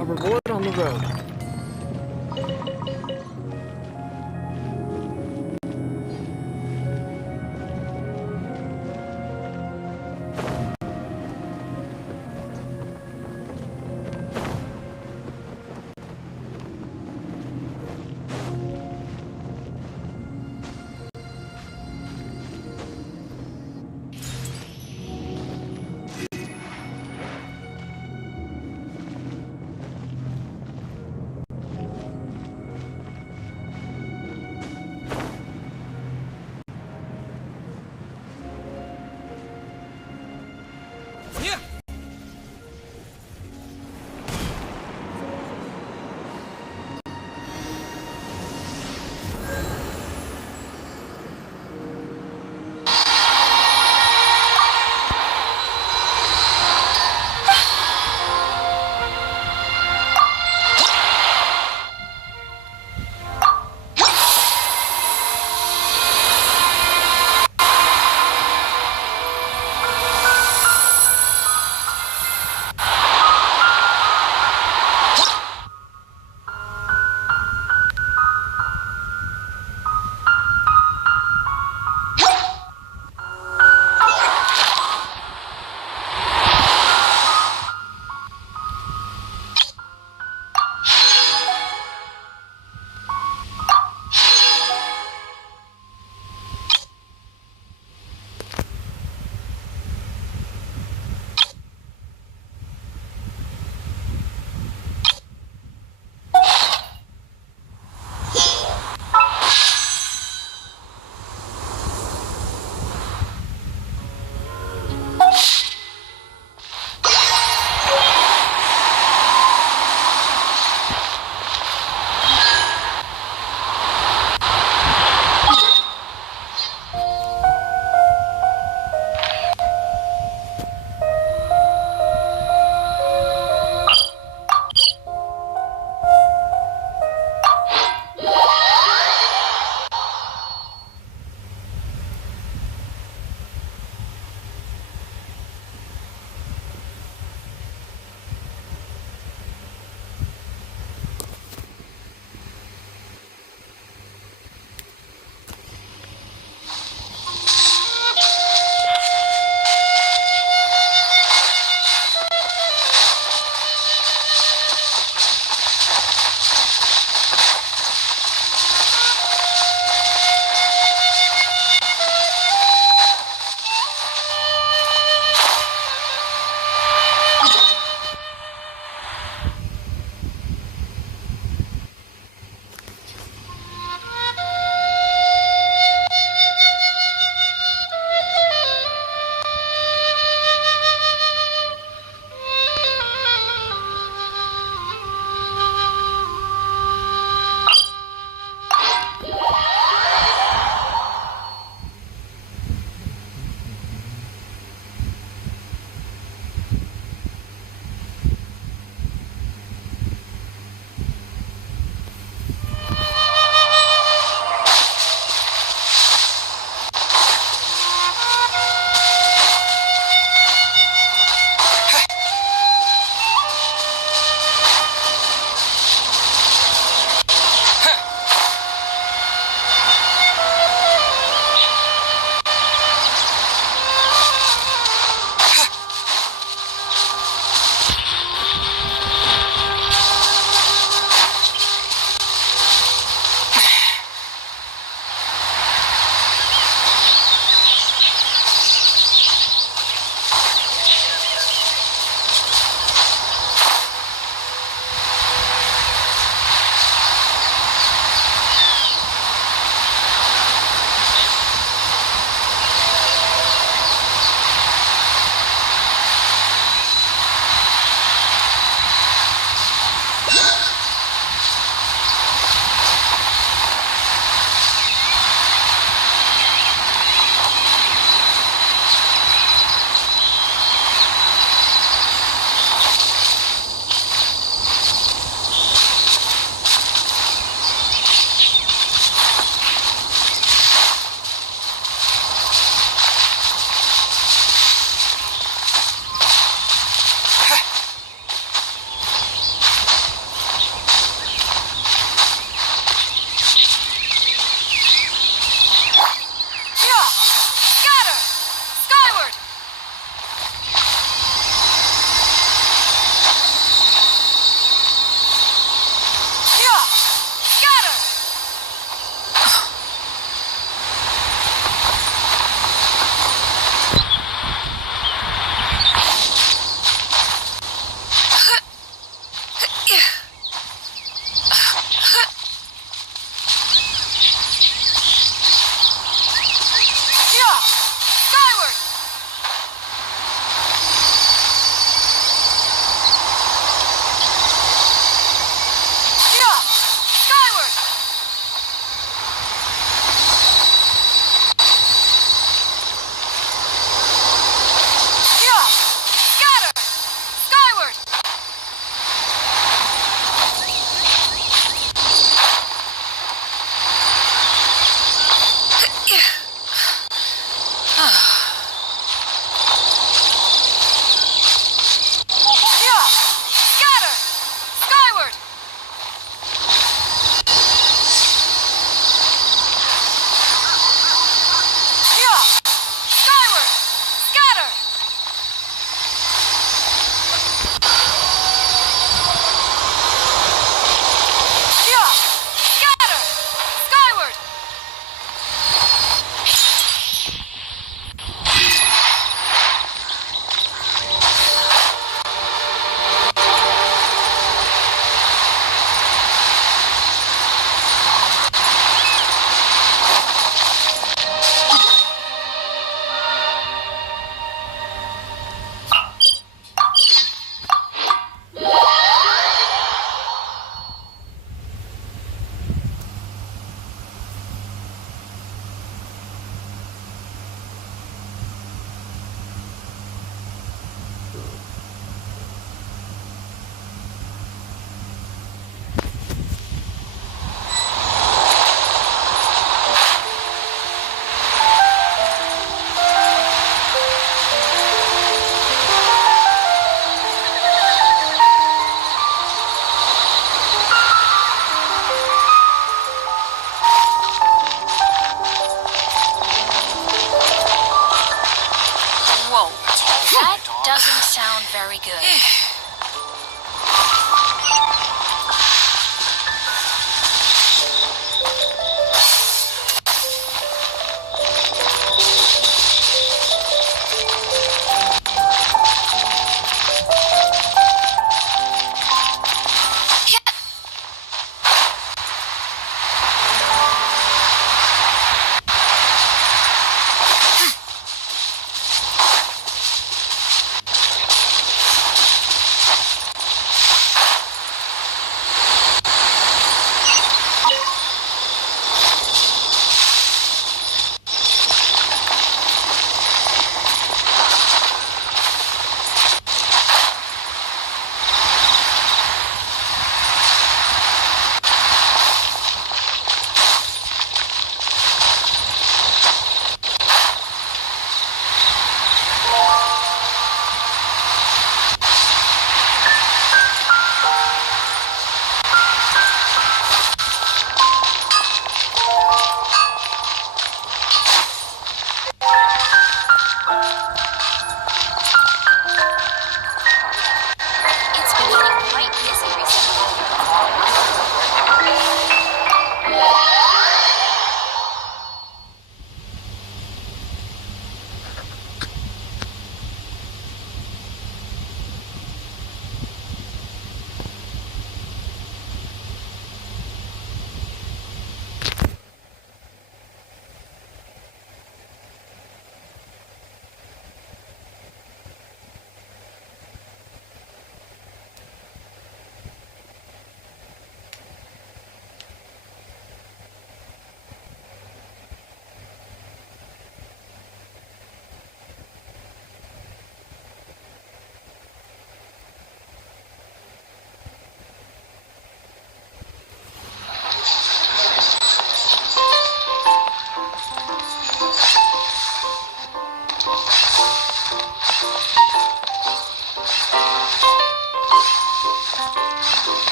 A reward on the road.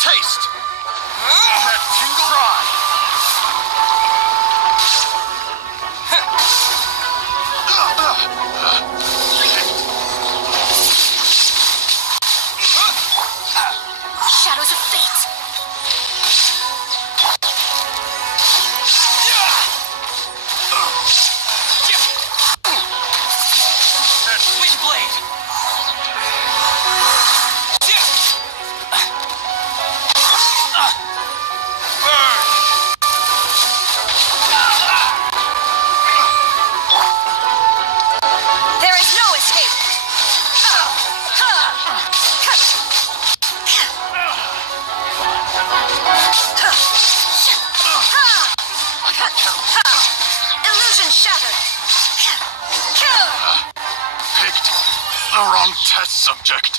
taste! That tingle? Try! Shadows of fate. Windblade! There is no escape! Illusion shattered. Picked the wrong test subject.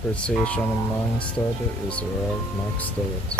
Appreciation in mind study is around maxed out.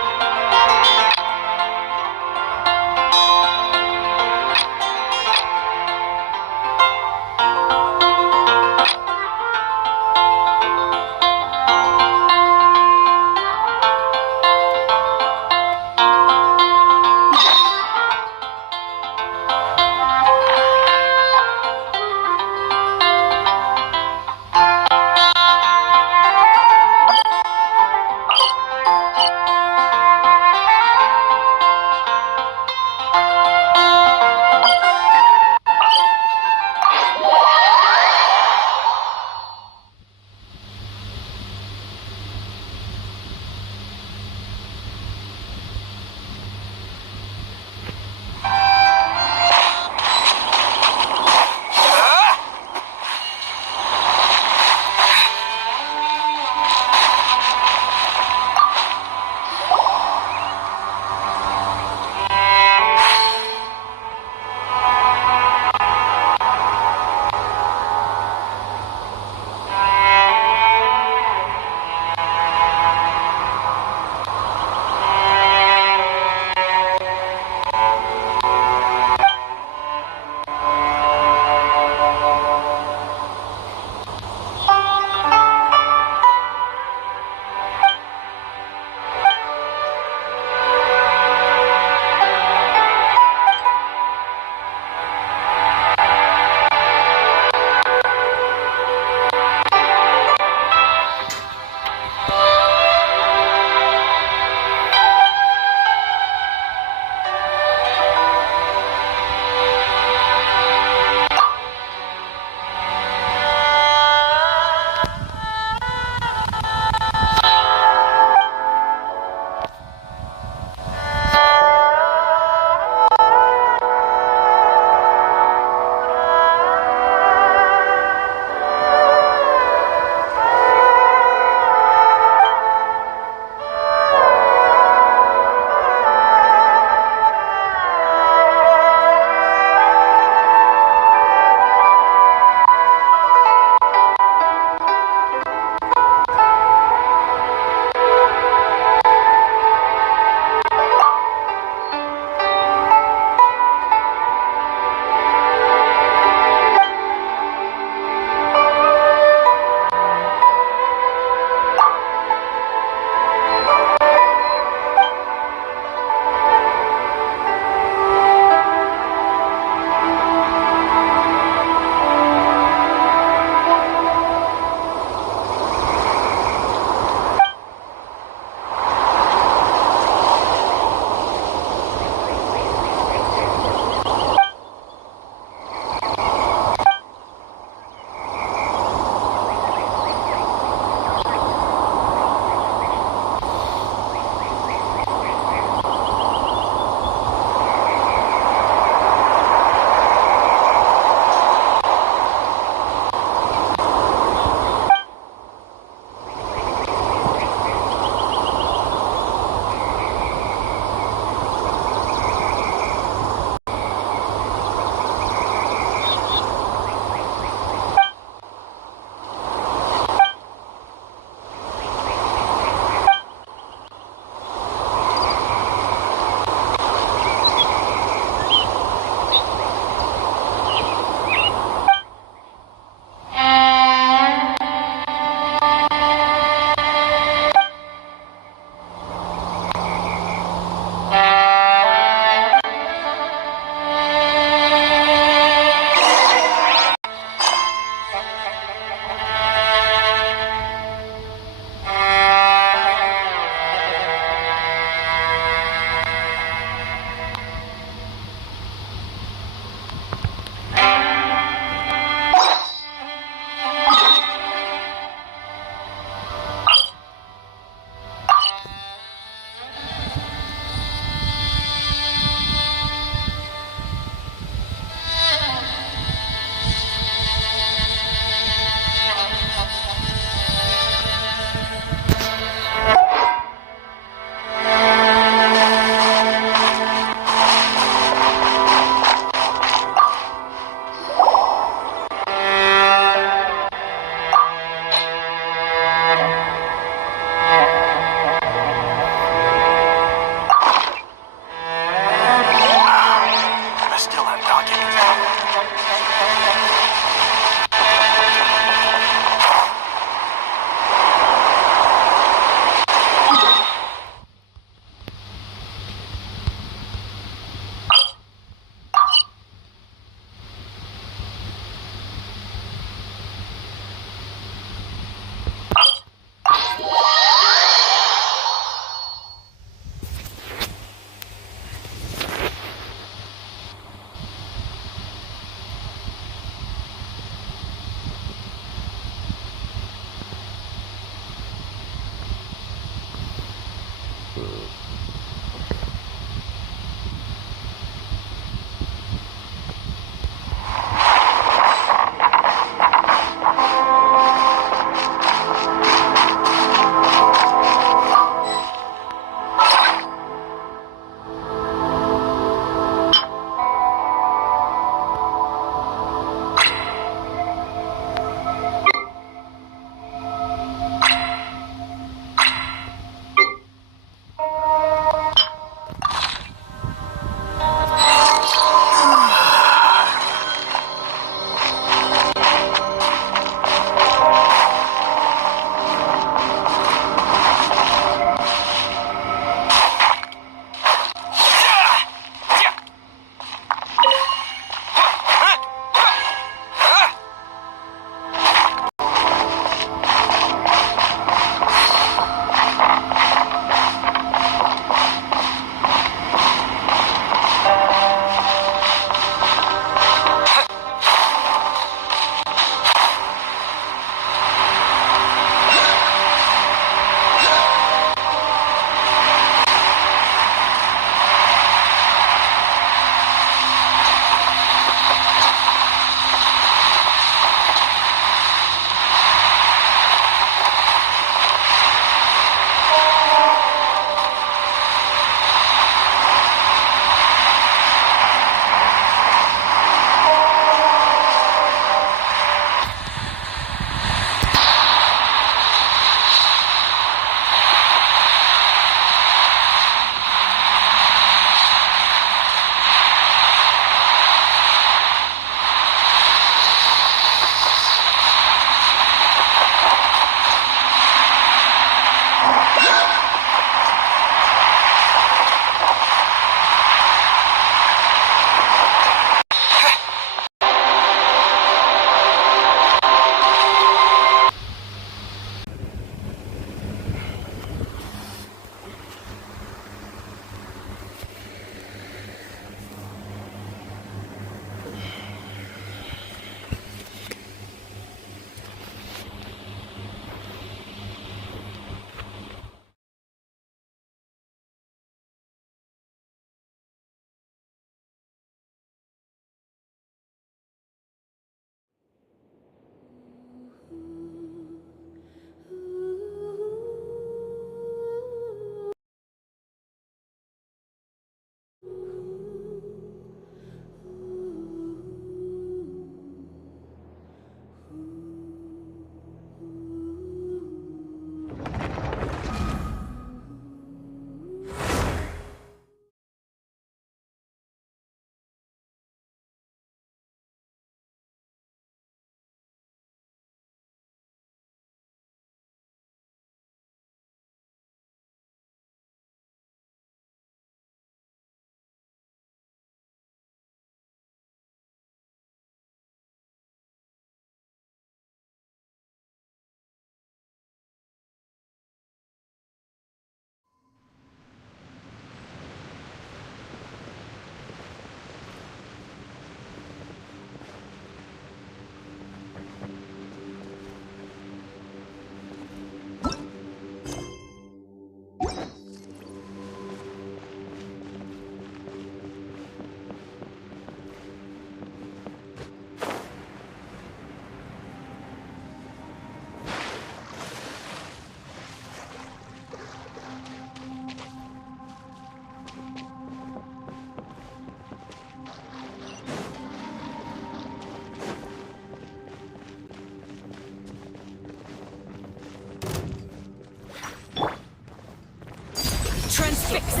transfixed!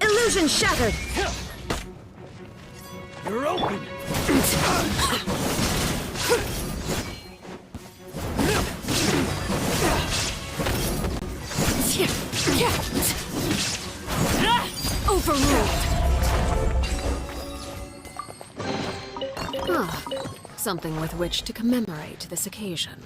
Illusion shattered! You're open! Overruled! Ah, something with which to commemorate this occasion.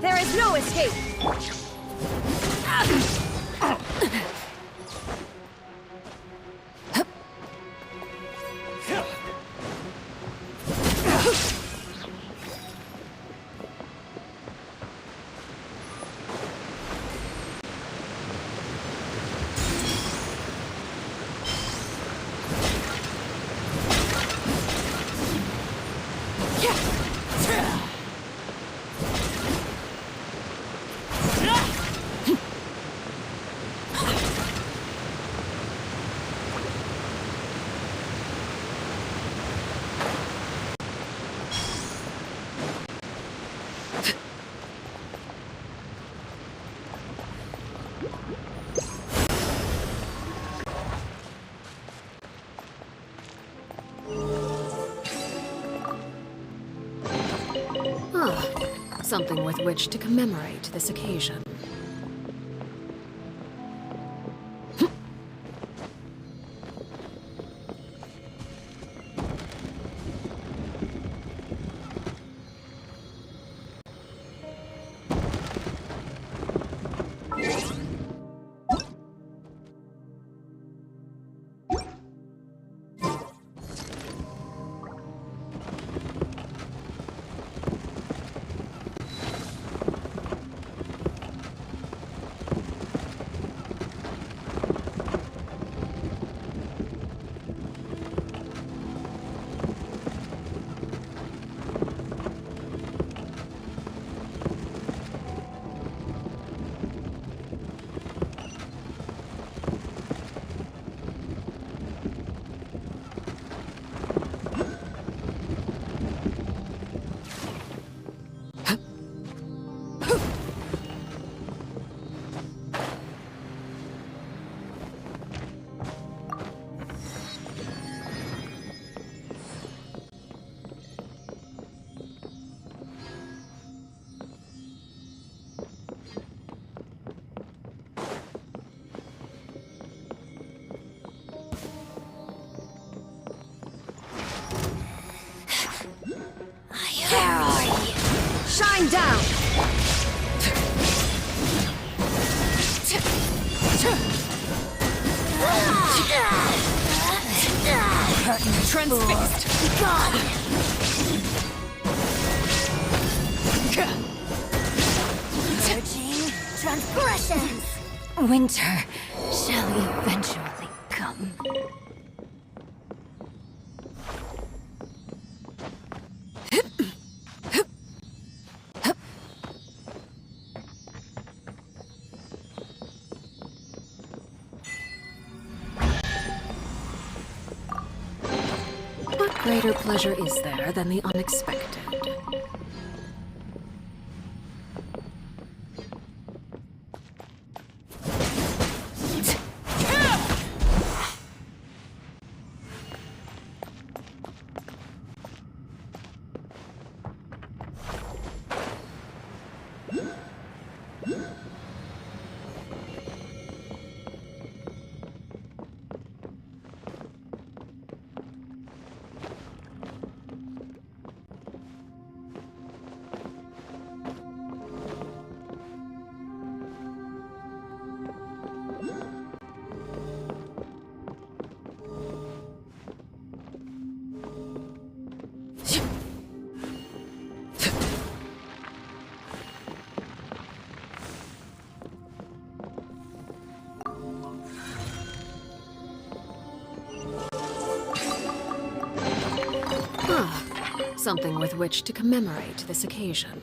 There is no escape! Ah, something with which to commemorate this occasion. Shine down! Transfixed! Be gone! Purging transgressions! Winter shall eventually come. What greater pleasure is there than the unexpected? something with which to commemorate this occasion.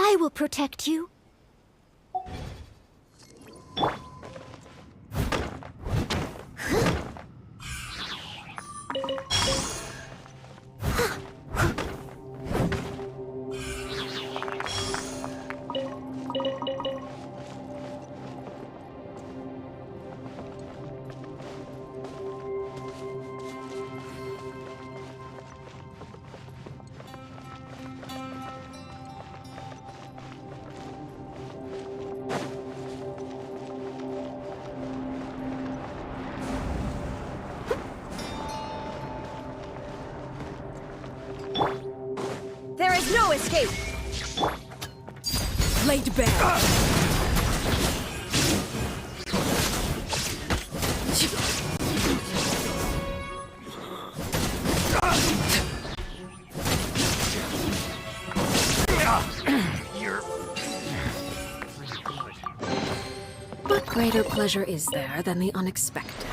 I will protect you. There is no escape! Laid bare! What greater pleasure is there than the unexpected?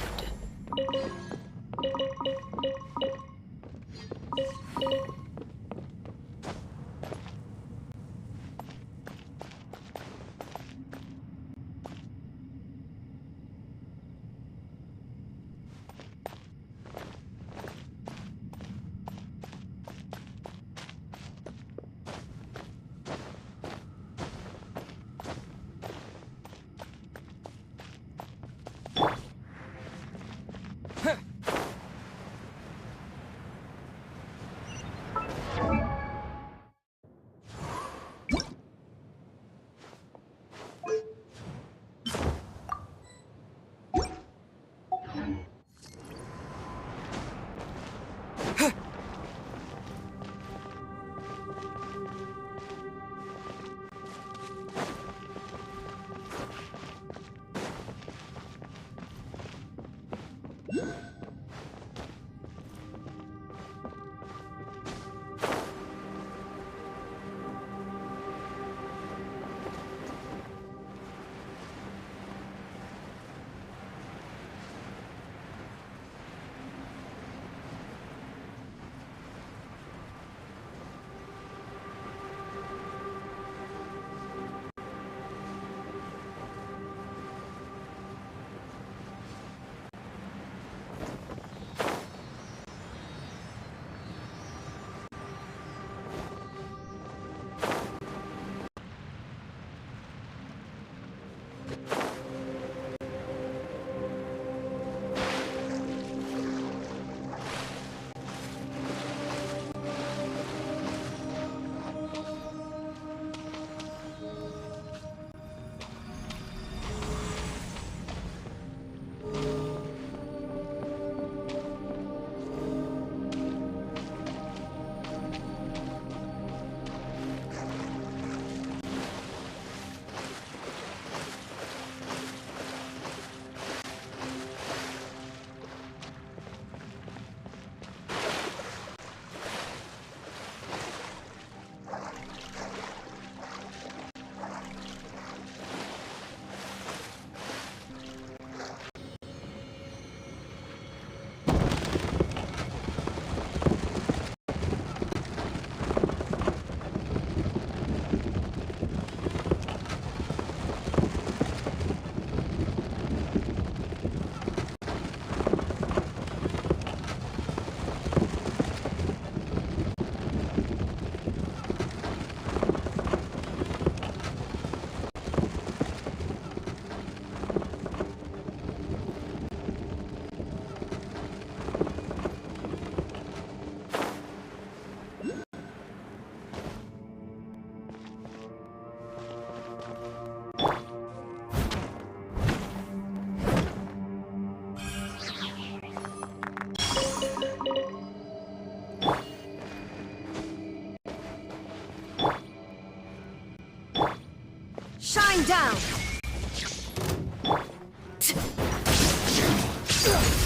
Shine down!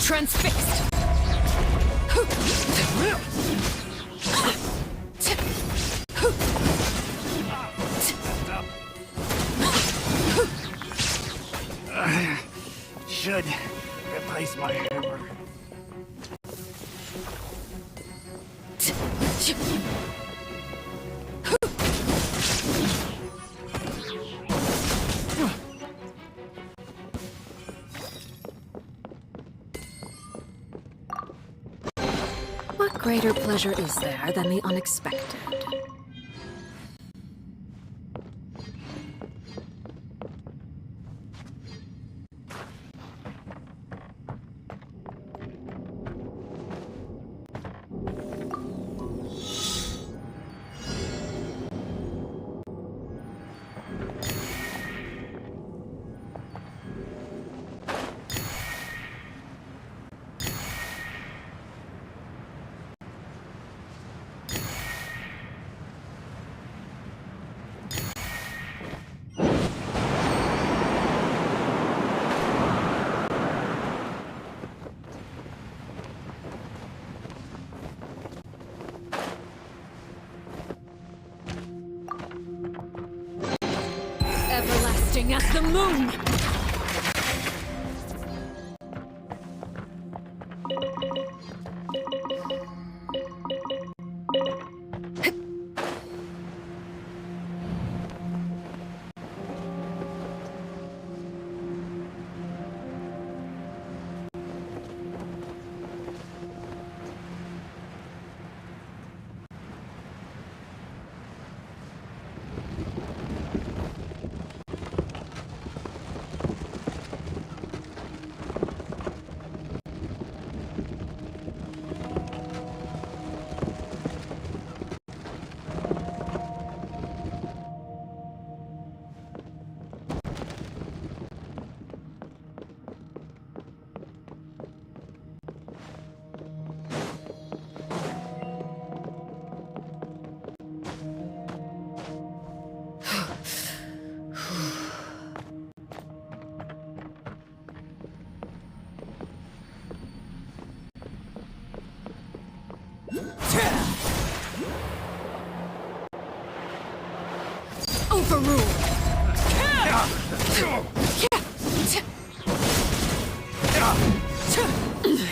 Transfixed! Should replace my hammer. What greater pleasure is there than the unexpected? Everlasting as the moon! Overruled!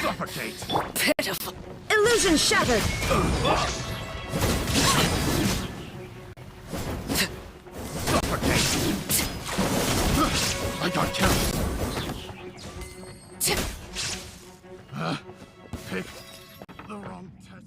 Suffocate! Pitiful! Illusion shattered! Suffocate! I got killed! Picked the wrong test.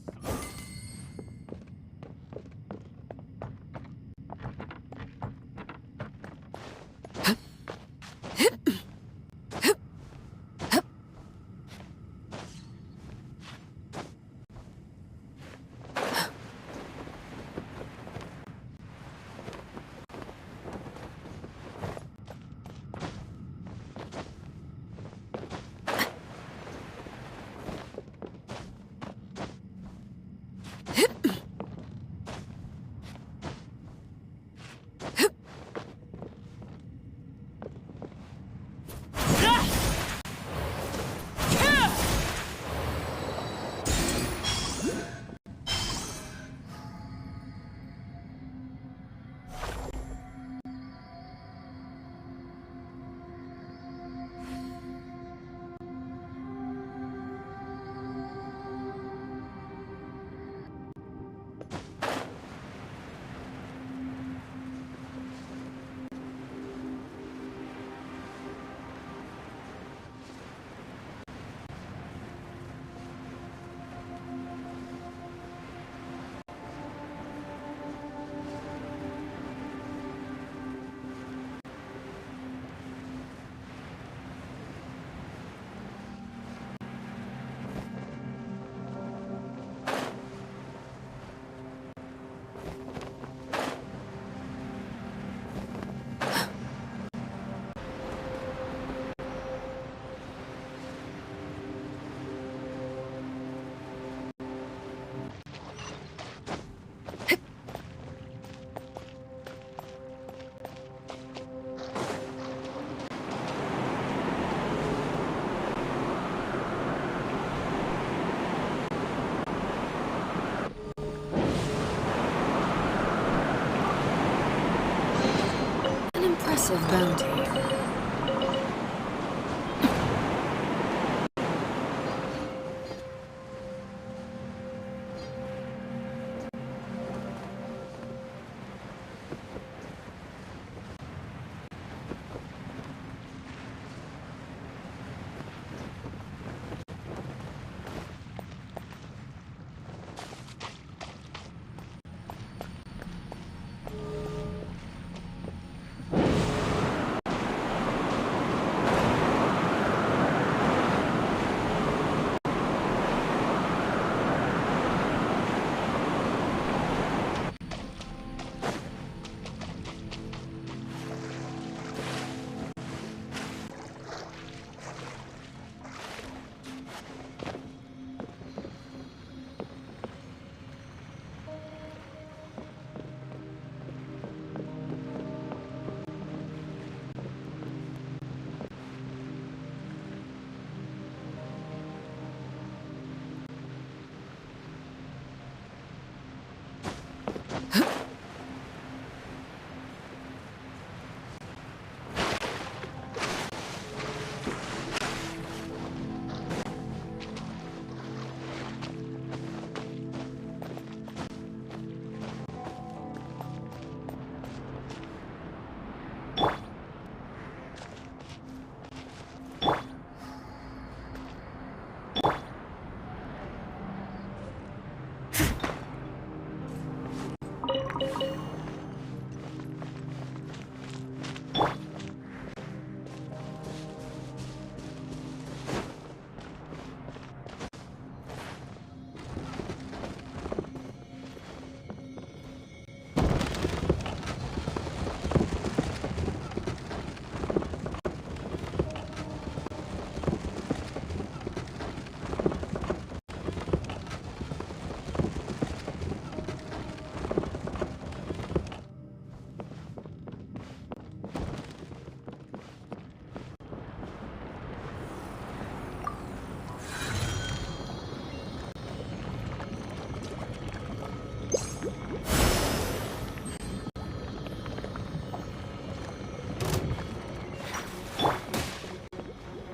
impressive bounty.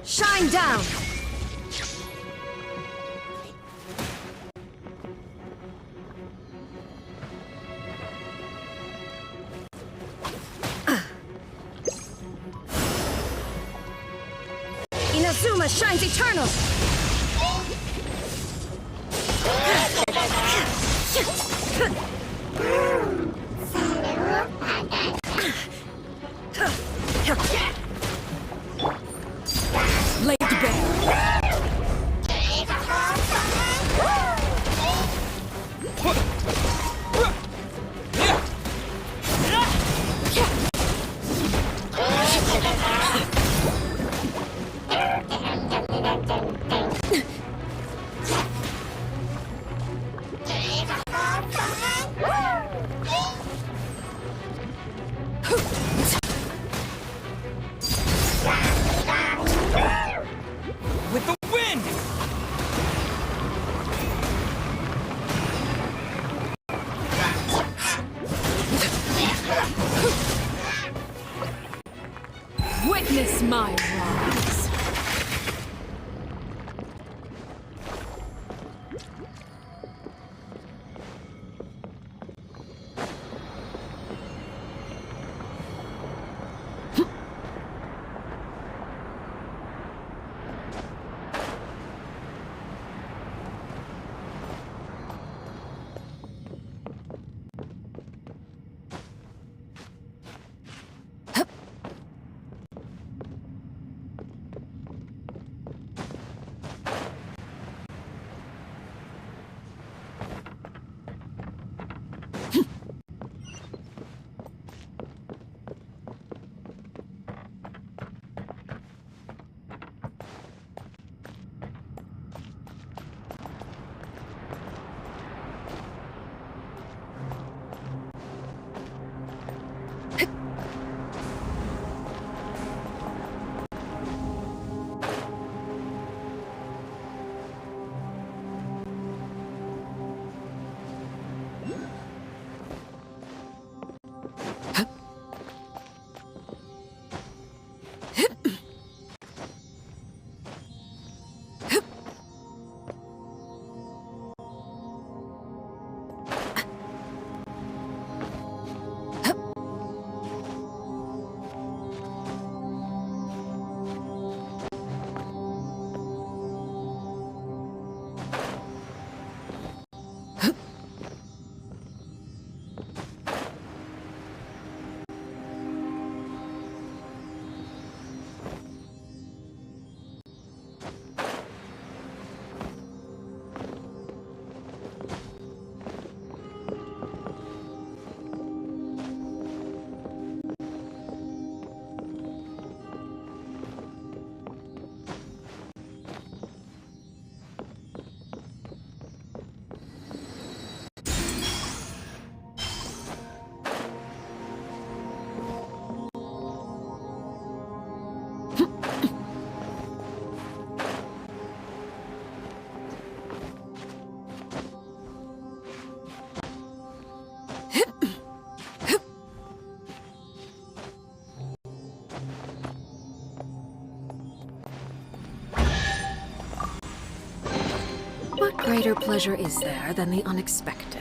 Shine down! Inazuma shines eternal! Laid to bear. With the wind! Witness my rise! greater pleasure is there than the unexpected?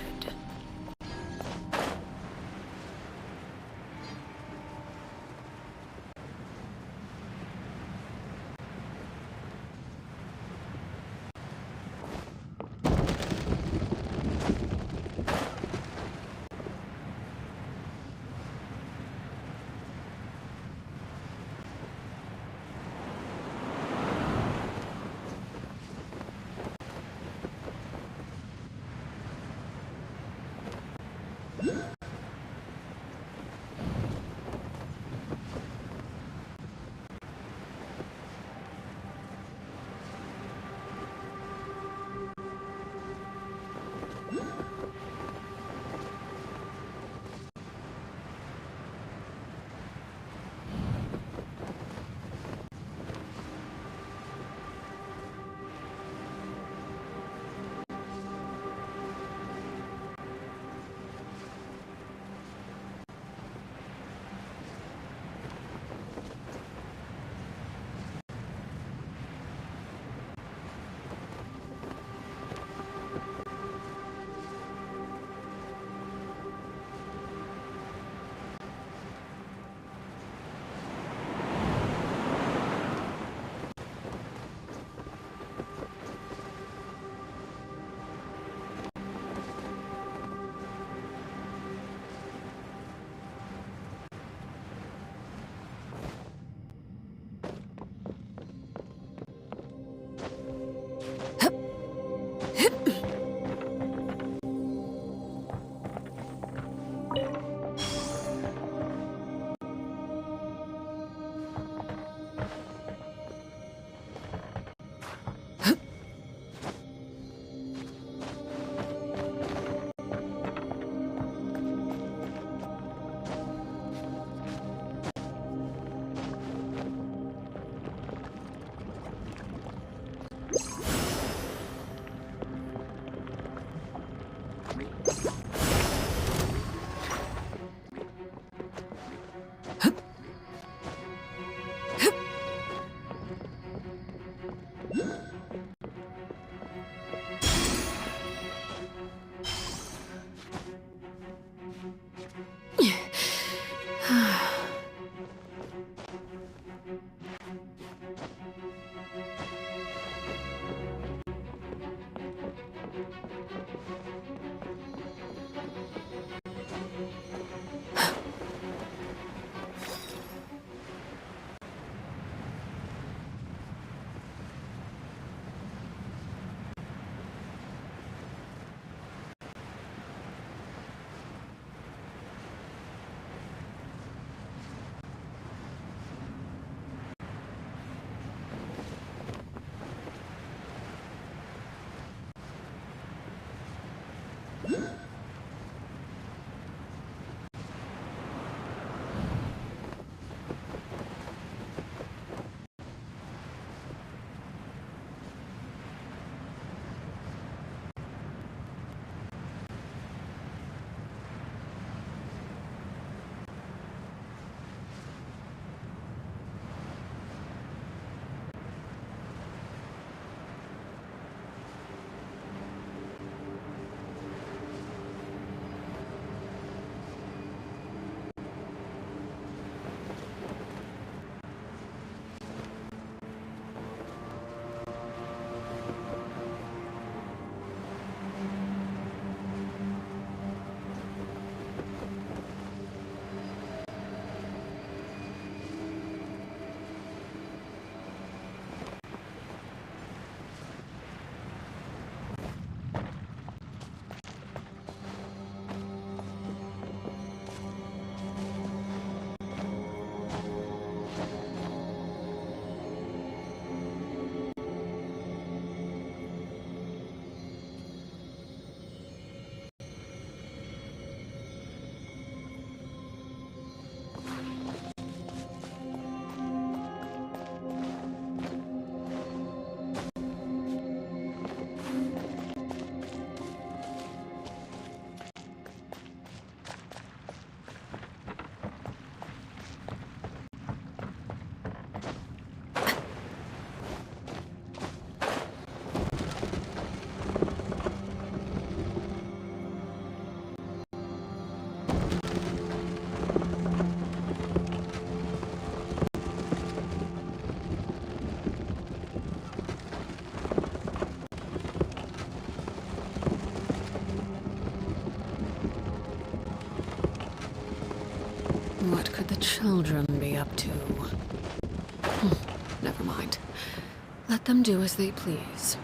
What could the children be up to? Never mind. Let them do as they please.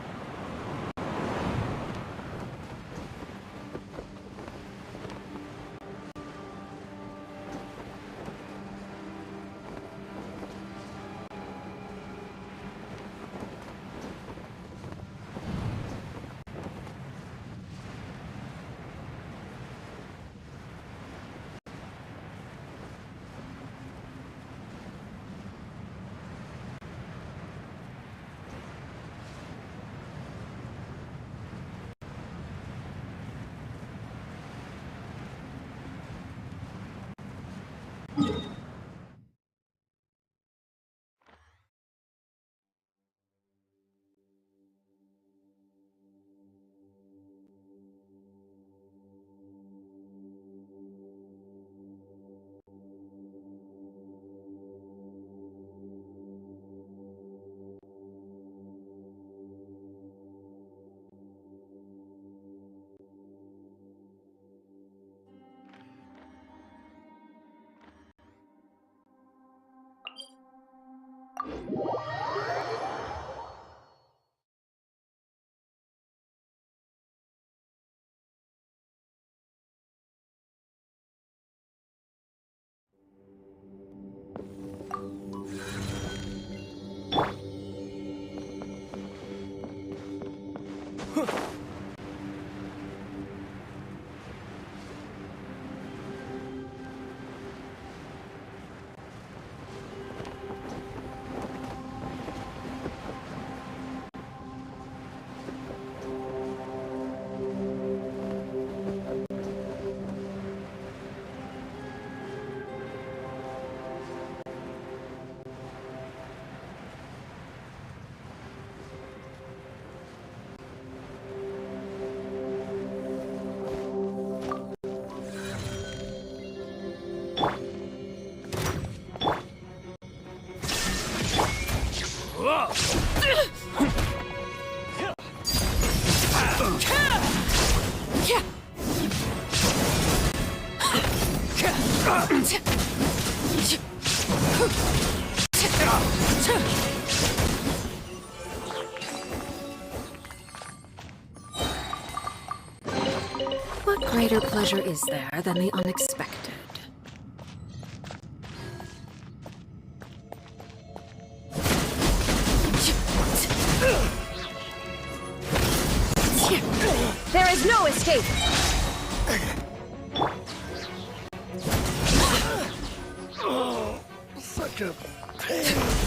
What greater pleasure is there than the unexpected? There is no escape! Such a pain.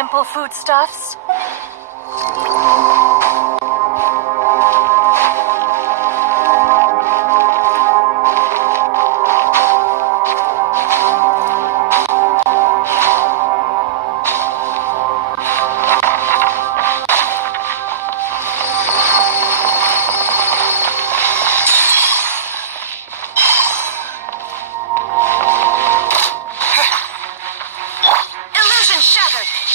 Ample foodstuffs? Illusion shattered!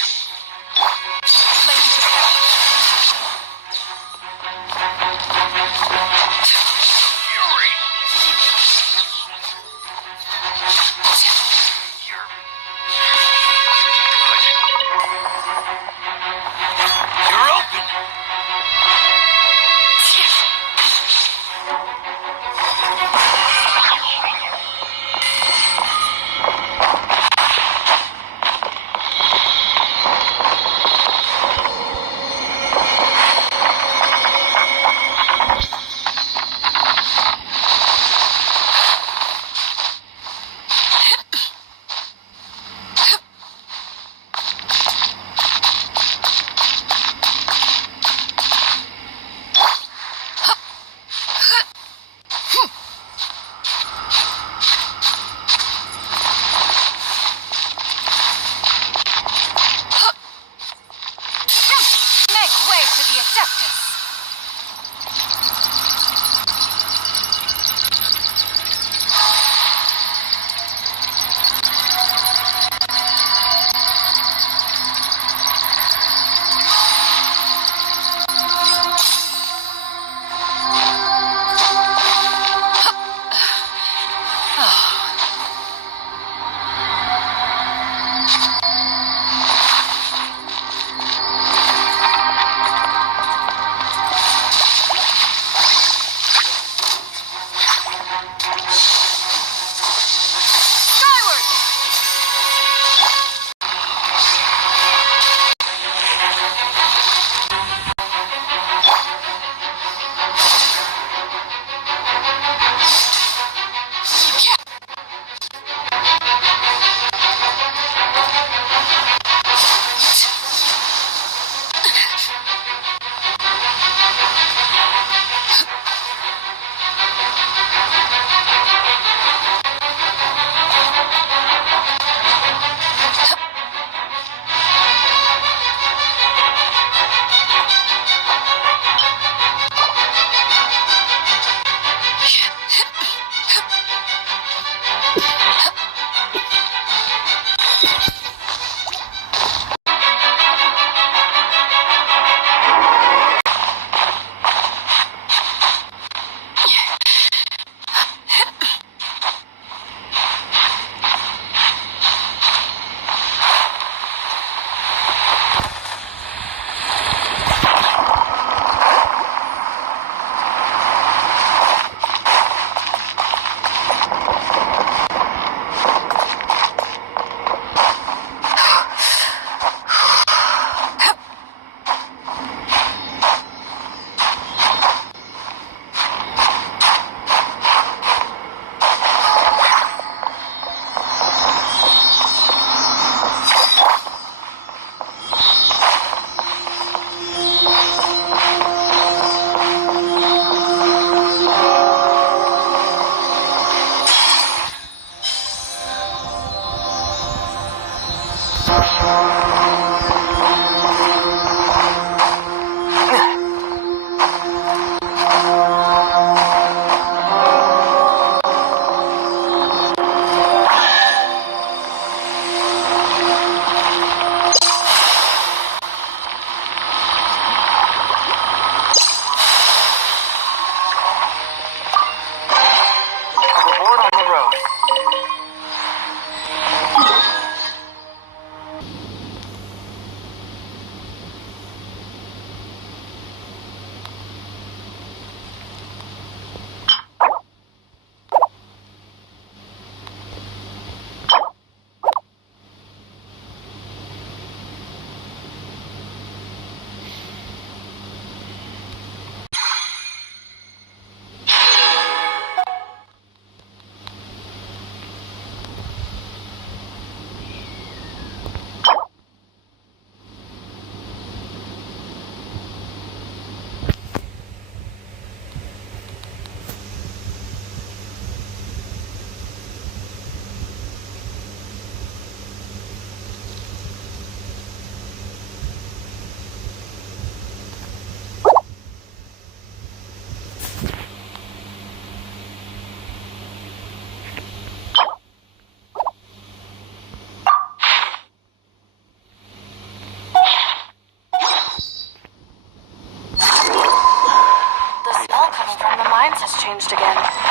Has changed again.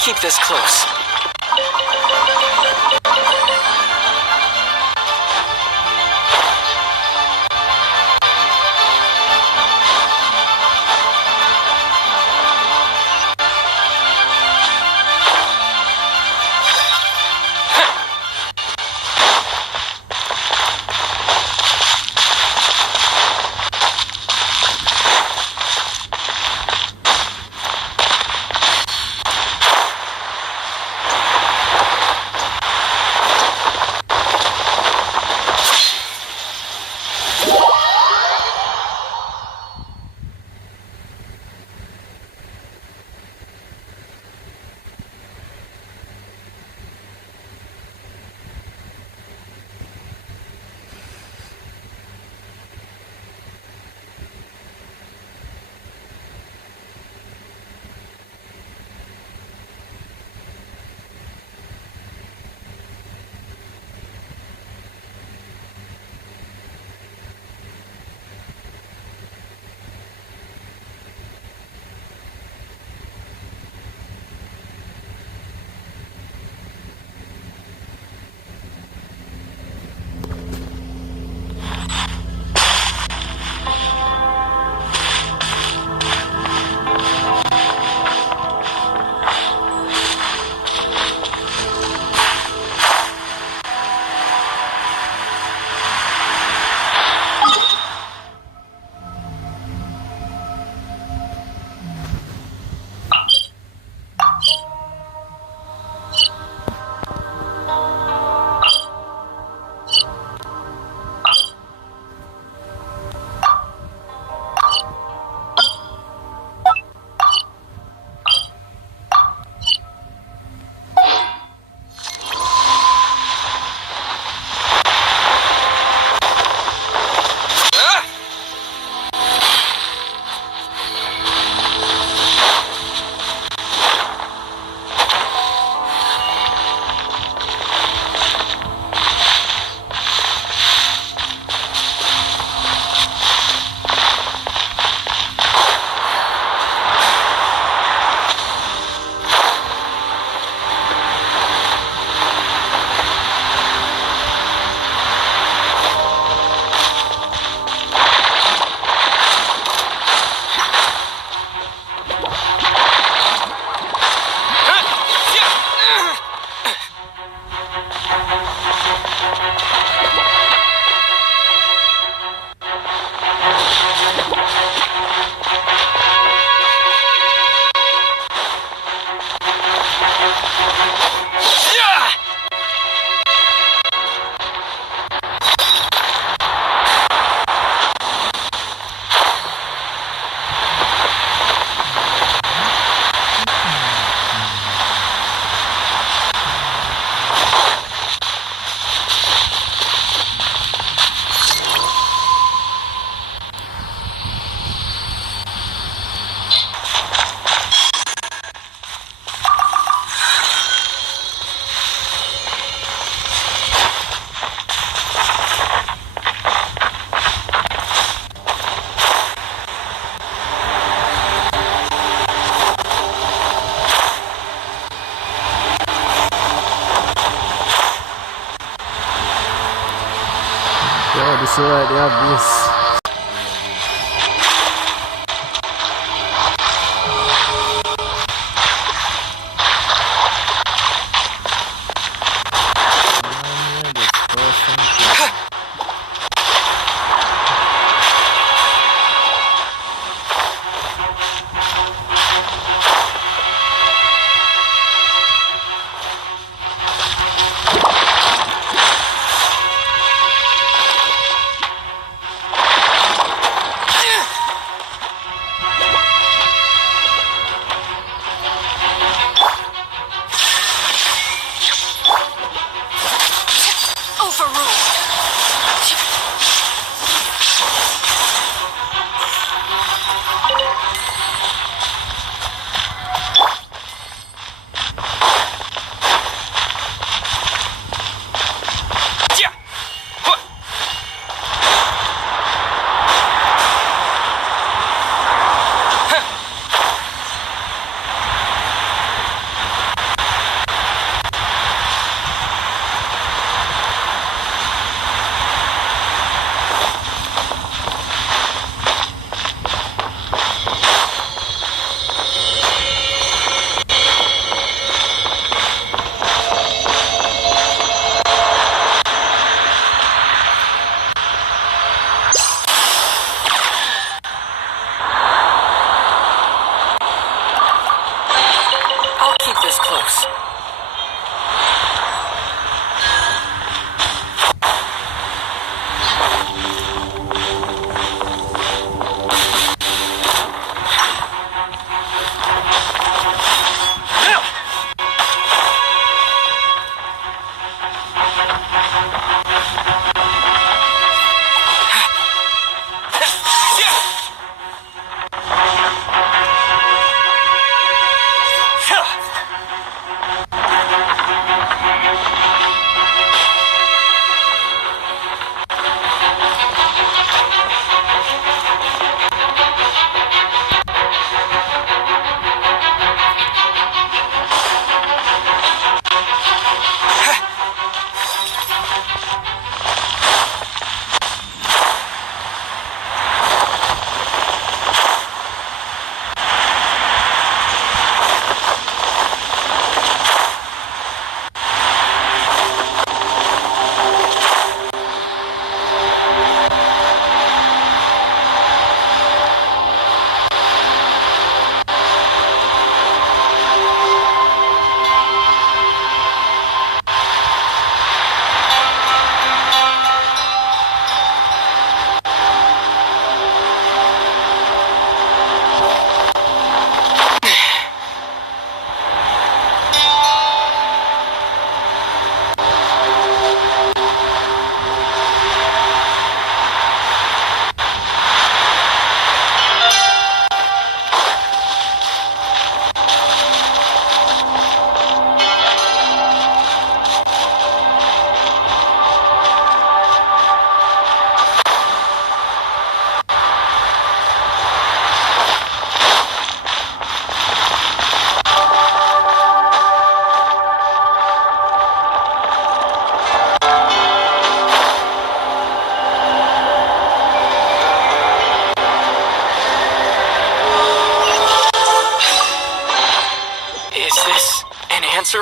keep this close. Yeah, this is right, they have this.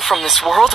From this world?